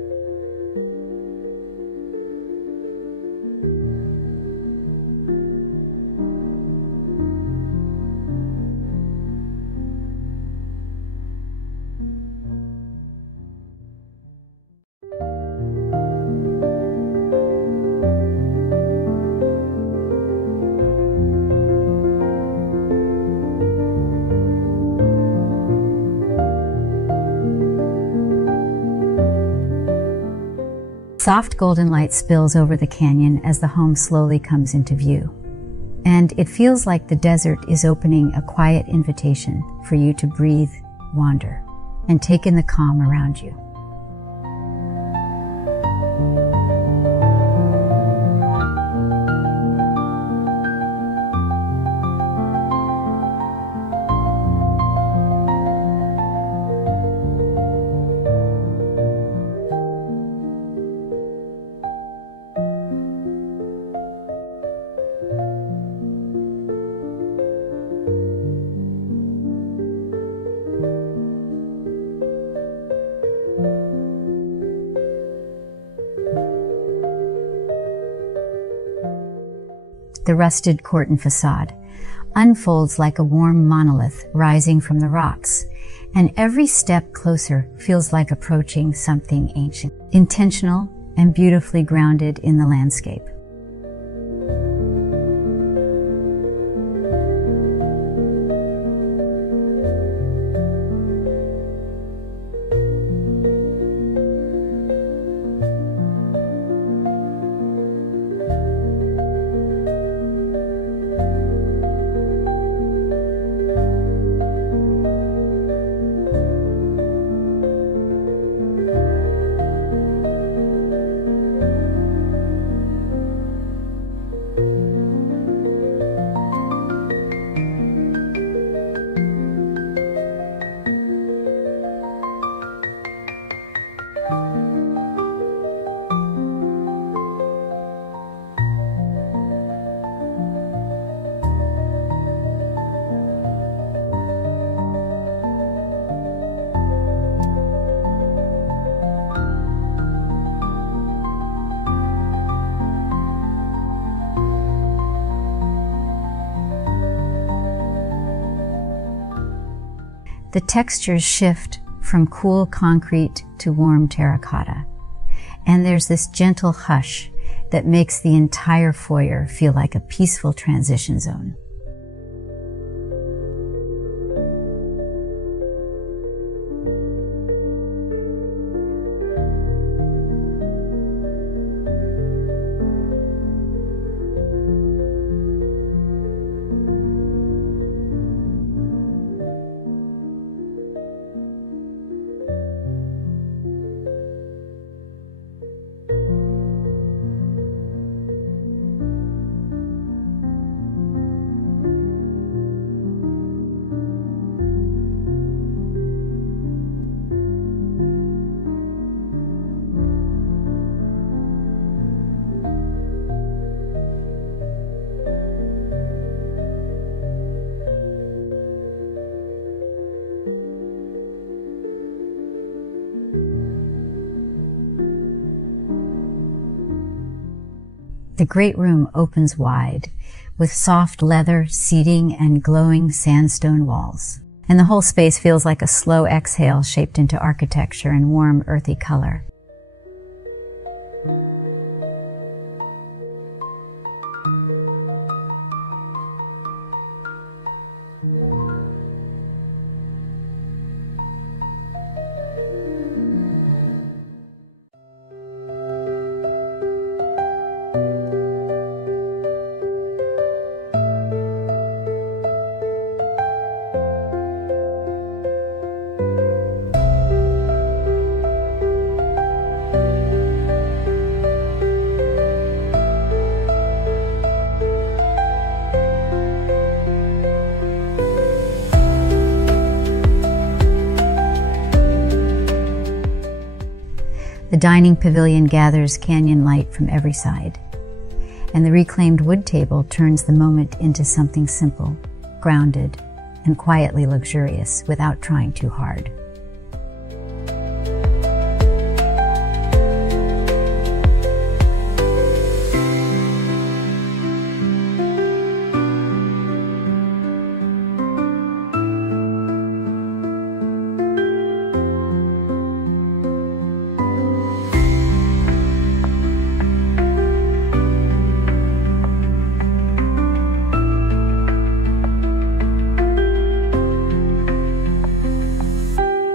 Soft golden light spills over the canyon as the home slowly comes into view. And it feels like the desert is opening a quiet invitation for you to breathe, wander, and take in the calm around you. The rusted Corten façade unfolds like a warm monolith rising from the rocks, and every step closer feels like approaching something ancient, intentional, and beautifully grounded in the landscape. The textures shift from cool concrete to warm terracotta, and there's this gentle hush that makes the entire foyer feel like a peaceful transition zone. The great room opens wide, with soft leather seating and glowing sandstone walls. And the whole space feels like a slow exhale shaped into architecture and warm, earthy color. The dining pavilion gathers canyon light from every side, and the reclaimed wood table turns the moment into something simple, grounded, and quietly luxurious without trying too hard.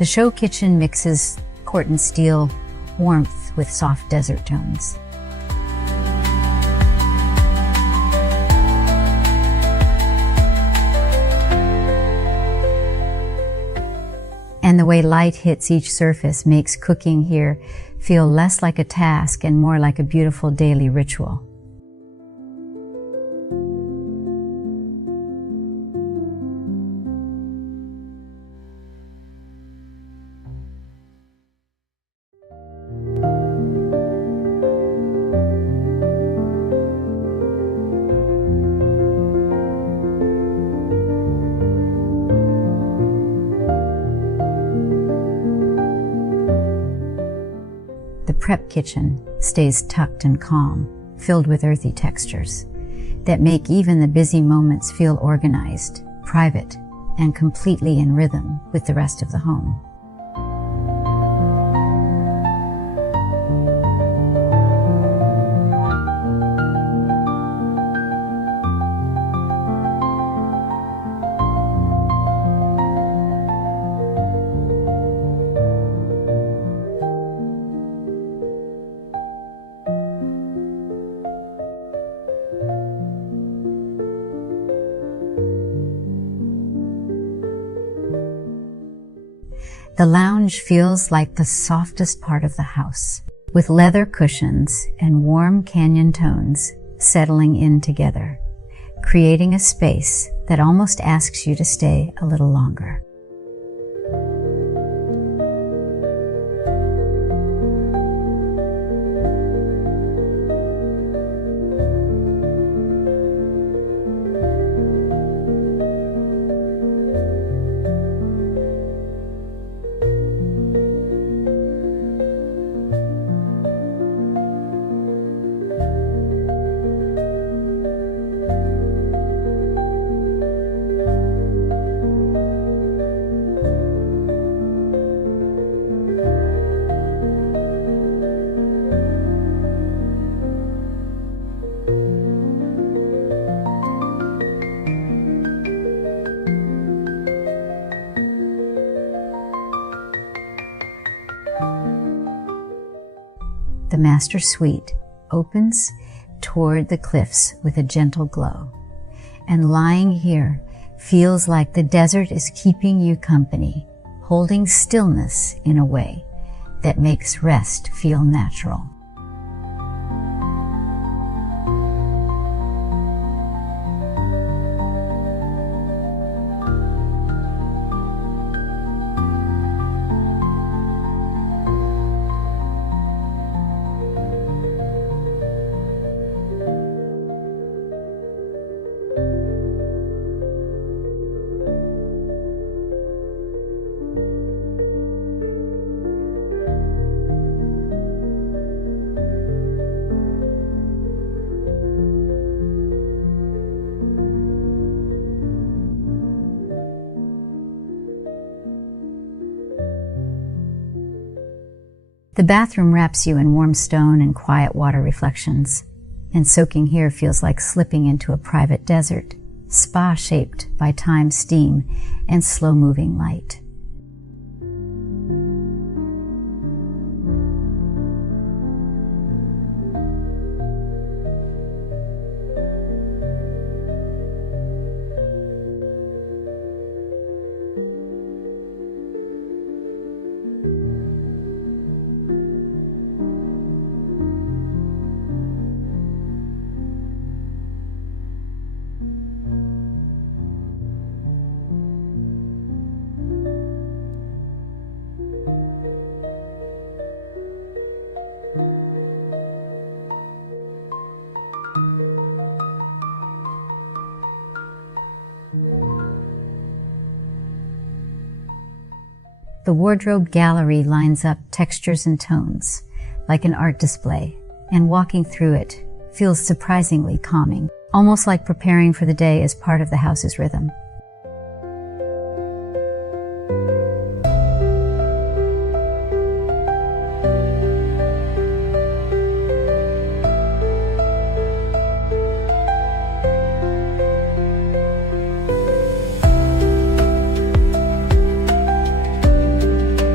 The show kitchen mixes Corten steel warmth with soft desert tones. And the way light hits each surface makes cooking here feel less like a task and more like a beautiful daily ritual. The prep kitchen stays tucked and calm, filled with earthy textures that make even the busy moments feel organized, private, and completely in rhythm with the rest of the home. The lounge feels like the softest part of the house, with leather cushions and warm canyon tones settling in together, creating a space that almost asks you to stay a little longer. The master suite opens toward the cliffs with a gentle glow, and lying here feels like the desert is keeping you company, holding stillness in a way that makes rest feel natural. The bathroom wraps you in warm stone and quiet water reflections, and soaking here feels like slipping into a private desert, spa shaped by time's steam and slow-moving light. The wardrobe gallery lines up textures and tones, like an art display, and walking through it feels surprisingly calming, almost like preparing for the day as part of the house's rhythm.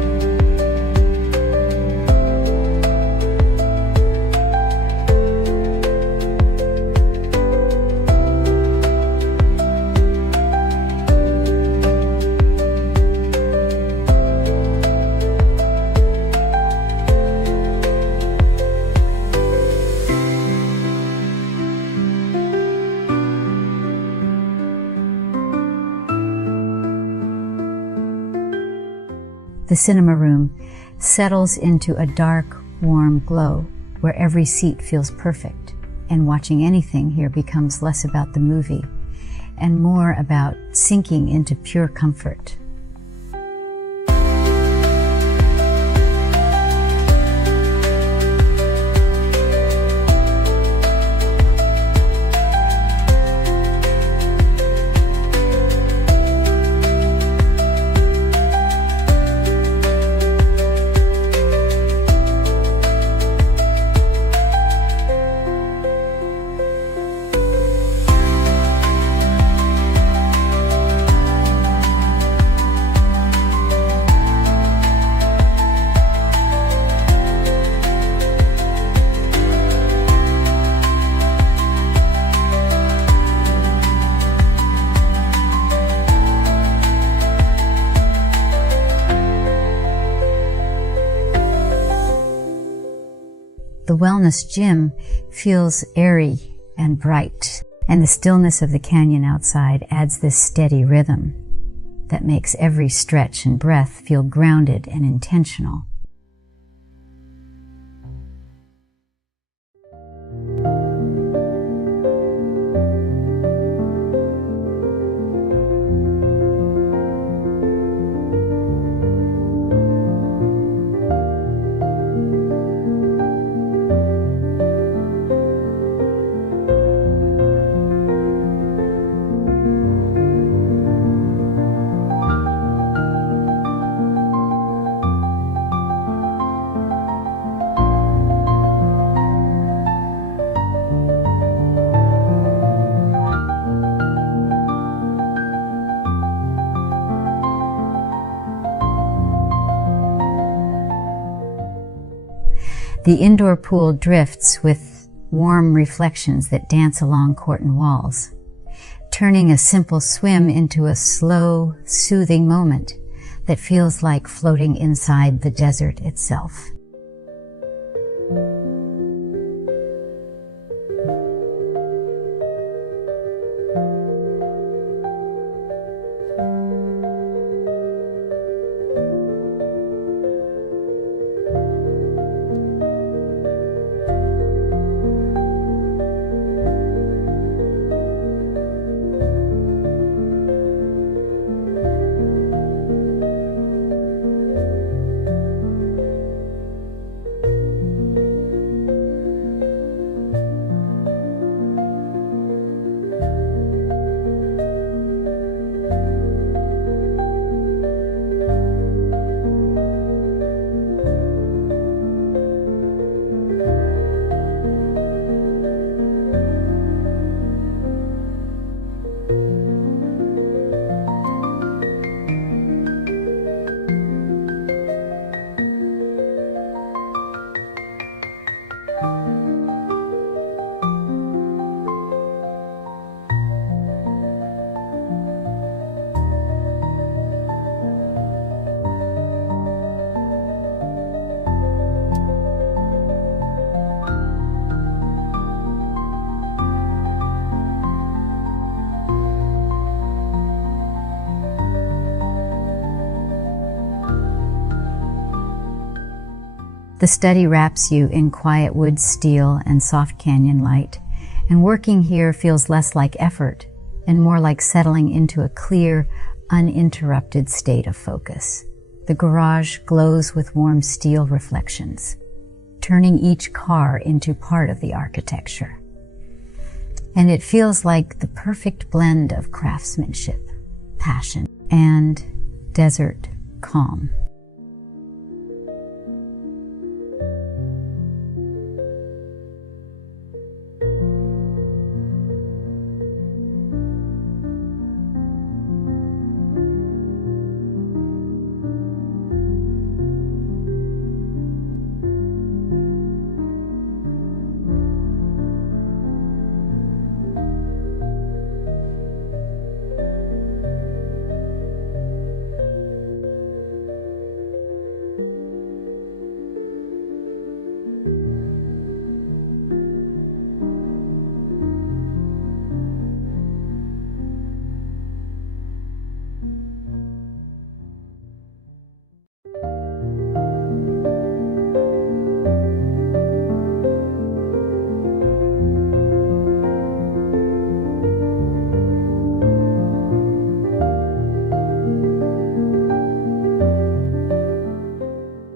The cinema room settles into a dark, warm glow where every seat feels perfect, and watching anything here becomes less about the movie and more about sinking into pure comfort. The wellness gym feels airy and bright, and the stillness of the canyon outside adds this steady rhythm that makes every stretch and breath feel grounded and intentional. The indoor pool drifts with warm reflections that dance along Corten walls, turning a simple swim into a slow, soothing moment that feels like floating inside the desert itself. The study wraps you in quiet wood steel and soft canyon light, and working here feels less like effort and more like settling into a clear, uninterrupted state of focus. The garage glows with warm steel reflections, turning each car into part of the architecture. And it feels like the perfect blend of craftsmanship, passion, and desert calm.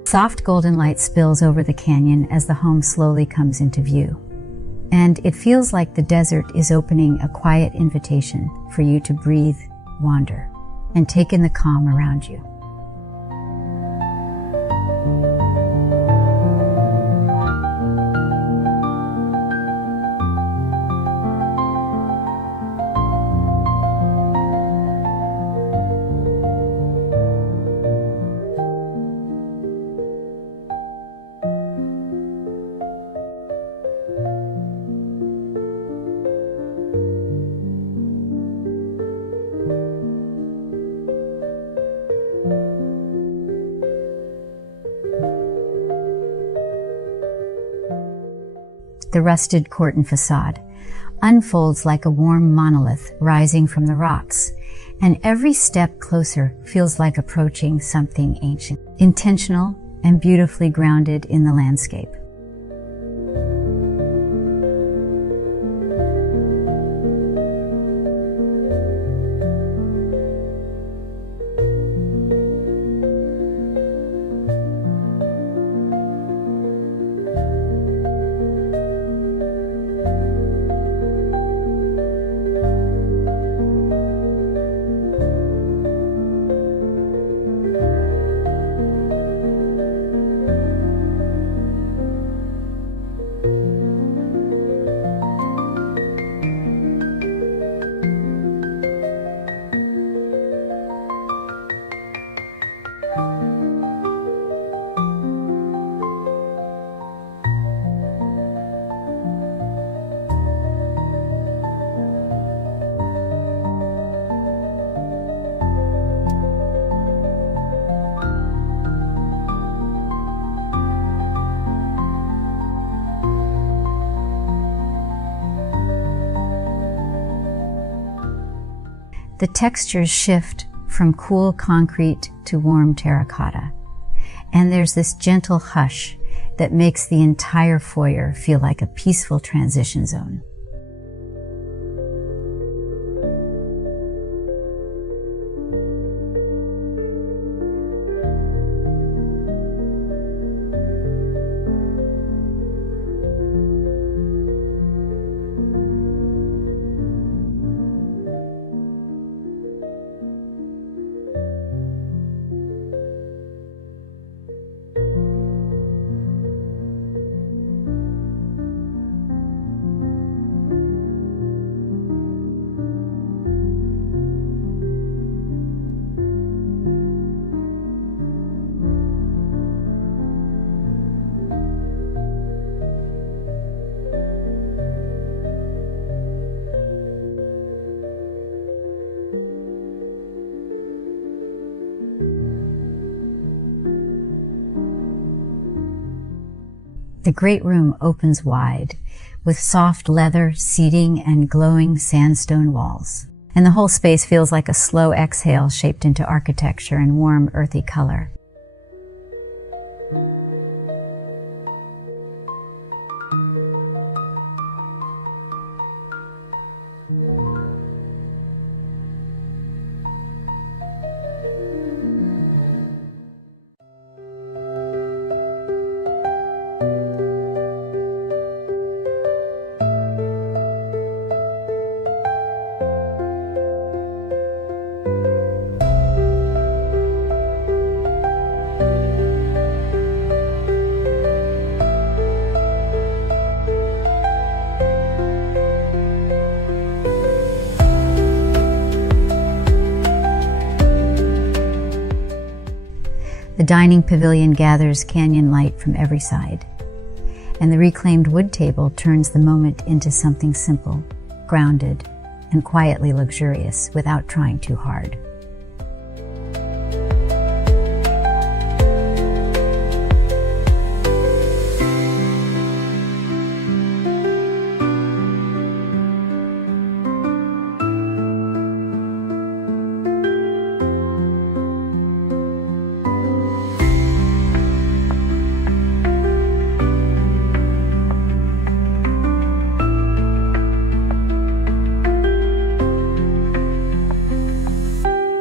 Soft golden light spills over the canyon as the home slowly comes into view. And it feels like the desert is opening a quiet invitation for you to breathe, wander, and take in the calm around you. The rusted Corten façade unfolds like a warm monolith rising from the rocks, and every step closer feels like approaching something ancient, intentional and beautifully grounded in the landscape. The textures shift from cool concrete to warm terracotta, and there's this gentle hush that makes the entire foyer feel like a peaceful transition zone. The great room opens wide, with soft leather seating and glowing sandstone walls. And the whole space feels like a slow exhale shaped into architecture and warm, earthy color. The dining pavilion gathers canyon light from every side, and the reclaimed wood table turns the moment into something simple, grounded, and quietly luxurious without trying too hard.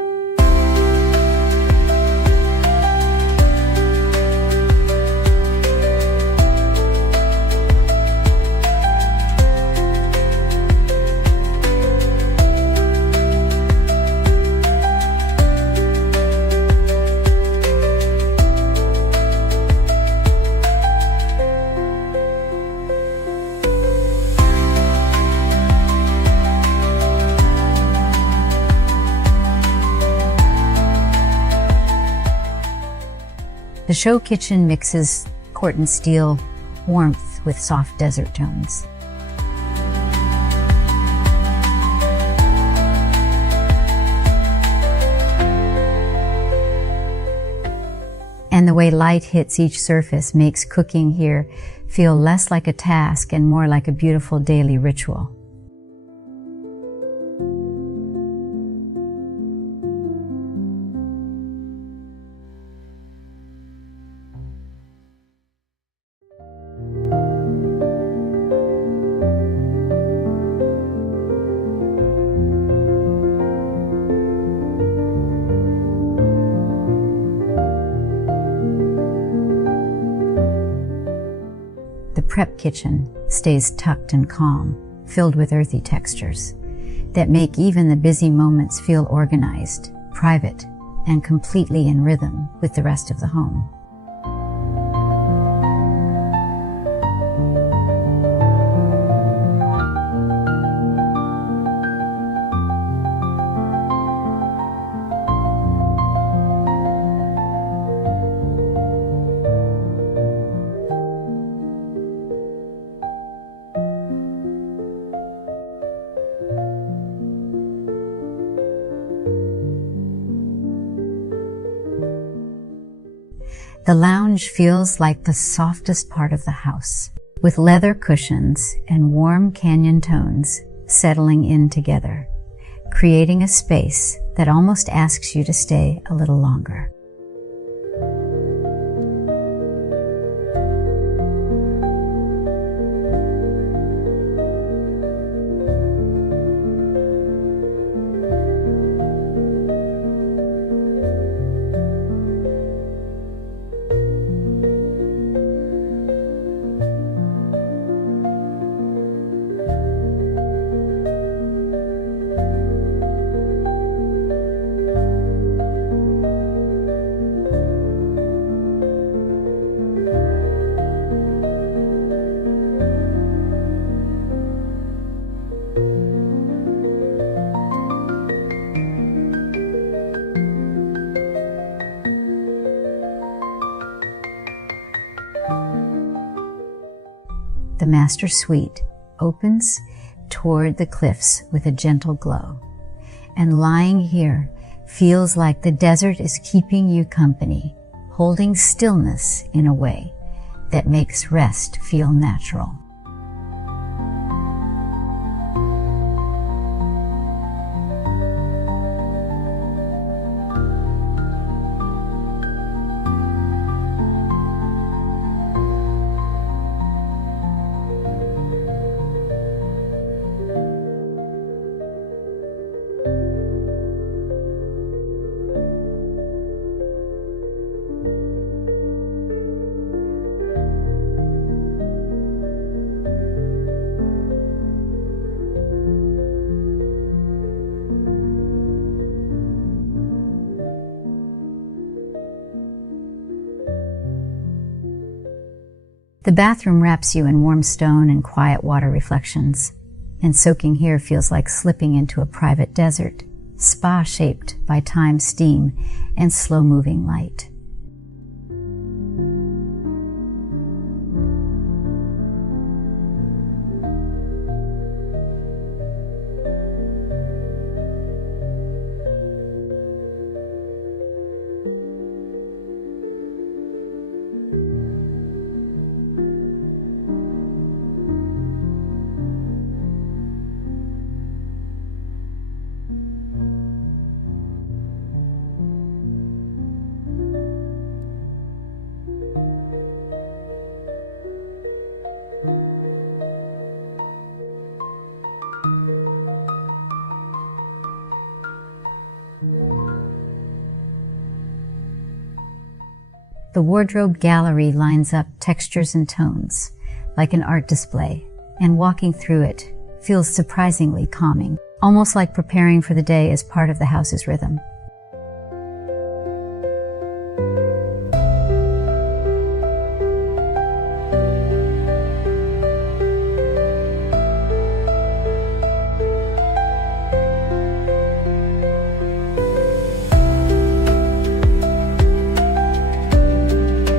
The show kitchen mixes Corten steel warmth with soft desert tones. And the way light hits each surface makes cooking here feel less like a task and more like a beautiful daily ritual. The prep kitchen stays tucked and calm, filled with earthy textures that make even the busy moments feel organized, private, and completely in rhythm with the rest of the home. The lounge feels like the softest part of the house, with leather cushions and warm canyon tones settling in together, creating a space that almost asks you to stay a little longer. The master suite opens toward the cliffs with a gentle glow, and lying here feels like the desert is keeping you company, holding stillness in a way that makes rest feel natural. The bathroom wraps you in warm stone and quiet water reflections, and soaking here feels like slipping into a private desert, spa shaped by time's steam and slow-moving light. The wardrobe gallery lines up textures and tones, like an art display, and walking through it feels surprisingly calming, almost like preparing for the day as part of the house's rhythm.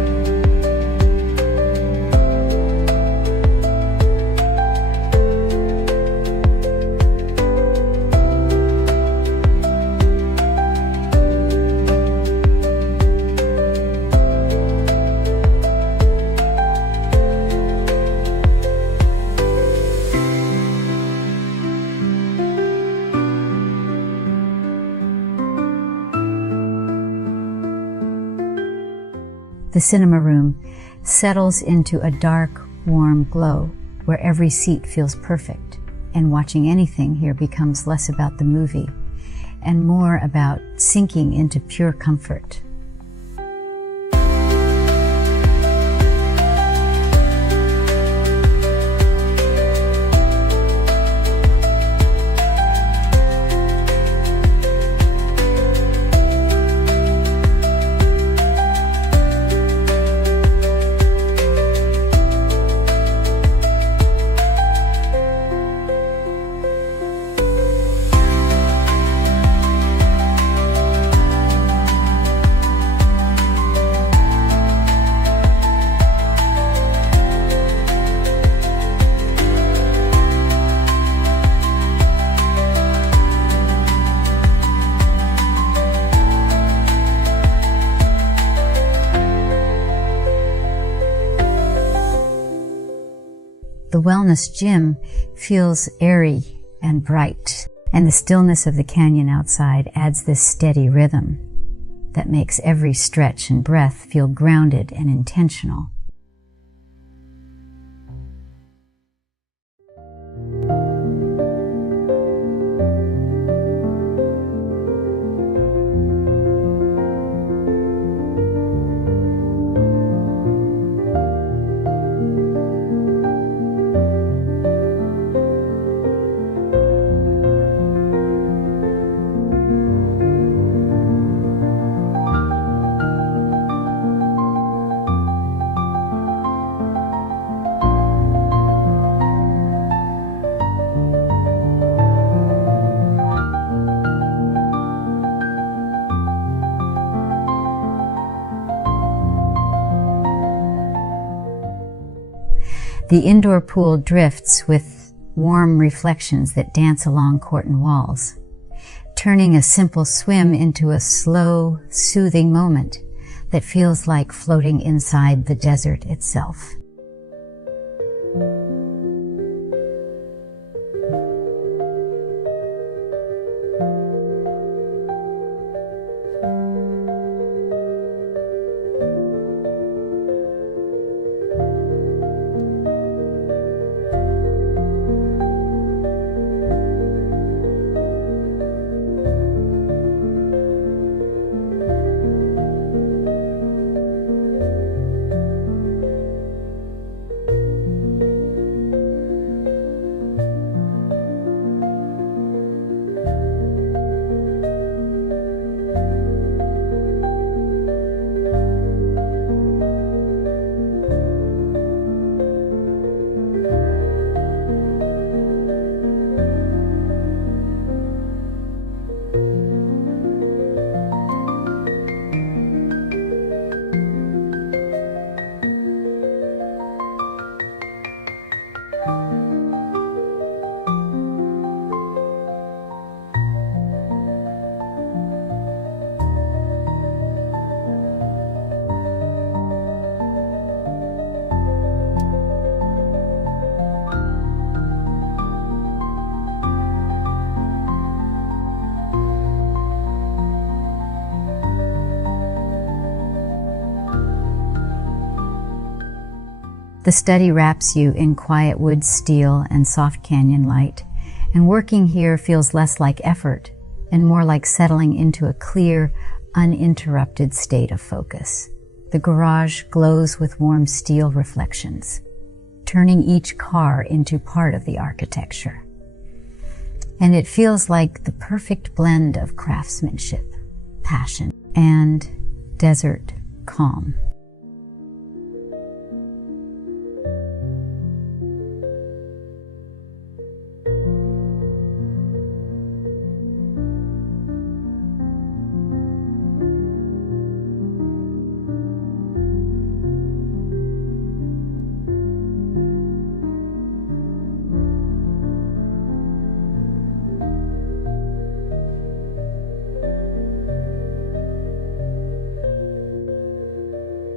The cinema room settles into a dark, warm glow where every seat feels perfect, and watching anything here becomes less about the movie and more about sinking into pure comfort. The wellness gym feels airy and bright, and the stillness of the canyon outside adds this steady rhythm that makes every stretch and breath feel grounded and intentional. The indoor pool drifts with warm reflections that dance along Corten walls, turning a simple swim into a slow, soothing moment that feels like floating inside the desert itself. The study wraps you in quiet wood steel and soft canyon light, and working here feels less like effort and more like settling into a clear, uninterrupted state of focus. The garage glows with warm steel reflections, turning each car into part of the architecture. And it feels like the perfect blend of craftsmanship, passion, and desert calm.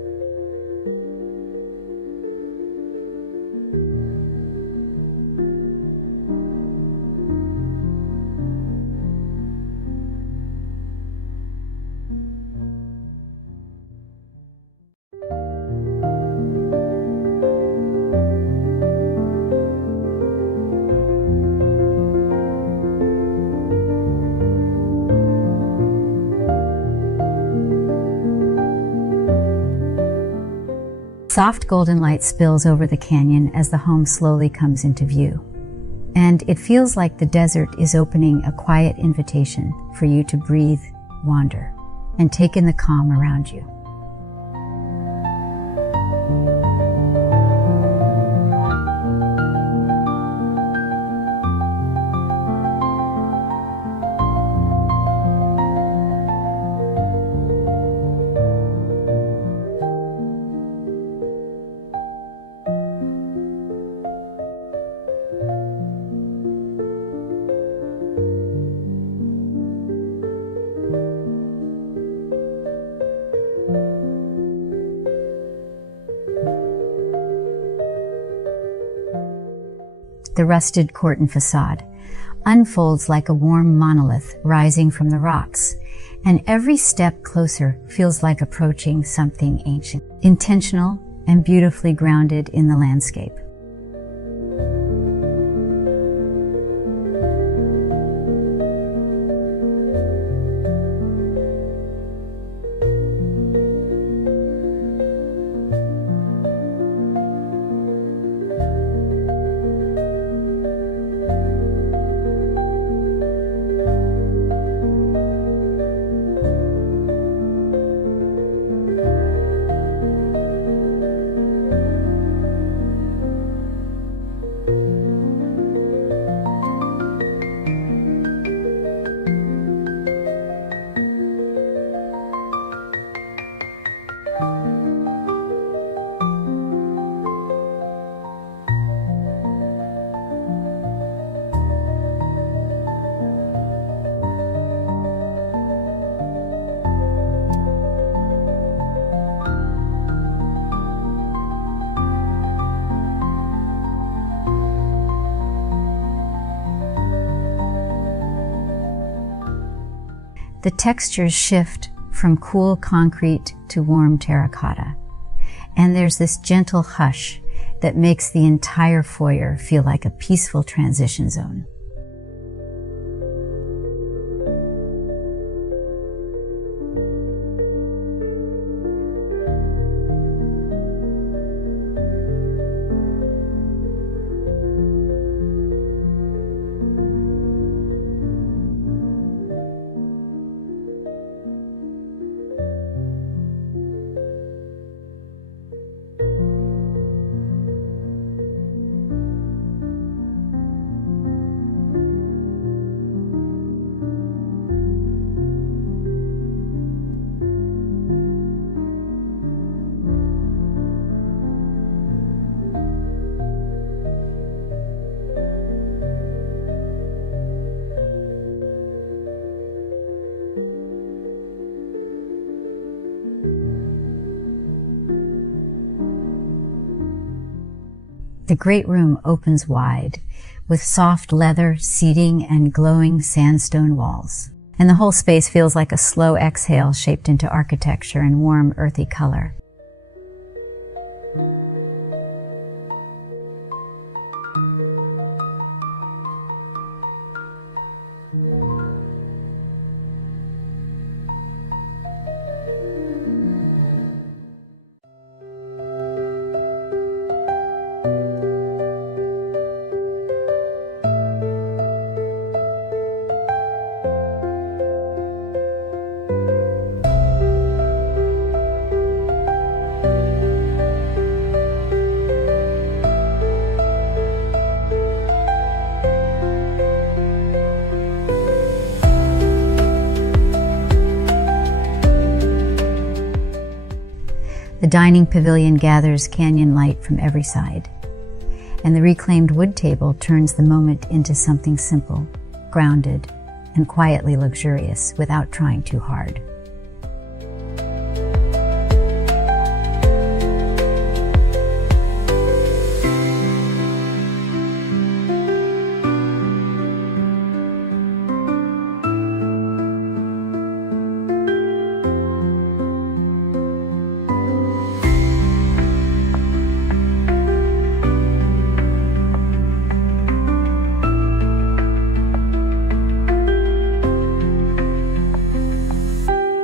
Soft golden light spills over the canyon as the home slowly comes into view. And it feels like the desert is opening a quiet invitation for you to breathe, wander, and take in the calm around you. The rusted Corten façade unfolds like a warm monolith rising from the rocks, and every step closer feels like approaching something ancient, intentional and beautifully grounded in the landscape. The textures shift from cool concrete to warm terracotta, and there's this gentle hush that makes the entire foyer feel like a peaceful transition zone. The great room opens wide, with soft leather seating and glowing sandstone walls. And the whole space feels like a slow exhale shaped into architecture and warm, earthy color. The dining pavilion gathers canyon light from every side, and the reclaimed wood table turns the moment into something simple, grounded, and quietly luxurious without trying too hard.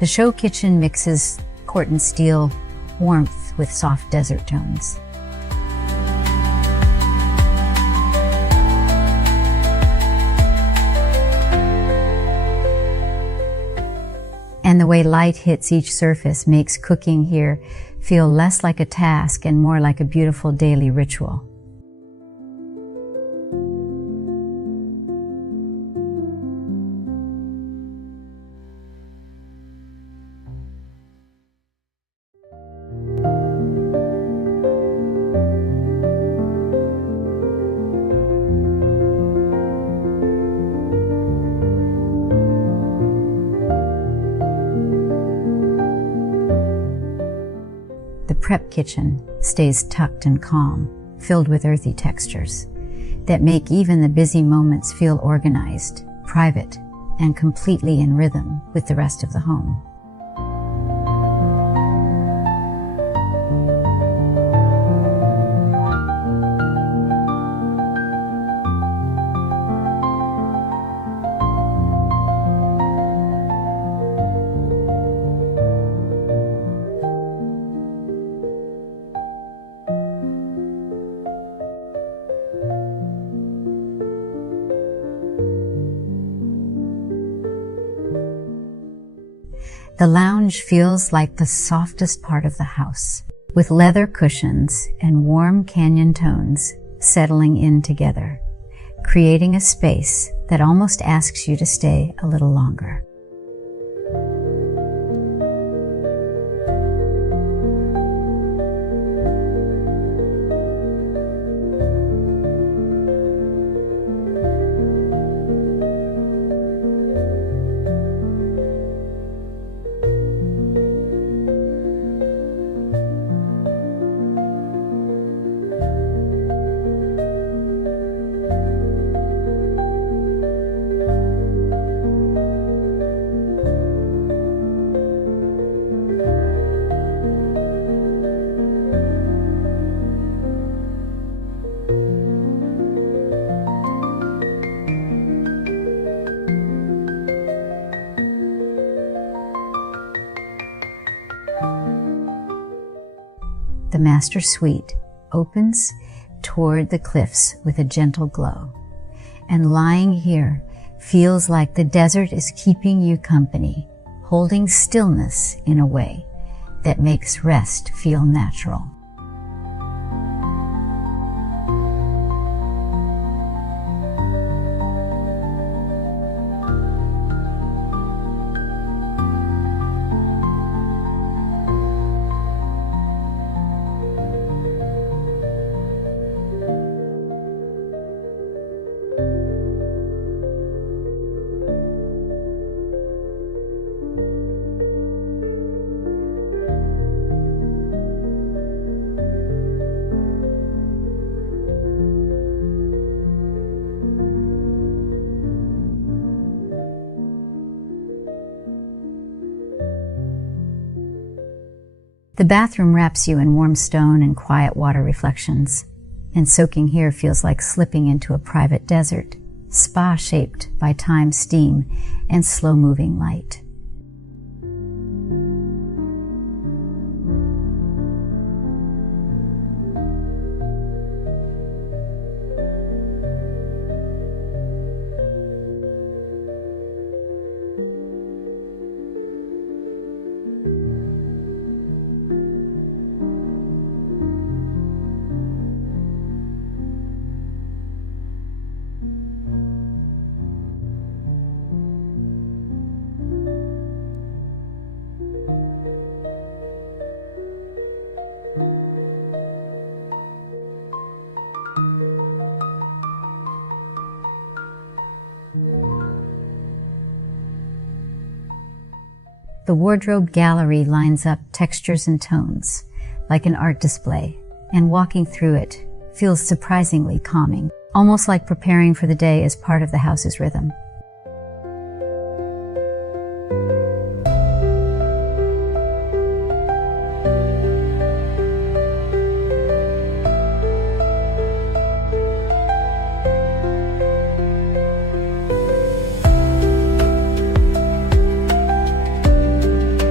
The show kitchen mixes Corten steel warmth with soft desert tones. And the way light hits each surface makes cooking here feel less like a task and more like a beautiful daily ritual. The prep kitchen stays tucked and calm, filled with earthy textures that make even the busy moments feel organized, private, and completely in rhythm with the rest of the home. The lounge feels like the softest part of the house, with leather cushions and warm canyon tones settling in together, creating a space that almost asks you to stay a little longer. The master suite opens toward the cliffs with a gentle glow, and lying here feels like the desert is keeping you company, holding stillness in a way that makes rest feel natural. The bathroom wraps you in warm stone and quiet water reflections, and soaking here feels like slipping into a private desert, spa shaped by time, steam, and slow-moving light. The wardrobe gallery lines up textures and tones, like an art display, and walking through it feels surprisingly calming, almost like preparing for the day as part of the house's rhythm.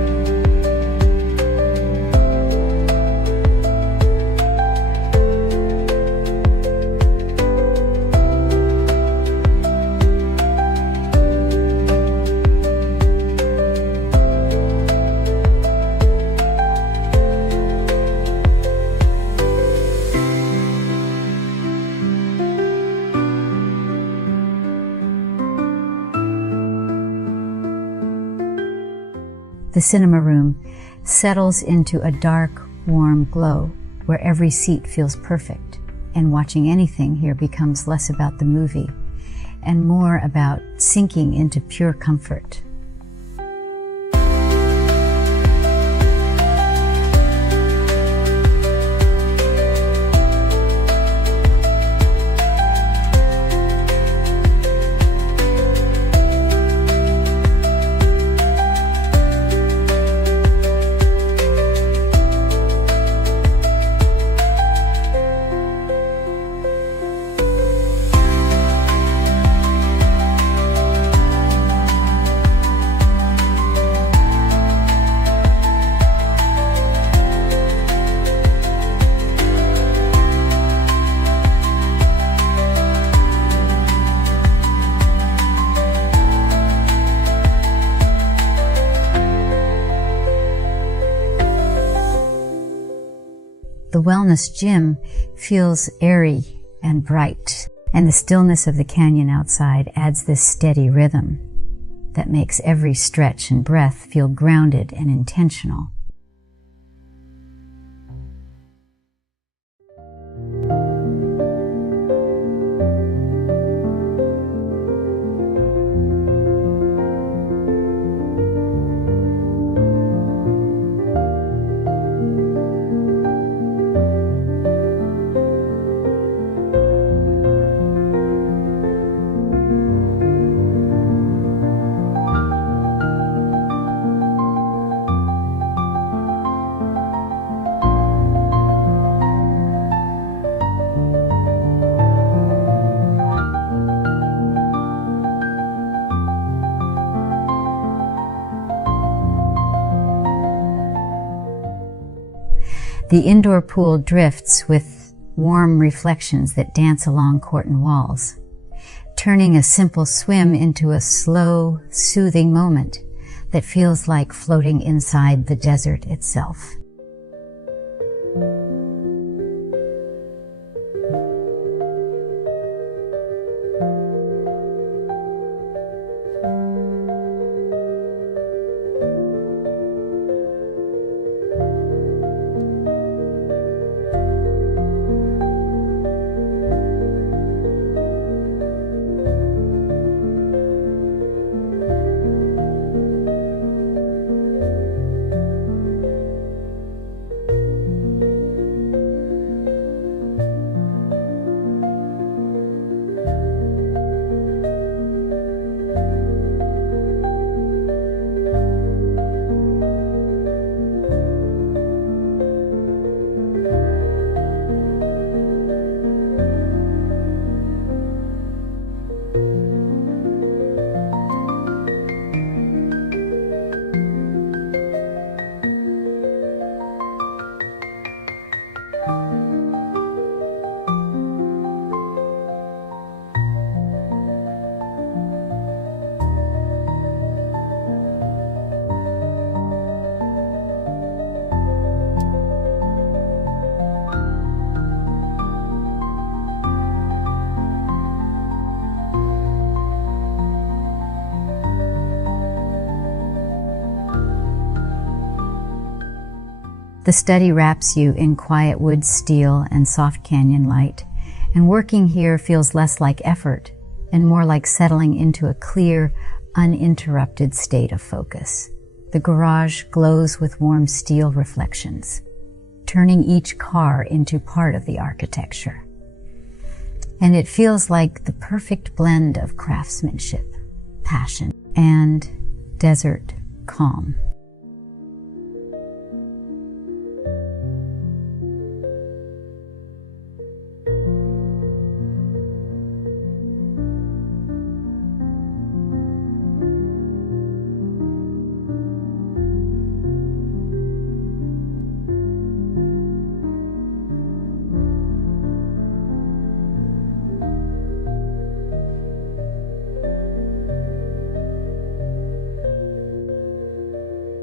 The cinema room settles into a dark, warm glow where every seat feels perfect, and watching anything here becomes less about the movie and more about sinking into pure comfort. The wellness gym feels airy and bright, and the stillness of the canyon outside adds this steady rhythm that makes every stretch and breath feel grounded and intentional. The indoor pool drifts with warm reflections that dance along Corten walls, turning a simple swim into a slow, soothing moment that feels like floating inside the desert itself. The study wraps you in quiet wood steel and soft canyon light, and working here feels less like effort and more like settling into a clear, uninterrupted state of focus. The garage glows with warm steel reflections, turning each car into part of the architecture. And it feels like the perfect blend of craftsmanship, passion, and desert calm.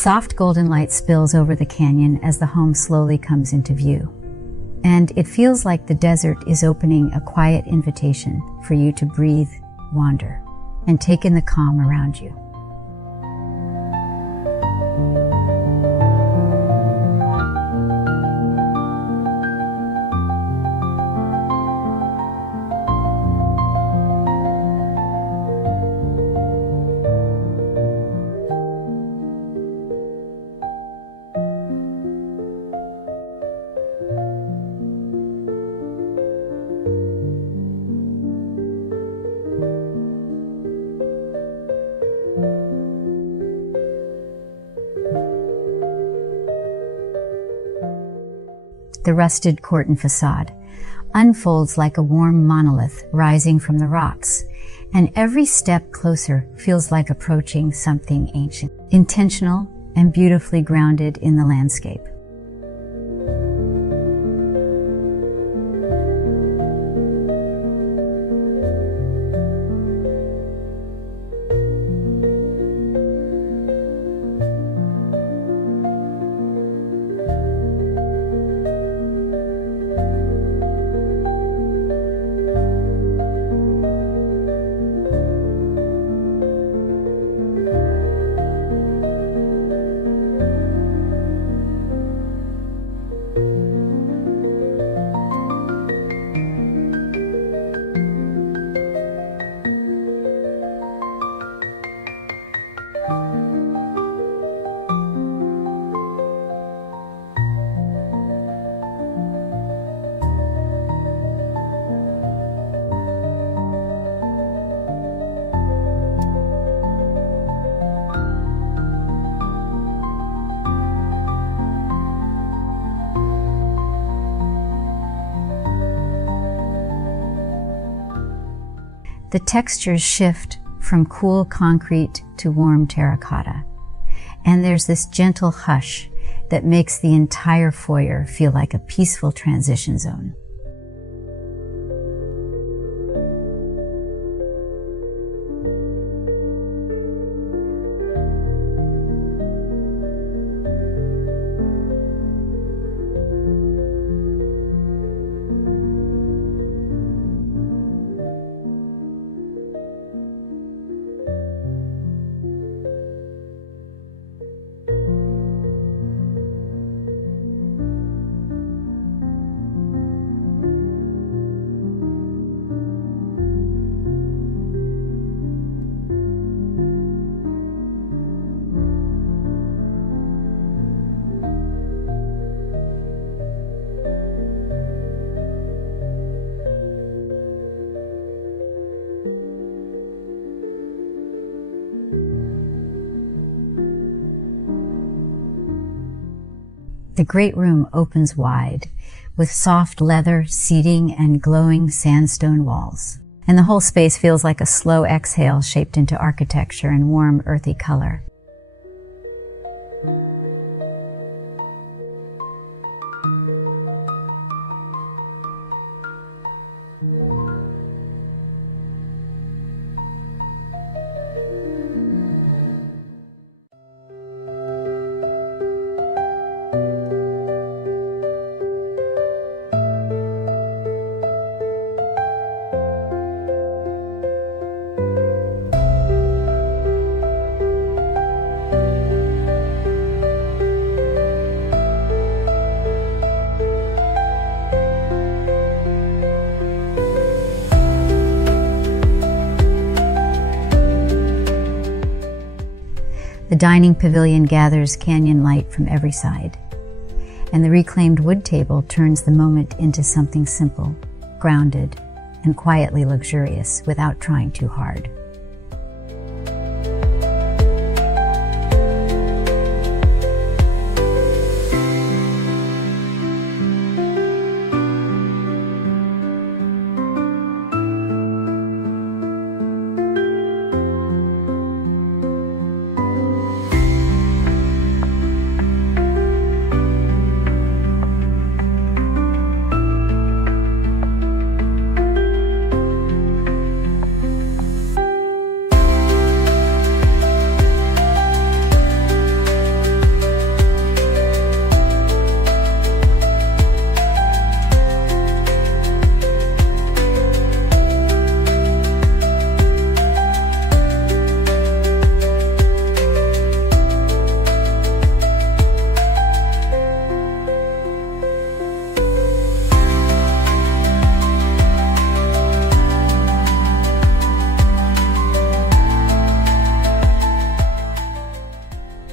Soft golden light spills over the canyon as the home slowly comes into view. And it feels like the desert is opening a quiet invitation for you to breathe, wander, and take in the calm around you. The rusted Corten façade unfolds like a warm monolith rising from the rocks, and every step closer feels like approaching something ancient, intentional and beautifully grounded in the landscape. The textures shift from cool concrete to warm terracotta, and there's this gentle hush that makes the entire foyer feel like a peaceful transition zone. The great room opens wide, with soft leather seating and glowing sandstone walls. And the whole space feels like a slow exhale shaped into architecture and warm, earthy color. The dining pavilion gathers canyon light from every side, and the reclaimed wood table turns the moment into something simple, grounded, and quietly luxurious without trying too hard.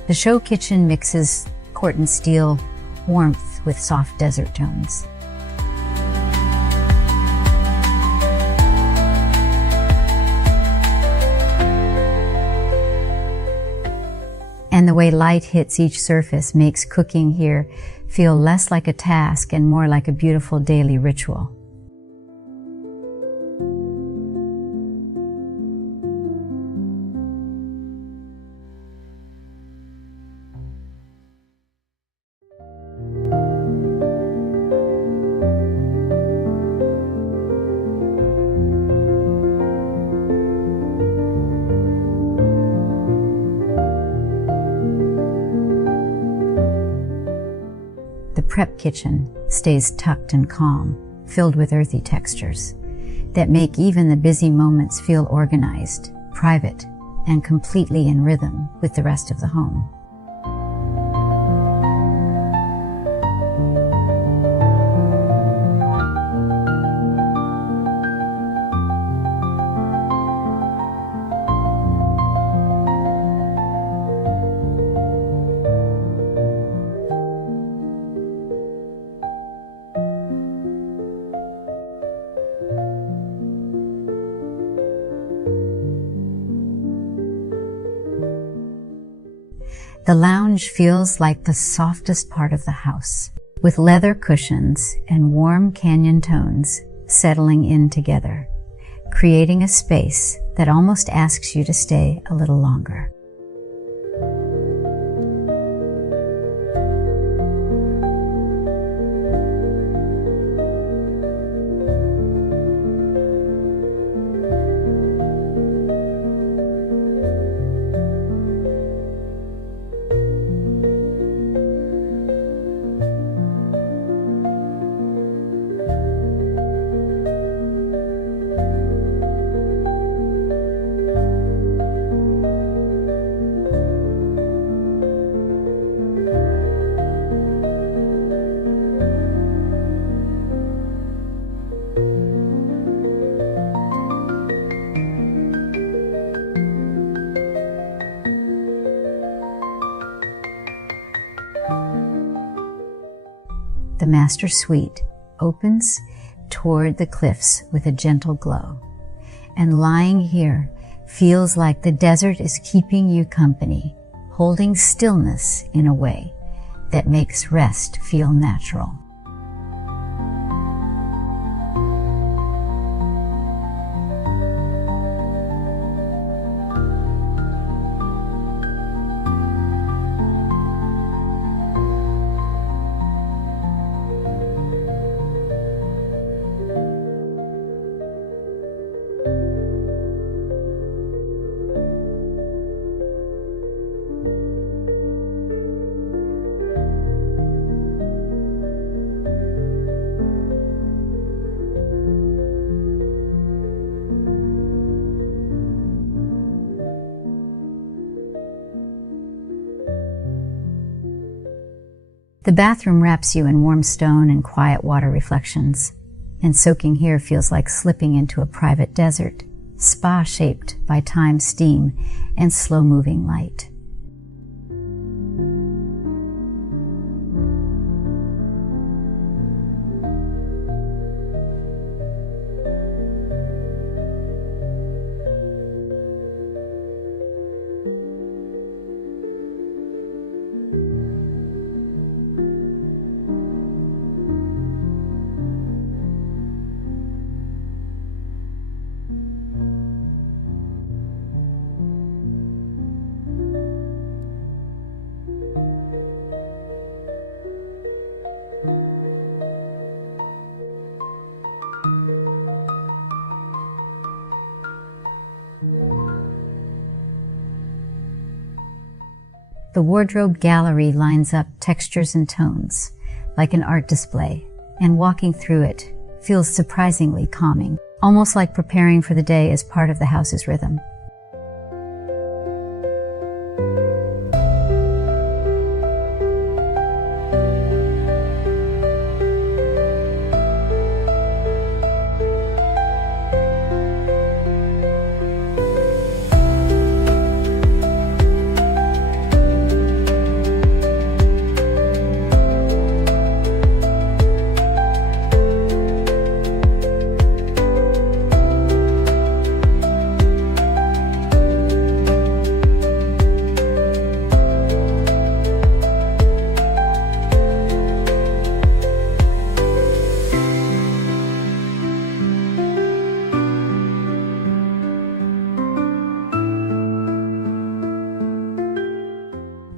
The show kitchen mixes Corten steel warmth with soft desert tones. And the way light hits each surface makes cooking here feel less like a task and more like a beautiful daily ritual. The prep kitchen stays tucked and calm, filled with earthy textures that make even the busy moments feel organized, private, and completely in rhythm with the rest of the home. The lounge feels like the softest part of the house, with leather cushions and warm canyon tones settling in together, creating a space that almost asks you to stay a little longer. The master suite opens toward the cliffs with a gentle glow, and lying here feels like the desert is keeping you company, holding stillness in a way that makes rest feel natural. The bathroom wraps you in warm stone and quiet water reflections, and soaking here feels like slipping into a private desert, spa shaped by time, steam, and slow-moving light. The wardrobe gallery lines up textures and tones, like an art display, and walking through it feels surprisingly calming, almost like preparing for the day as part of the house's rhythm.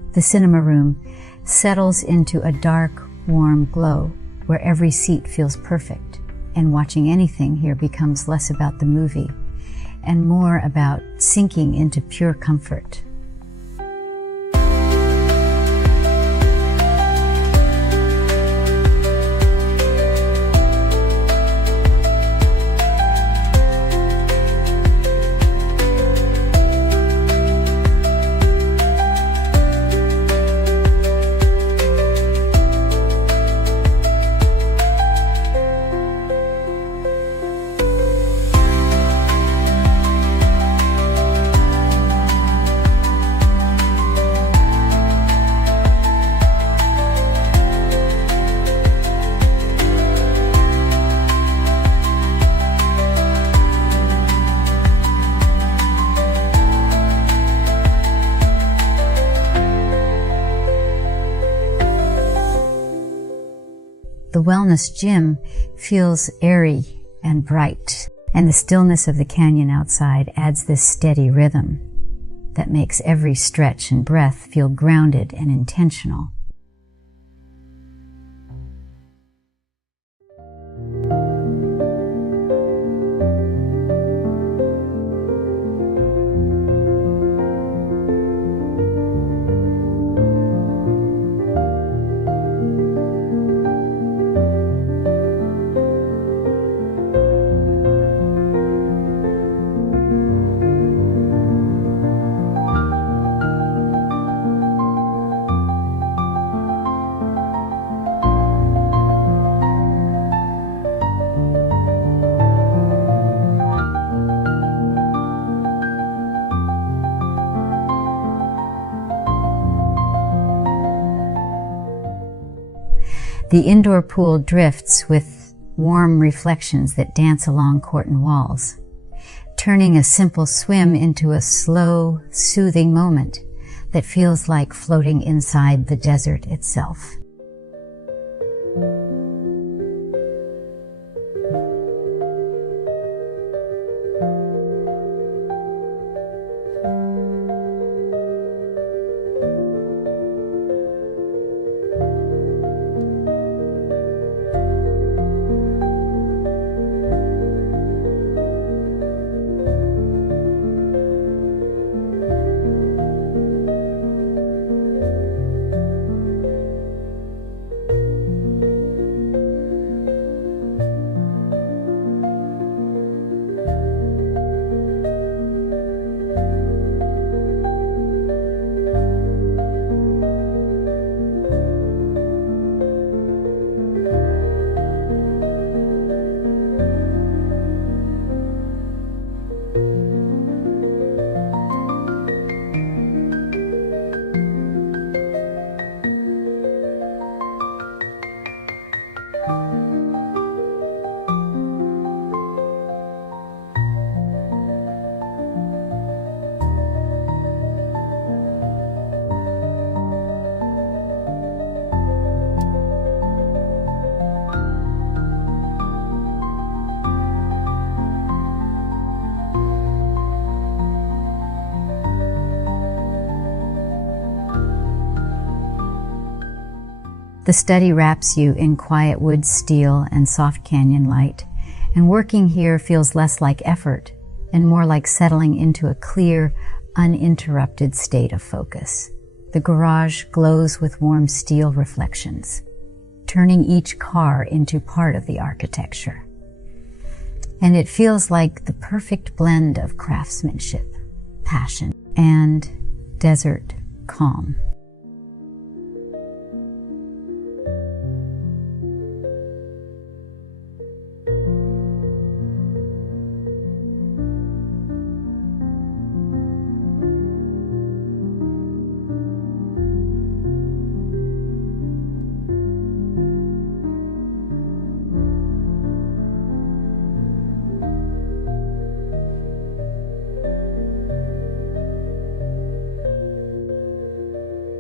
The cinema room settles into a dark, warm glow where every seat feels perfect, and watching anything here becomes less about the movie and more about sinking into pure comfort. The wellness gym feels airy and bright, and the stillness of the canyon outside adds this steady rhythm that makes every stretch and breath feel grounded and intentional. The indoor pool drifts with warm reflections that dance along Corten walls, turning a simple swim into a slow, soothing moment that feels like floating inside the desert itself. The study wraps you in quiet wood steel and soft canyon light, and working here feels less like effort and more like settling into a clear, uninterrupted state of focus. The garage glows with warm steel reflections, turning each car into part of the architecture. And it feels like the perfect blend of craftsmanship, passion, and desert calm.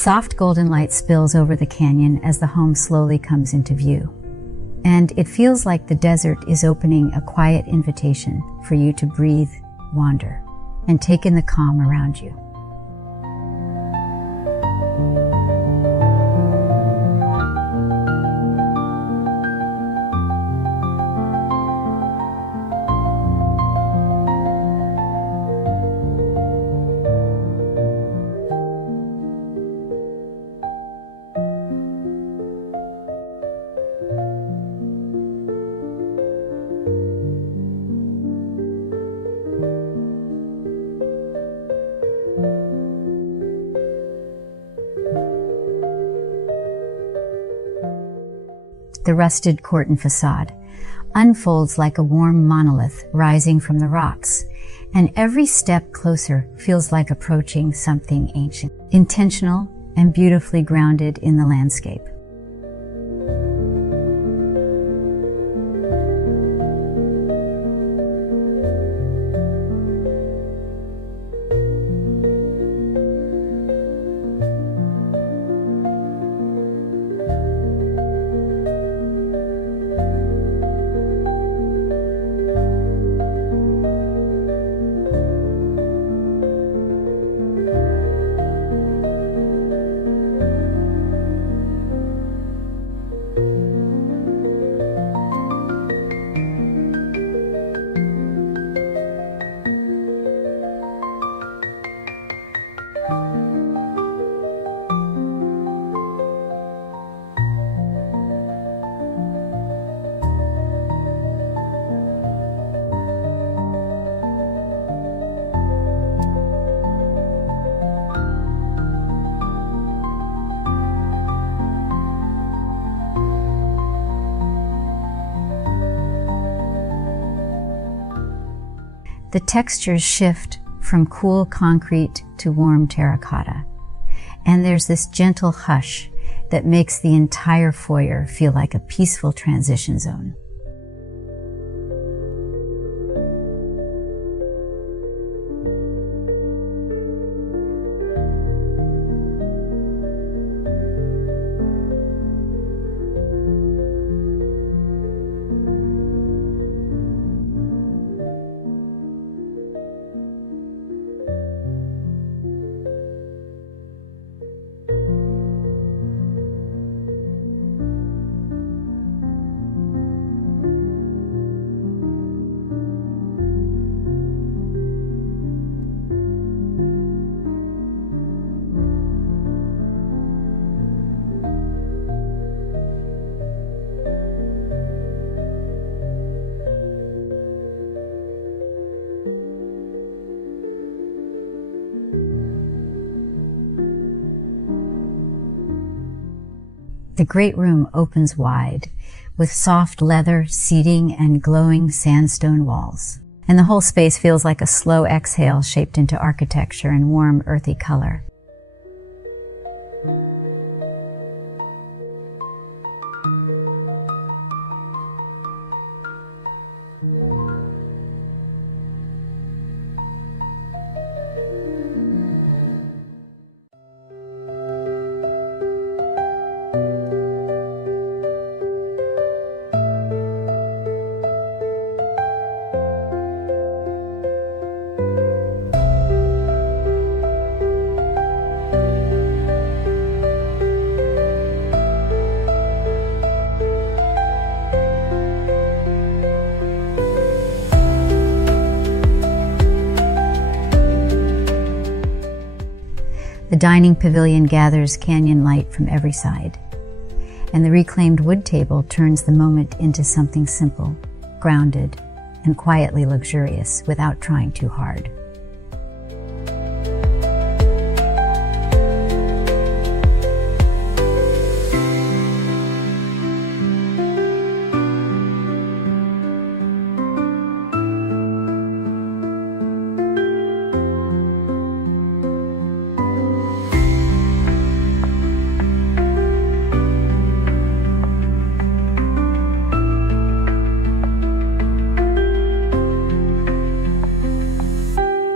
Soft golden light spills over the canyon as the home slowly comes into view. And it feels like the desert is opening a quiet invitation for you to breathe, wander, and take in the calm around you. The rusted Corten façade unfolds like a warm monolith rising from the rocks, and every step closer feels like approaching something ancient, intentional, and beautifully grounded in the landscape. The textures shift from cool concrete to warm terracotta, and there's this gentle hush that makes the entire foyer feel like a peaceful transition zone. The great room opens wide, with soft leather seating and glowing sandstone walls. And the whole space feels like a slow exhale shaped into architecture and warm, earthy color. The dining pavilion gathers canyon light from every side, and the reclaimed wood table turns the moment into something simple, grounded, and quietly luxurious without trying too hard.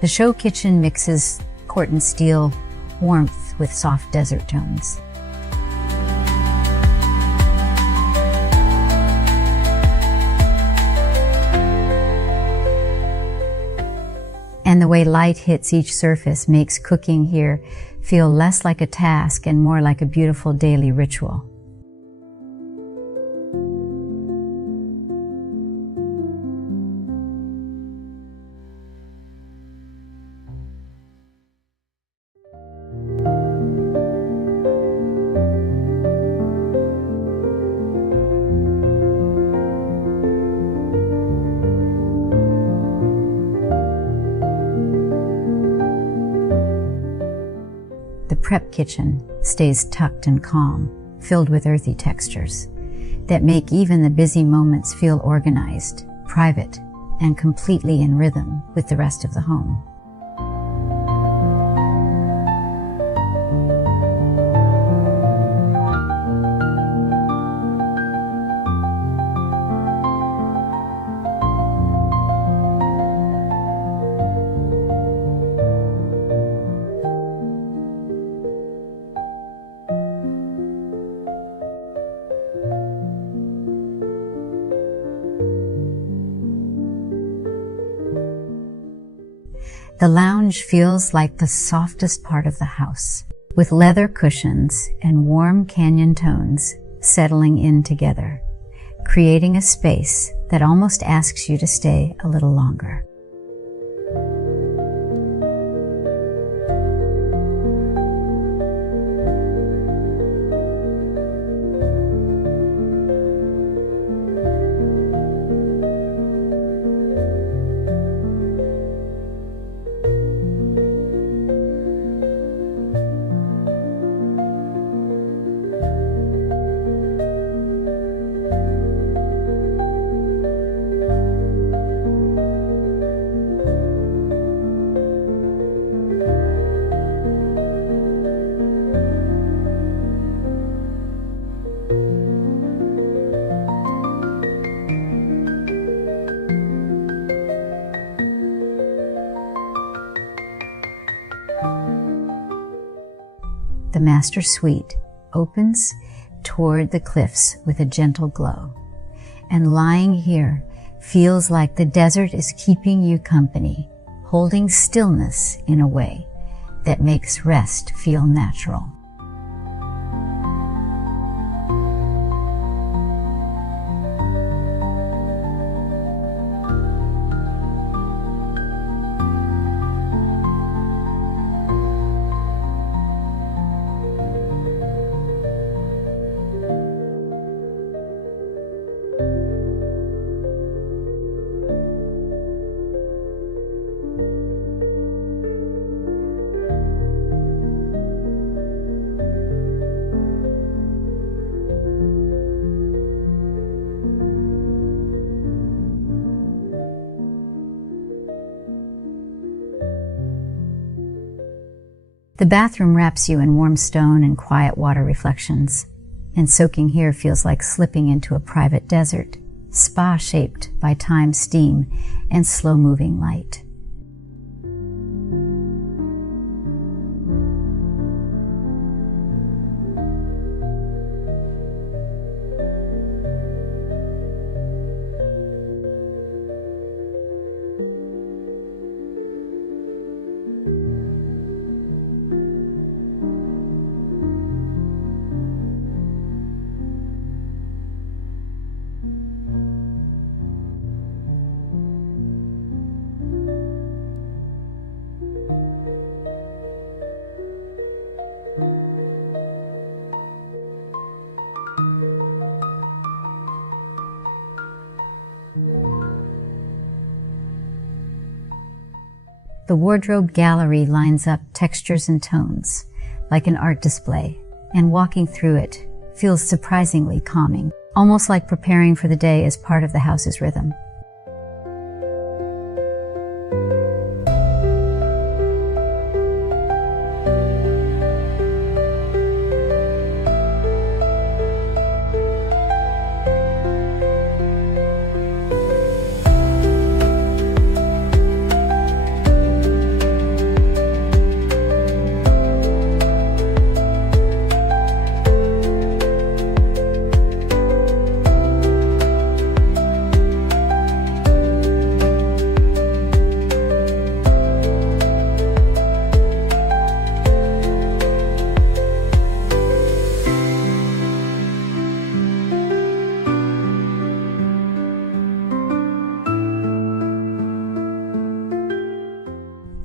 The show kitchen mixes Corten steel warmth with soft desert tones. And the way light hits each surface makes cooking here feel less like a task and more like a beautiful daily ritual. The prep kitchen stays tucked and calm, filled with earthy textures that make even the busy moments feel organized, private, and completely in rhythm with the rest of the home. The lounge feels like the softest part of the house, with leather cushions and warm canyon tones settling in together, creating a space that almost asks you to stay a little longer. The master suite opens toward the cliffs with a gentle glow, and lying here feels like the desert is keeping you company, holding stillness in a way that makes rest feel natural. The bathroom wraps you in warm stone and quiet water reflections, and soaking here feels like slipping into a private desert, spa shaped by time, steam, and slow-moving light. The wardrobe gallery lines up textures and tones, like an art display, and walking through it feels surprisingly calming, almost like preparing for the day as part of the house's rhythm.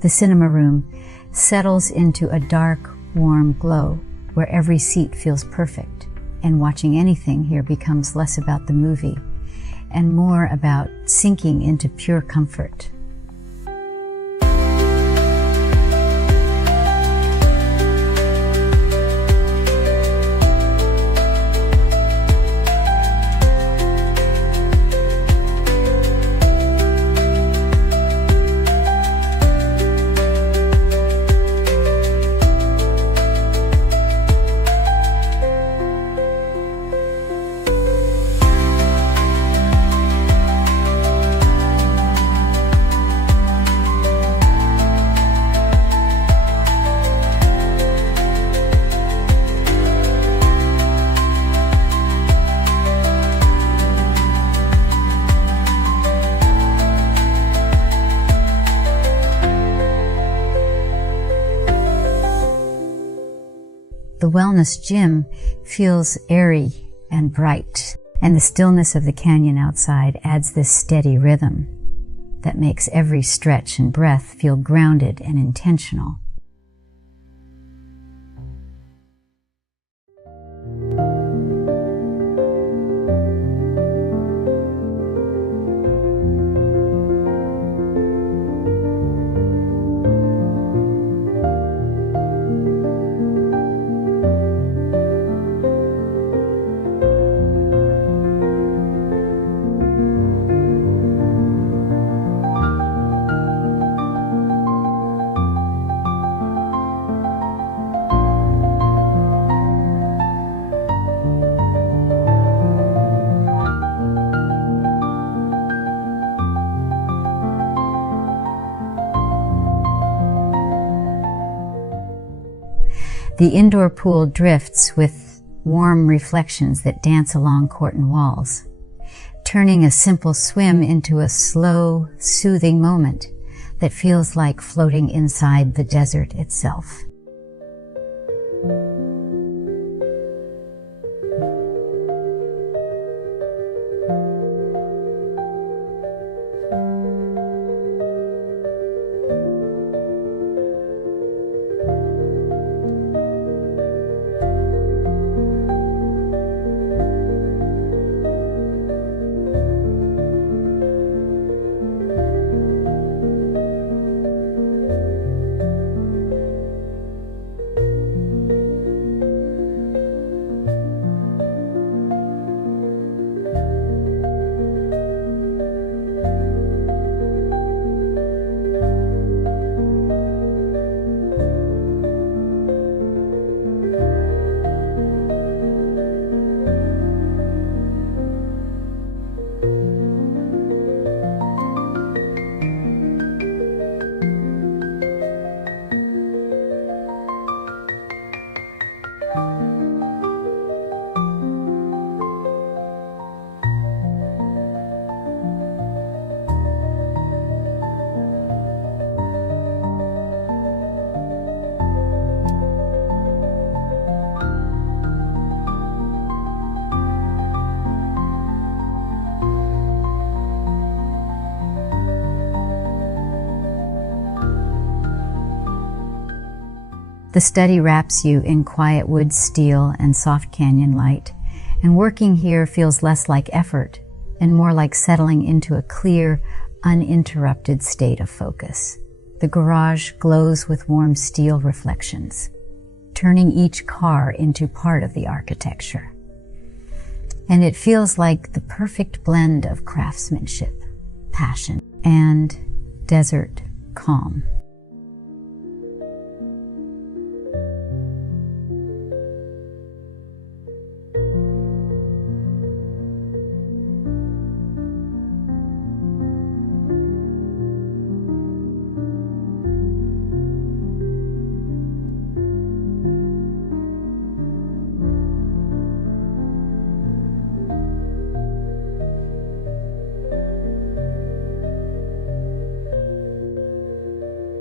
The cinema room settles into a dark, warm glow where every seat feels perfect, and watching anything here becomes less about the movie and more about sinking into pure comfort. The wellness gym feels airy and bright, and the stillness of the canyon outside adds this steady rhythm that makes every stretch and breath feel grounded and intentional. The indoor pool drifts with warm reflections that dance along Corten walls, turning a simple swim into a slow, soothing moment that feels like floating inside the desert itself. The study wraps you in quiet wood steel and soft canyon light, and working here feels less like effort and more like settling into a clear, uninterrupted state of focus. The garage glows with warm steel reflections, turning each car into part of the architecture. And it feels like the perfect blend of craftsmanship, passion, and desert calm.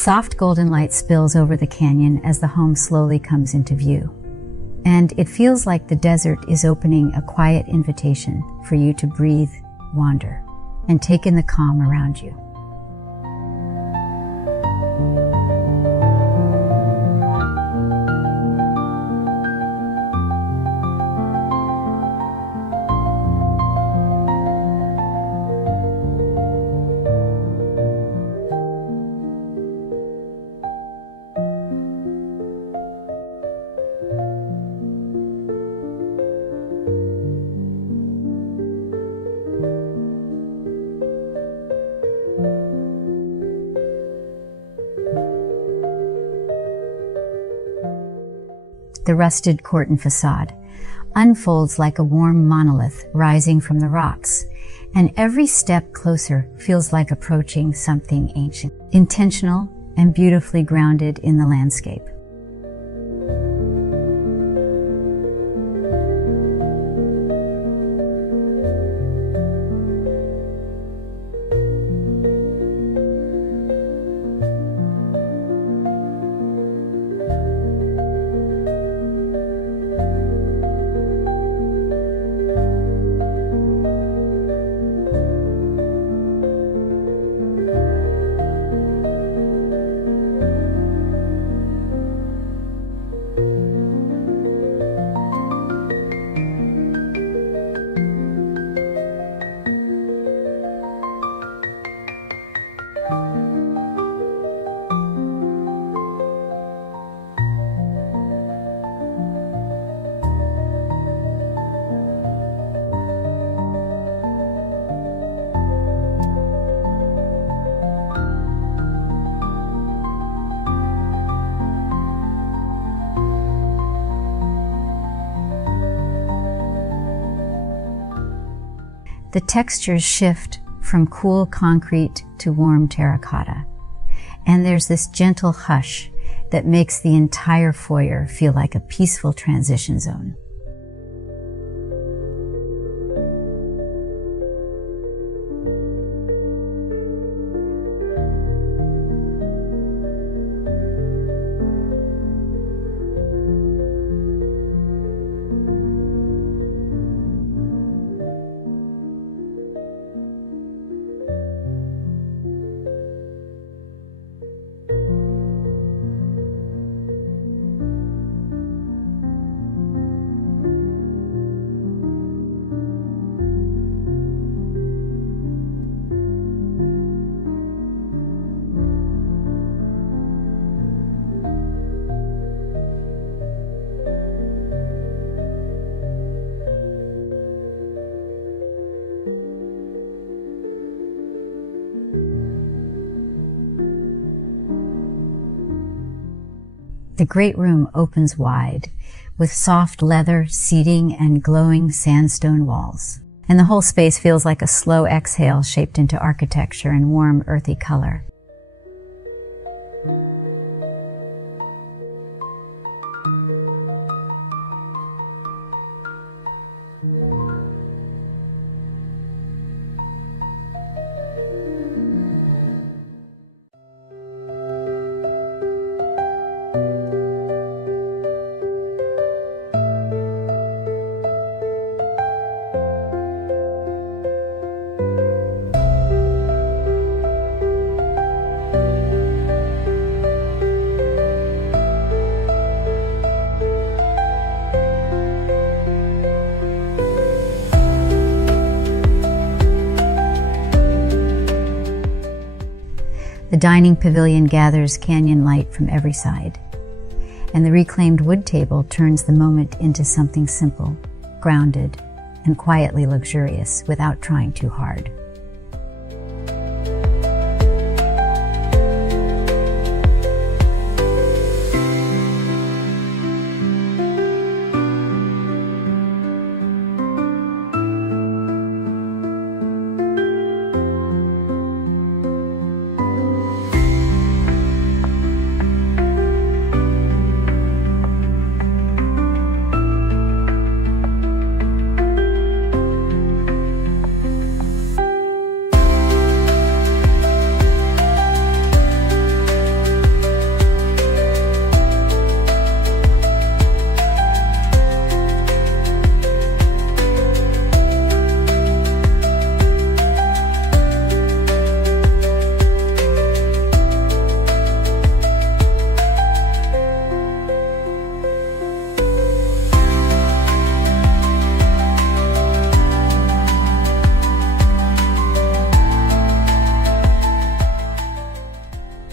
Soft golden light spills over the canyon as the home slowly comes into view. And it feels like the desert is opening a quiet invitation for you to breathe, wander, and take in the calm around you. The rusted Corten façade unfolds like a warm monolith rising from the rocks, and every step closer feels like approaching something ancient, intentional, and beautifully grounded in the landscape. The textures shift from cool concrete to warm terracotta, and there's this gentle hush that makes the entire foyer feel like a peaceful transition zone. The great room opens wide, with soft leather seating and glowing sandstone walls. And the whole space feels like a slow exhale shaped into architecture and warm, earthy color. The dining pavilion gathers canyon light from every side, and the reclaimed wood table turns the moment into something simple, grounded, and quietly luxurious without trying too hard.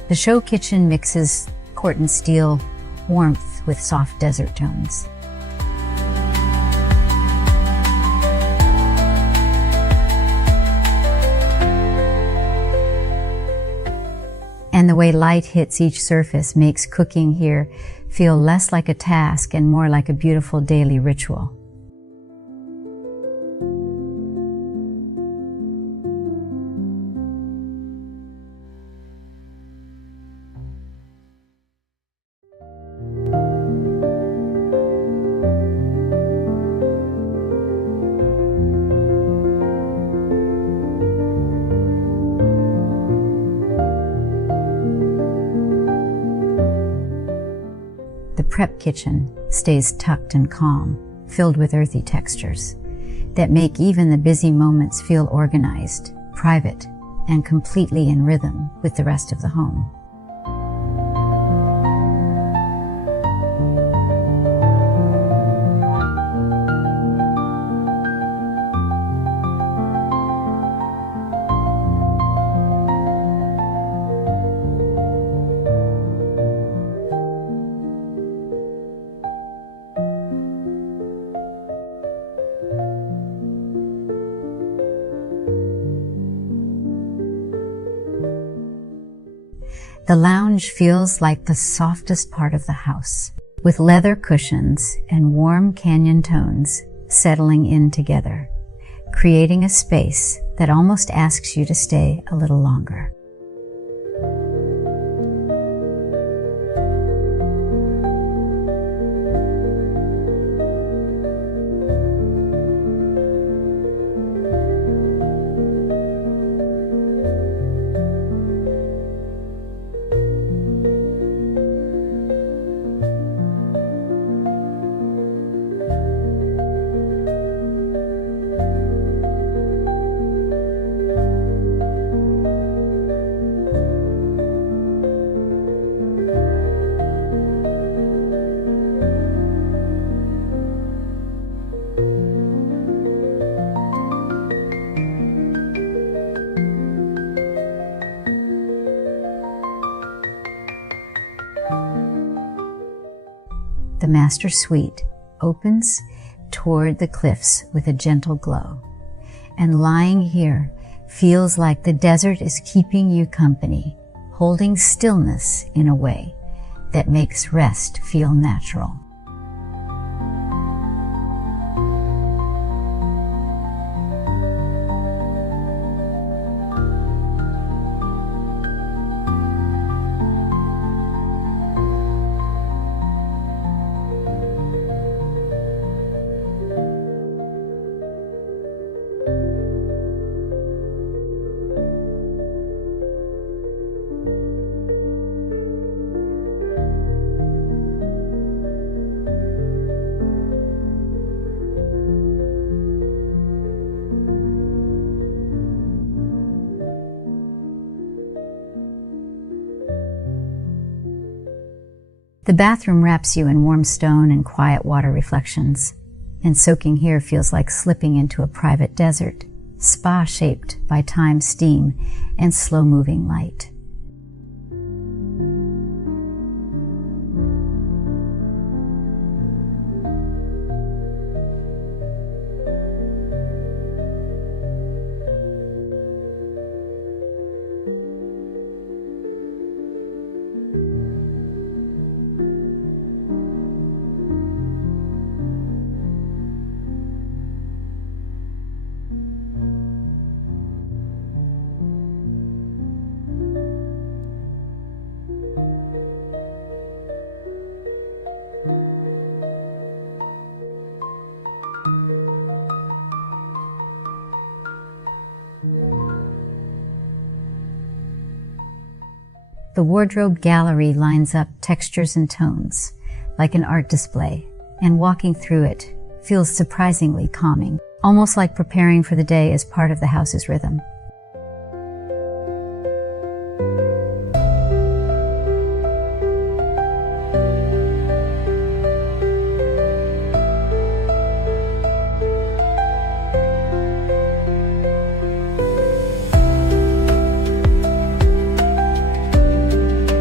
The show kitchen mixes Corten steel warmth with soft desert tones. And the way light hits each surface makes cooking here feel less like a task and more like a beautiful daily ritual. The prep kitchen stays tucked and calm, filled with earthy textures that make even the busy moments feel organized, private, and completely in rhythm with the rest of the home. The lounge feels like the softest part of the house, with leather cushions and warm canyon tones settling in together, creating a space that almost asks you to stay a little longer. The master suite opens toward the cliffs with a gentle glow, and lying here feels like the desert is keeping you company, holding stillness in a way that makes rest feel natural. The bathroom wraps you in warm stone and quiet water reflections, and soaking here feels like slipping into a private desert, spa shaped by time, steam, and slow-moving light. The wardrobe gallery lines up textures and tones, like an art display, and walking through it feels surprisingly calming, almost like preparing for the day as part of the house's rhythm.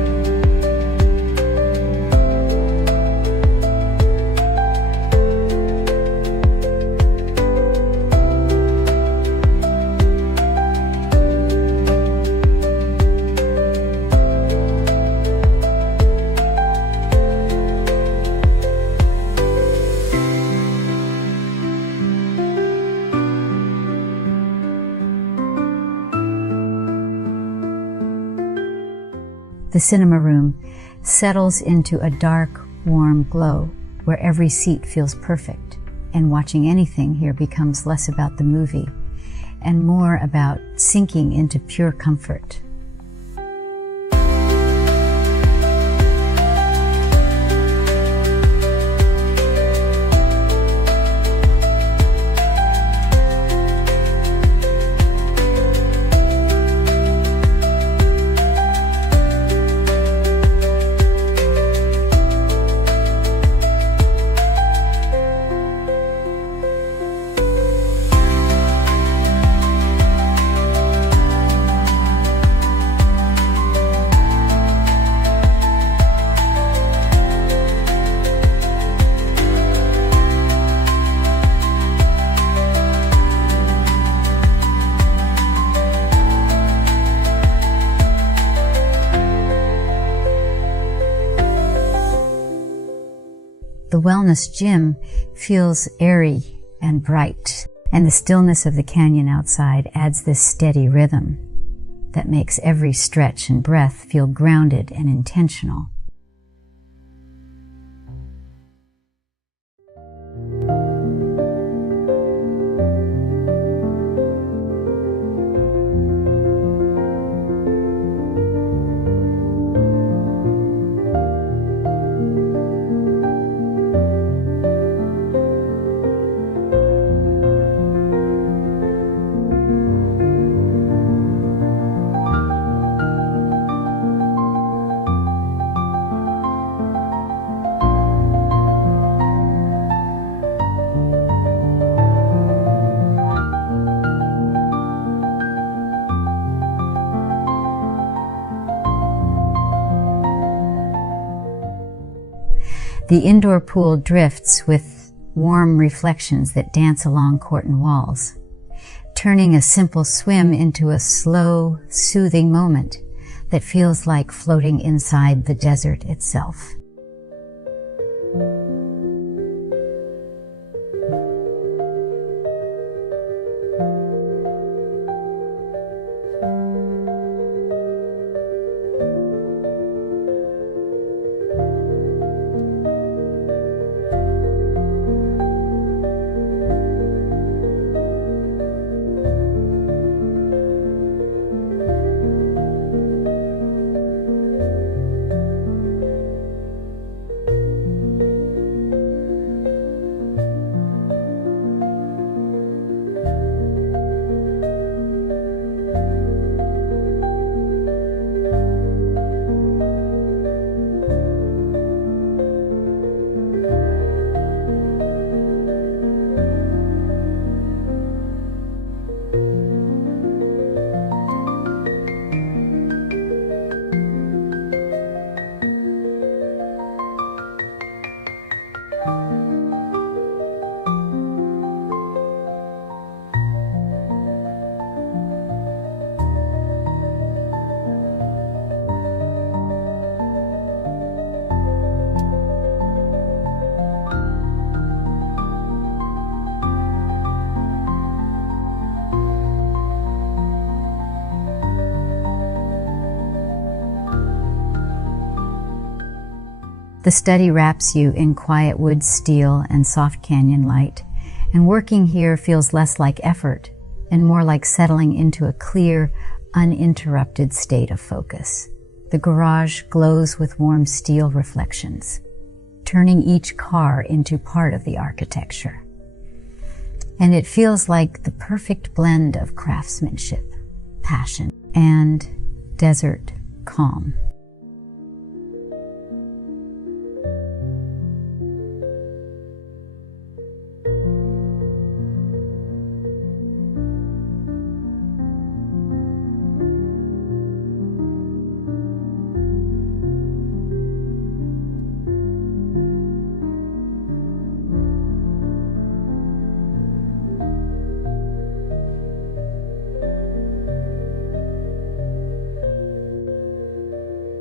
The cinema room settles into a dark, warm glow where every seat feels perfect, and watching anything here becomes less about the movie and more about sinking into pure comfort. The wellness gym feels airy and bright, and the stillness of the canyon outside adds this steady rhythm that makes every stretch and breath feel grounded and intentional. The indoor pool drifts with warm reflections that dance along Corten walls, turning a simple swim into a slow, soothing moment that feels like floating inside the desert itself. The study wraps you in quiet wood steel and soft canyon light, and working here feels less like effort and more like settling into a clear, uninterrupted state of focus. The garage glows with warm steel reflections, turning each car into part of the architecture. And it feels like the perfect blend of craftsmanship, passion, and desert calm.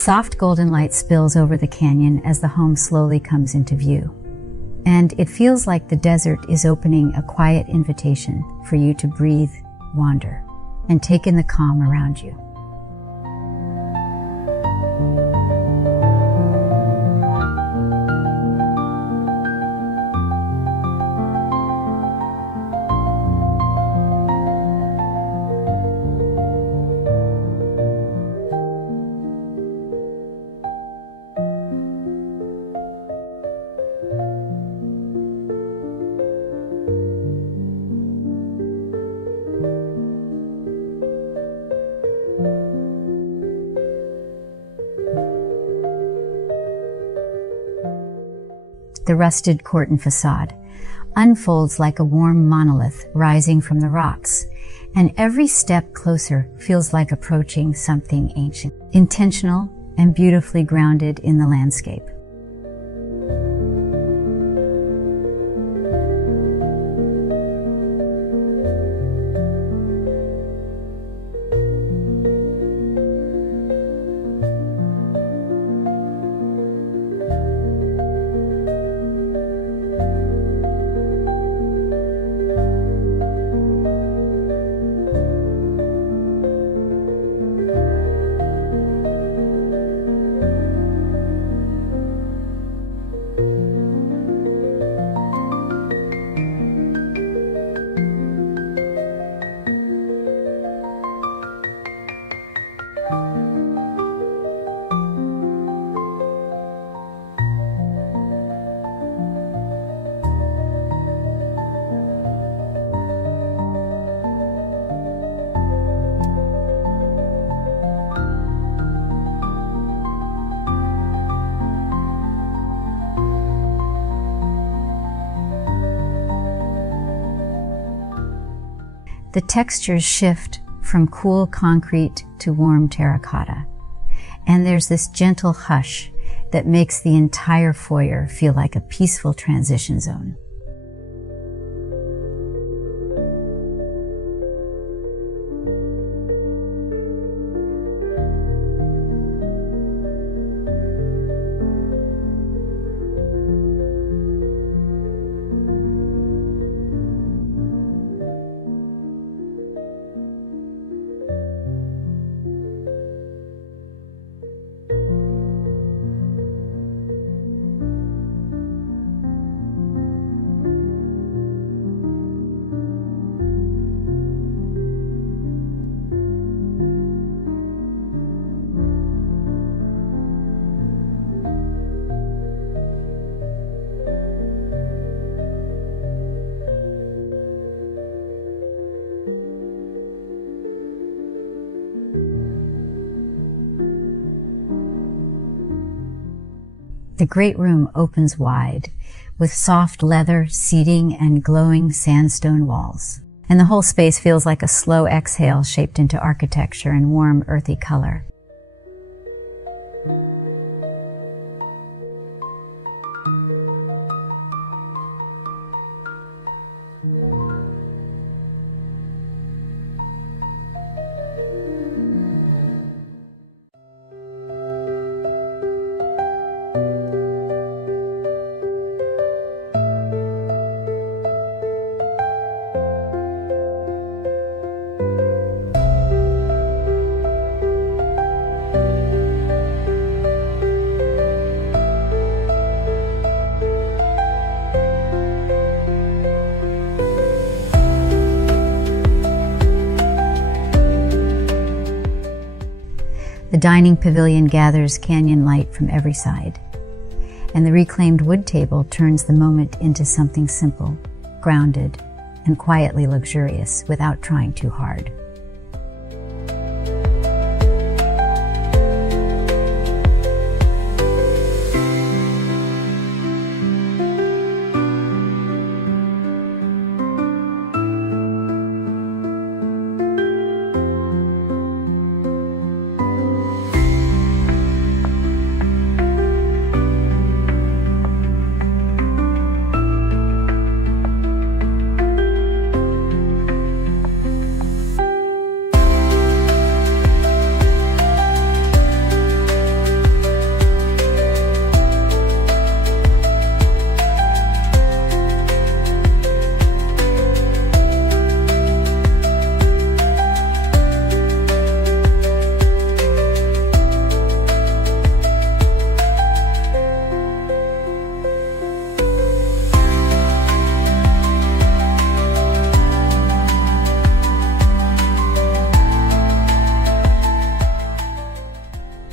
Soft golden light spills over the canyon as the home slowly comes into view. And it feels like the desert is opening a quiet invitation for you to breathe, wander, and take in the calm around you. The rusted Corten façade unfolds like a warm monolith rising from the rocks, and every step closer feels like approaching something ancient, intentional, and beautifully grounded in the landscape. The textures shift from cool concrete to warm terracotta, and there's this gentle hush that makes the entire foyer feel like a peaceful transition zone. The great room opens wide, with soft leather seating and glowing sandstone walls. And the whole space feels like a slow exhale shaped into architecture and warm, earthy color. The dining pavilion gathers canyon light from every side, and the reclaimed wood table turns the moment into something simple, grounded, and quietly luxurious without trying too hard.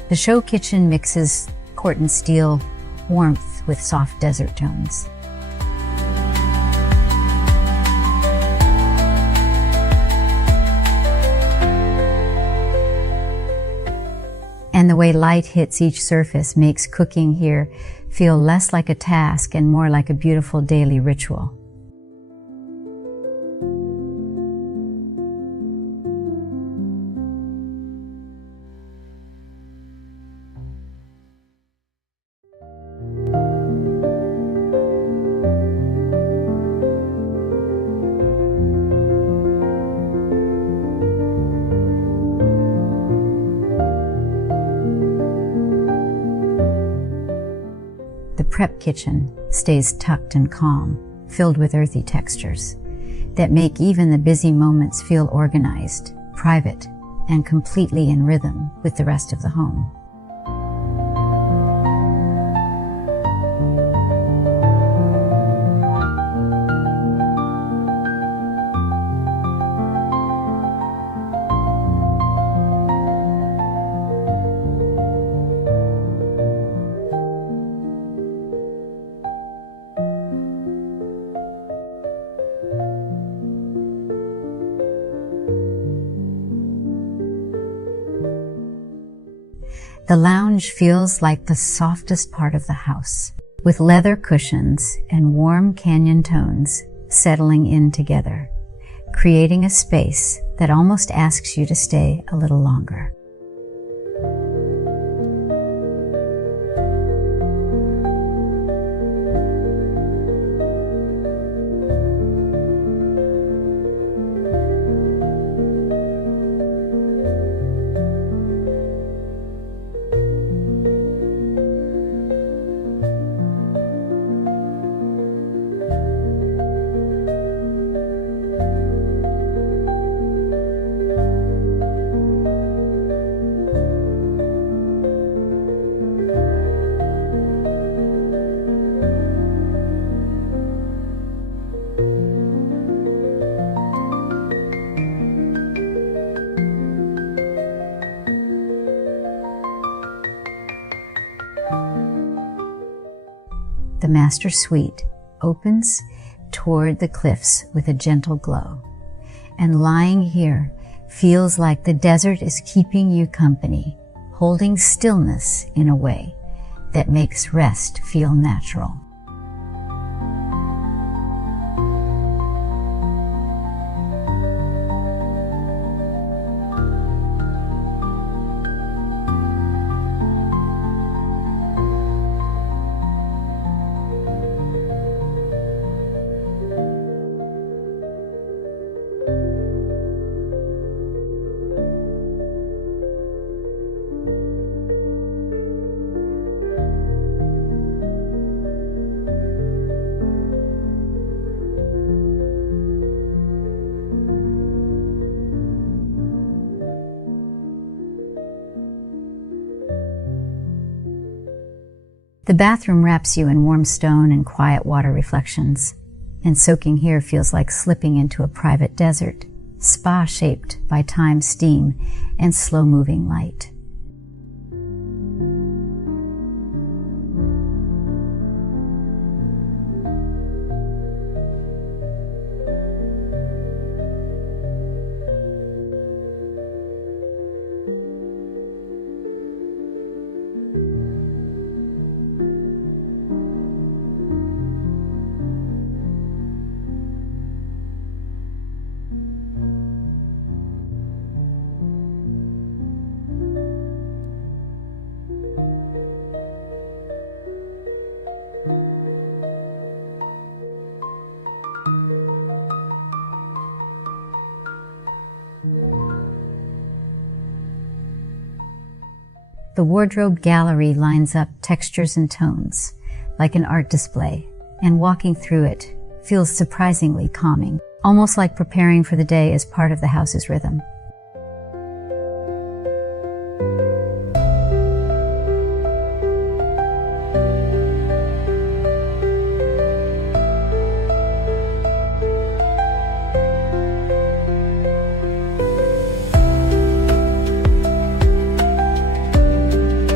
The show kitchen mixes Corten steel warmth with soft desert tones. And the way light hits each surface makes cooking here feel less like a task and more like a beautiful daily ritual. The prep kitchen stays tucked and calm, filled with earthy textures that make even the busy moments feel organized, private, and completely in rhythm with the rest of the home. The lounge feels like the softest part of the house, with leather cushions and warm canyon tones settling in together, creating a space that almost asks you to stay a little longer. The master suite opens toward the cliffs with a gentle glow, and lying here feels like the desert is keeping you company, holding stillness in a way that makes rest feel natural. The bathroom wraps you in warm stone and quiet water reflections, and soaking here feels like slipping into a private desert, spa shaped by time, steam, and slow-moving light. The wardrobe gallery lines up textures and tones, like an art display, and walking through it feels surprisingly calming, almost like preparing for the day as part of the house's rhythm.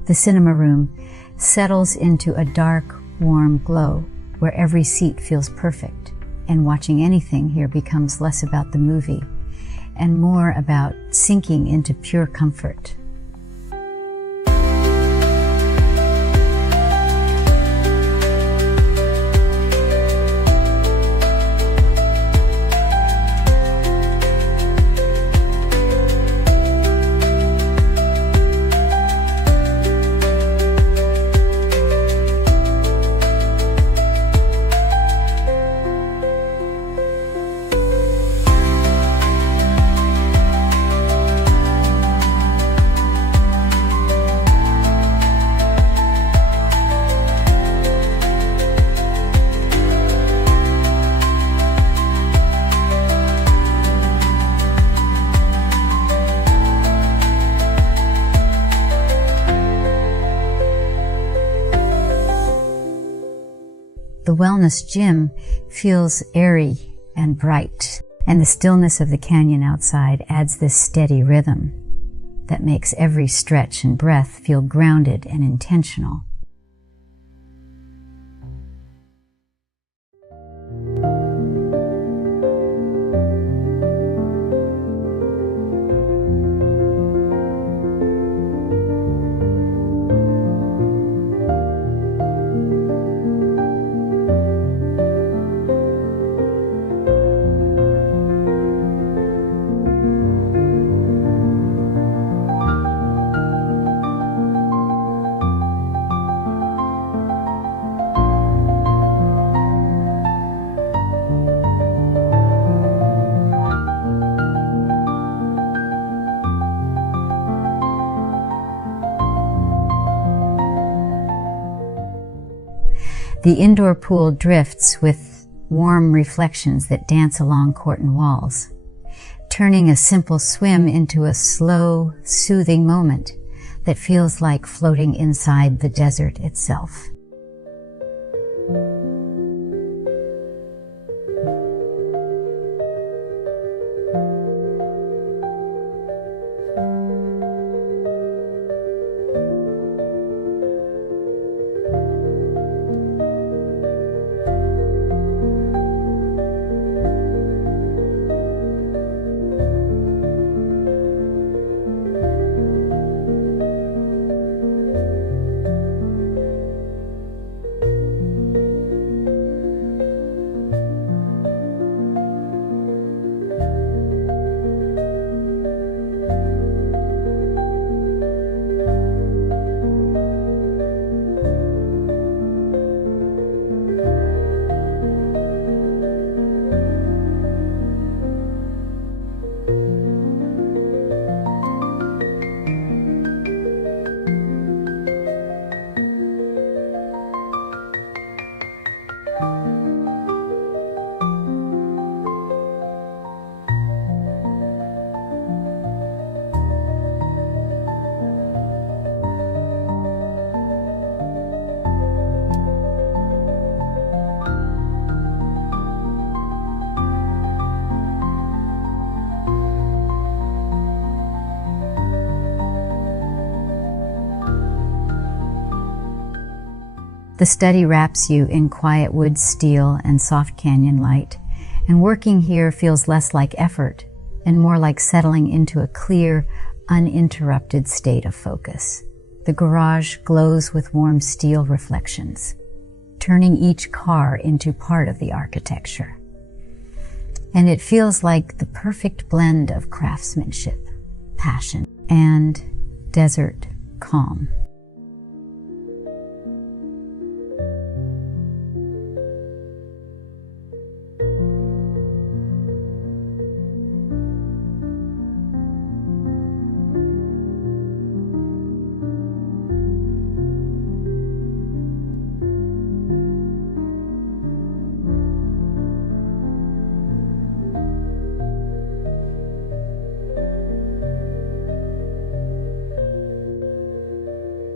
The cinema room settles into a dark, warm glow where every seat feels perfect, and watching anything here becomes less about the movie and more about sinking into pure comfort. The wellness gym feels airy and bright, and the stillness of the canyon outside adds this steady rhythm that makes every stretch and breath feel grounded and intentional. The indoor pool drifts with warm reflections that dance along Corten walls, turning a simple swim into a slow, soothing moment that feels like floating inside the desert itself. The study wraps you in quiet wood steel and soft canyon light, and working here feels less like effort and more like settling into a clear, uninterrupted state of focus. The garage glows with warm steel reflections, turning each car into part of the architecture. And it feels like the perfect blend of craftsmanship, passion, and desert calm.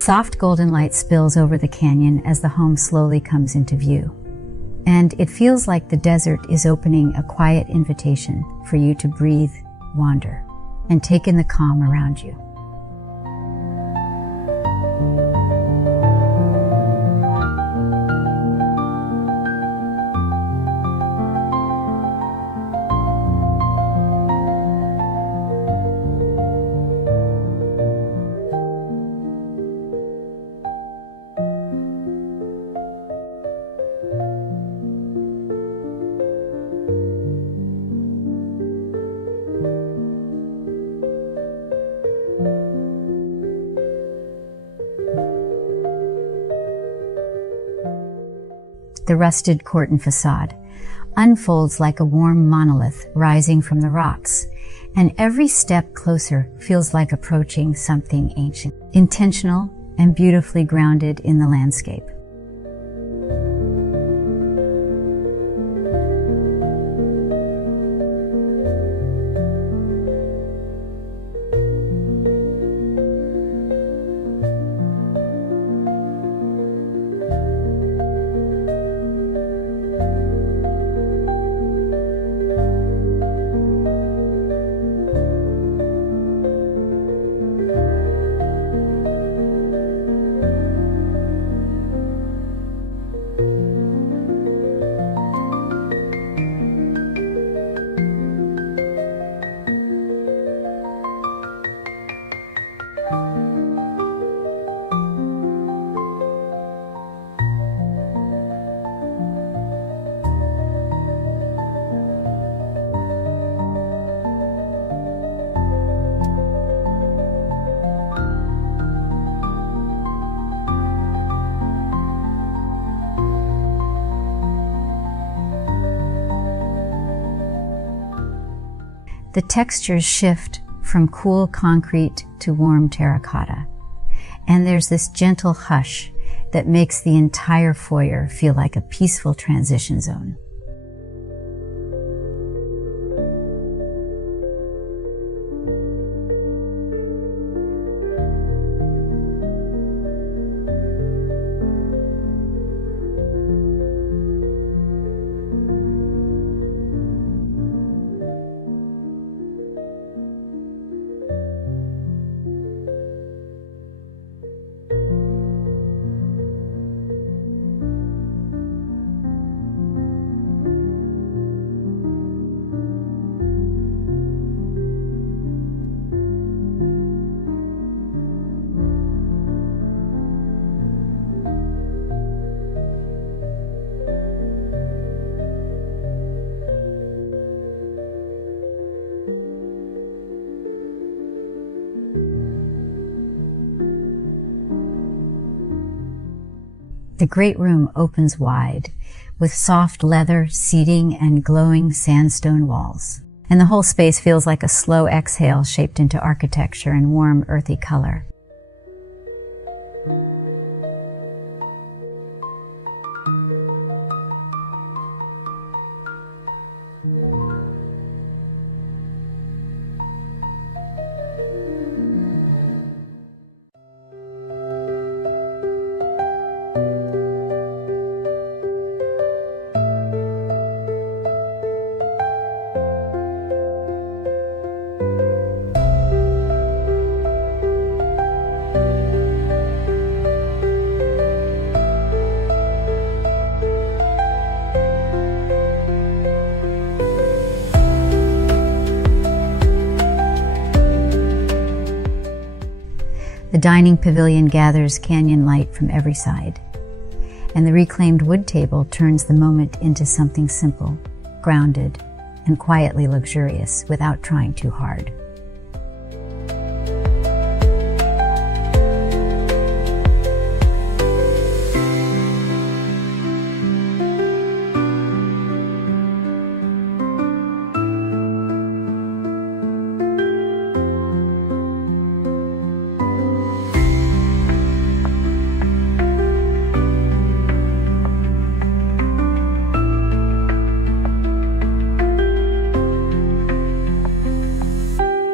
Soft golden light spills over the canyon as the home slowly comes into view. And it feels like the desert is opening a quiet invitation for you to breathe, wander, and take in the calm around you. The rusted Corten façade unfolds like a warm monolith rising from the rocks, and every step closer feels like approaching something ancient, intentional, and beautifully grounded in the landscape. The textures shift from cool concrete to warm terracotta, and there's this gentle hush that makes the entire foyer feel like a peaceful transition zone. The great room opens wide, with soft leather seating and glowing sandstone walls. And the whole space feels like a slow exhale shaped into architecture and warm, earthy color. The dining pavilion gathers canyon light from every side, and the reclaimed wood table turns the moment into something simple, grounded, and quietly luxurious without trying too hard.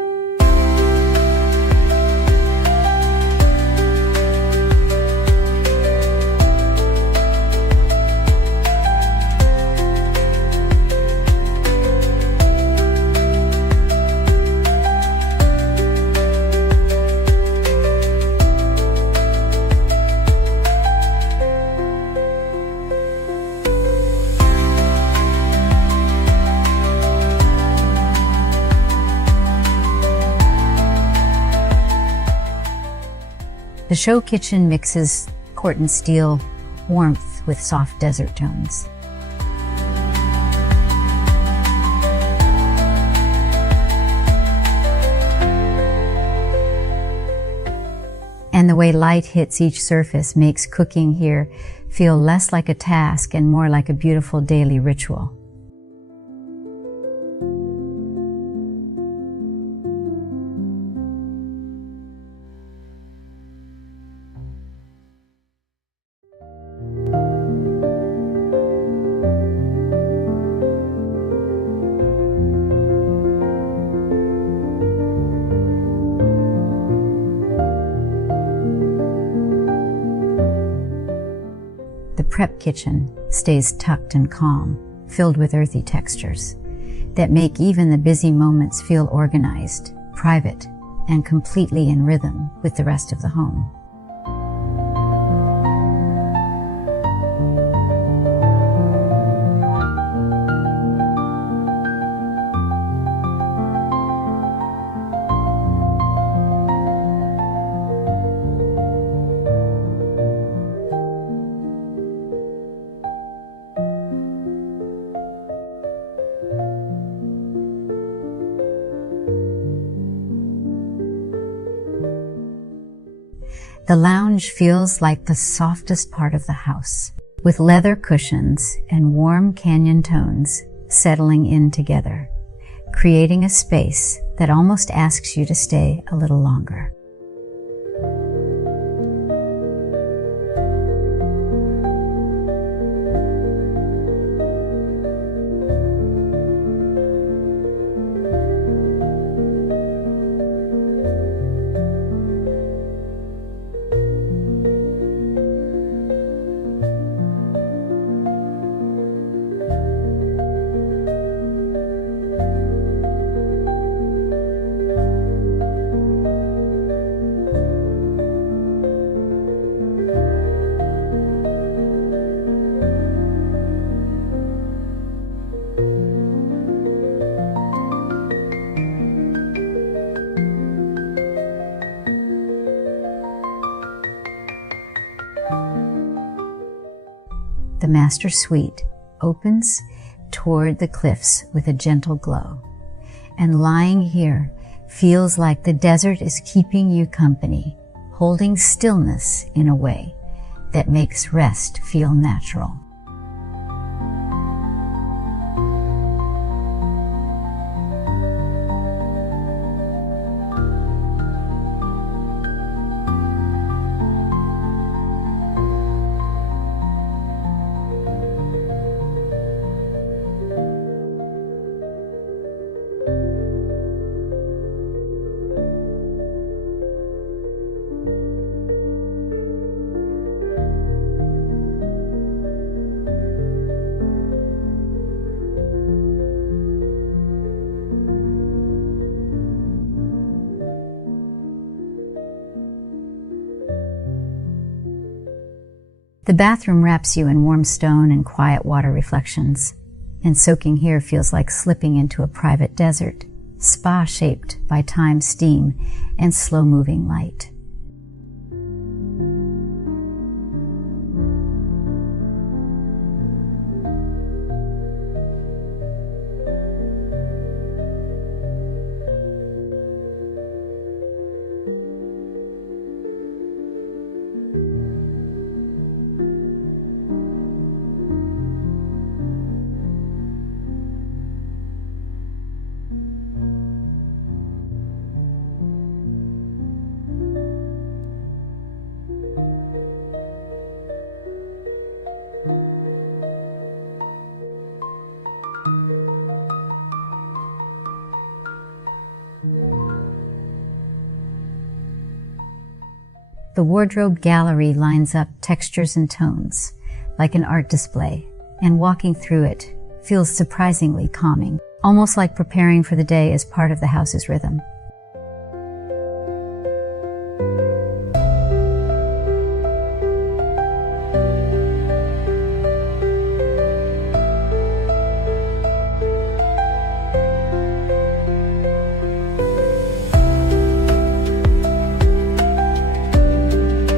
The show kitchen mixes Corten steel warmth with soft desert tones. And the way light hits each surface makes cooking here feel less like a task and more like a beautiful daily ritual. The prep kitchen stays tucked and calm, filled with earthy textures that make even the busy moments feel organized, private, and completely in rhythm with the rest of the home. The lounge feels like the softest part of the house, with leather cushions and warm canyon tones settling in together, creating a space that almost asks you to stay a little longer. The master suite opens toward the cliffs with a gentle glow, and lying here feels like the desert is keeping you company, holding stillness in a way that makes rest feel natural. The bathroom wraps you in warm stone and quiet water reflections, and soaking here feels like slipping into a private desert, spa shaped by time, steam, and slow-moving light. The wardrobe gallery lines up textures and tones like an art display, and walking through it feels surprisingly calming, almost like preparing for the day as part of the house's rhythm.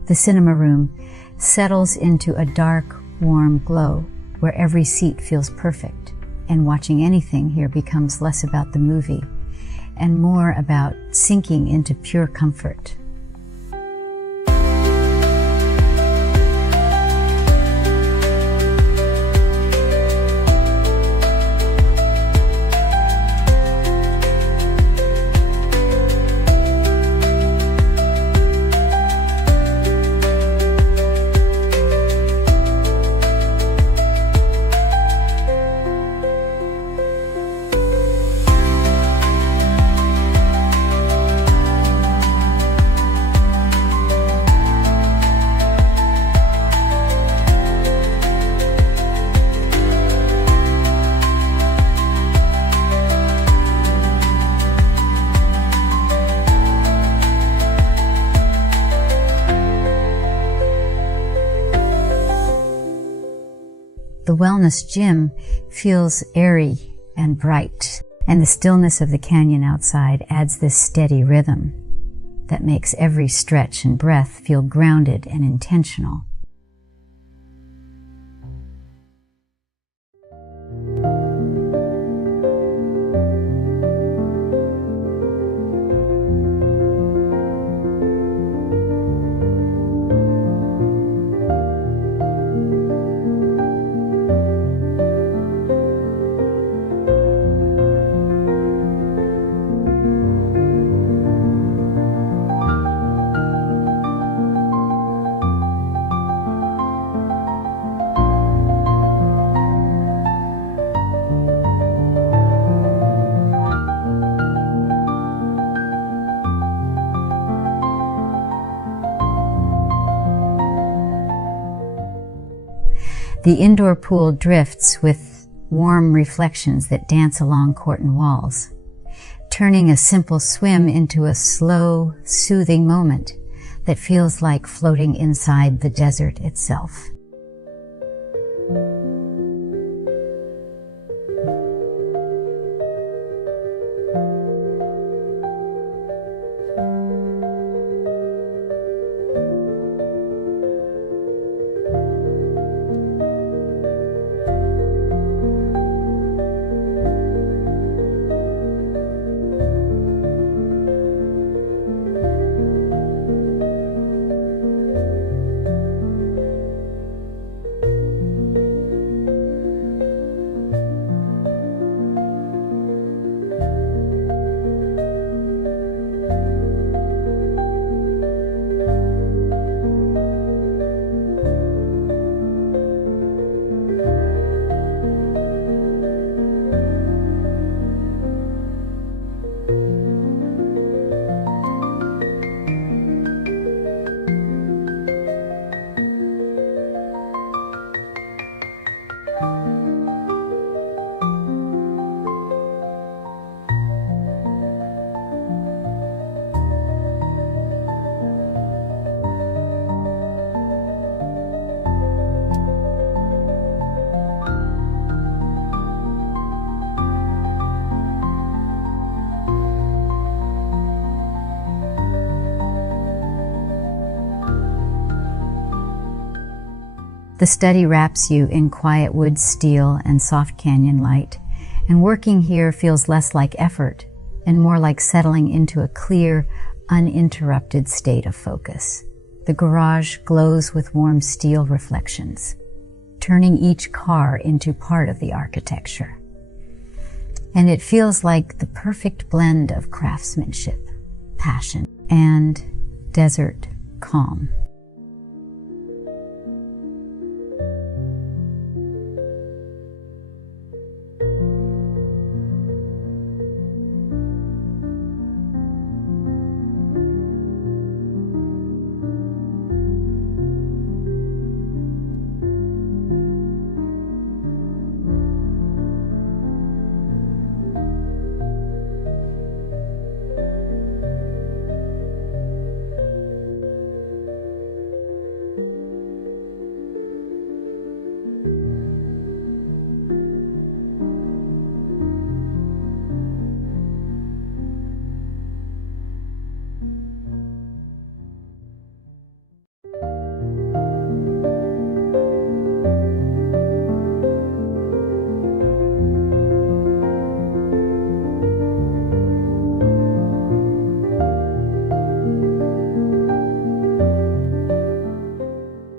The cinema room settles into a dark, warm glow where every seat feels perfect, and watching anything here becomes less about the movie and more about sinking into pure comfort. The wellness gym feels airy and bright, and the stillness of the canyon outside adds this steady rhythm that makes every stretch and breath feel grounded and intentional. The indoor pool drifts with warm reflections that dance along Corten walls, turning a simple swim into a slow, soothing moment that feels like floating inside the desert itself. The study wraps you in quiet wood steel and soft canyon light, and working here feels less like effort and more like settling into a clear, uninterrupted state of focus. The garage glows with warm steel reflections, turning each car into part of the architecture. And it feels like the perfect blend of craftsmanship, passion, and desert calm.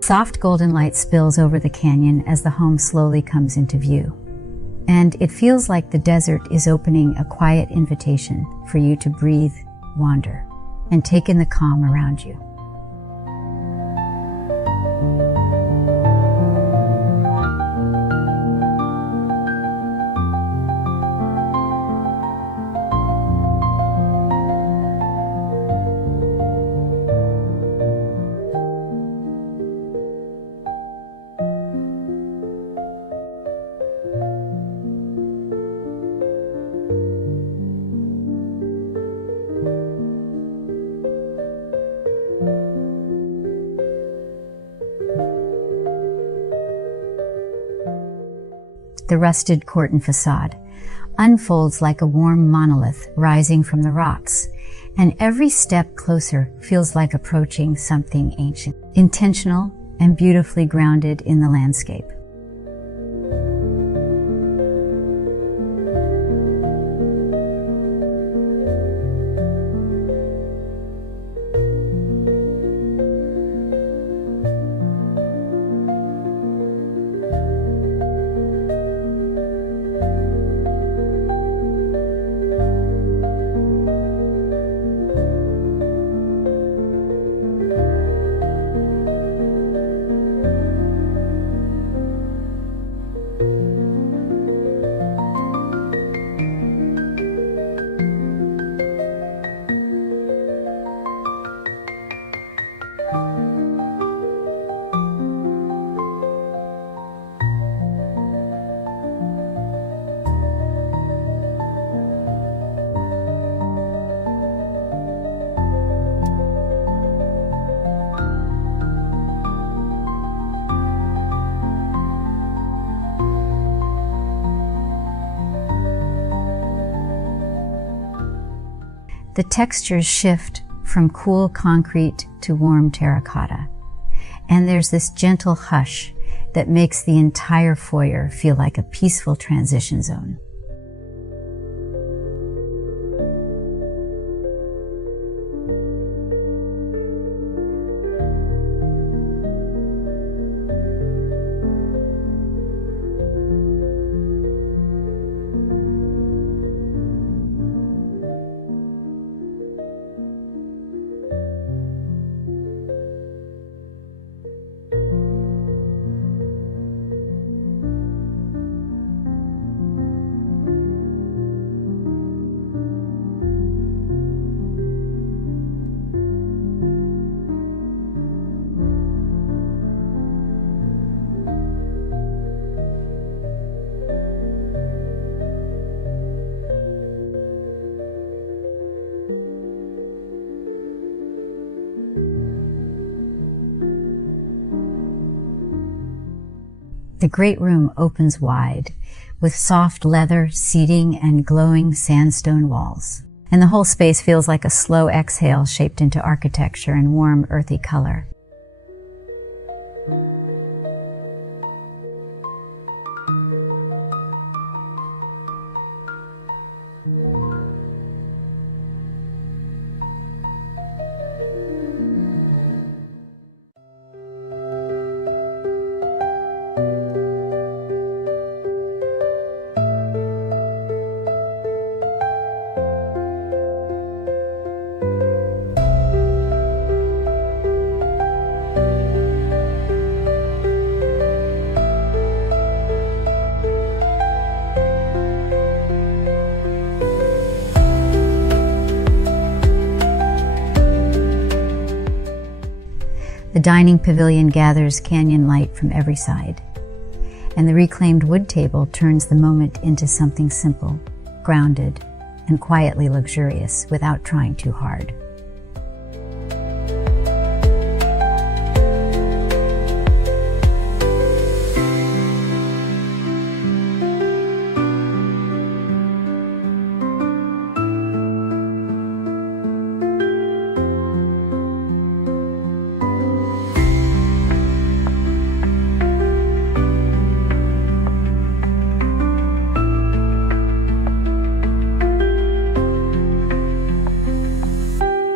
Soft golden light spills over the canyon as the home slowly comes into view. And it feels like the desert is opening a quiet invitation for you to breathe, wander, and take in the calm around you. The rusted Corten façade unfolds like a warm monolith rising from the rocks, and every step closer feels like approaching something ancient, intentional, and beautifully grounded in the landscape. The textures shift from cool concrete to warm terracotta, and there's this gentle hush that makes the entire foyer feel like a peaceful transition zone. The great room opens wide, with soft leather seating and glowing sandstone walls. And the whole space feels like a slow exhale shaped into architecture and warm, earthy color. The dining pavilion gathers canyon light from every side, and the reclaimed wood table turns the moment into something simple, grounded, and quietly luxurious without trying too hard.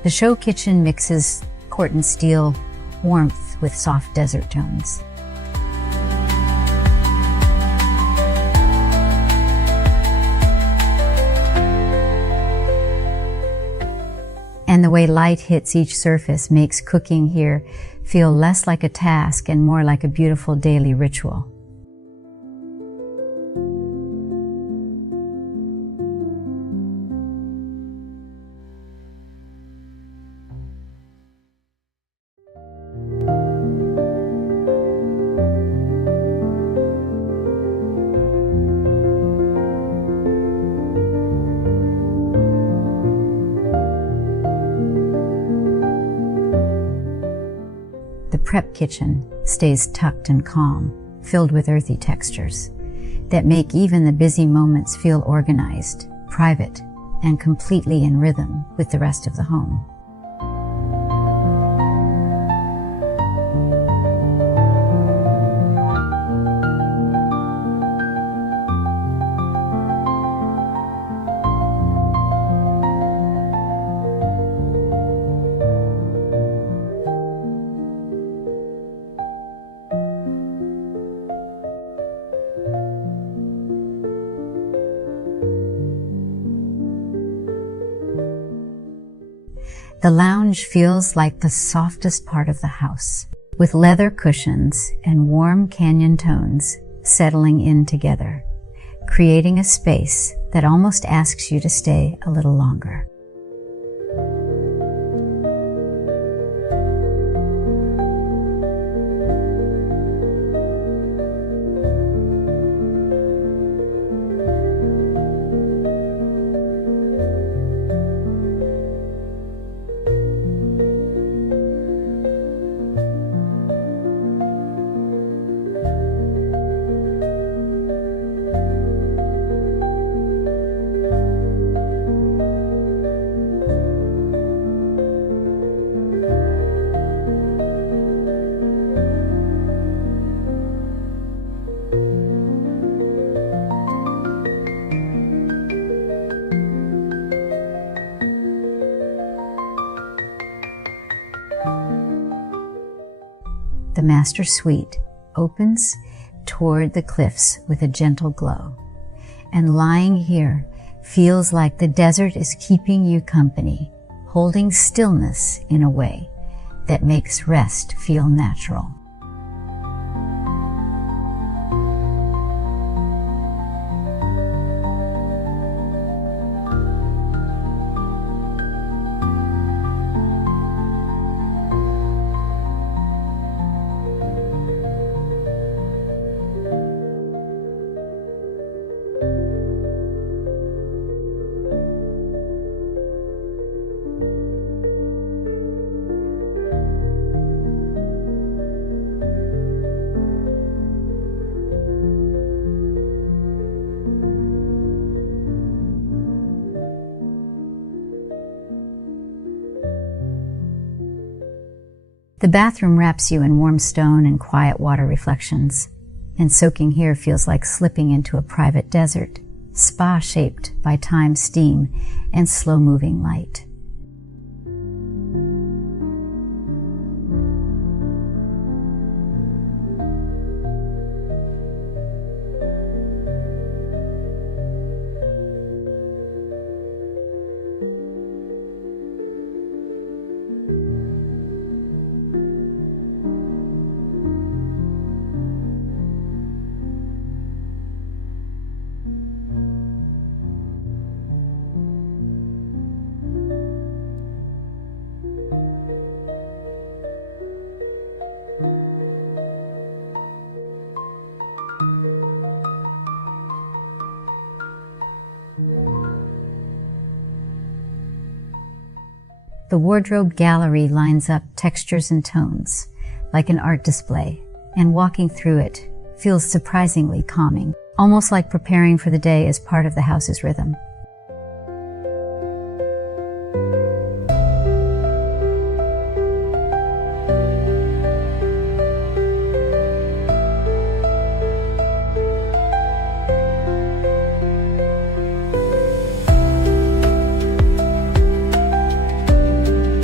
The show kitchen mixes Corten steel warmth with soft desert tones. And the way light hits each surface makes cooking here feel less like a task and more like a beautiful daily ritual. The prep kitchen stays tucked and calm, filled with earthy textures that make even the busy moments feel organized, private, and completely in rhythm with the rest of the home. The lounge feels like the softest part of the house, with leather cushions and warm canyon tones settling in together, creating a space that almost asks you to stay a little longer. The master suite opens toward the cliffs with a gentle glow, and lying here feels like the desert is keeping you company, holding stillness in a way that makes rest feel natural. The bathroom wraps you in warm stone and quiet water reflections, and soaking here feels like slipping into a private desert, spa-shaped by time, steam, and slow-moving light. The wardrobe gallery lines up textures and tones, like an art display, and walking through it feels surprisingly calming, almost like preparing for the day as part of the house's rhythm.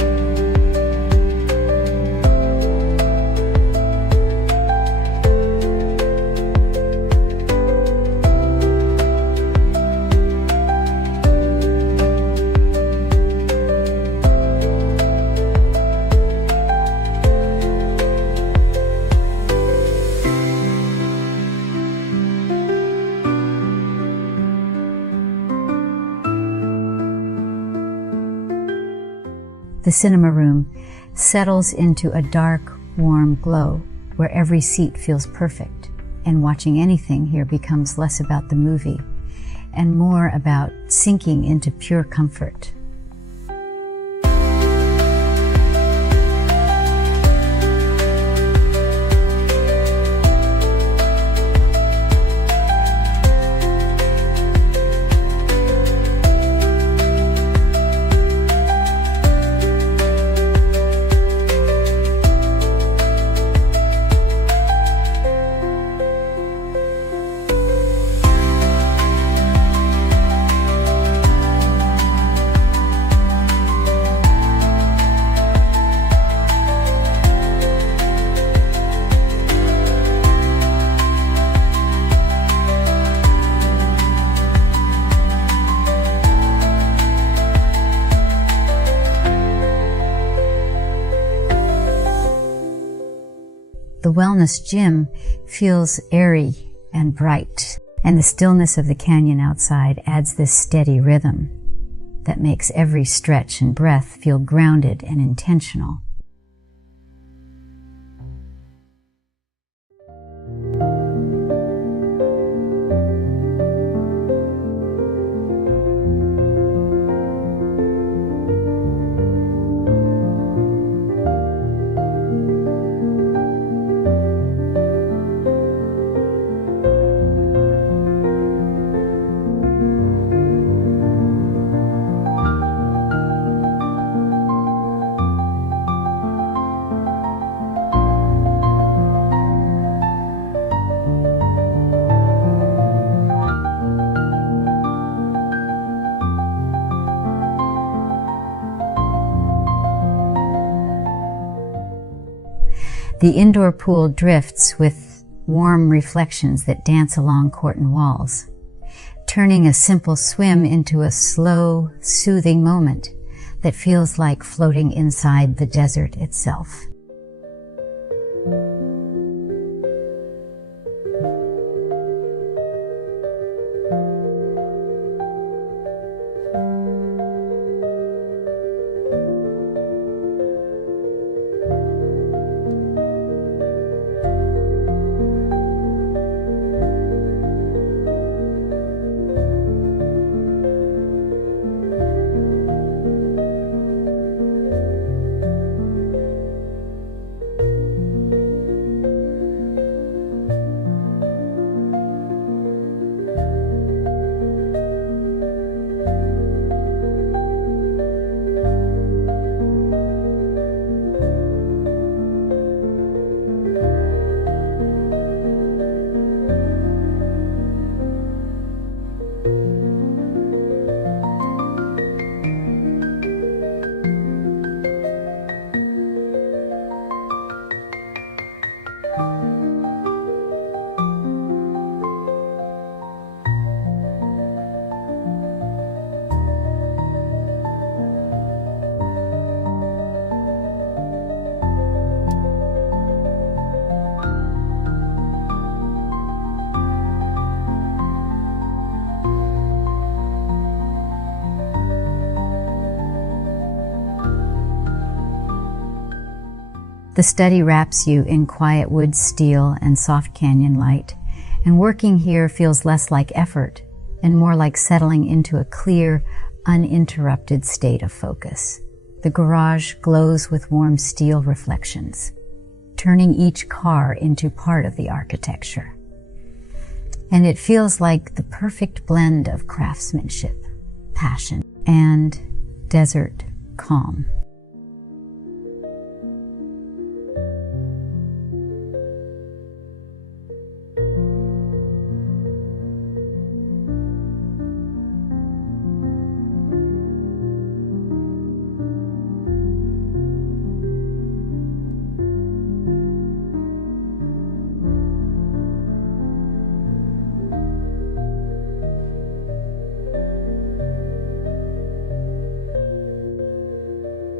The cinema room settles into a dark, warm glow where every seat feels perfect, and watching anything here becomes less about the movie and more about sinking into pure comfort. The wellness gym feels airy and bright, and the stillness of the canyon outside adds this steady rhythm that makes every stretch and breath feel grounded and intentional. The indoor pool drifts with warm reflections that dance along Corten walls, turning a simple swim into a slow, soothing moment that feels like floating inside the desert itself. The study wraps you in quiet wood steel and soft canyon light, and working here feels less like effort and more like settling into a clear, uninterrupted state of focus. The garage glows with warm steel reflections, turning each car into part of the architecture. And it feels like the perfect blend of craftsmanship, passion, and desert calm.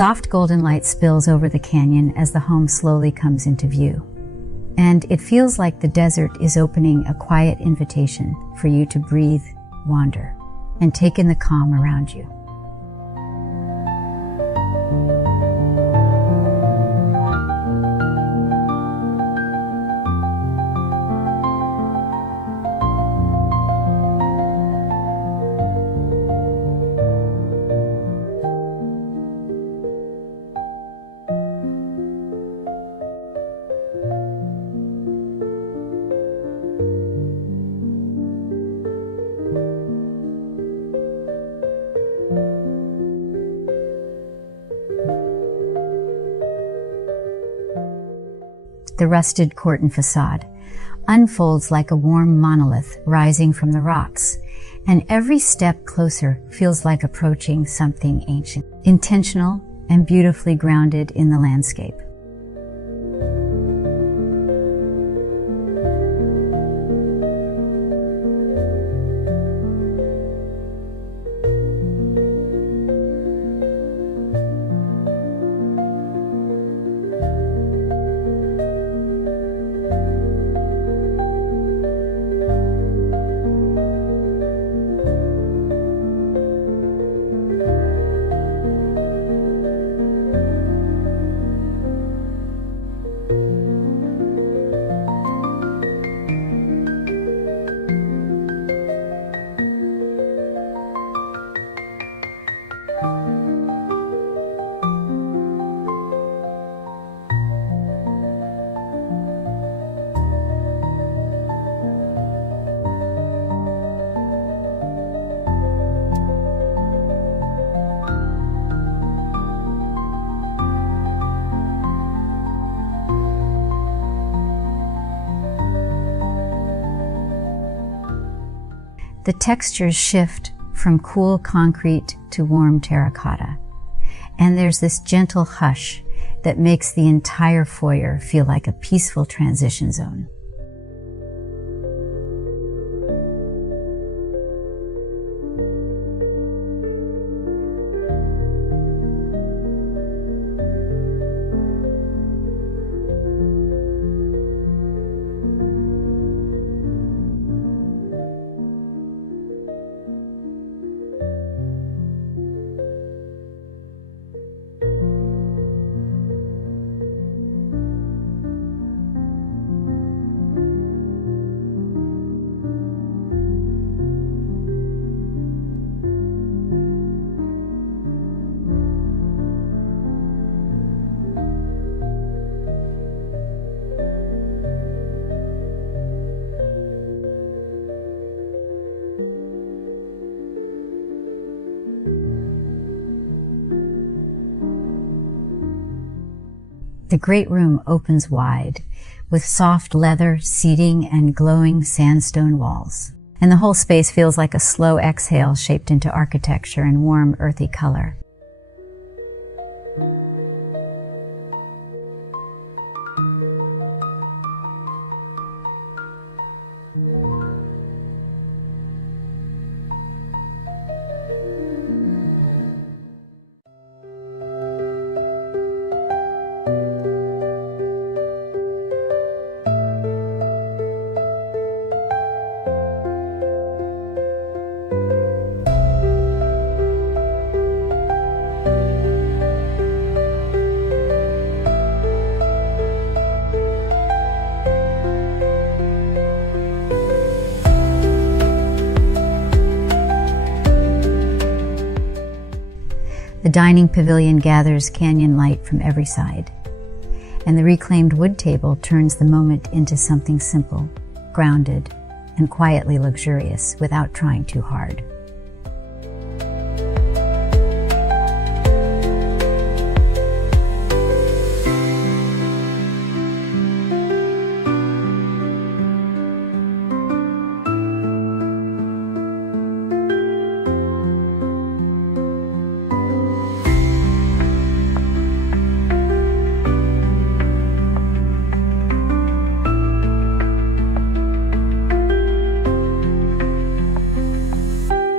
soft golden light spills over the canyon as the home slowly comes into view. And it feels like the desert is opening a quiet invitation for you to breathe, wander, and take in the calm around you. The rusted Corten façade unfolds like a warm monolith rising from the rocks, and every step closer feels like approaching something ancient, intentional and beautifully grounded in the landscape. The textures shift from cool concrete to warm terracotta, and there's this gentle hush that makes the entire foyer feel like a peaceful transition zone. The great room opens wide, with soft leather seating and glowing sandstone walls. And the whole space feels like a slow exhale shaped into architecture and warm, earthy color. The dining pavilion gathers canyon light from every side, and the reclaimed wood table turns the moment into something simple, grounded, and quietly luxurious without trying too hard.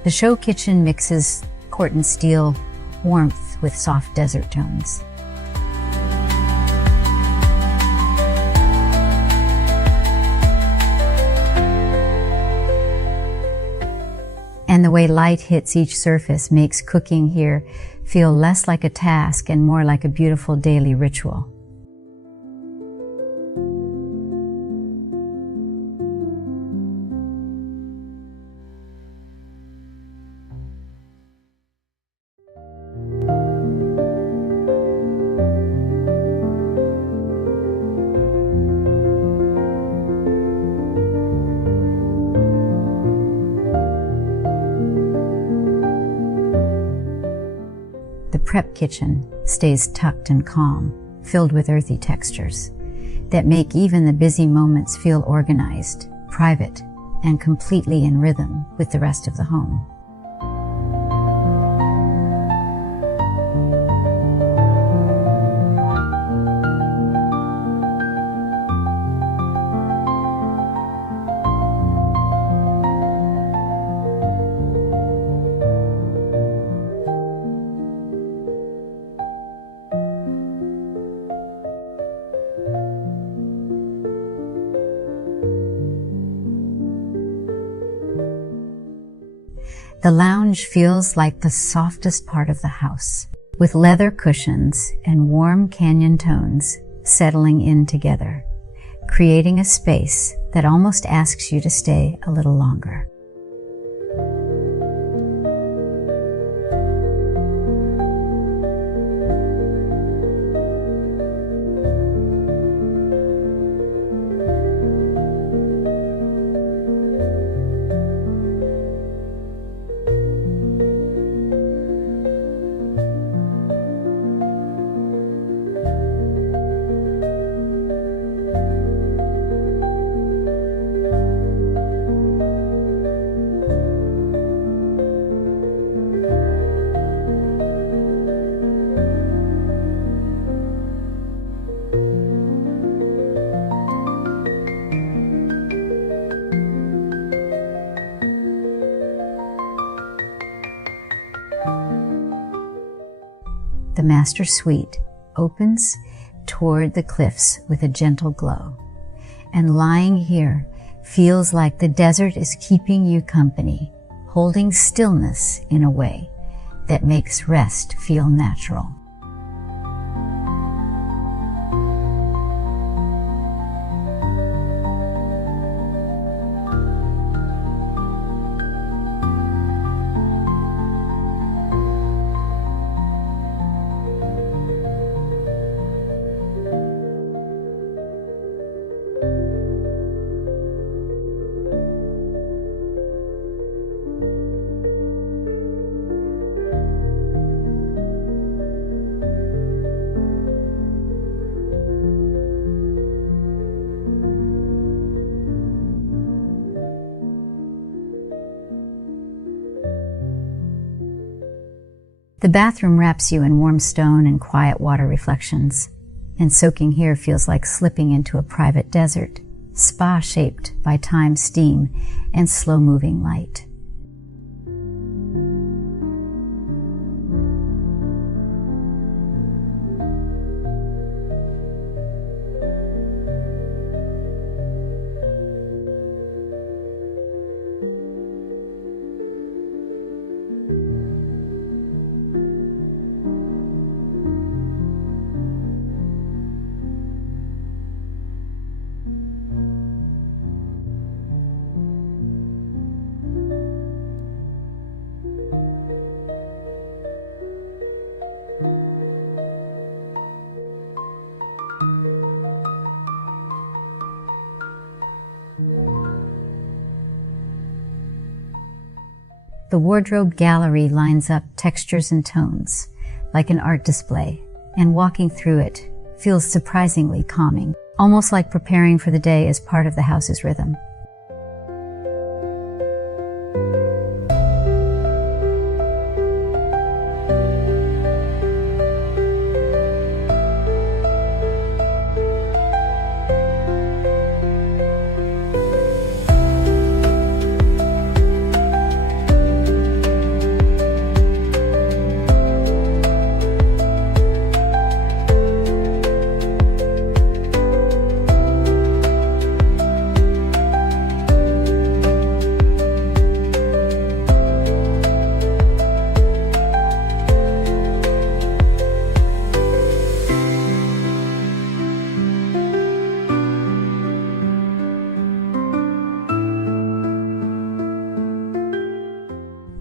The show kitchen mixes Corten steel warmth with soft desert tones. And the way light hits each surface makes cooking here feel less like a task and more like a beautiful daily ritual. The prep kitchen stays tucked and calm, filled with earthy textures that make even the busy moments feel organized, private, and completely in rhythm with the rest of the home. The lounge feels like the softest part of the house, with leather cushions and warm canyon tones settling in together, creating a space that almost asks you to stay a little longer. The master suite opens toward the cliffs with a gentle glow, and lying here feels like the desert is keeping you company, holding stillness in a way that makes rest feel natural. The bathroom wraps you in warm stone and quiet water reflections, and soaking here feels like slipping into a private desert, spa-shaped by time's steam and slow-moving light. The wardrobe gallery lines up textures and tones, like an art display, and walking through it feels surprisingly calming, almost like preparing for the day as part of the house's rhythm.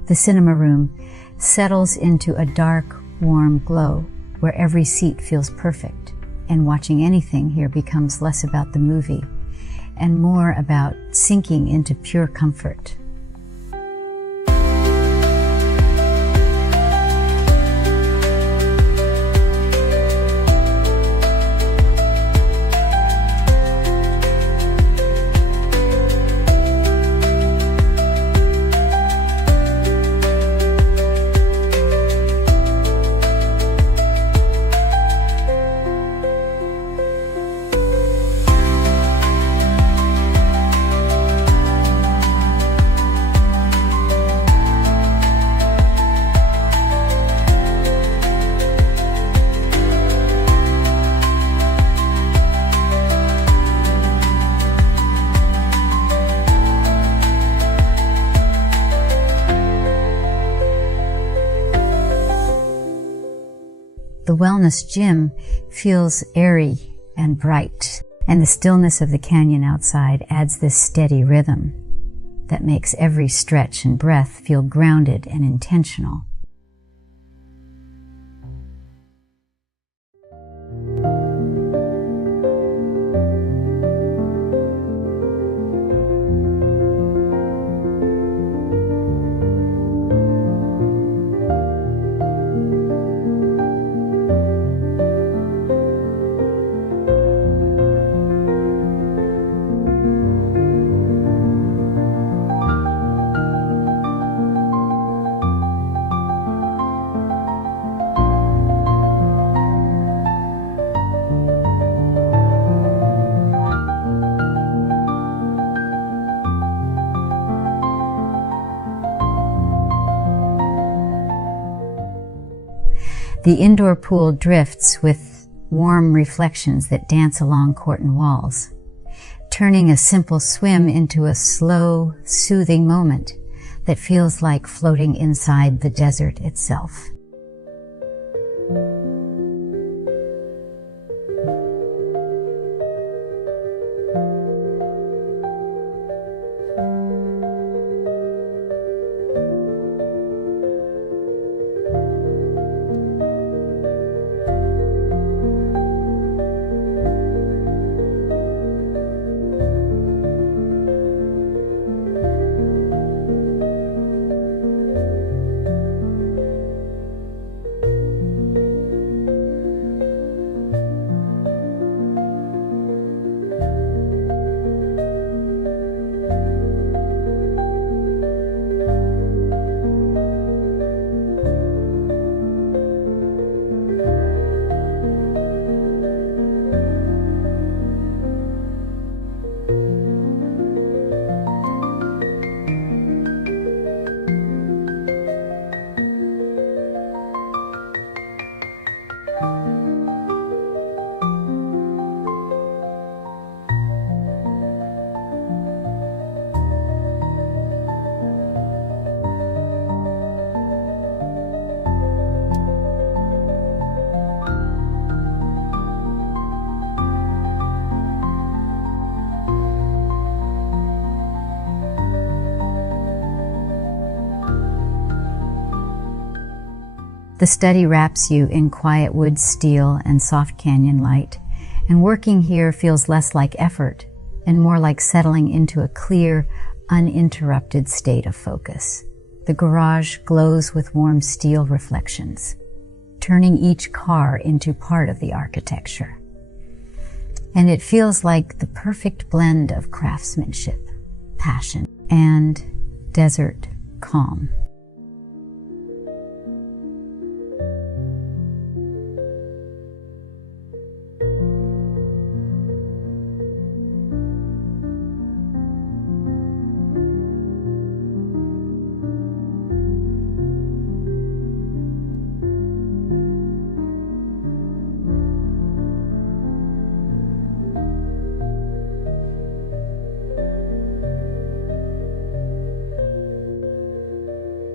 The cinema room settles into a dark, warm glow where every seat feels perfect, and watching anything here becomes less about the movie and more about sinking into pure comfort. The wellness gym feels airy and bright, and the stillness of the canyon outside adds this steady rhythm that makes every stretch and breath feel grounded and intentional. The indoor pool drifts with warm reflections that dance along Corten walls, turning a simple swim into a slow, soothing moment that feels like floating inside the desert itself. The study wraps you in quiet wood steel and soft canyon light, and working here feels less like effort and more like settling into a clear, uninterrupted state of focus. The garage glows with warm steel reflections, turning each car into part of the architecture. And it feels like the perfect blend of craftsmanship, passion, and desert calm.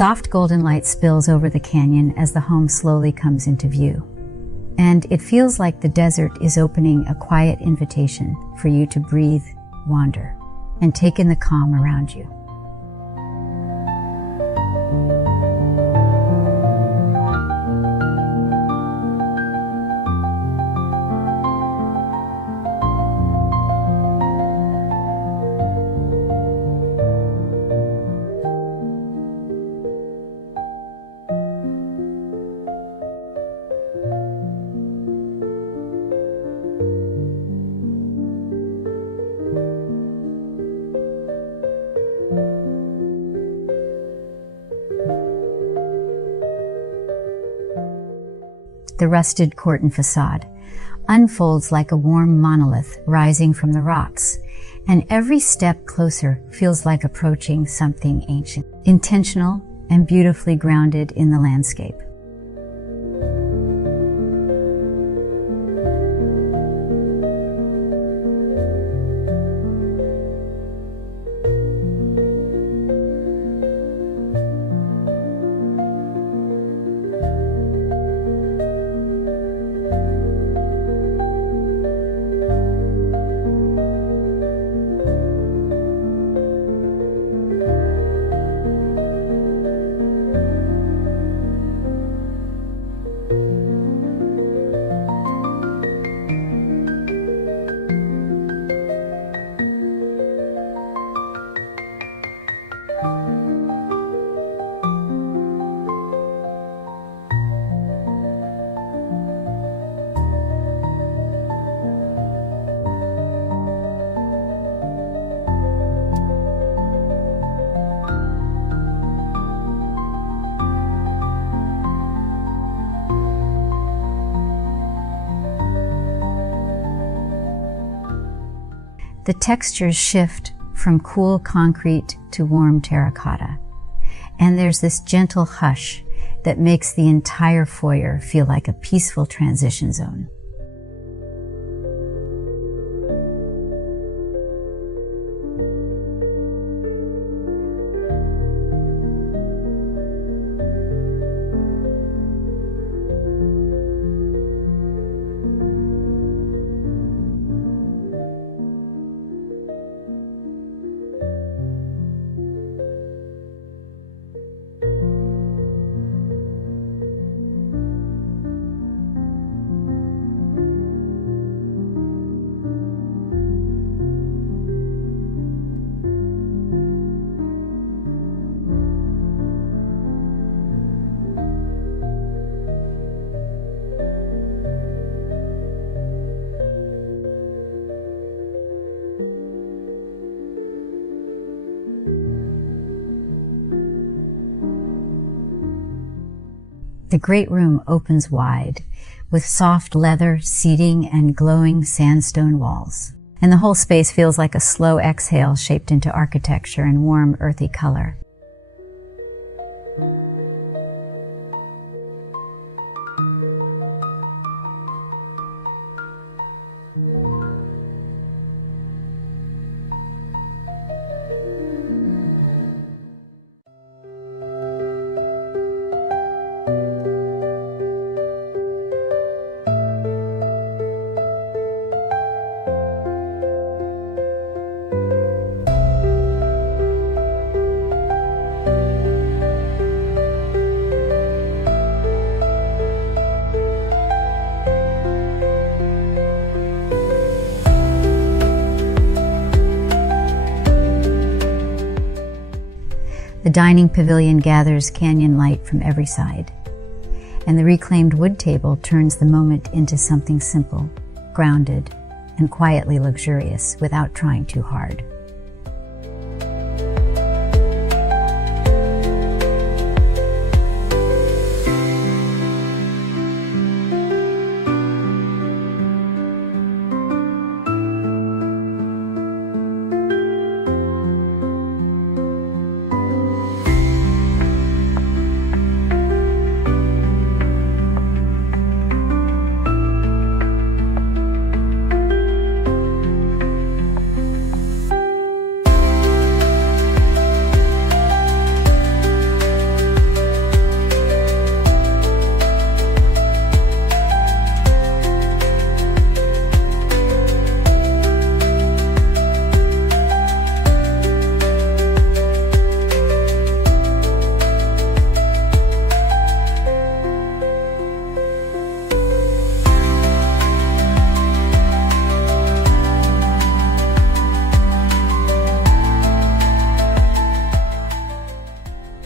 soft golden light spills over the canyon as the home slowly comes into view. And it feels like the desert is opening a quiet invitation for you to breathe, wander, and take in the calm around you. The rusted Corten façade unfolds like a warm monolith rising from the rocks, and every step closer feels like approaching something ancient, intentional and beautifully grounded in the landscape. The textures shift from cool concrete to warm terracotta, and there's this gentle hush that makes the entire foyer feel like a peaceful transition zone. The great room opens wide, with soft leather seating and glowing sandstone walls. And the whole space feels like a slow exhale shaped into architecture and warm, earthy color. The dining pavilion gathers canyon light from every side, and the reclaimed wood table turns the moment into something simple, grounded, and quietly luxurious without trying too hard.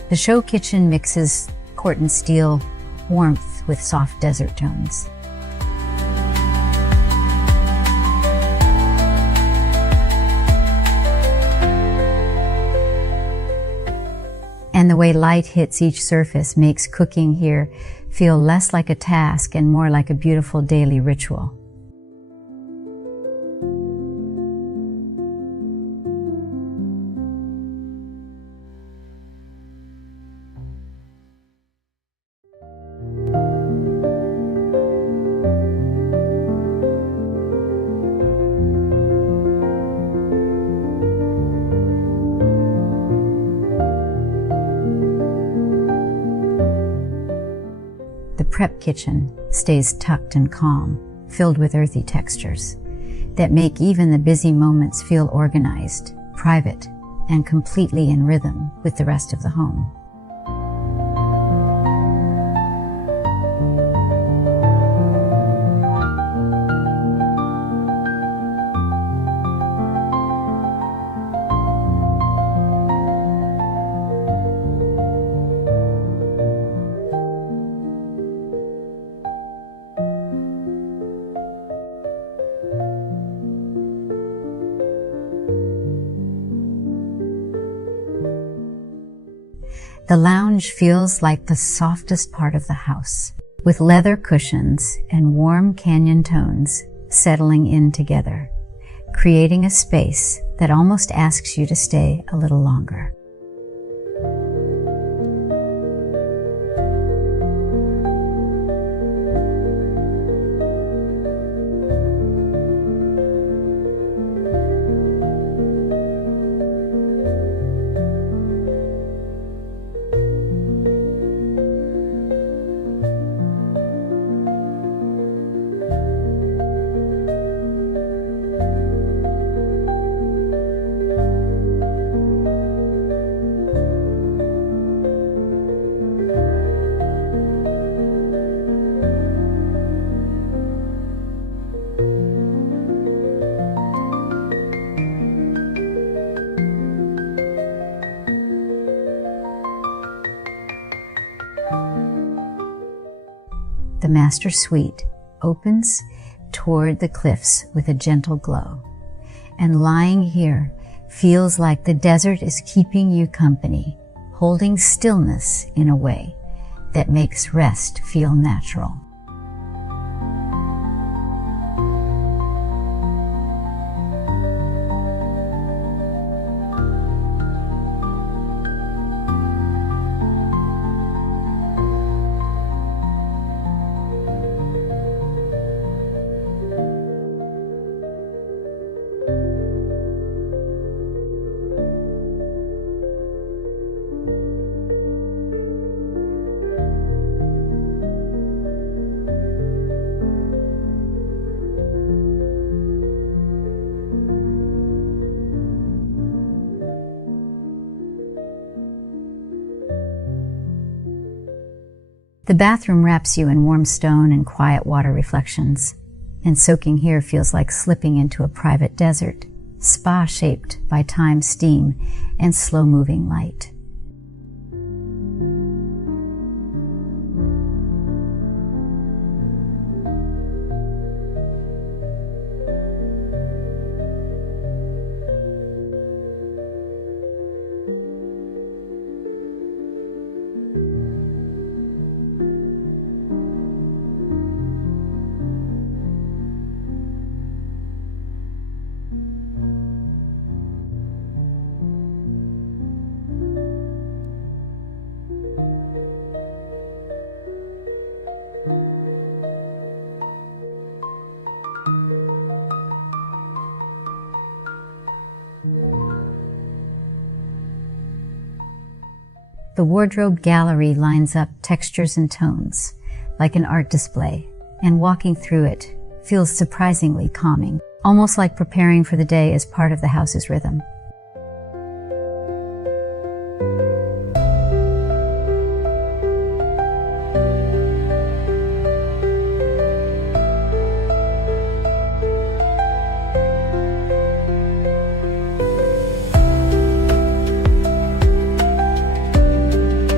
The show kitchen mixes Corten steel warmth with soft desert tones. And the way light hits each surface makes cooking here feel less like a task and more like a beautiful daily ritual. The prep kitchen stays tucked and calm, filled with earthy textures that make even the busy moments feel organized, private, and completely in rhythm with the rest of the home. The lounge feels like the softest part of the house, with leather cushions and warm canyon tones settling in together, creating a space that almost asks you to stay a little longer. The master suite opens toward the cliffs with a gentle glow, and lying here feels like the desert is keeping you company, holding stillness in a way that makes rest feel natural. The bathroom wraps you in warm stone and quiet water reflections, and soaking here feels like slipping into a private desert, spa shaped by time's steam and slow-moving light. The wardrobe gallery lines up textures and tones, like an art display, and walking through it feels surprisingly calming, almost like preparing for the day as part of the house's rhythm.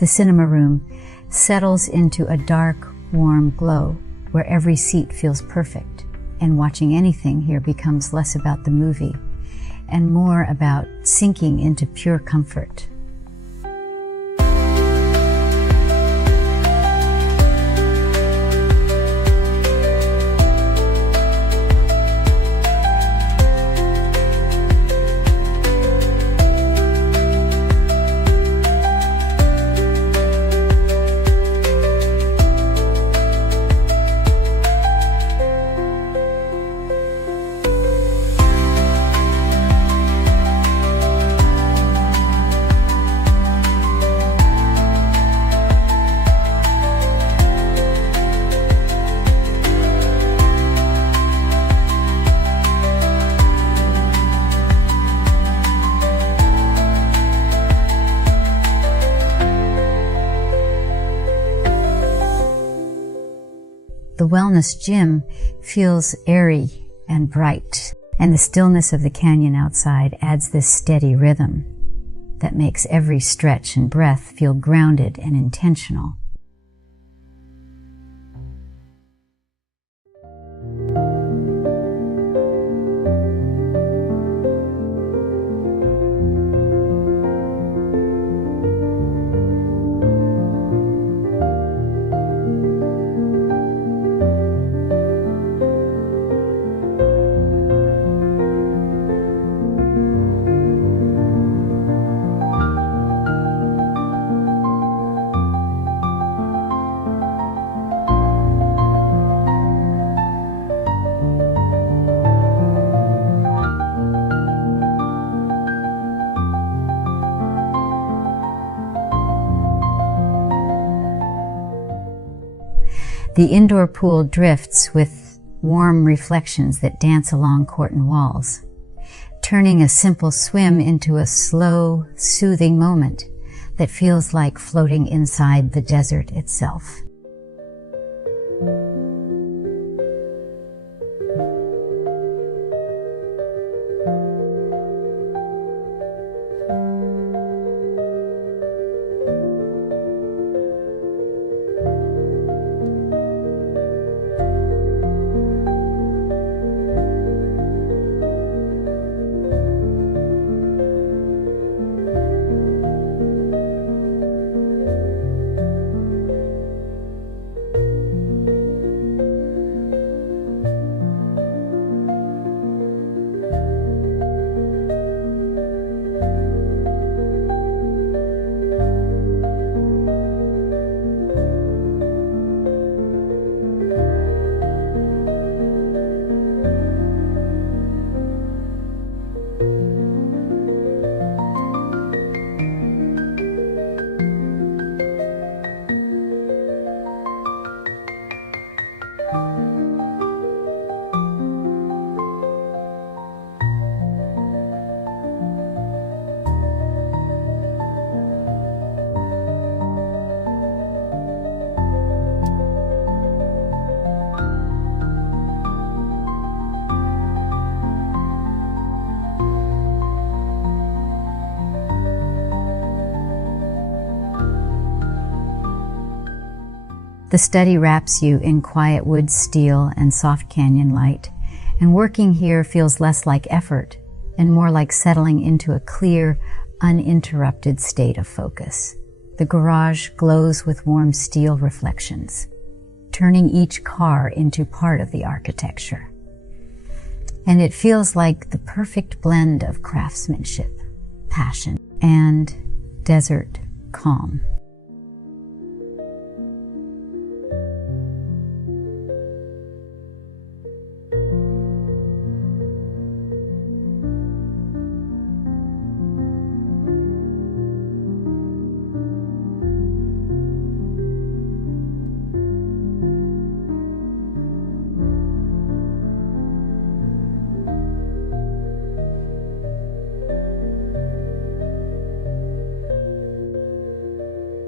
The cinema room settles into a dark, warm glow where every seat feels perfect, and watching anything here becomes less about the movie and more about sinking into pure comfort. The wellness gym feels airy and bright, and the stillness of the canyon outside adds this steady rhythm that makes every stretch and breath feel grounded and intentional. The indoor pool drifts with warm reflections that dance along Corten walls, turning a simple swim into a slow, soothing moment that feels like floating inside the desert itself. The study wraps you in quiet wood steel and soft canyon light, and working here feels less like effort and more like settling into a clear, uninterrupted state of focus. The garage glows with warm steel reflections, turning each car into part of the architecture. And it feels like the perfect blend of craftsmanship, passion, and desert calm.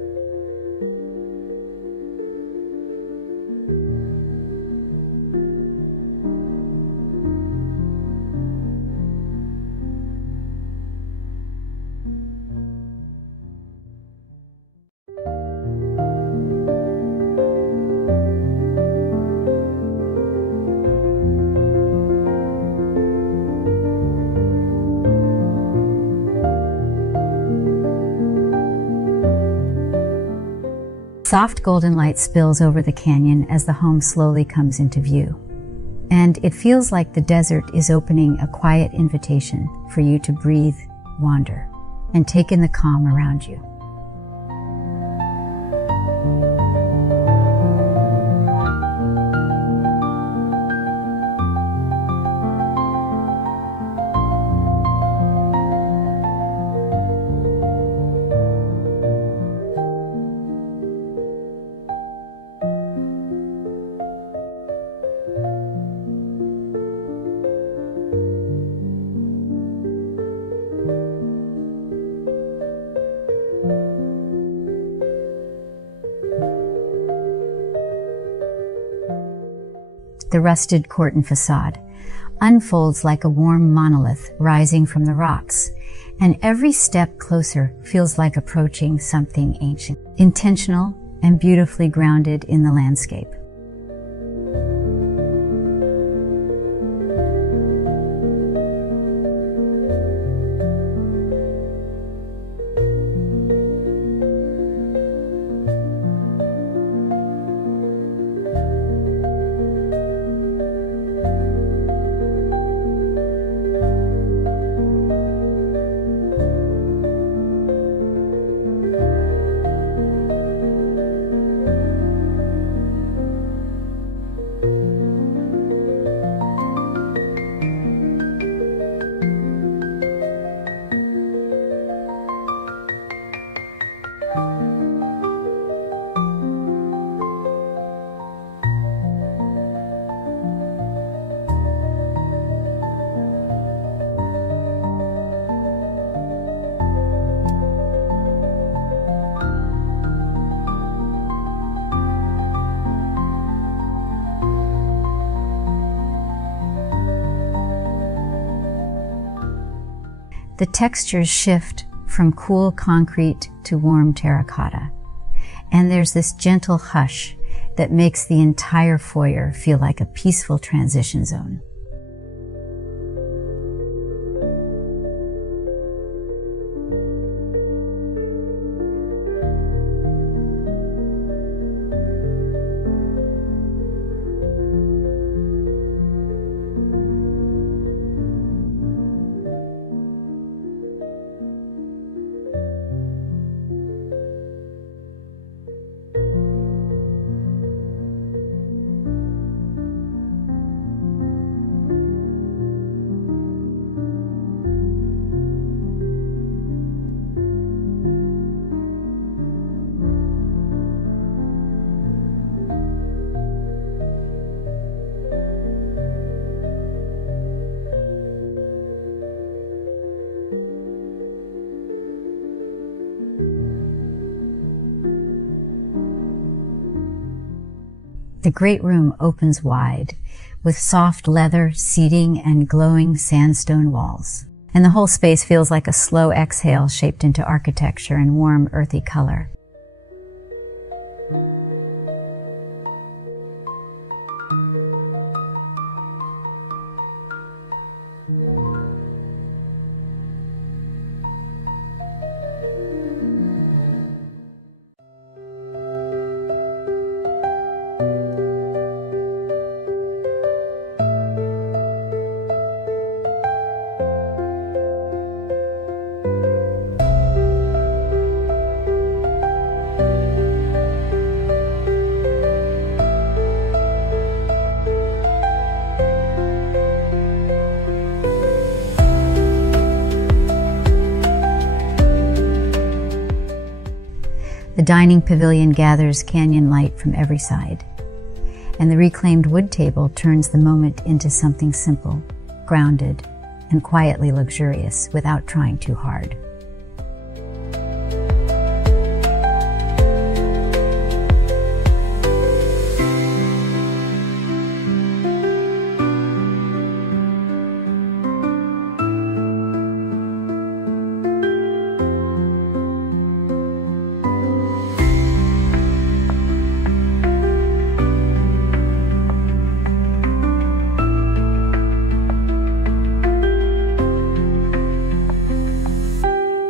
soft golden light spills over the canyon as the home slowly comes into view. And it feels like the desert is opening a quiet invitation for you to breathe, wander, and take in the calm around you. The rusted Corten façade unfolds like a warm monolith rising from the rocks, and every step closer feels like approaching something ancient, intentional, and beautifully grounded in the landscape. The textures shift from cool concrete to warm terracotta, and there's this gentle hush that makes the entire foyer feel like a peaceful transition zone. The great room opens wide, with soft leather seating and glowing sandstone walls. And the whole space feels like a slow exhale shaped into architecture and warm, earthy color. The dining pavilion gathers canyon light from every side, and the reclaimed wood table turns the moment into something simple, grounded, and quietly luxurious without trying too hard.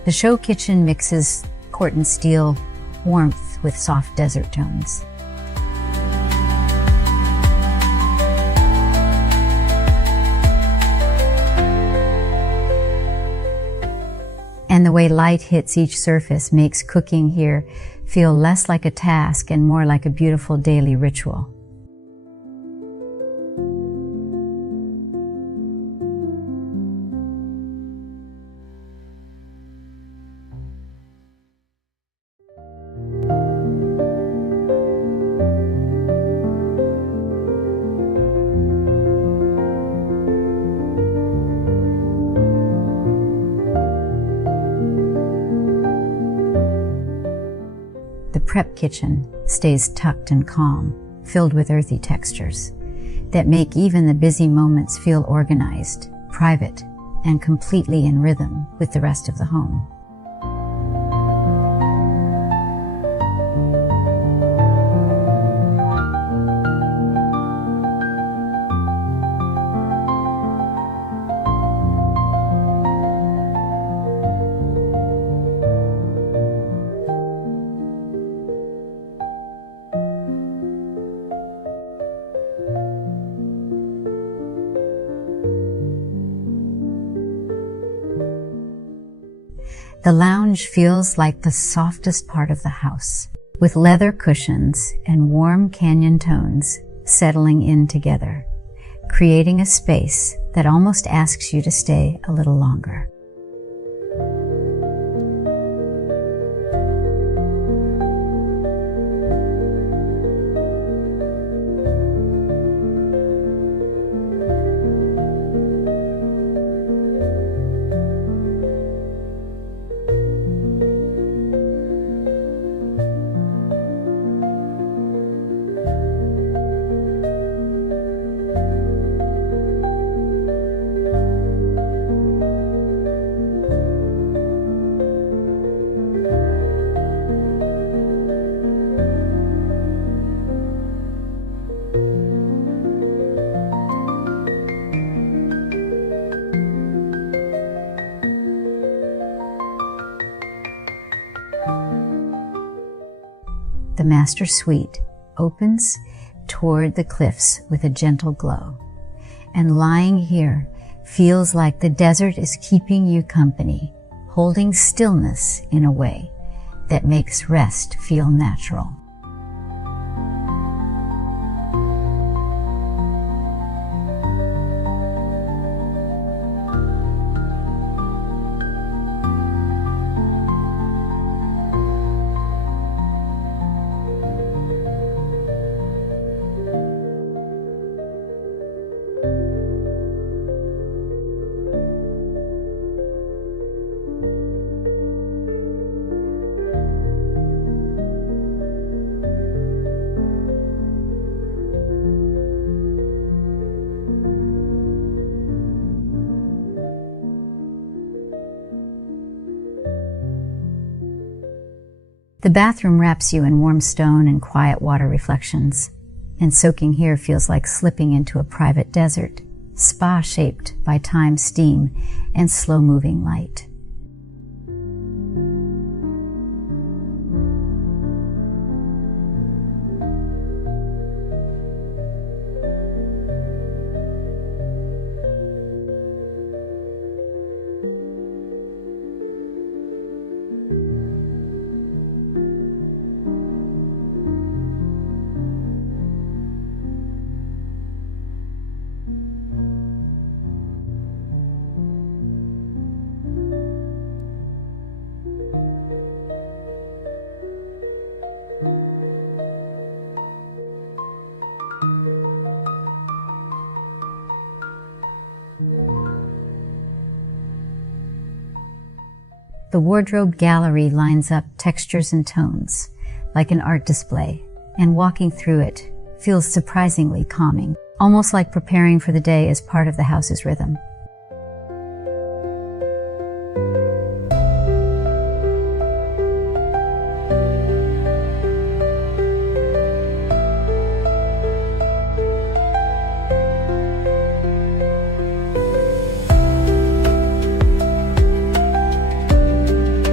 The show kitchen mixes Corten steel warmth with soft desert tones. And the way light hits each surface makes cooking here feel less like a task and more like a beautiful daily ritual. The prep kitchen stays tucked and calm, filled with earthy textures that make even the busy moments feel organized, private, and completely in rhythm with the rest of the home. The lounge feels like the softest part of the house, with leather cushions and warm canyon tones settling in together, creating a space that almost asks you to stay a little longer. The master suite opens toward the cliffs with a gentle glow, and lying here feels like the desert is keeping you company, holding stillness in a way that makes rest feel natural. The bathroom wraps you in warm stone and quiet water reflections, and soaking here feels like slipping into a private desert, spa shaped by time's steam and slow-moving light. The wardrobe gallery lines up textures and tones, like an art display, and walking through it feels surprisingly calming, almost like preparing for the day as part of the house's rhythm.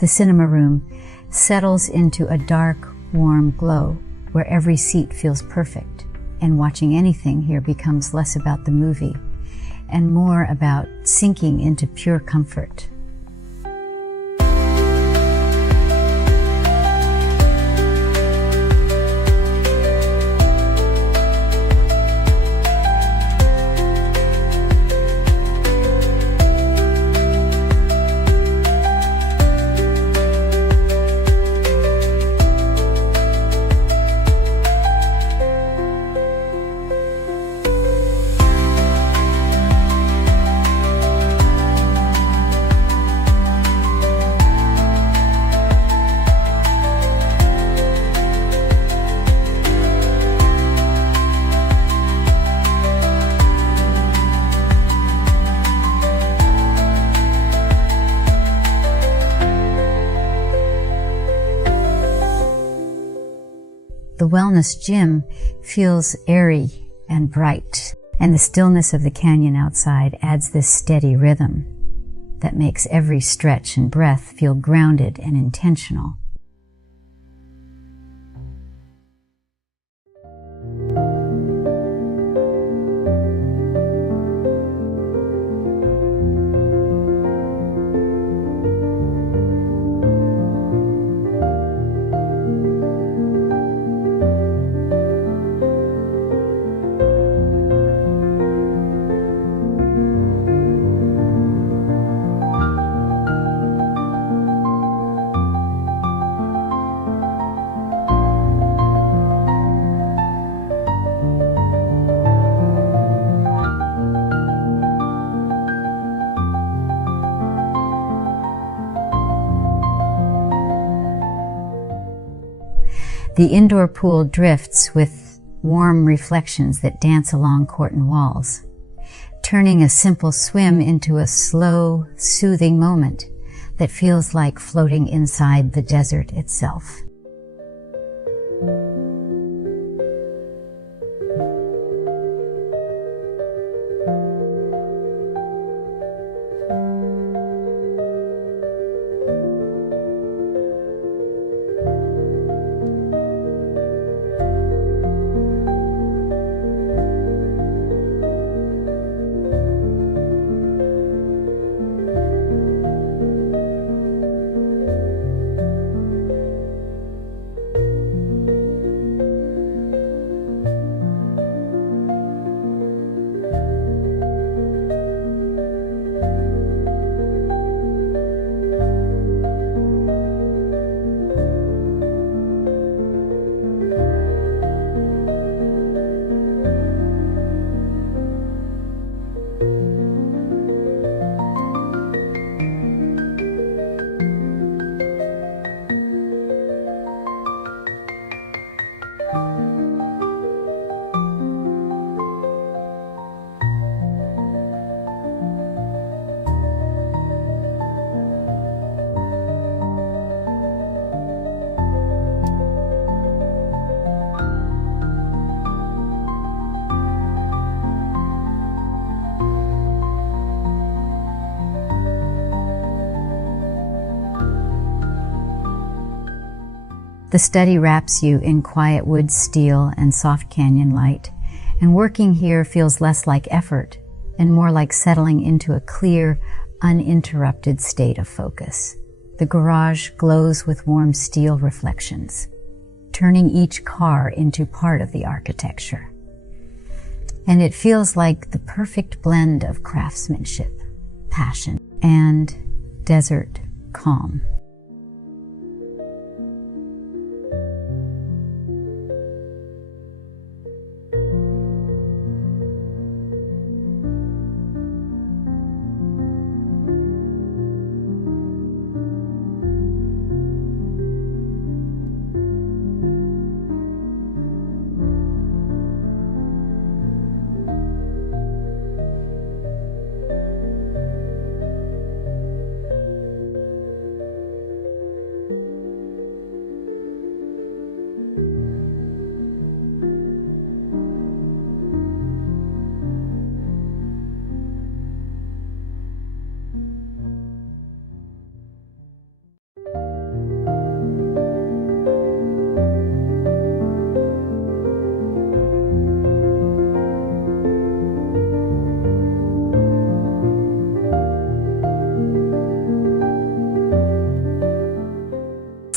The cinema room settles into a dark, warm glow where every seat feels perfect, and watching anything here becomes less about the movie and more about sinking into pure comfort. The wellness gym feels airy and bright, and the stillness of the canyon outside adds this steady rhythm that makes every stretch and breath feel grounded and intentional. The indoor pool drifts with warm reflections that dance along Corten walls, turning a simple swim into a slow, soothing moment that feels like floating inside the desert itself. The study wraps you in quiet wood steel and soft canyon light, and working here feels less like effort and more like settling into a clear, uninterrupted state of focus. The garage glows with warm steel reflections, turning each car into part of the architecture. And it feels like the perfect blend of craftsmanship, passion, and desert calm.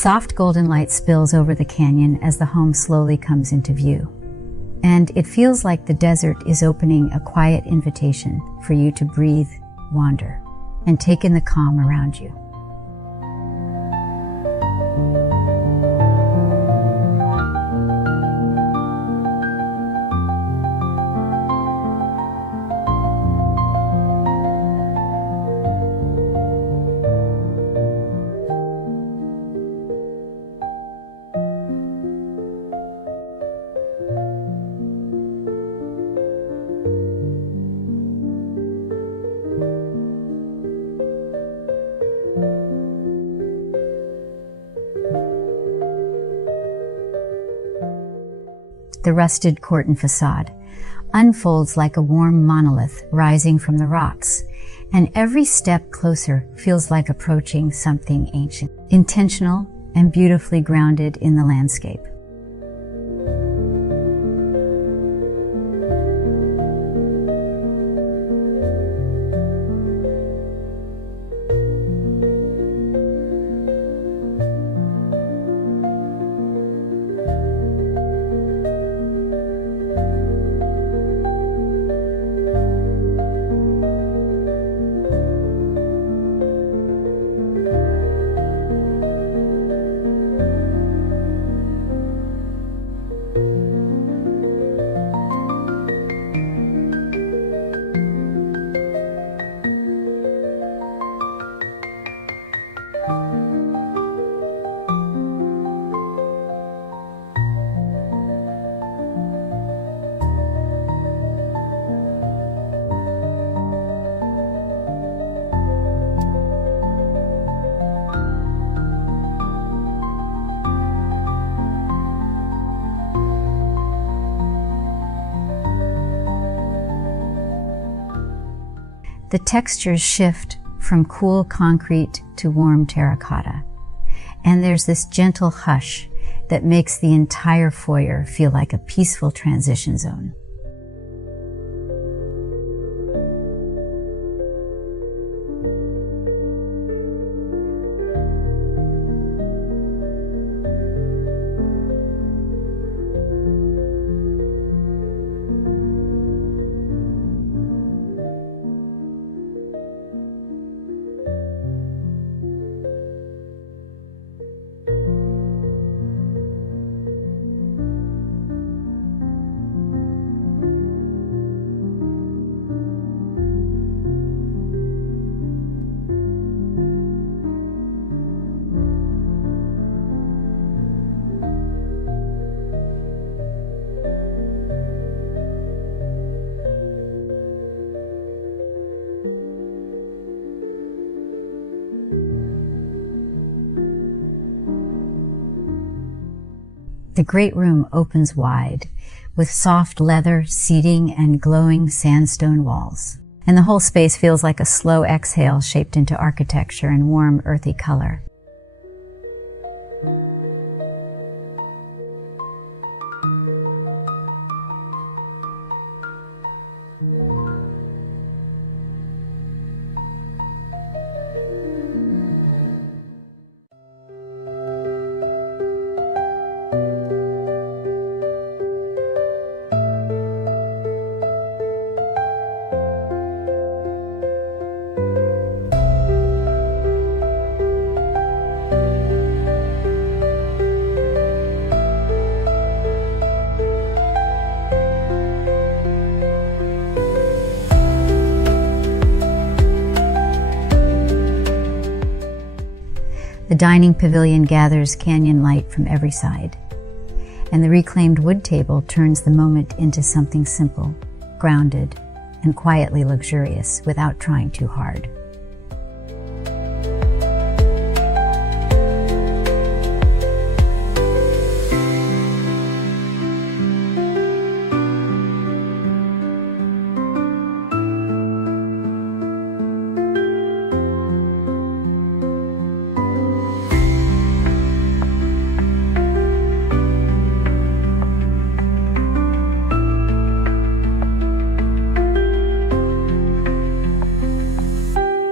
Soft golden light spills over the canyon as the home slowly comes into view. And it feels like the desert is opening a quiet invitation for you to breathe, wander, and take in the calm around you. The rusted Corten façade unfolds like a warm monolith rising from the rocks, and every step closer feels like approaching something ancient, intentional, and beautifully grounded in the landscape. The textures shift from cool concrete to warm terracotta, and there's this gentle hush that makes the entire foyer feel like a peaceful transition zone. The great room opens wide, with soft leather seating and glowing sandstone walls. And the whole space feels like a slow exhale shaped into architecture and warm, earthy color. The dining pavilion gathers canyon light from every side, and the reclaimed wood table turns the moment into something simple, grounded, and quietly luxurious without trying too hard.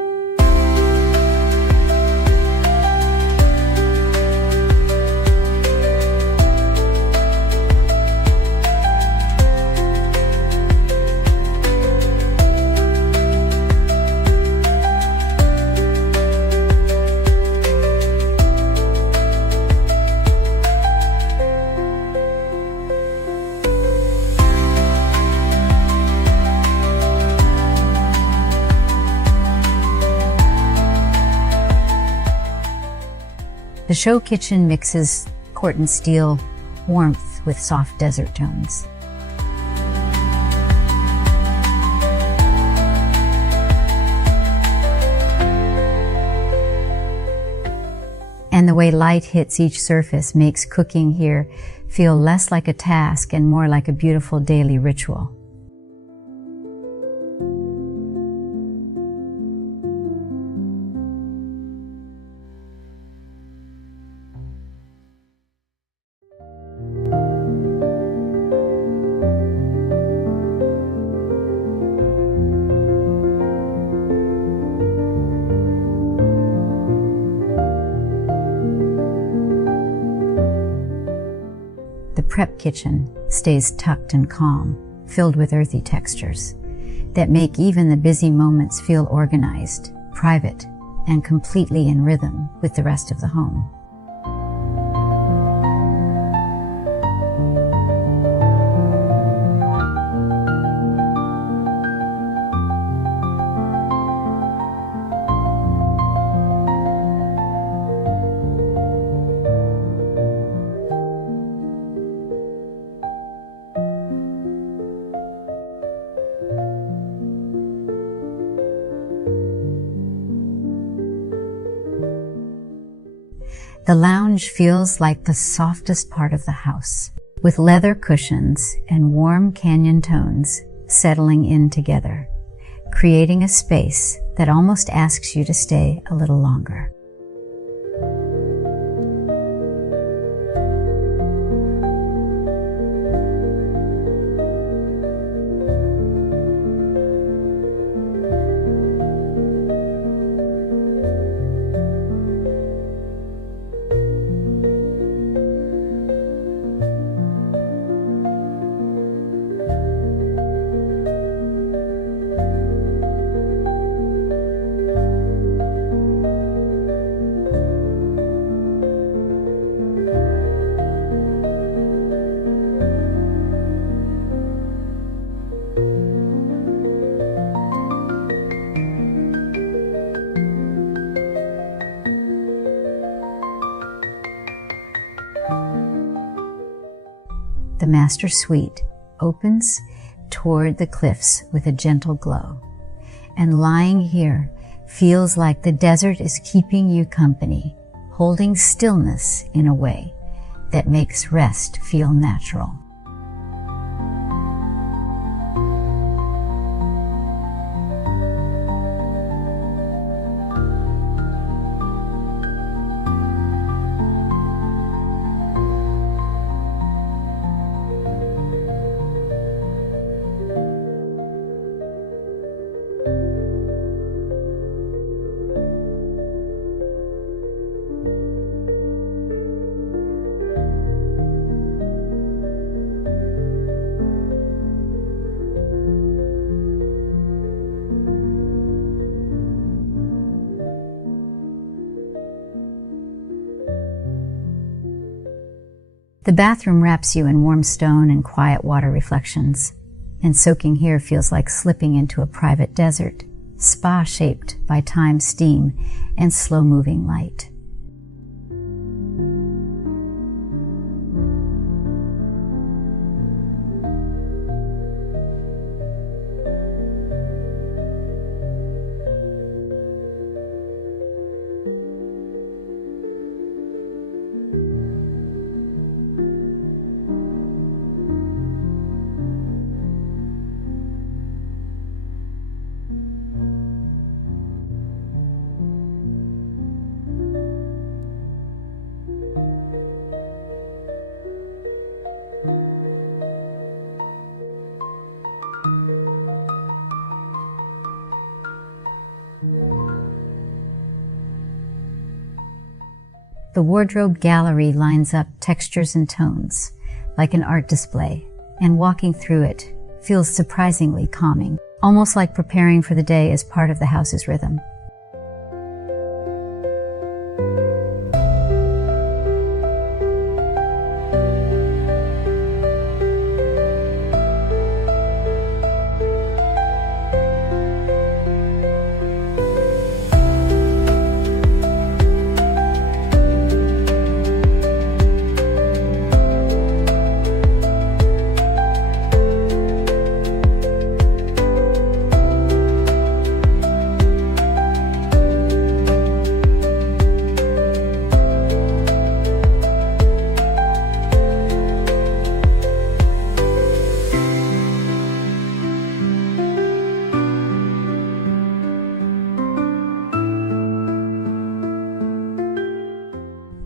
The show kitchen mixes Corten steel warmth with soft desert tones. And the way light hits each surface makes cooking here feel less like a task and more like a beautiful daily ritual. The prep kitchen stays tucked and calm, filled with earthy textures that make even the busy moments feel organized, private, and completely in rhythm with the rest of the home. The lounge feels like the softest part of the house, with leather cushions and warm canyon tones settling in together, creating a space that almost asks you to stay a little longer. The master suite opens toward the cliffs with a gentle glow, and lying here feels like the desert is keeping you company, holding stillness in a way that makes rest feel natural. The bathroom wraps you in warm stone and quiet water reflections, and soaking here feels like slipping into a private desert, spa shaped by time's steam and slow-moving light. The wardrobe gallery lines up textures and tones, like an art display, and walking through it feels surprisingly calming, almost like preparing for the day as part of the house's rhythm.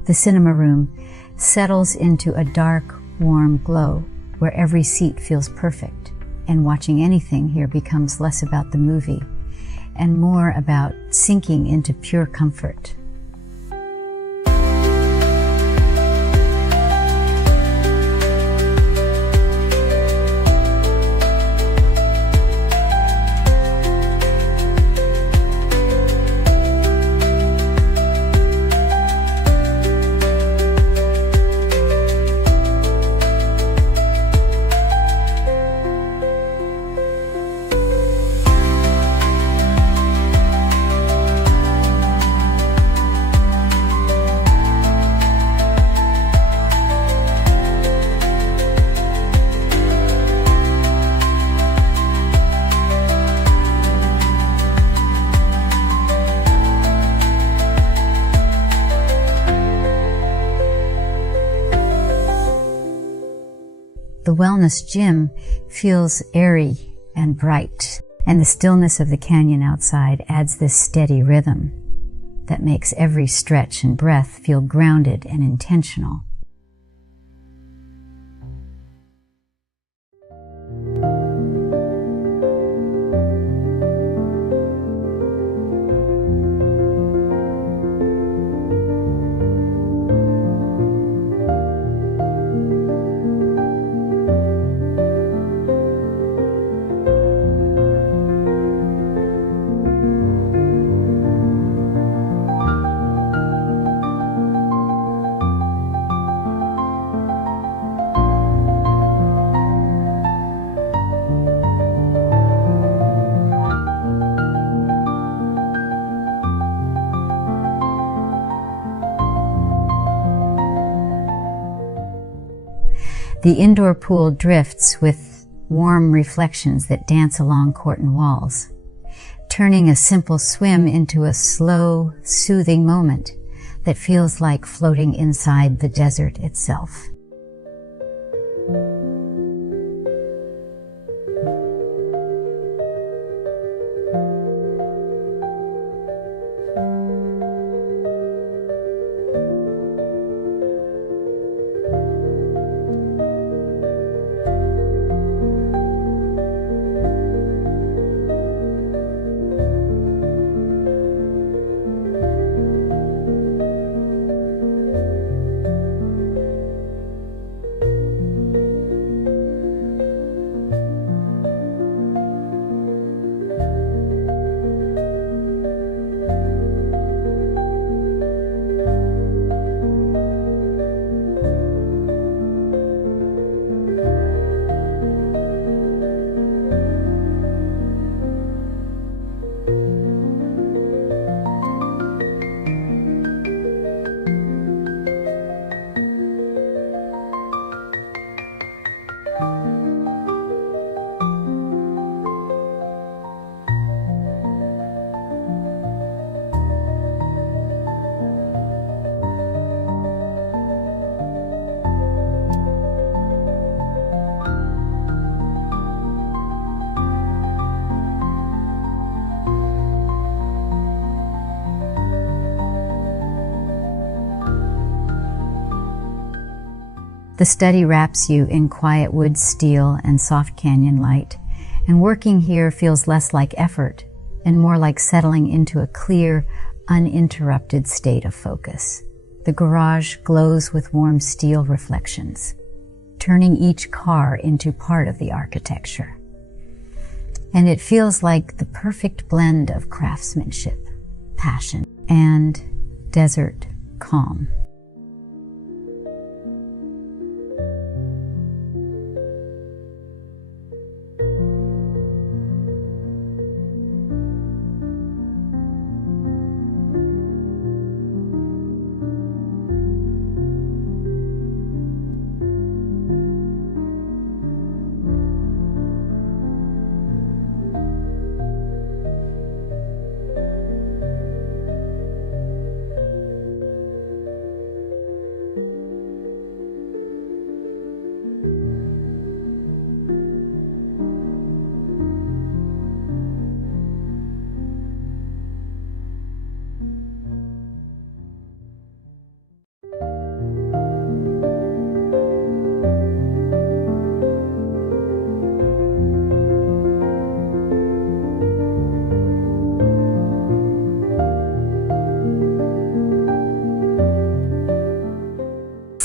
The cinema room settles into a dark, warm glow where every seat feels perfect, and watching anything here becomes less about the movie and more about sinking into pure comfort. The wellness gym feels airy and bright, and the stillness of the canyon outside adds this steady rhythm that makes every stretch and breath feel grounded and intentional. The indoor pool drifts with warm reflections that dance along Corten walls, turning a simple swim into a slow, soothing moment that feels like floating inside the desert itself. The study wraps you in quiet wood steel and soft canyon light, and working here feels less like effort and more like settling into a clear, uninterrupted state of focus. The garage glows with warm steel reflections, turning each car into part of the architecture. And it feels like the perfect blend of craftsmanship, passion, and desert calm.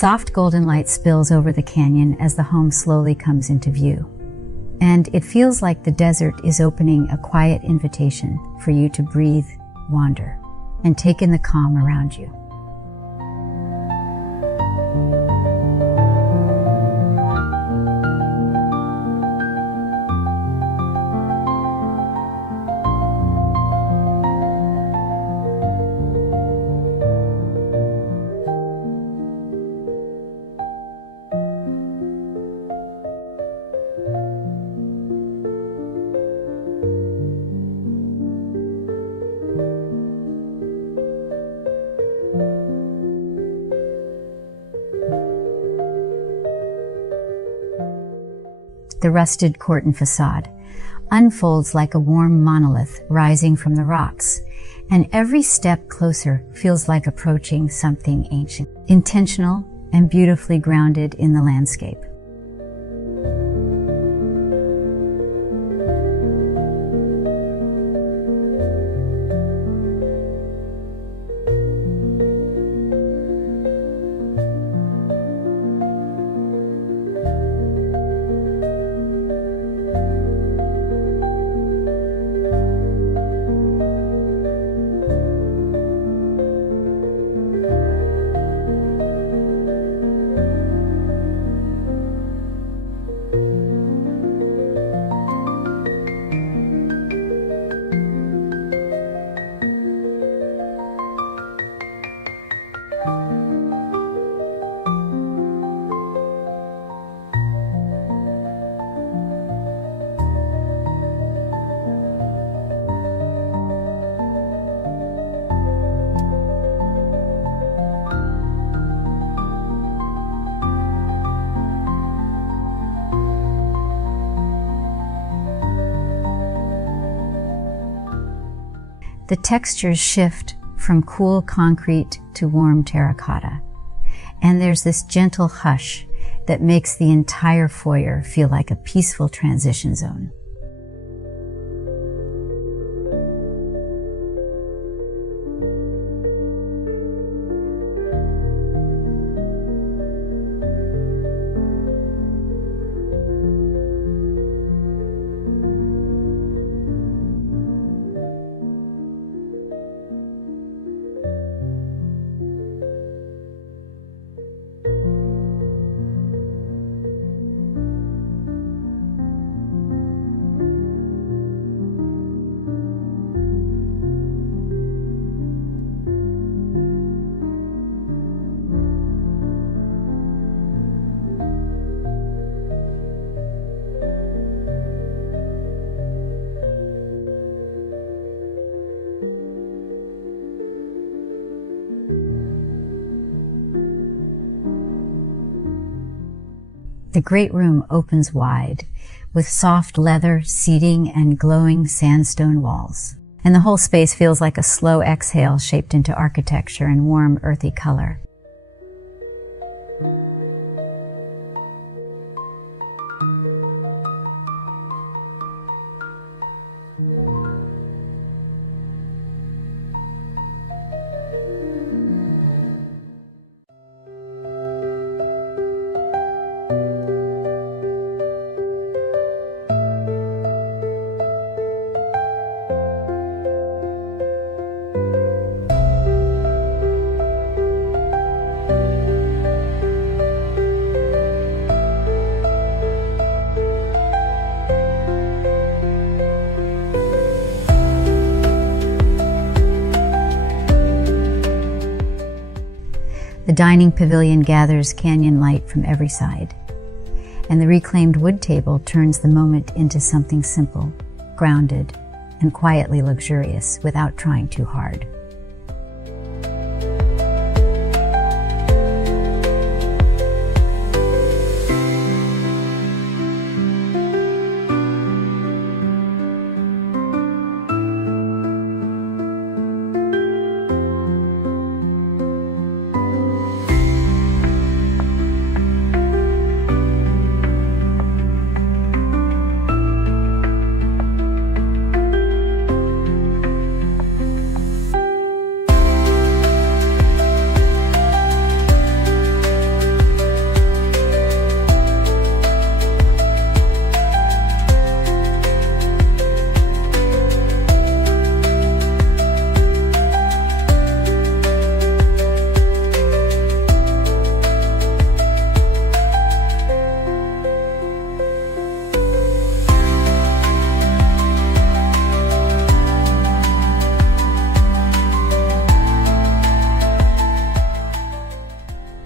Soft golden light spills over the canyon as the home slowly comes into view. And it feels like the desert is opening a quiet invitation for you to breathe, wander, and take in the calm around you. The rusted Corten façade unfolds like a warm monolith rising from the rocks, and every step closer feels like approaching something ancient, intentional, and beautifully grounded in the landscape. The textures shift from cool concrete to warm terracotta, and there's this gentle hush that makes the entire foyer feel like a peaceful transition zone. The great room opens wide, with soft leather seating and glowing sandstone walls. And the whole space feels like a slow exhale shaped into architecture and warm, earthy color. The dining pavilion gathers canyon light from every side, and the reclaimed wood table turns the moment into something simple, grounded, and quietly luxurious without trying too hard.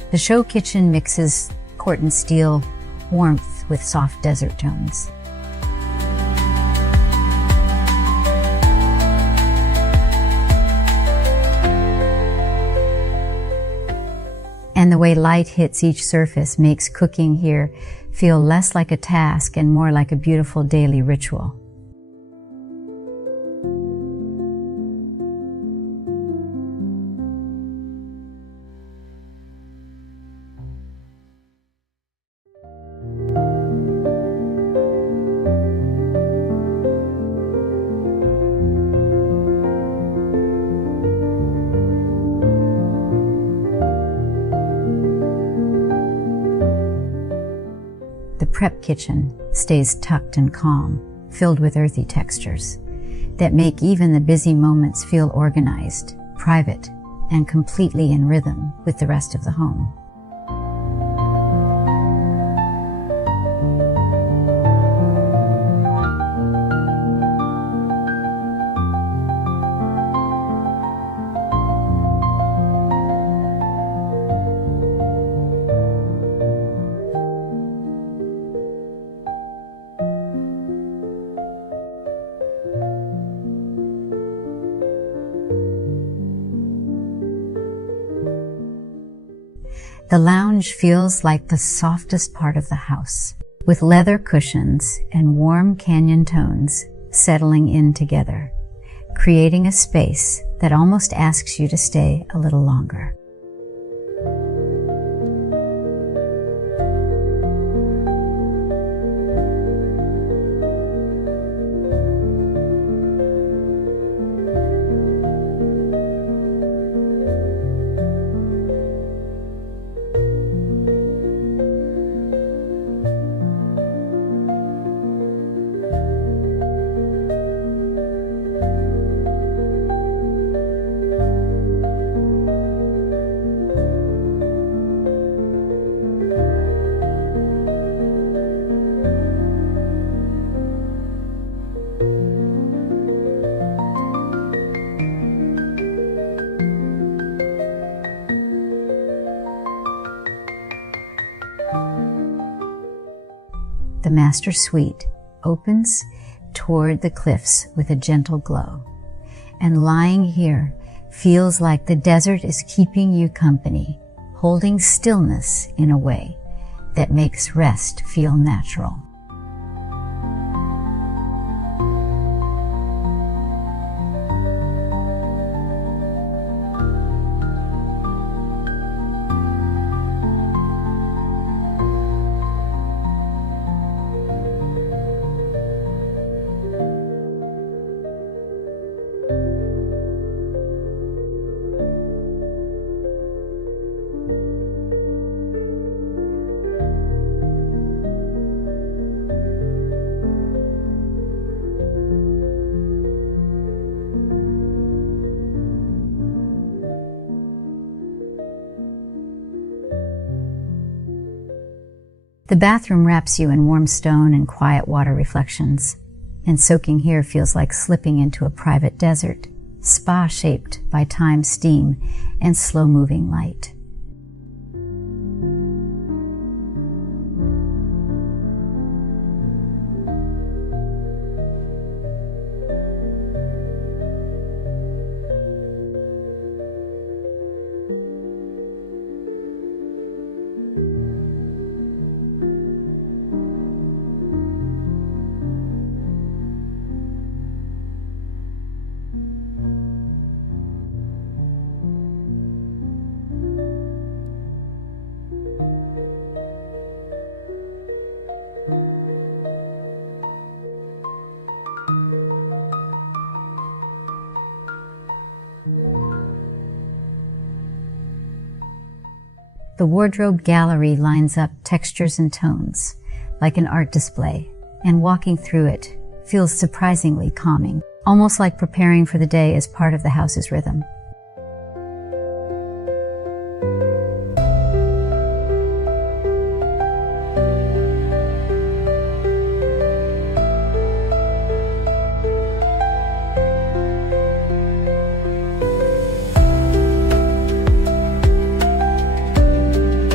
The show kitchen mixes Corten steel warmth with soft desert tones. And the way light hits each surface makes cooking here feel less like a task and more like a beautiful daily ritual. The prep kitchen stays tucked and calm, filled with earthy textures that make even the busy moments feel organized, private, and completely in rhythm with the rest of the home. The lounge feels like the softest part of the house, with leather cushions and warm canyon tones settling in together, creating a space that almost asks you to stay a little longer. The master suite opens toward the cliffs with a gentle glow, and lying here feels like the desert is keeping you company, holding stillness in a way that makes rest feel natural. The bathroom wraps you in warm stone and quiet water reflections, and soaking here feels like slipping into a private desert, spa shaped by time's steam and slow-moving light. The wardrobe gallery lines up textures and tones, like an art display, and walking through it feels surprisingly calming, almost like preparing for the day as part of the house's rhythm.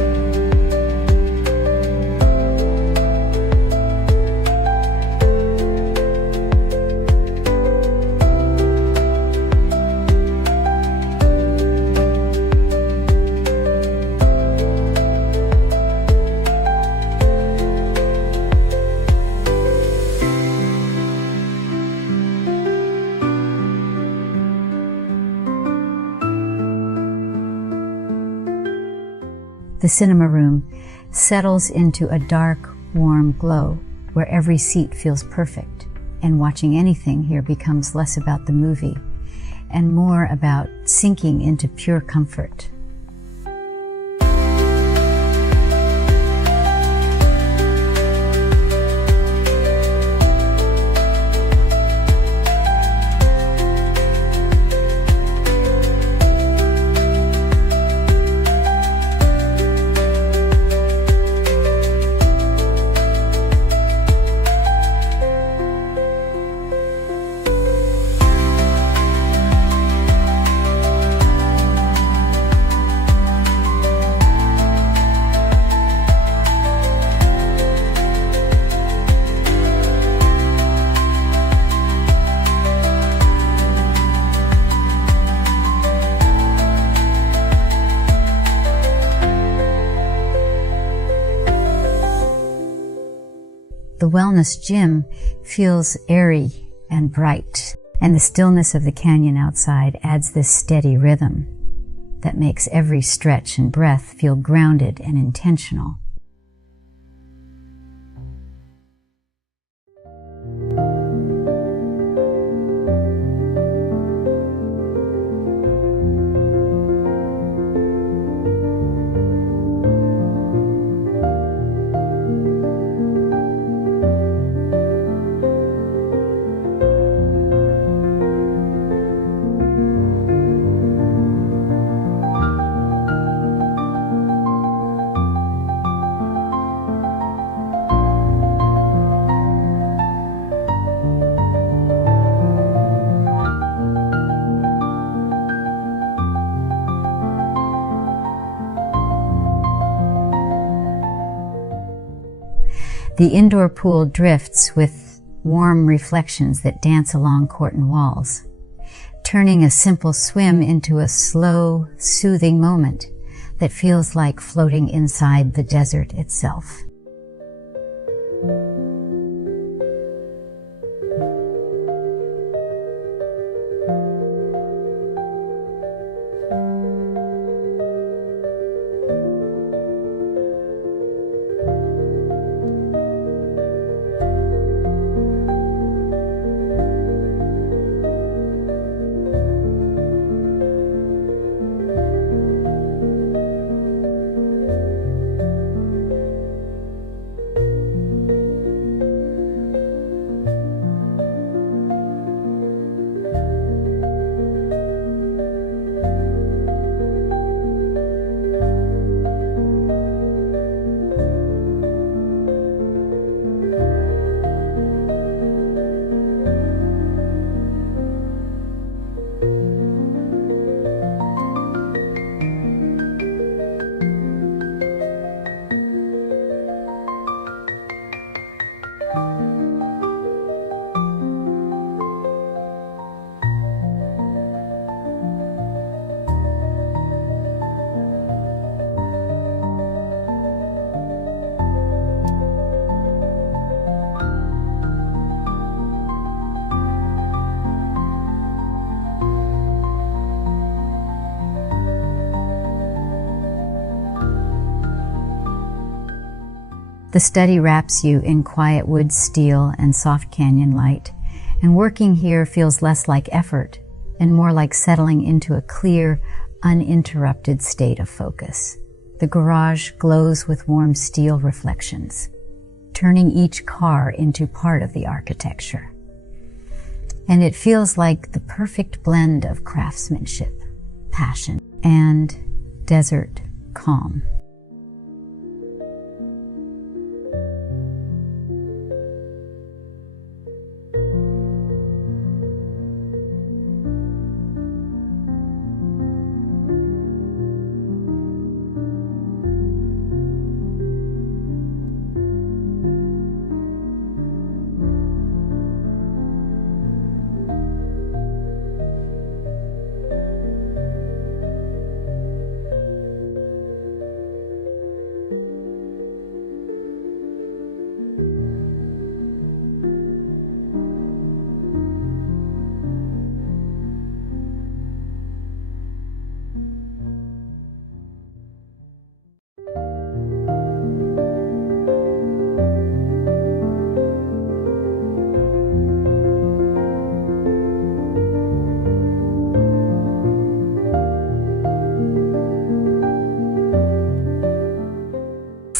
The cinema room settles into a dark, warm glow where every seat feels perfect, and watching anything here becomes less about the movie and more about sinking into pure comfort. The wellness gym feels airy and bright, and the stillness of the canyon outside adds this steady rhythm that makes every stretch and breath feel grounded and intentional. The indoor pool drifts with warm reflections that dance along Corten walls, turning a simple swim into a slow, soothing moment that feels like floating inside the desert itself. The study wraps you in quiet wood steel and soft canyon light, and working here feels less like effort and more like settling into a clear, uninterrupted state of focus. The garage glows with warm steel reflections, turning each car into part of the architecture. And it feels like the perfect blend of craftsmanship, passion, and desert calm.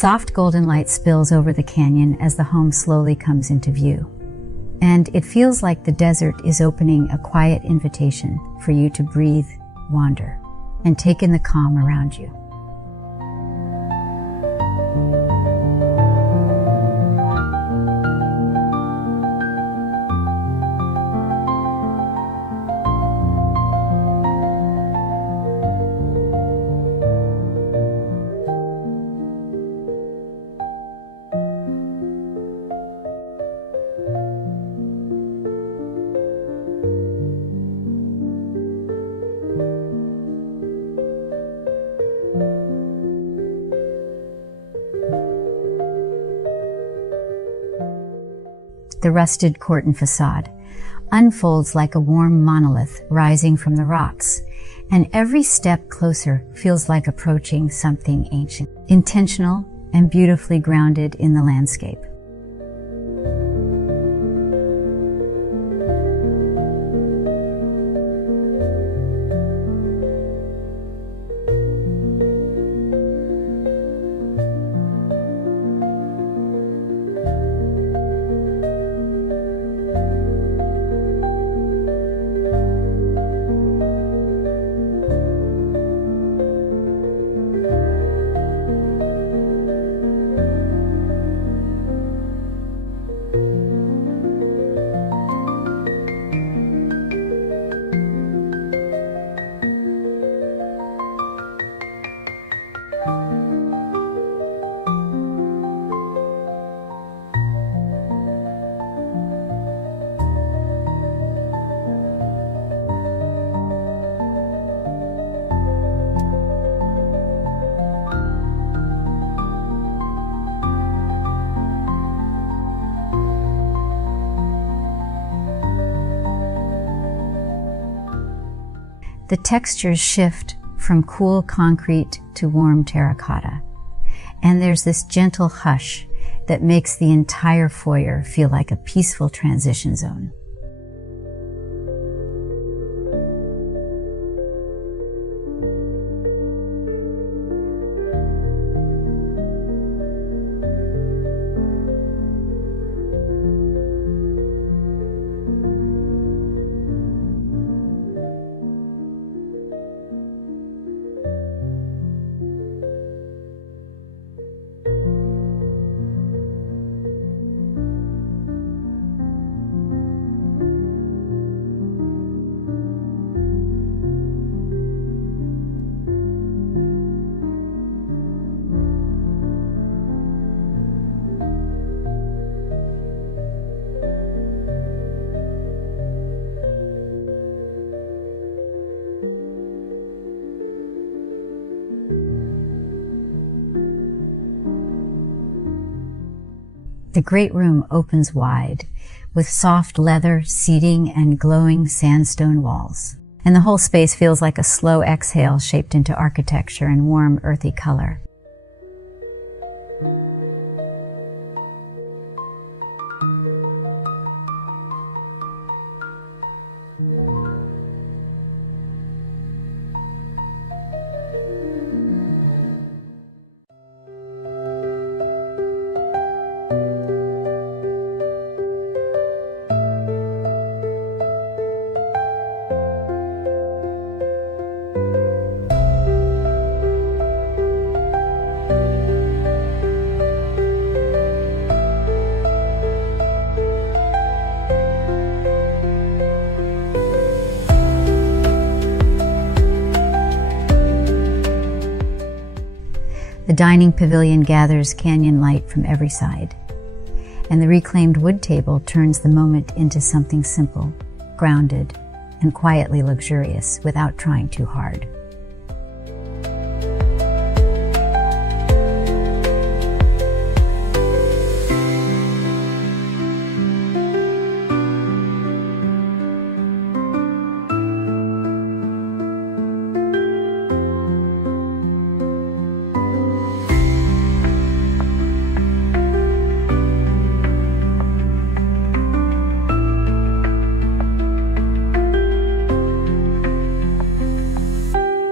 Soft golden light spills over the canyon as the home slowly comes into view. And it feels like the desert is opening a quiet invitation for you to breathe, wander, and take in the calm around you. The rusted Corten façade unfolds like a warm monolith rising from the rocks, and every step closer feels like approaching something ancient, intentional, and beautifully grounded in the landscape. The textures shift from cool concrete to warm terracotta, and there's this gentle hush that makes the entire foyer feel like a peaceful transition zone. The great room opens wide, with soft leather seating and glowing sandstone walls. And the whole space feels like a slow exhale shaped into architecture and warm, earthy color. The dining pavilion gathers canyon light from every side, and the reclaimed wood table turns the moment into something simple, grounded, and quietly luxurious without trying too hard.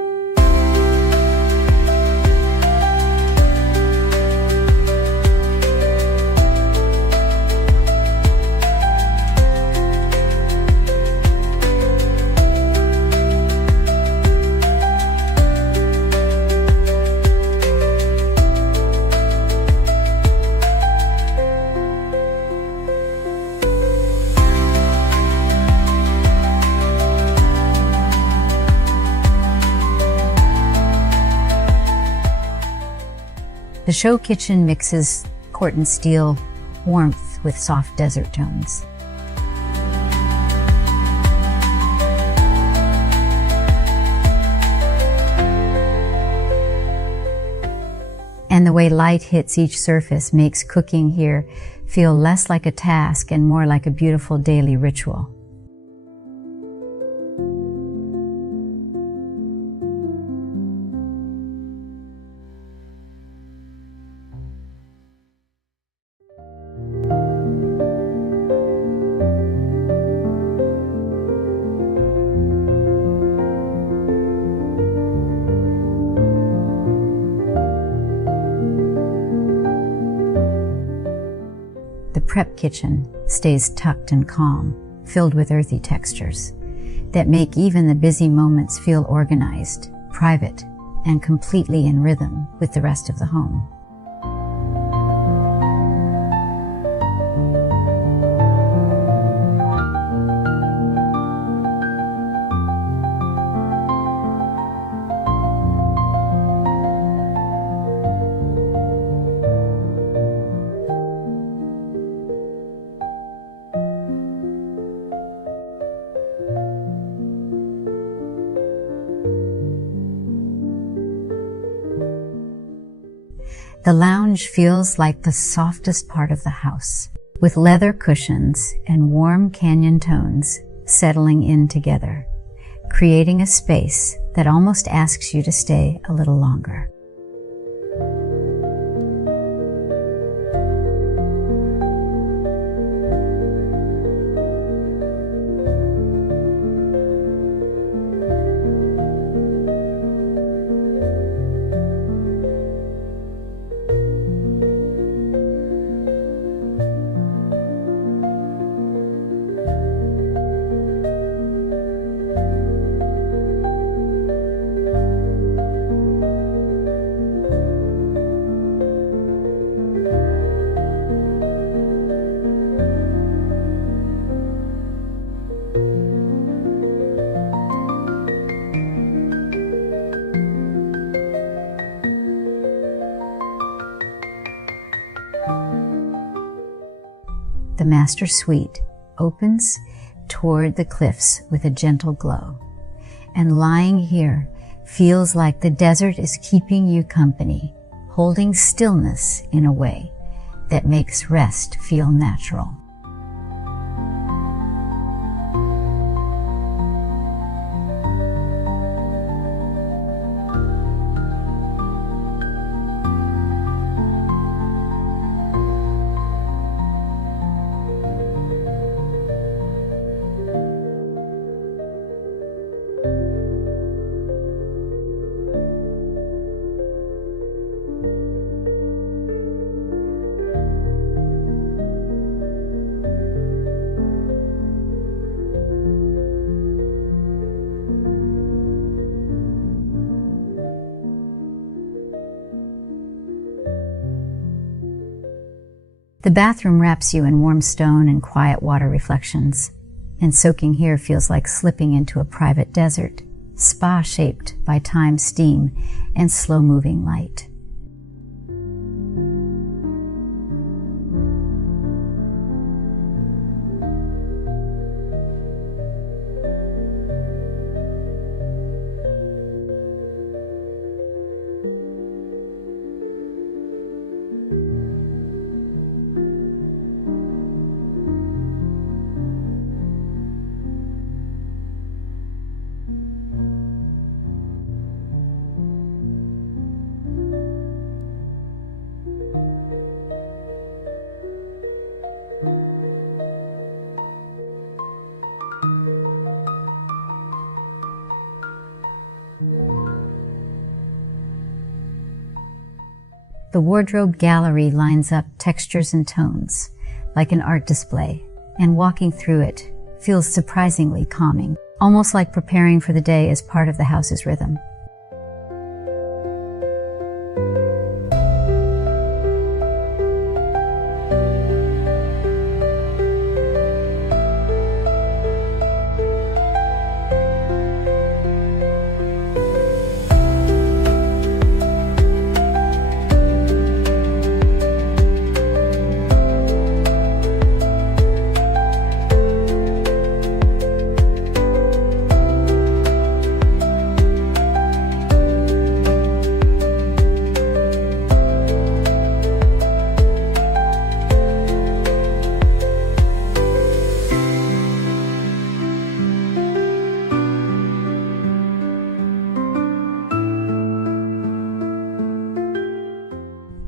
The show kitchen mixes Corten steel warmth with soft desert tones. And the way light hits each surface makes cooking here feel less like a task and more like a beautiful daily ritual. The prep kitchen stays tucked and calm, filled with earthy textures that make even the busy moments feel organized, private, and completely in rhythm with the rest of the home. The lounge feels like the softest part of the house, with leather cushions and warm canyon tones settling in together, creating a space that almost asks you to stay a little longer. The master suite opens toward the cliffs with a gentle glow, and lying here feels like the desert is keeping you company, holding stillness in a way that makes rest feel natural. The bathroom wraps you in warm stone and quiet water reflections, and soaking here feels like slipping into a private desert, spa shaped by time, steam, and slow-moving light. The wardrobe gallery lines up textures and tones, like an art display, and walking through it feels surprisingly calming, almost like preparing for the day as part of the house's rhythm.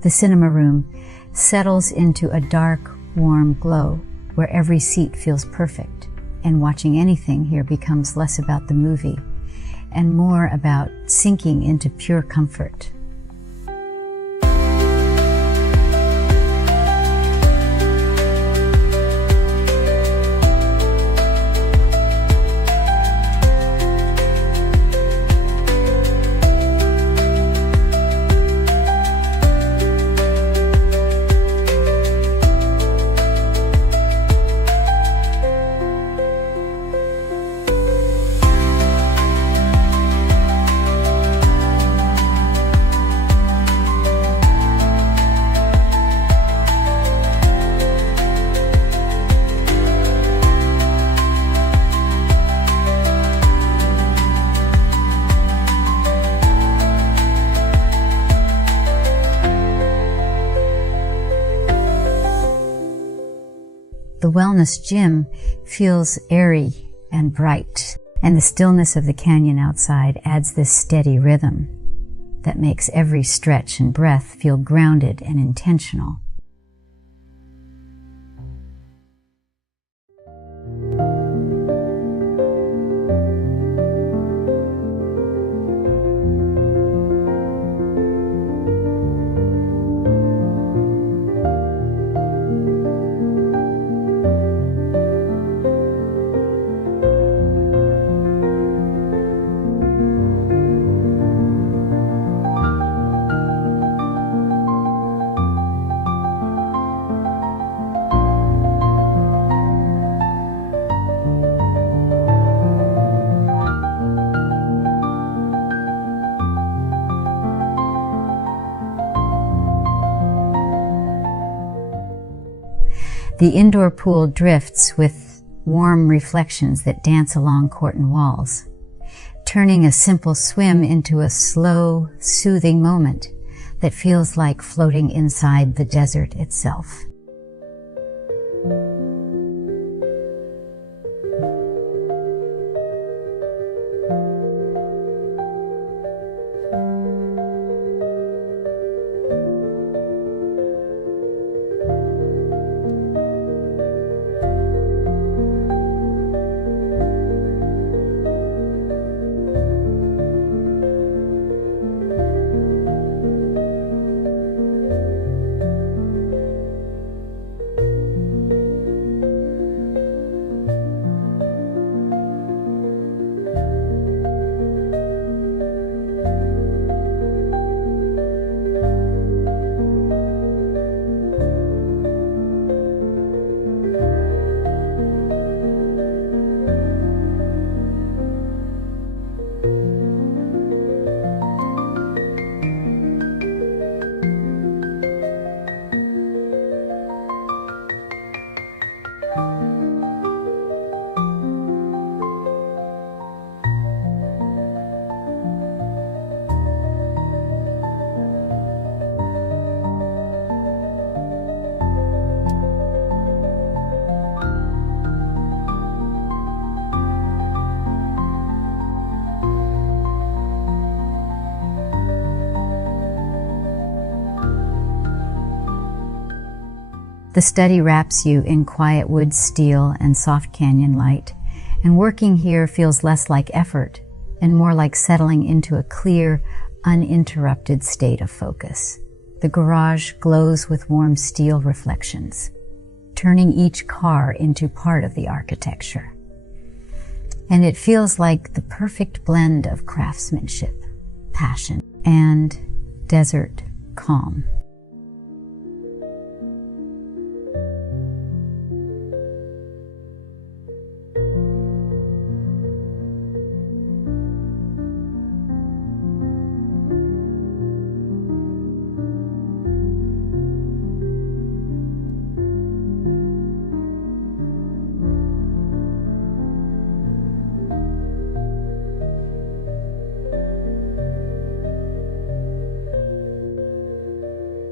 The cinema room settles into a dark, warm glow where every seat feels perfect, and watching anything here becomes less about the movie and more about sinking into pure comfort. The wellness gym feels airy and bright, and the stillness of the canyon outside adds this steady rhythm that makes every stretch and breath feel grounded and intentional. The indoor pool drifts with warm reflections that dance along Corten walls, turning a simple swim into a slow, soothing moment that feels like floating inside the desert itself. The study wraps you in quiet wood steel and soft canyon light, and working here feels less like effort and more like settling into a clear, uninterrupted state of focus. The garage glows with warm steel reflections, turning each car into part of the architecture. And it feels like the perfect blend of craftsmanship, passion, and desert calm.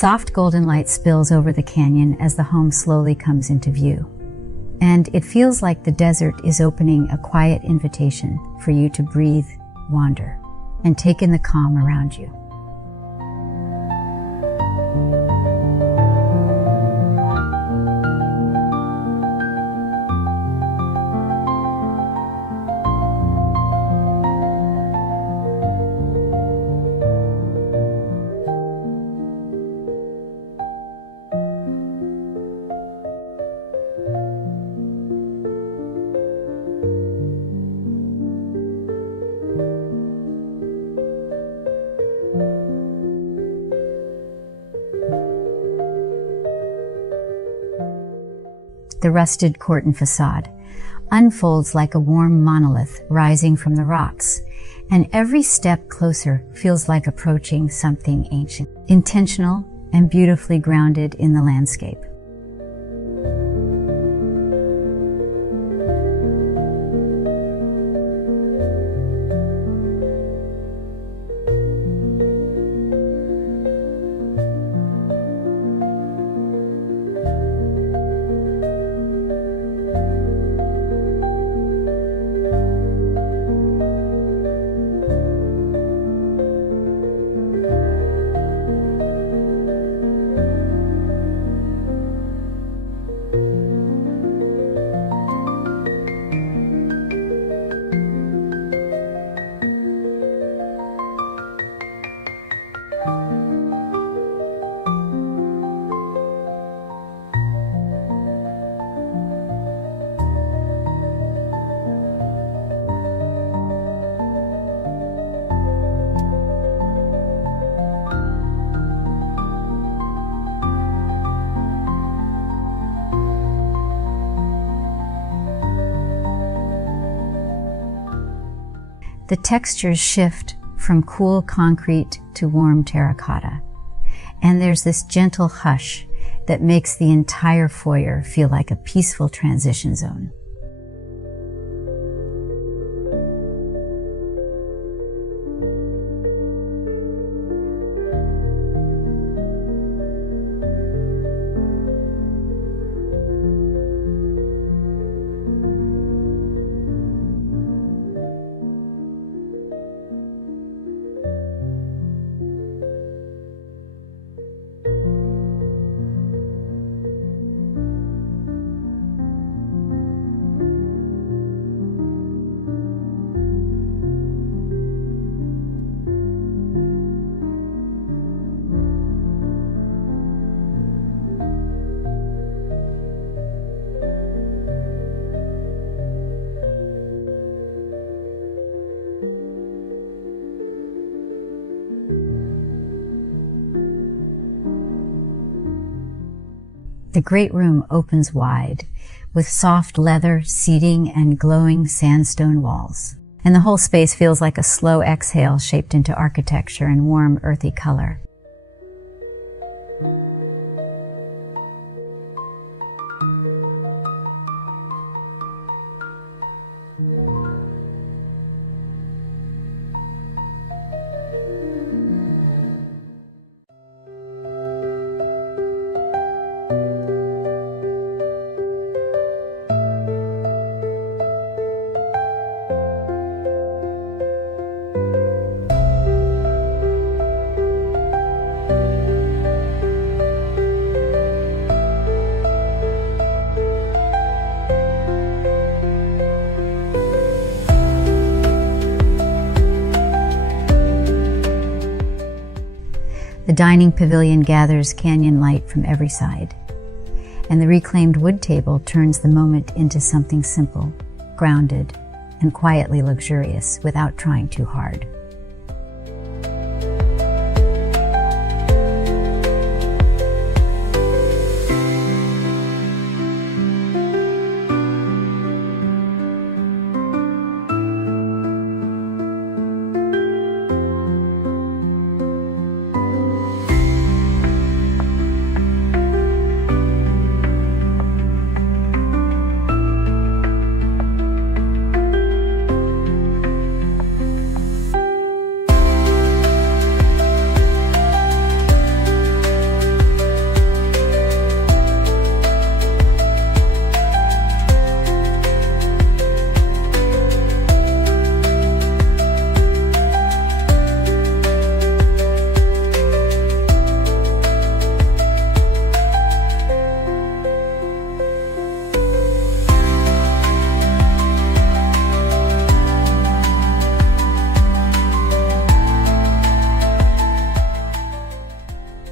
Soft golden light spills over the canyon as the home slowly comes into view. And it feels like the desert is opening a quiet invitation for you to breathe, wander, and take in the calm around you. The rusted Corten façade unfolds like a warm monolith rising from the rocks, and every step closer feels like approaching something ancient, intentional, and beautifully grounded in the landscape. The textures shift from cool concrete to warm terracotta, and there's this gentle hush that makes the entire foyer feel like a peaceful transition zone. The great room opens wide, with soft leather seating and glowing sandstone walls. And the whole space feels like a slow exhale shaped into architecture and warm, earthy color. The dining pavilion gathers canyon light from every side, and the reclaimed wood table turns the moment into something simple, grounded, and quietly luxurious without trying too hard.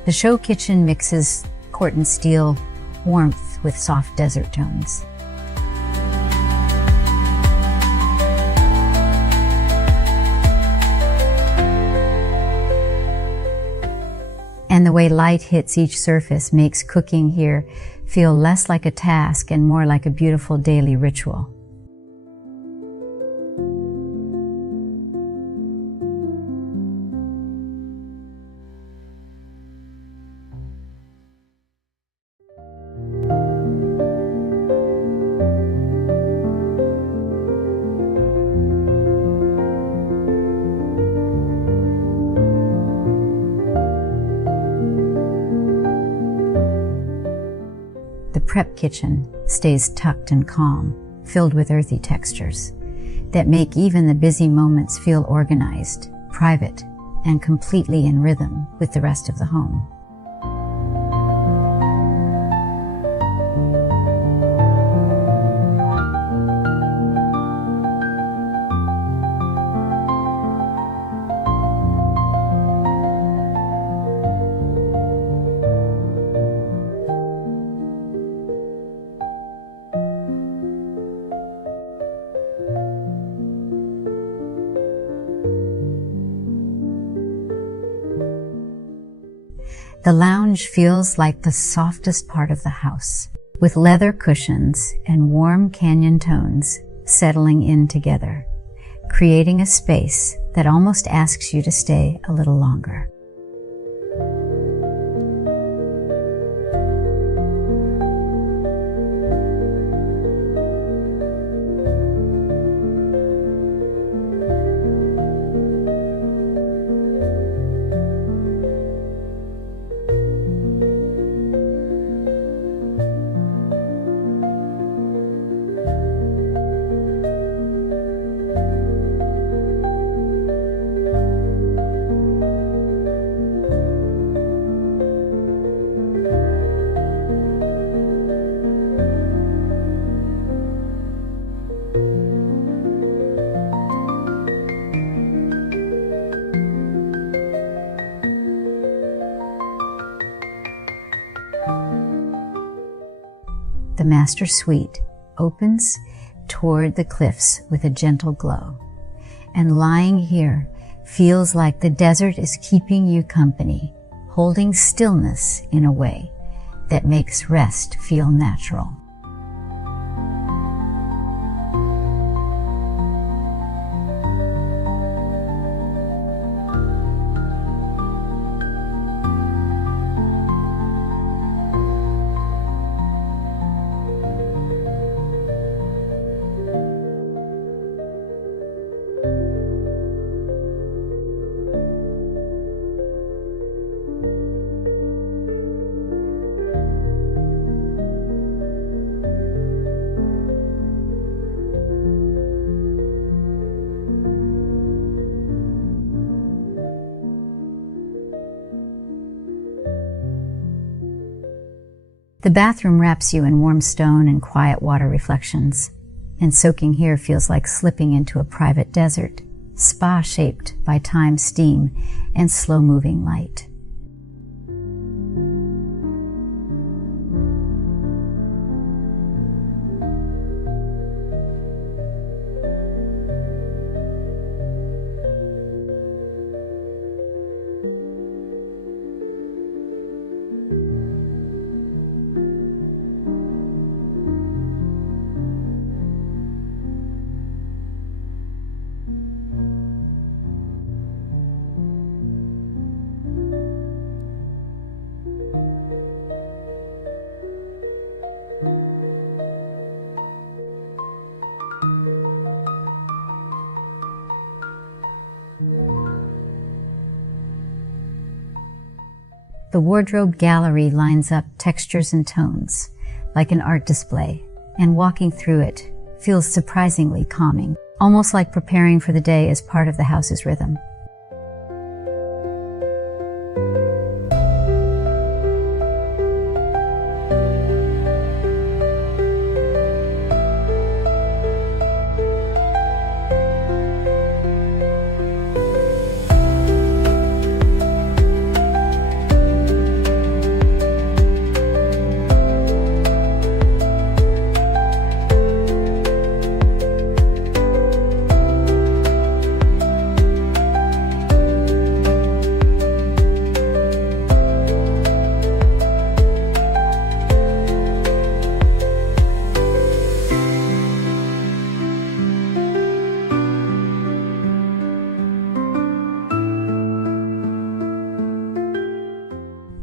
The show kitchen mixes Corten steel warmth with soft desert tones. And the way light hits each surface makes cooking here feel less like a task and more like a beautiful daily ritual. The prep kitchen stays tucked and calm, filled with earthy textures that make even the busy moments feel organized, private, and completely in rhythm with the rest of the home. The lounge feels like the softest part of the house, with leather cushions and warm canyon tones settling in together, creating a space that almost asks you to stay a little longer. The master suite opens toward the cliffs with a gentle glow, and lying here feels like the desert is keeping you company, holding stillness in a way that makes rest feel natural. The bathroom wraps you in warm stone and quiet water reflections, and soaking here feels like slipping into a private desert, spa shaped by time, steam, and slow-moving light. The wardrobe gallery lines up textures and tones, like an art display, and walking through it feels surprisingly calming, almost like preparing for the day as part of the house's rhythm.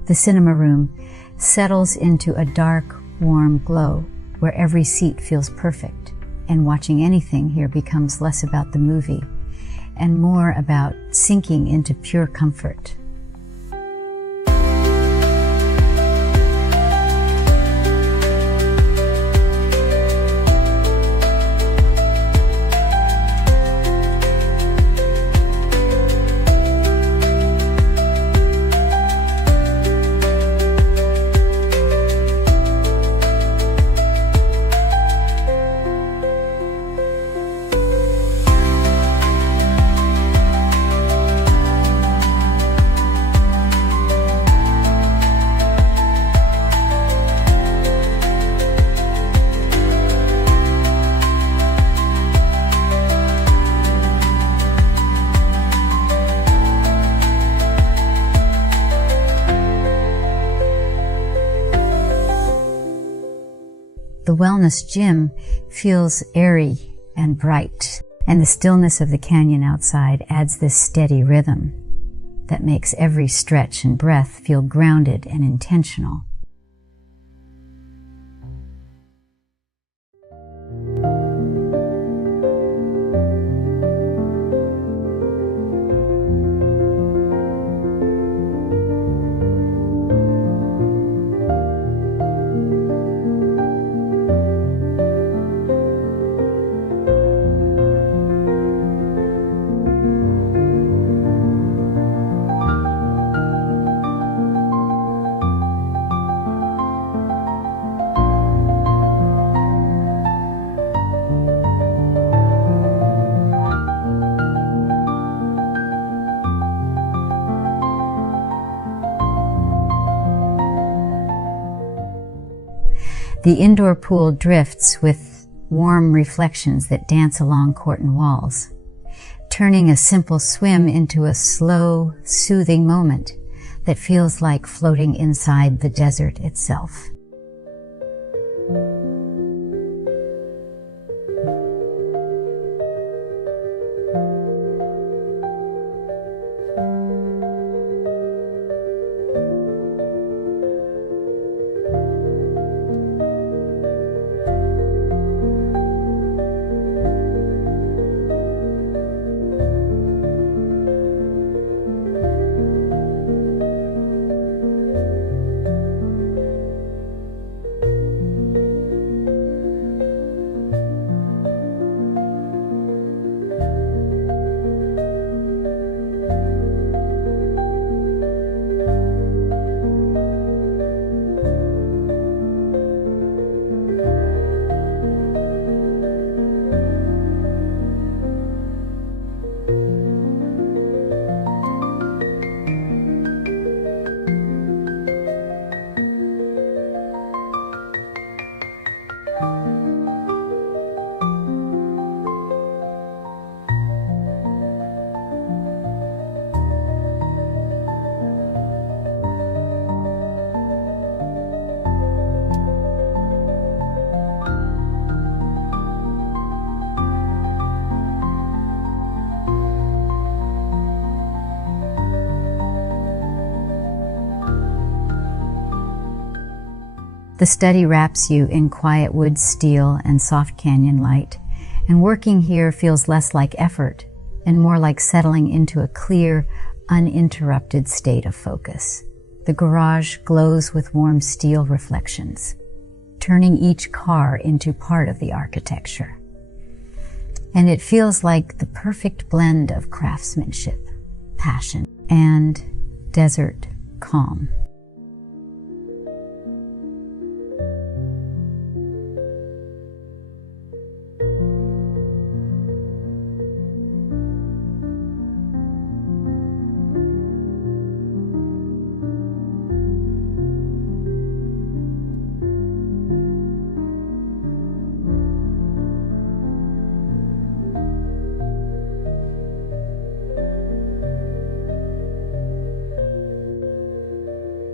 The cinema room settles into a dark, warm glow where every seat feels perfect, and watching anything here becomes less about the movie and more about sinking into pure comfort. The wellness gym feels airy and bright, and the stillness of the canyon outside adds this steady rhythm that makes every stretch and breath feel grounded and intentional. The indoor pool drifts with warm reflections that dance along Corten walls, turning a simple swim into a slow, soothing moment that feels like floating inside the desert itself. The study wraps you in quiet wood steel and soft canyon light, and working here feels less like effort and more like settling into a clear, uninterrupted state of focus. The garage glows with warm steel reflections, turning each car into part of the architecture. And it feels like the perfect blend of craftsmanship, passion, and desert calm.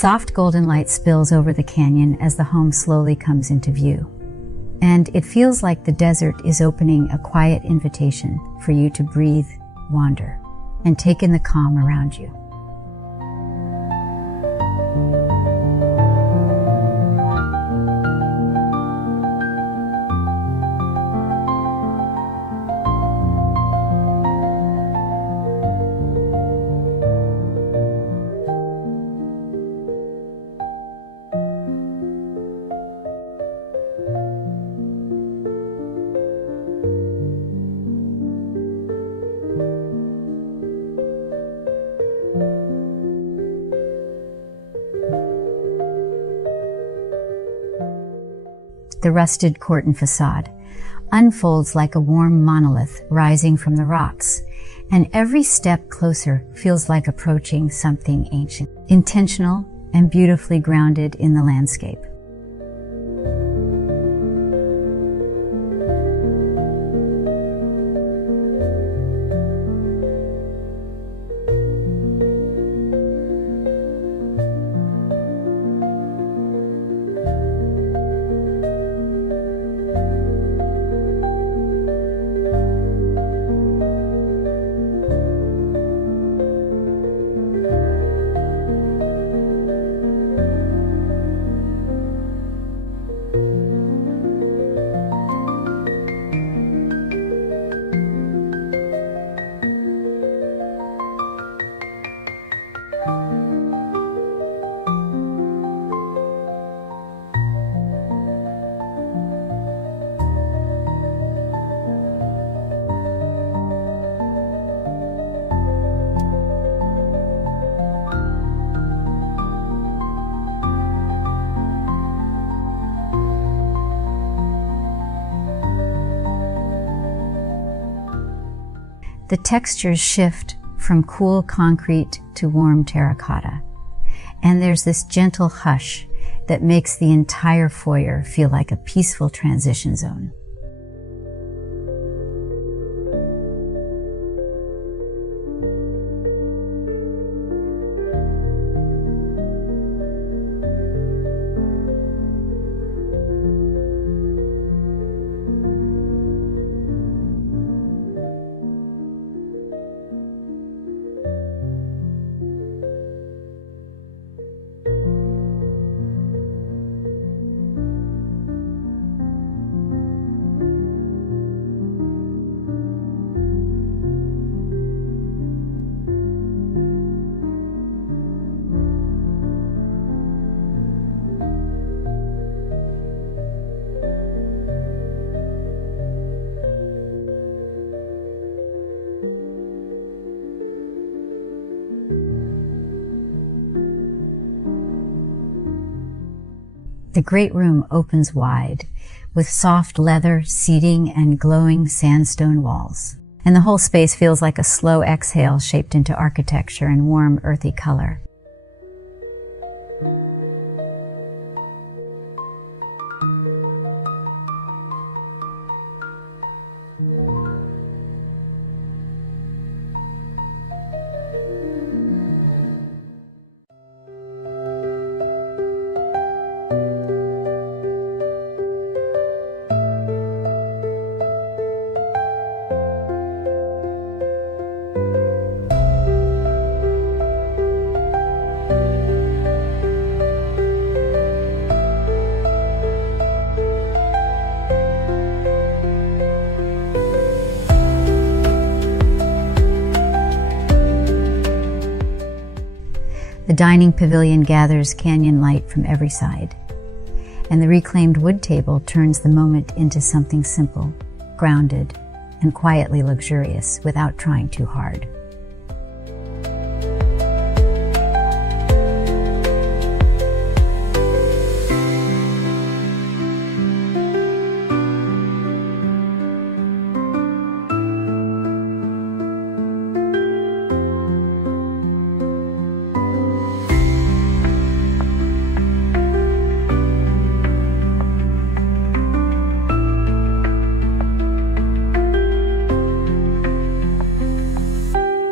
Soft golden light spills over the canyon as the home slowly comes into view. And it feels like the desert is opening a quiet invitation for you to breathe, wander, and take in the calm around you. The rusted Corten façade unfolds like a warm monolith rising from the rocks, and every step closer feels like approaching something ancient, intentional, and beautifully grounded in the landscape. The textures shift from cool concrete to warm terracotta, and there's this gentle hush that makes the entire foyer feel like a peaceful transition zone. The great room opens wide, with soft leather seating and glowing sandstone walls. And the whole space feels like a slow exhale shaped into architecture and warm, earthy color. The dining pavilion gathers canyon light from every side, and the reclaimed wood table turns the moment into something simple, grounded, and quietly luxurious without trying too hard.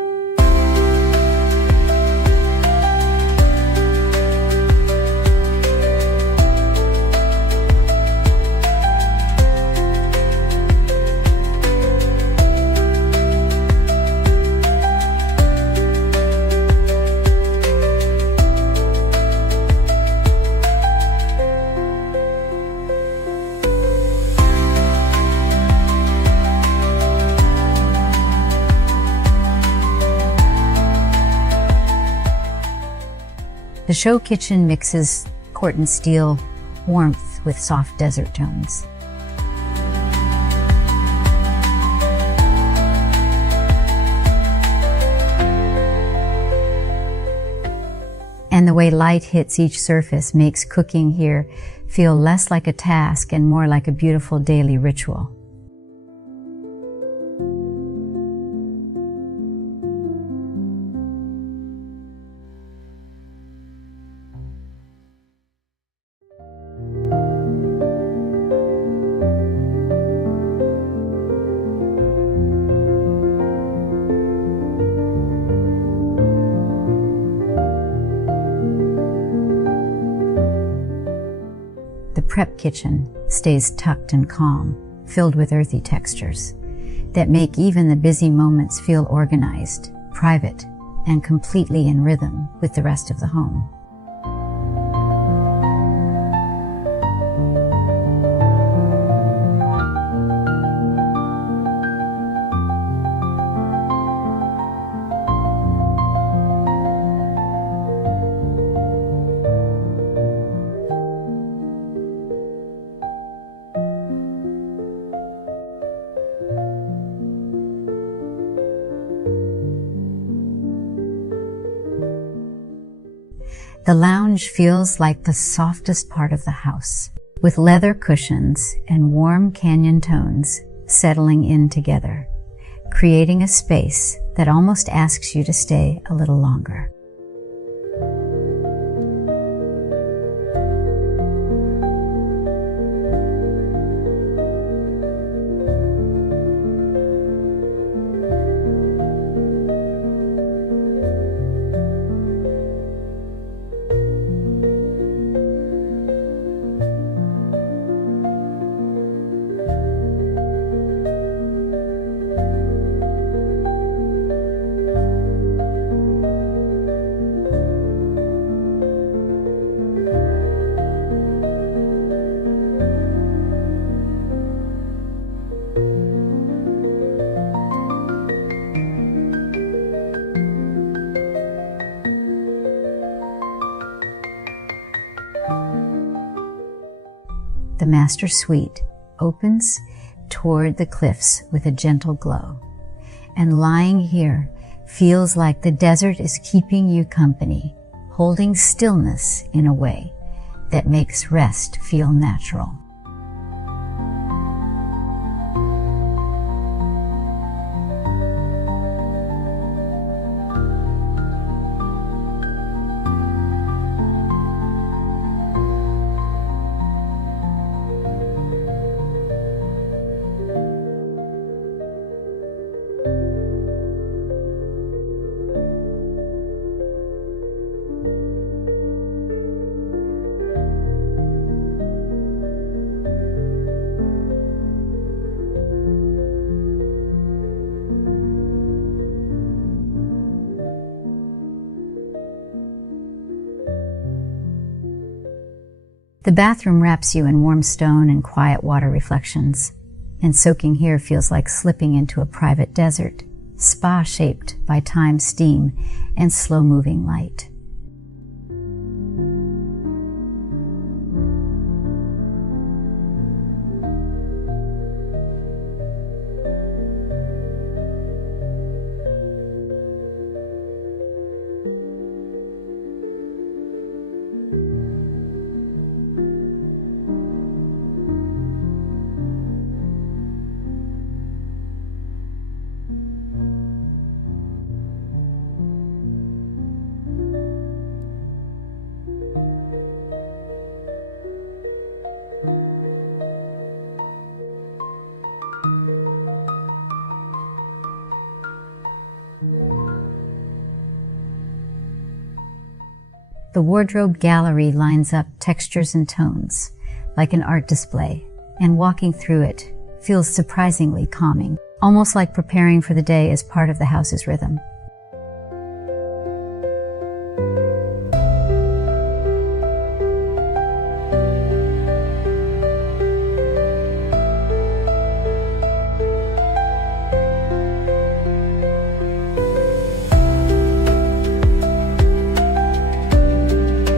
The show kitchen mixes Corten steel warmth with soft desert tones. And the way light hits each surface makes cooking here feel less like a task and more like a beautiful daily ritual. The prep kitchen stays tucked and calm, filled with earthy textures that make even the busy moments feel organized, private, and completely in rhythm with the rest of the home. The lounge feels like the softest part of the house, with leather cushions and warm canyon tones settling in together, creating a space that almost asks you to stay a little longer. The master suite opens toward the cliffs with a gentle glow, and lying here feels like the desert is keeping you company, holding stillness in a way that makes rest feel natural. The bathroom wraps you in warm stone and quiet water reflections, and soaking here feels like slipping into a private desert, spa shaped by time, steam, and slow-moving light. The wardrobe gallery lines up textures and tones, like an art display, and walking through it feels surprisingly calming, almost like preparing for the day as part of the house's rhythm.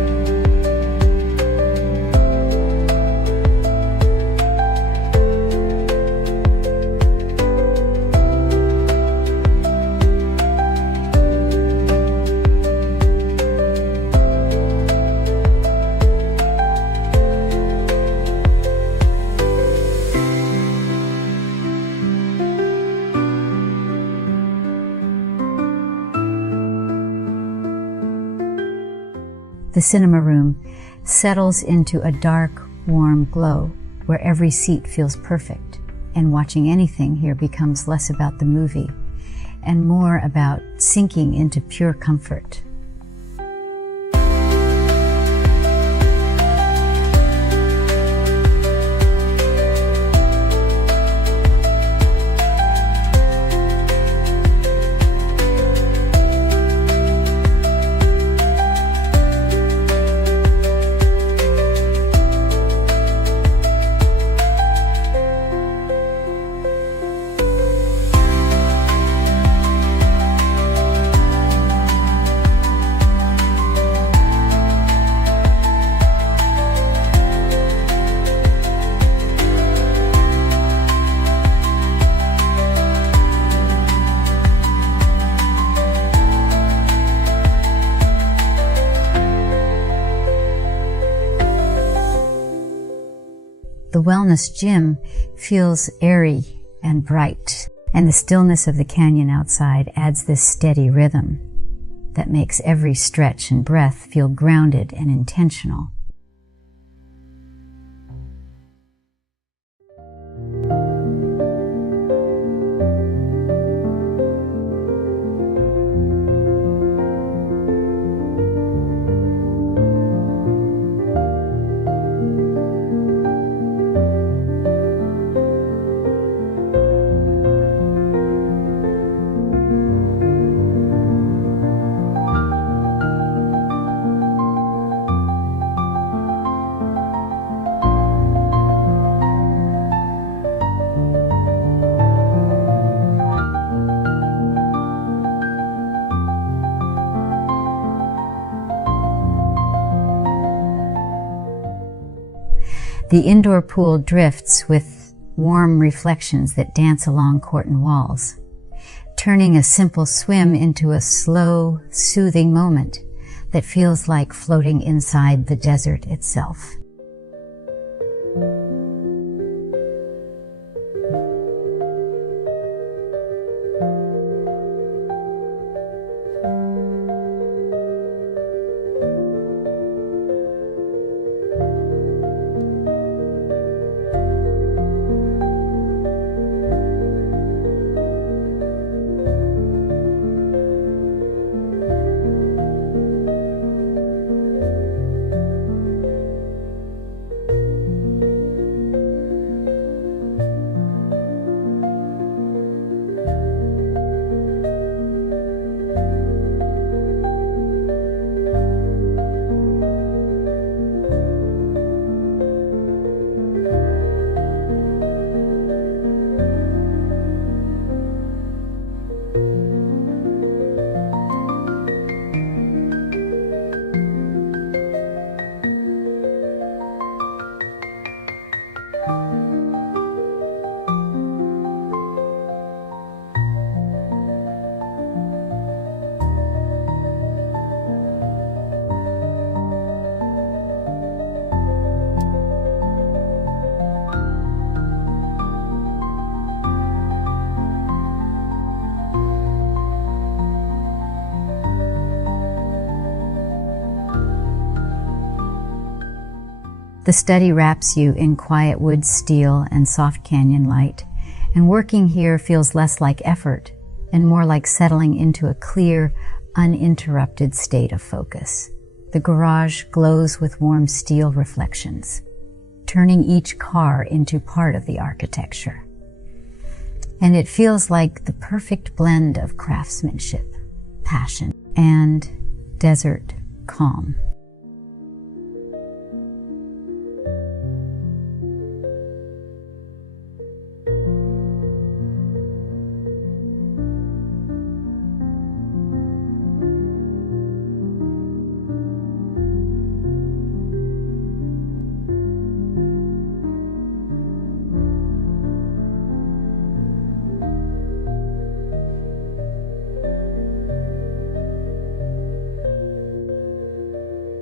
The cinema room settles into a dark, warm glow where every seat feels perfect, and watching anything here becomes less about the movie and more about sinking into pure comfort. The wellness gym feels airy and bright, and the stillness of the canyon outside adds this steady rhythm that makes every stretch and breath feel grounded and intentional. The indoor pool drifts with warm reflections that dance along Corten walls, turning a simple swim into a slow, soothing moment that feels like floating inside the desert itself. The study wraps you in quiet wood steel and soft canyon light, and working here feels less like effort and more like settling into a clear, uninterrupted state of focus. The garage glows with warm steel reflections, turning each car into part of the architecture. And it feels like the perfect blend of craftsmanship, passion, and desert calm.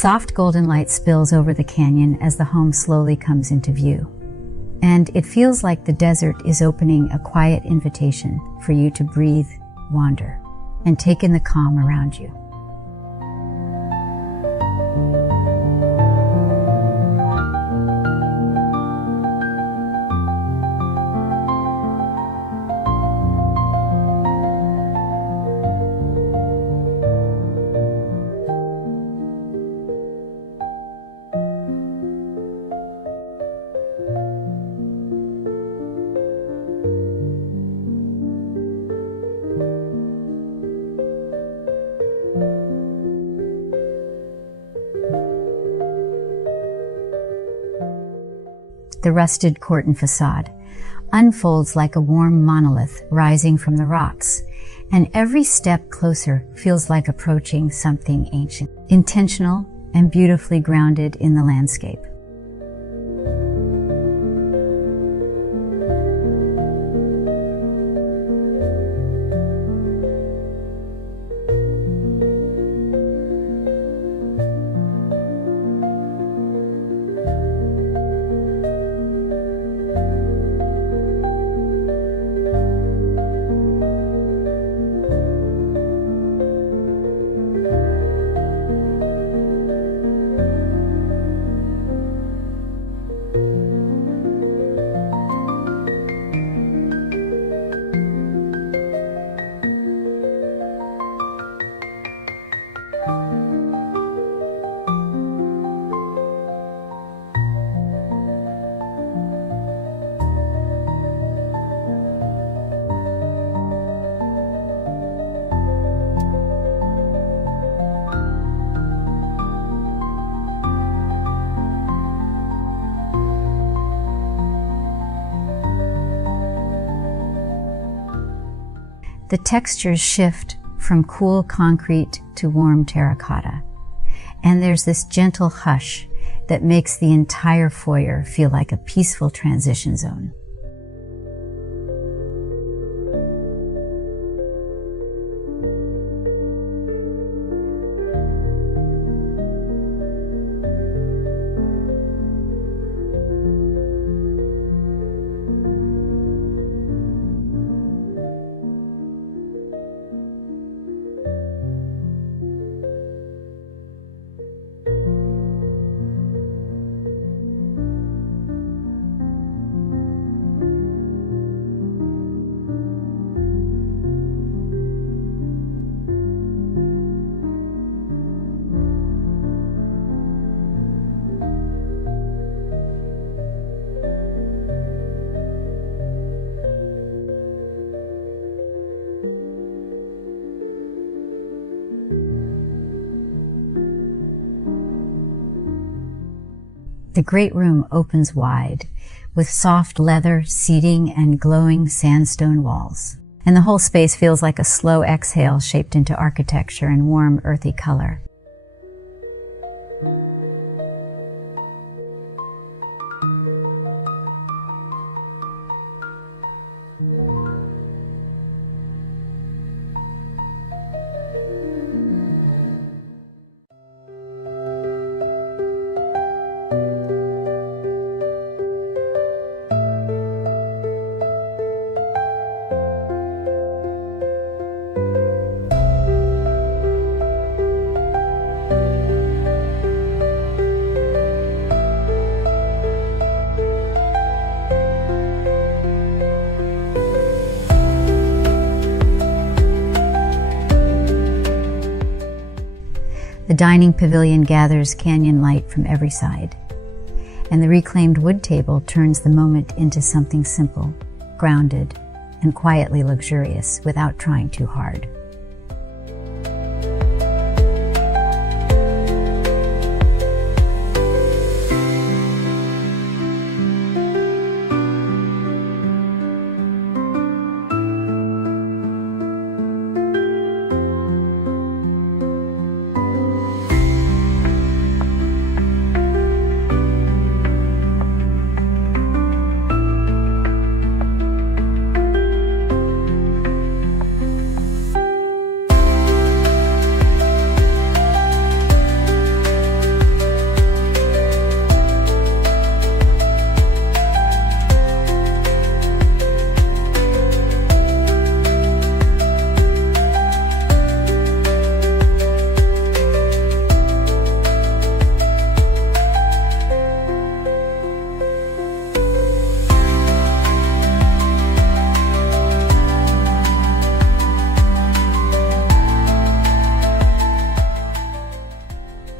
Soft golden light spills over the canyon as the home slowly comes into view. And it feels like the desert is opening a quiet invitation for you to breathe, wander, and take in the calm around you. The rusted Corten façade unfolds like a warm monolith rising from the rocks, and every step closer feels like approaching something ancient, intentional, and beautifully grounded in the landscape. The textures shift from cool concrete to warm terracotta, and there's this gentle hush that makes the entire foyer feel like a peaceful transition zone. The great room opens wide, with soft leather seating and glowing sandstone walls. And the whole space feels like a slow exhale shaped into architecture and warm, earthy color. The dining pavilion gathers canyon light from every side, and the reclaimed wood table turns the moment into something simple, grounded, and quietly luxurious without trying too hard.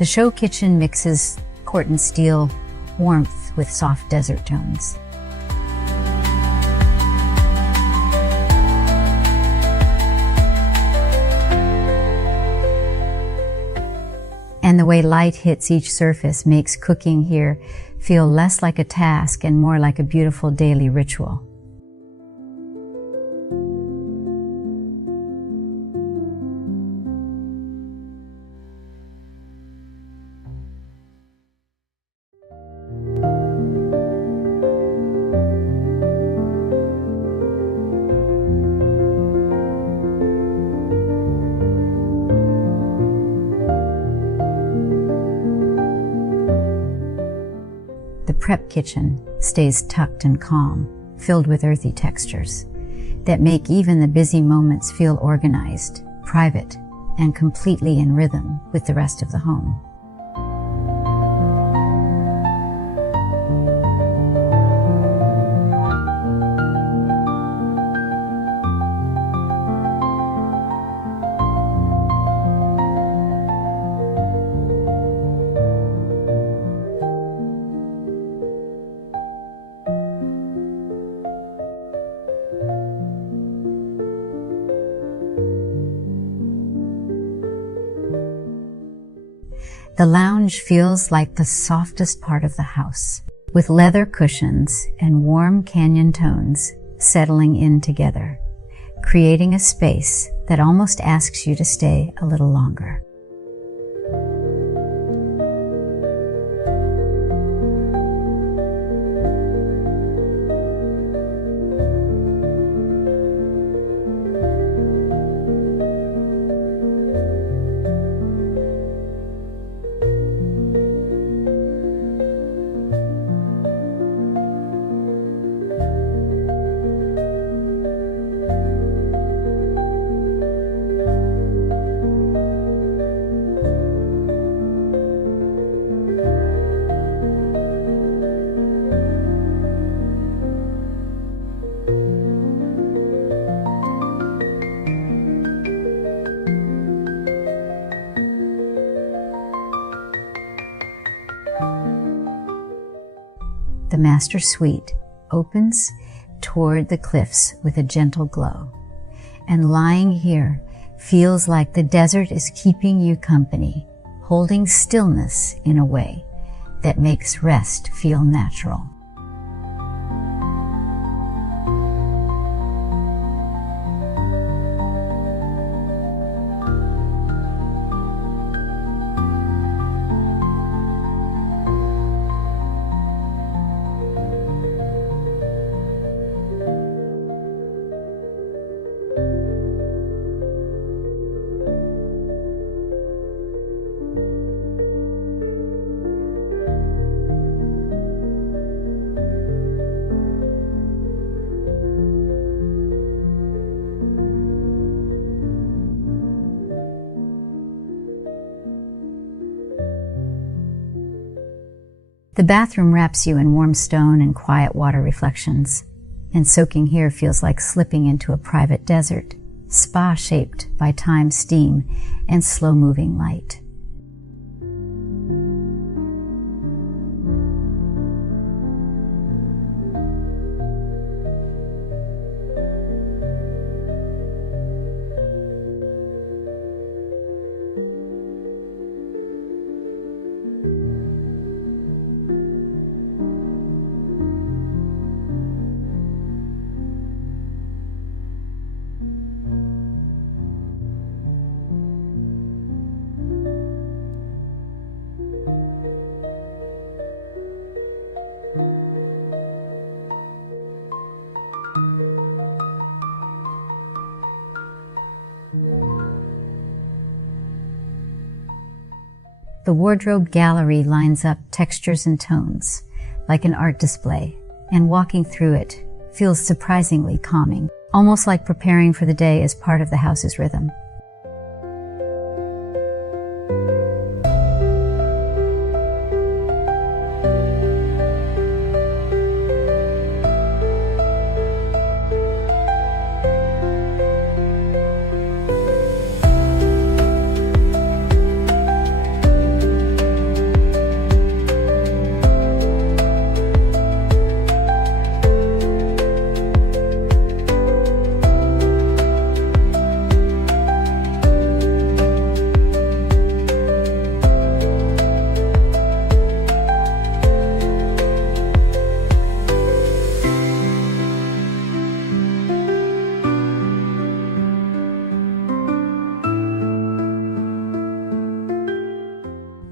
The show kitchen mixes Corten steel warmth with soft desert tones. And the way light hits each surface makes cooking here feel less like a task and more like a beautiful daily ritual. The prep kitchen stays tucked and calm, filled with earthy textures that make even the busy moments feel organized, private, and completely in rhythm with the rest of the home. The lounge feels like the softest part of the house, with leather cushions and warm canyon tones settling in together, creating a space that almost asks you to stay a little longer. The master suite opens toward the cliffs with a gentle glow, and lying here feels like the desert is keeping you company, holding stillness in a way that makes rest feel natural. The bathroom wraps you in warm stone and quiet water reflections, and soaking here feels like slipping into a private desert, spa-shaped by time's steam and slow-moving light. The wardrobe gallery lines up textures and tones, like an art display, and walking through it feels surprisingly calming, almost like preparing for the day as part of the house's rhythm.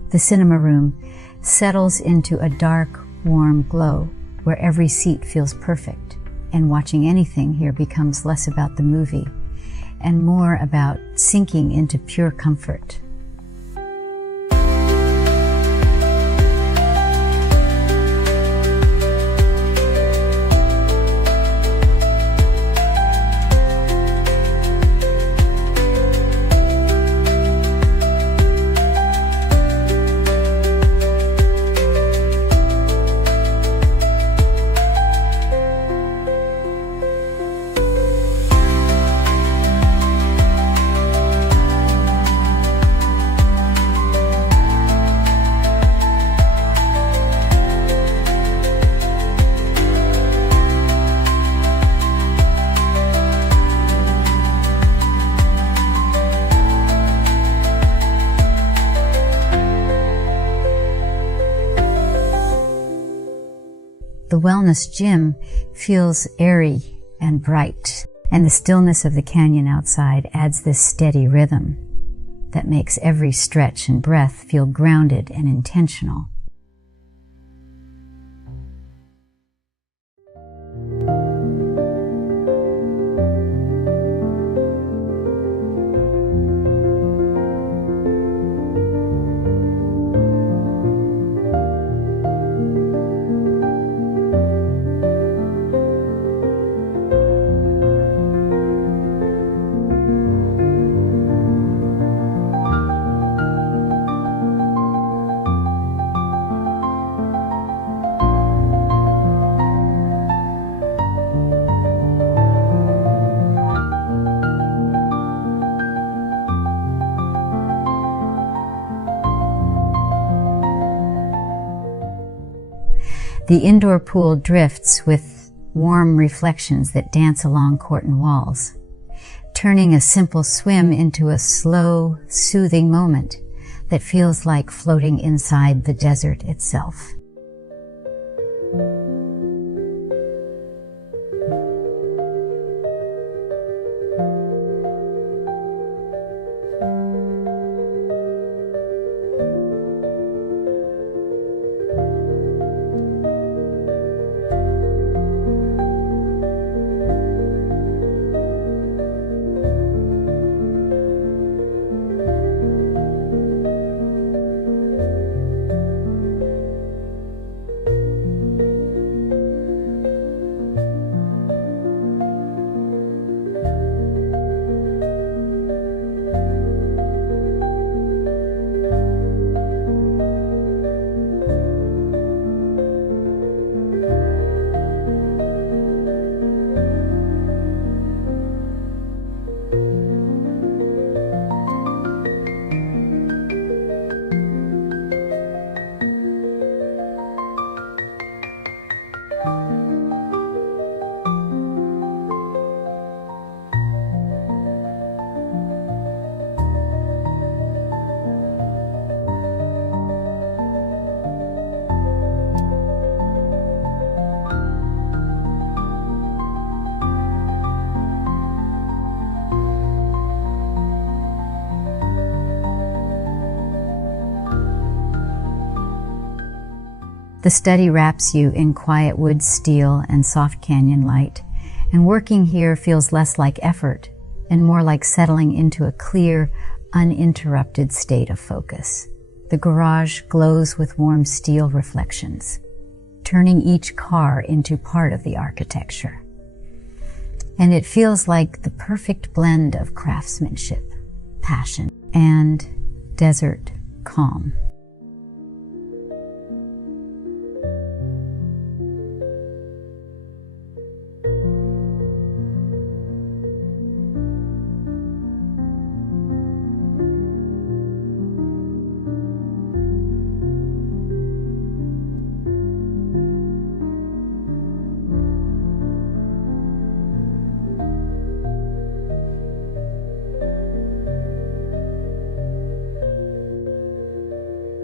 The cinema room settles into a dark, warm glow where every seat feels perfect, and watching anything here becomes less about the movie and more about sinking into pure comfort. The wellness gym feels airy and bright, and the stillness of the canyon outside adds this steady rhythm that makes every stretch and breath feel grounded and intentional. The indoor pool drifts with warm reflections that dance along Corten walls, turning a simple swim into a slow, soothing moment that feels like floating inside the desert itself. The study wraps you in quiet wood steel and soft canyon light, and working here feels less like effort and more like settling into a clear, uninterrupted state of focus. The garage glows with warm steel reflections, turning each car into part of the architecture. And it feels like the perfect blend of craftsmanship, passion, and desert calm.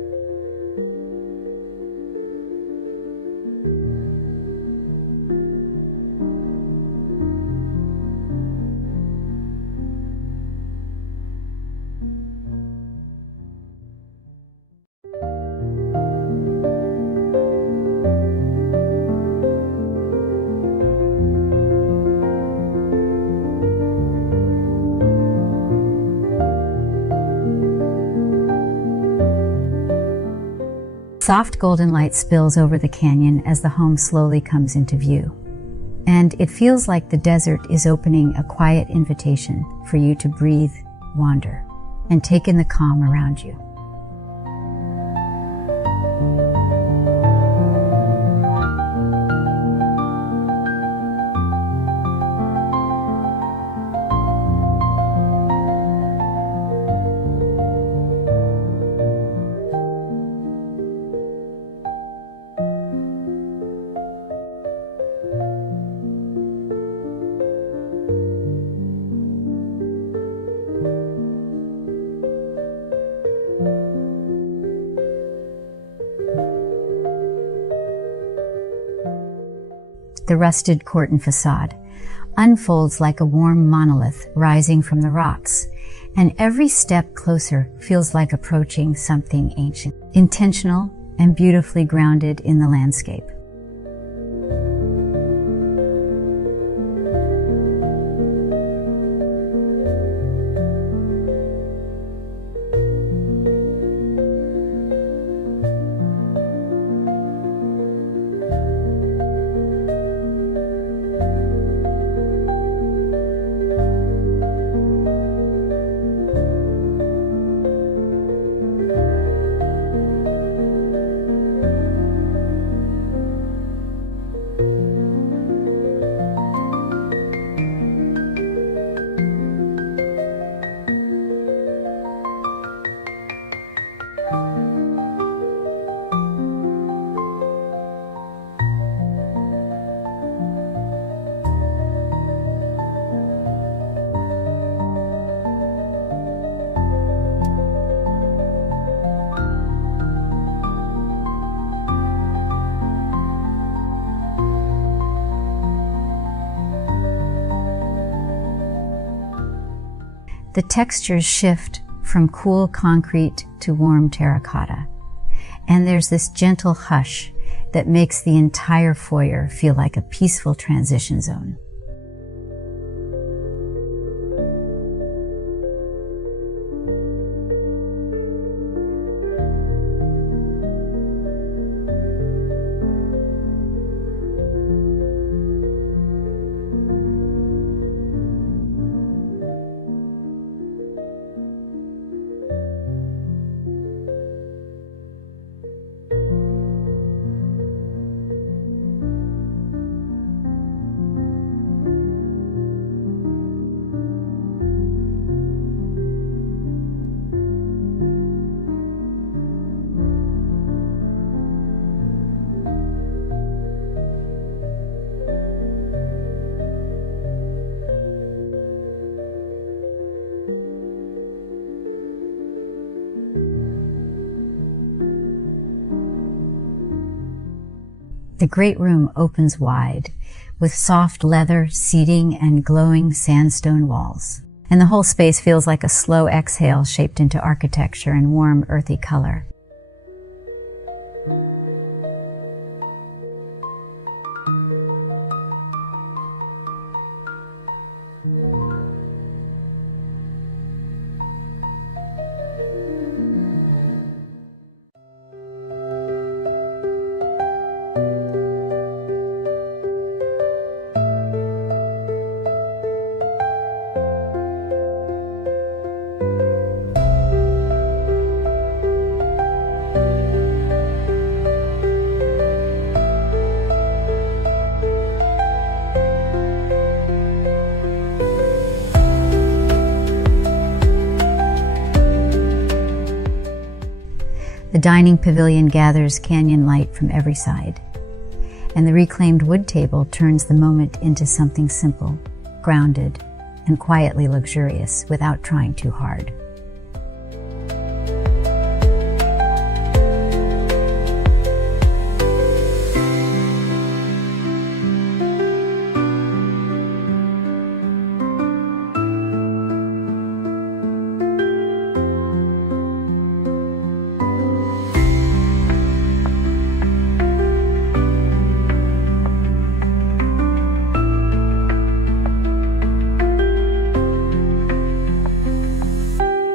Soft golden light spills over the canyon as the home slowly comes into view. And it feels like the desert is opening a quiet invitation for you to breathe, wander, and take in the calm around you. The rusted Corten façade unfolds like a warm monolith rising from the rocks, and every step closer feels like approaching something ancient, intentional and beautifully grounded in the landscape. The textures shift from cool concrete to warm terracotta, and there's this gentle hush that makes the entire foyer feel like a peaceful transition zone. The great room opens wide, with soft leather seating and glowing sandstone walls. And the whole space feels like a slow exhale shaped into architecture and warm, earthy color. The dining pavilion gathers canyon light from every side, and the reclaimed wood table turns the moment into something simple, grounded, and quietly luxurious without trying too hard.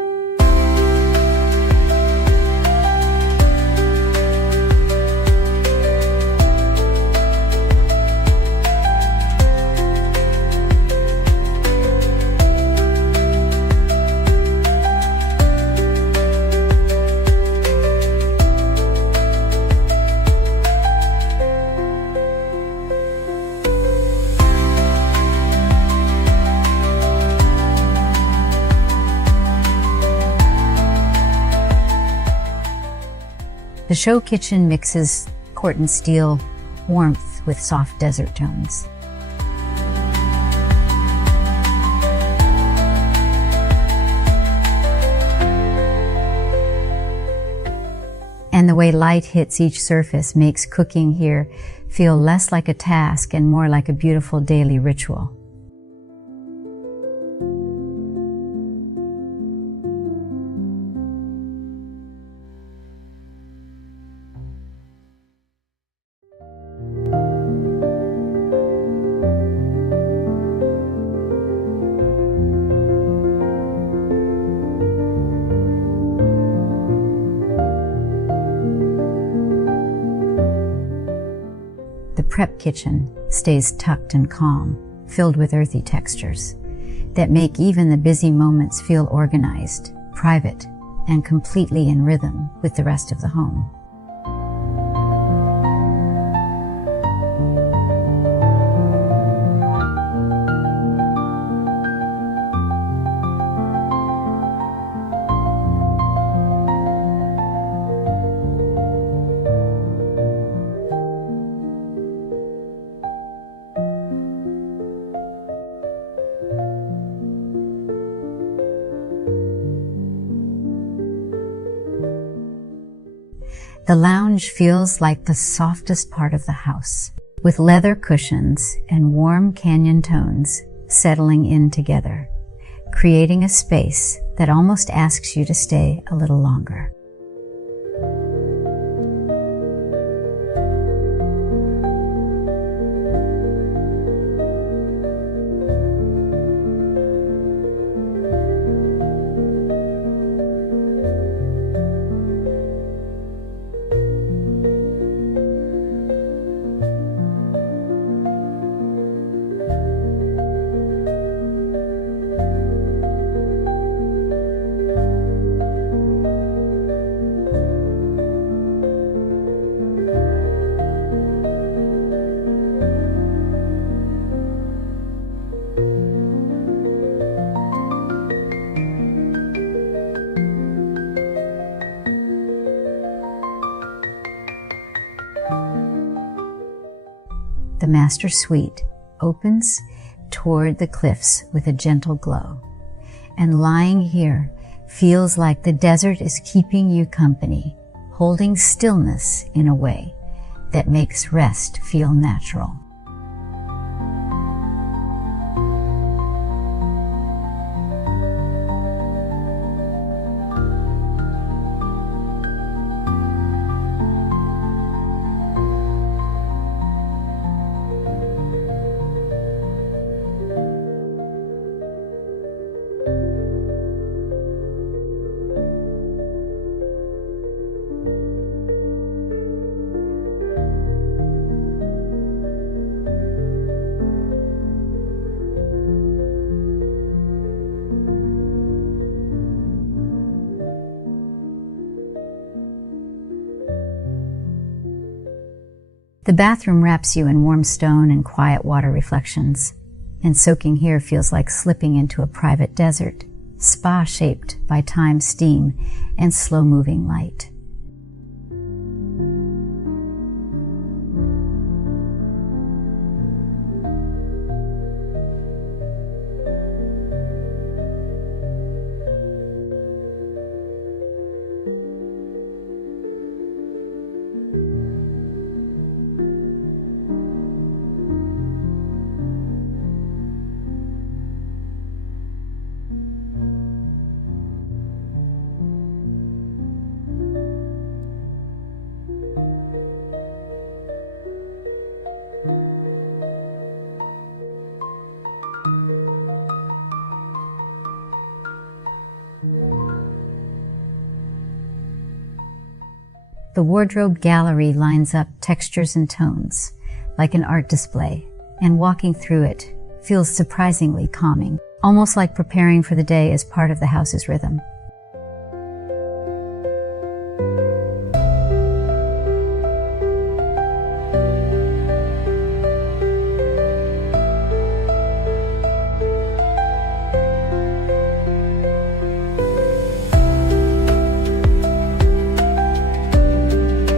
The show kitchen mixes Corten steel warmth with soft desert tones. And the way light hits each surface makes cooking here feel less like a task and more like a beautiful daily ritual. The prep kitchen stays tucked and calm, filled with earthy textures that make even the busy moments feel organized, private, and completely in rhythm with the rest of the home. The lounge feels like the softest part of the house, with leather cushions and warm canyon tones settling in together, creating a space that almost asks you to stay a little longer. The master suite opens toward the cliffs with a gentle glow, and lying here feels like the desert is keeping you company, holding stillness in a way that makes rest feel natural. The bathroom wraps you in warm stone and quiet water reflections, and soaking here feels like slipping into a private desert, spa-shaped by time, steam, and slow-moving light. The wardrobe gallery lines up textures and tones, like an art display, and walking through it feels surprisingly calming, almost like preparing for the day as part of the house's rhythm.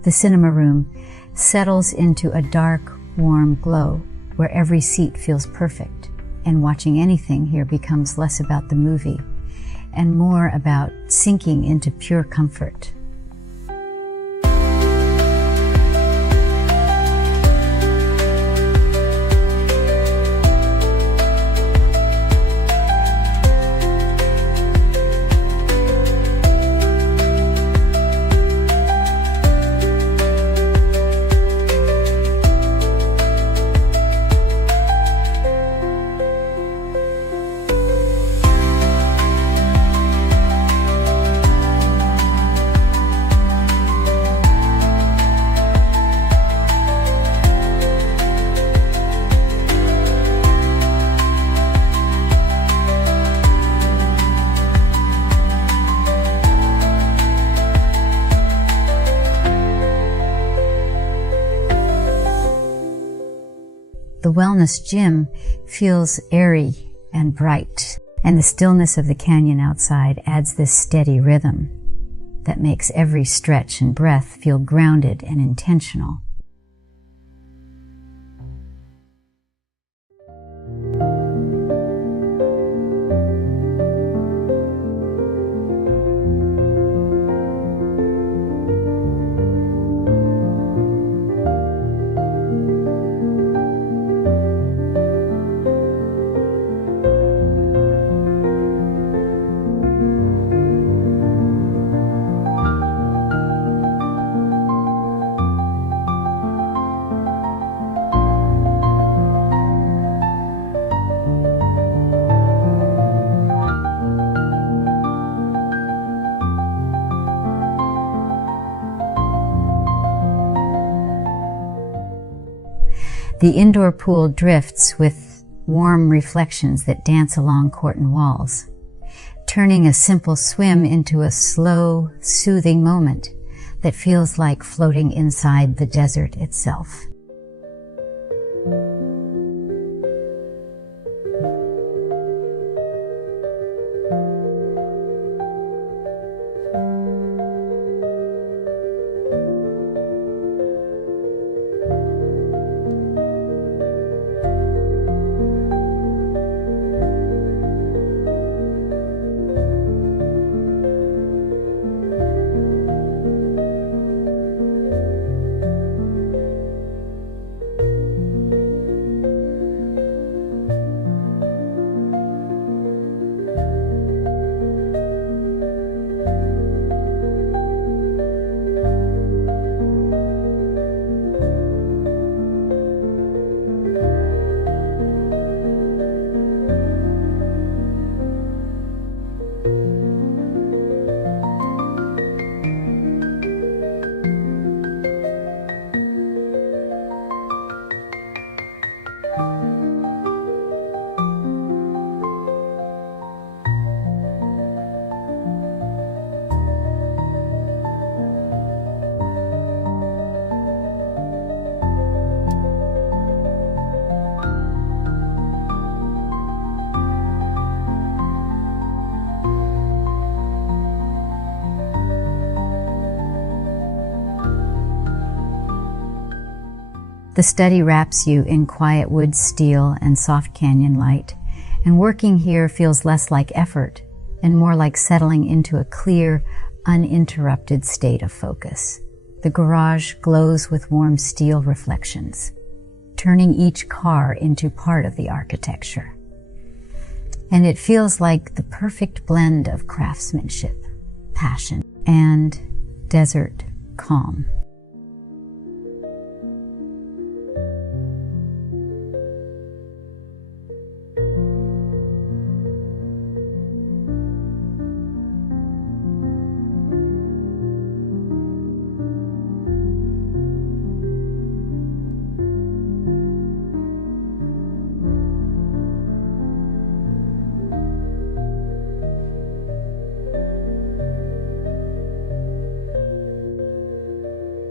The cinema room settles into a dark, warm glow where every seat feels perfect, and watching anything here becomes less about the movie and more about sinking into pure comfort. The wellness gym feels airy and bright, and the stillness of the canyon outside adds this steady rhythm that makes every stretch and breath feel grounded and intentional. The indoor pool drifts with warm reflections that dance along Corten walls, turning a simple swim into a slow, soothing moment that feels like floating inside the desert itself. The study wraps you in quiet wood steel and soft canyon light, and working here feels less like effort and more like settling into a clear, uninterrupted state of focus. The garage glows with warm steel reflections, turning each car into part of the architecture. And it feels like the perfect blend of craftsmanship, passion, and desert calm.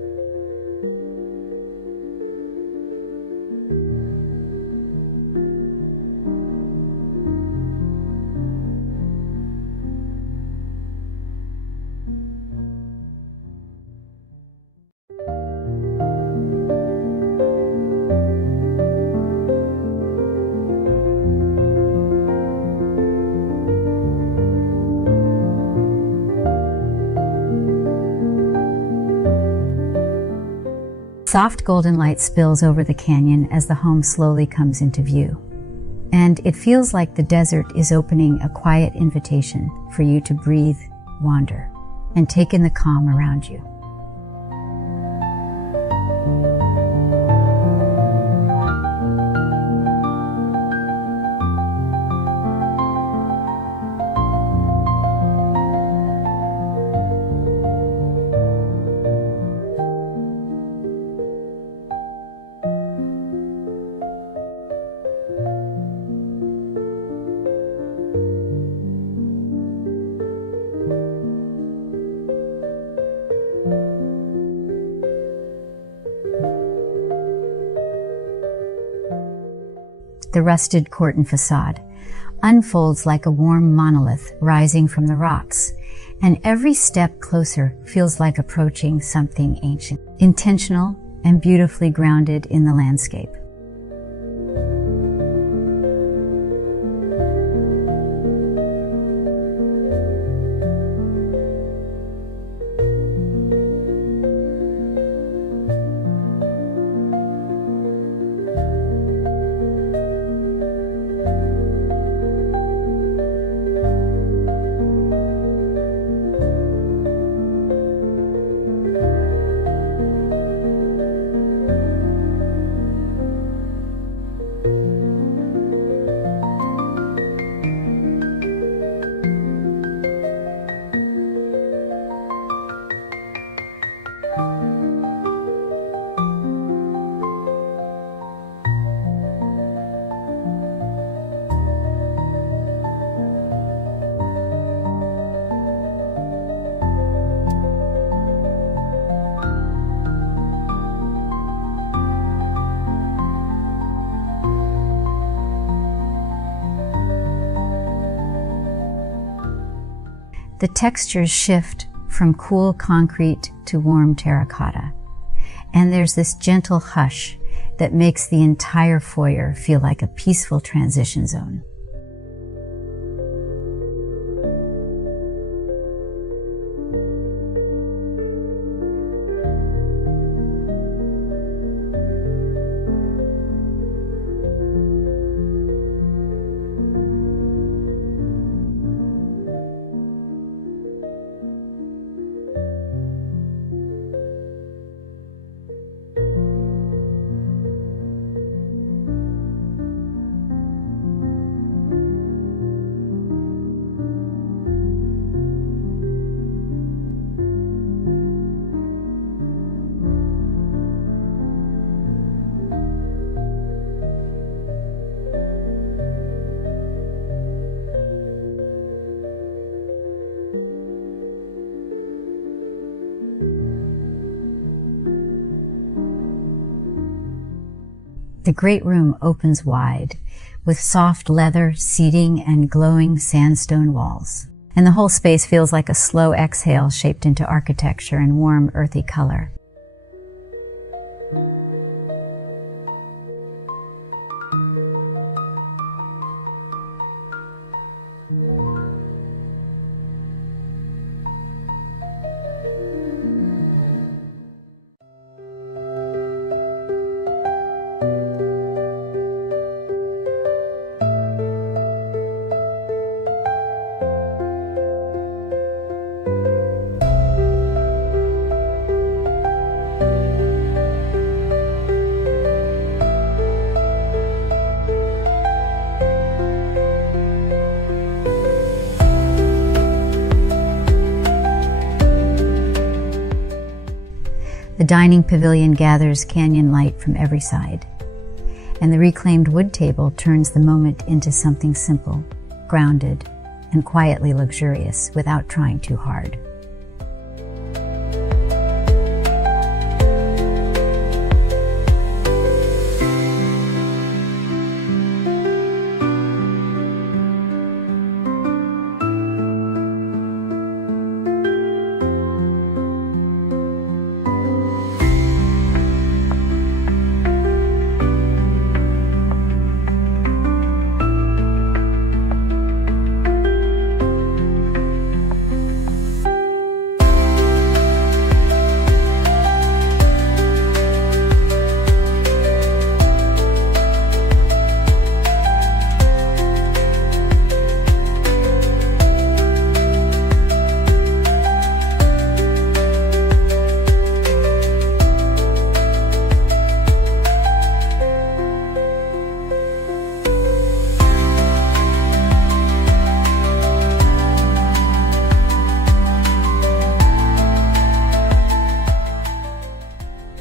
Soft golden light spills over the canyon as the home slowly comes into view. And it feels like the desert is opening a quiet invitation for you to breathe, wander, and take in the calm around you. The rusted Corten façade unfolds like a warm monolith rising from the rocks, and every step closer feels like approaching something ancient, intentional and beautifully grounded in the landscape. The textures shift from cool concrete to warm terracotta, and there's this gentle hush that makes the entire foyer feel like a peaceful transition zone. The great room opens wide, with soft leather seating and glowing sandstone walls. And the whole space feels like a slow exhale shaped into architecture and warm, earthy color. The dining pavilion gathers canyon light from every side, and the reclaimed wood table turns the moment into something simple, grounded, and quietly luxurious without trying too hard.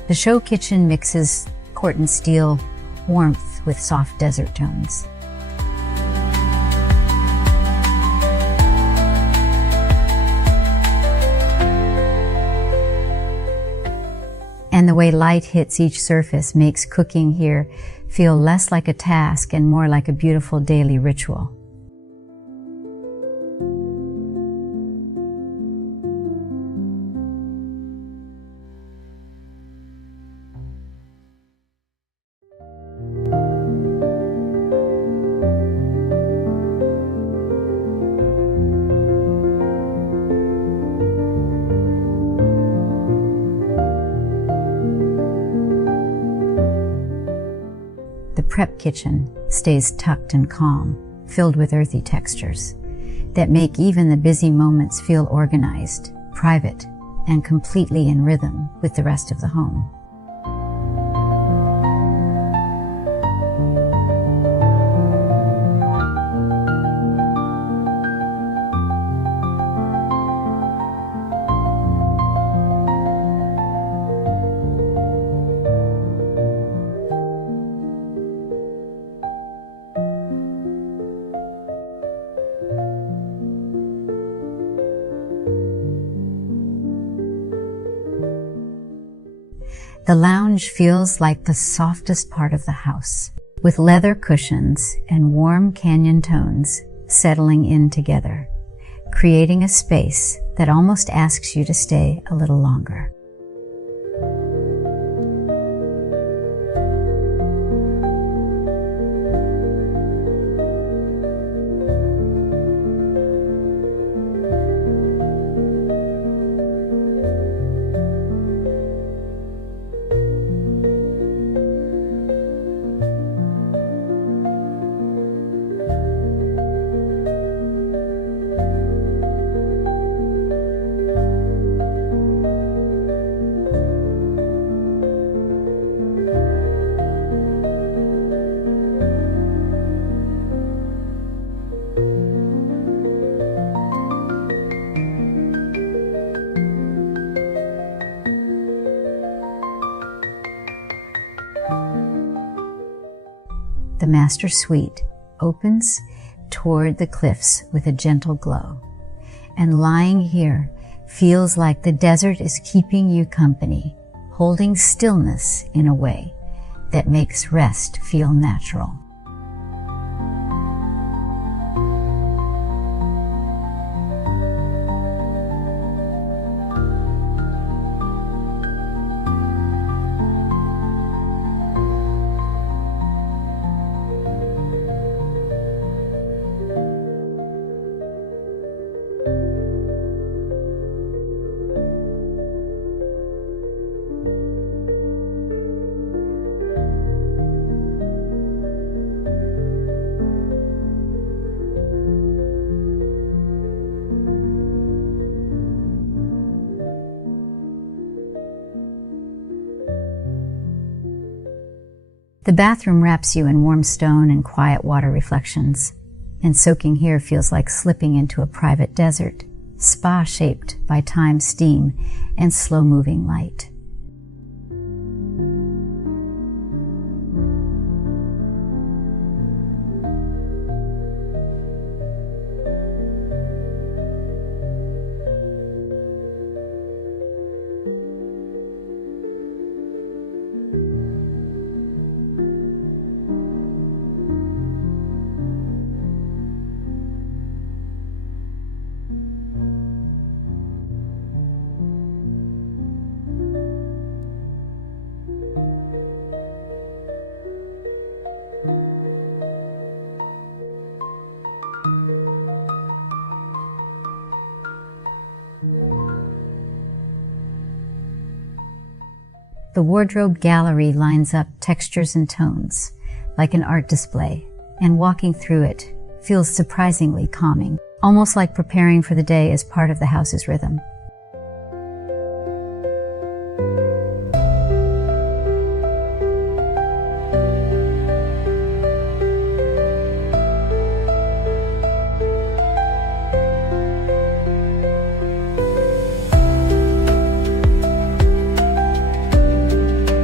The show kitchen mixes Corten steel warmth with soft desert tones. And the way light hits each surface makes cooking here feel less like a task and more like a beautiful daily ritual. The prep kitchen stays tucked and calm, filled with earthy textures that make even the busy moments feel organized, private, and completely in rhythm with the rest of the home. The lounge feels like the softest part of the house, with leather cushions and warm canyon tones settling in together, creating a space that almost asks you to stay a little longer. The master suite opens toward the cliffs with a gentle glow, and lying here feels like the desert is keeping you company, holding stillness in a way that makes rest feel natural. The bathroom wraps you in warm stone and quiet water reflections, and soaking here feels like slipping into a private desert, spa shaped by time, steam, and slow-moving light. The wardrobe gallery lines up textures and tones, like an art display, and walking through it feels surprisingly calming, almost like preparing for the day as part of the house's rhythm.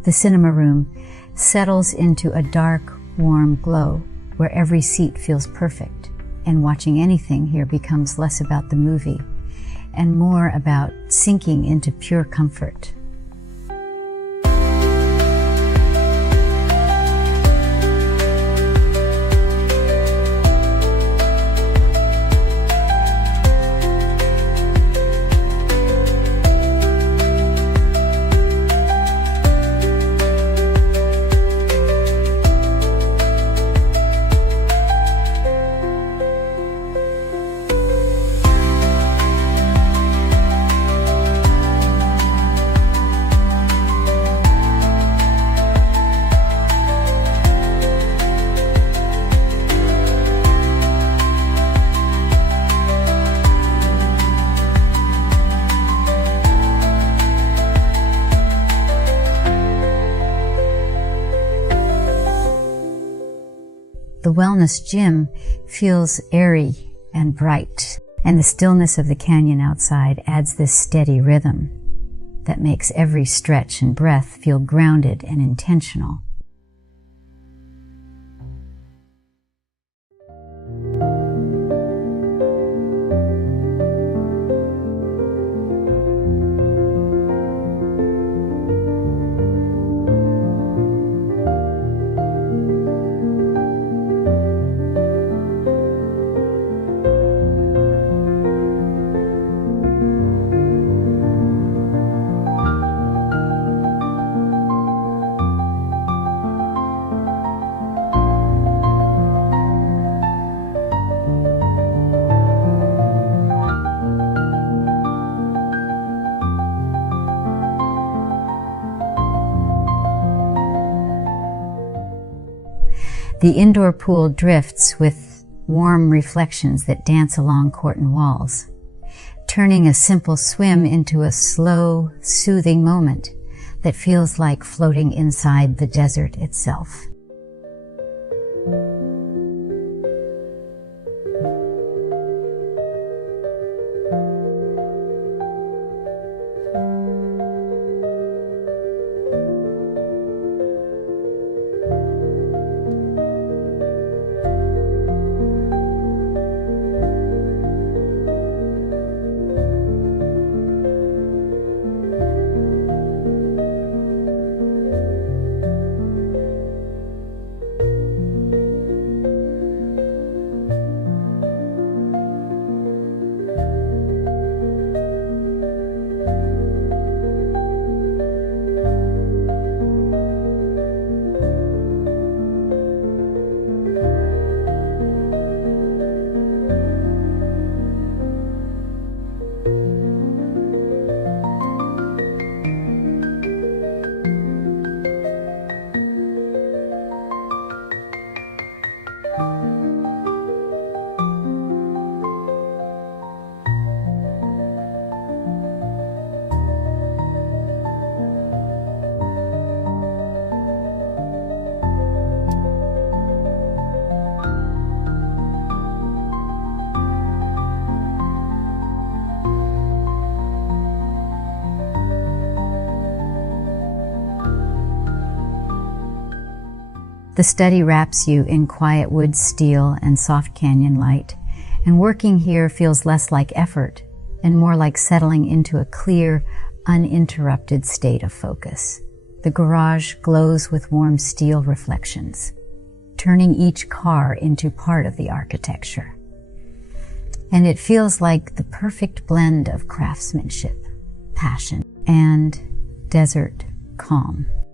The cinema room settles into a dark, warm glow where every seat feels perfect, and watching anything here becomes less about the movie and more about sinking into pure comfort. The wellness gym feels airy and bright, and the stillness of the canyon outside adds this steady rhythm that makes every stretch and breath feel grounded and intentional. The indoor pool drifts with warm reflections that dance along Corten walls, turning a simple swim into a slow, soothing moment that feels like floating inside the desert itself. The study wraps you in quiet wood steel and soft canyon light, and working here feels less like effort and more like settling into a clear, uninterrupted state of focus. The garage glows with warm steel reflections, turning each car into part of the architecture. And it feels like the perfect blend of craftsmanship, passion, and desert calm.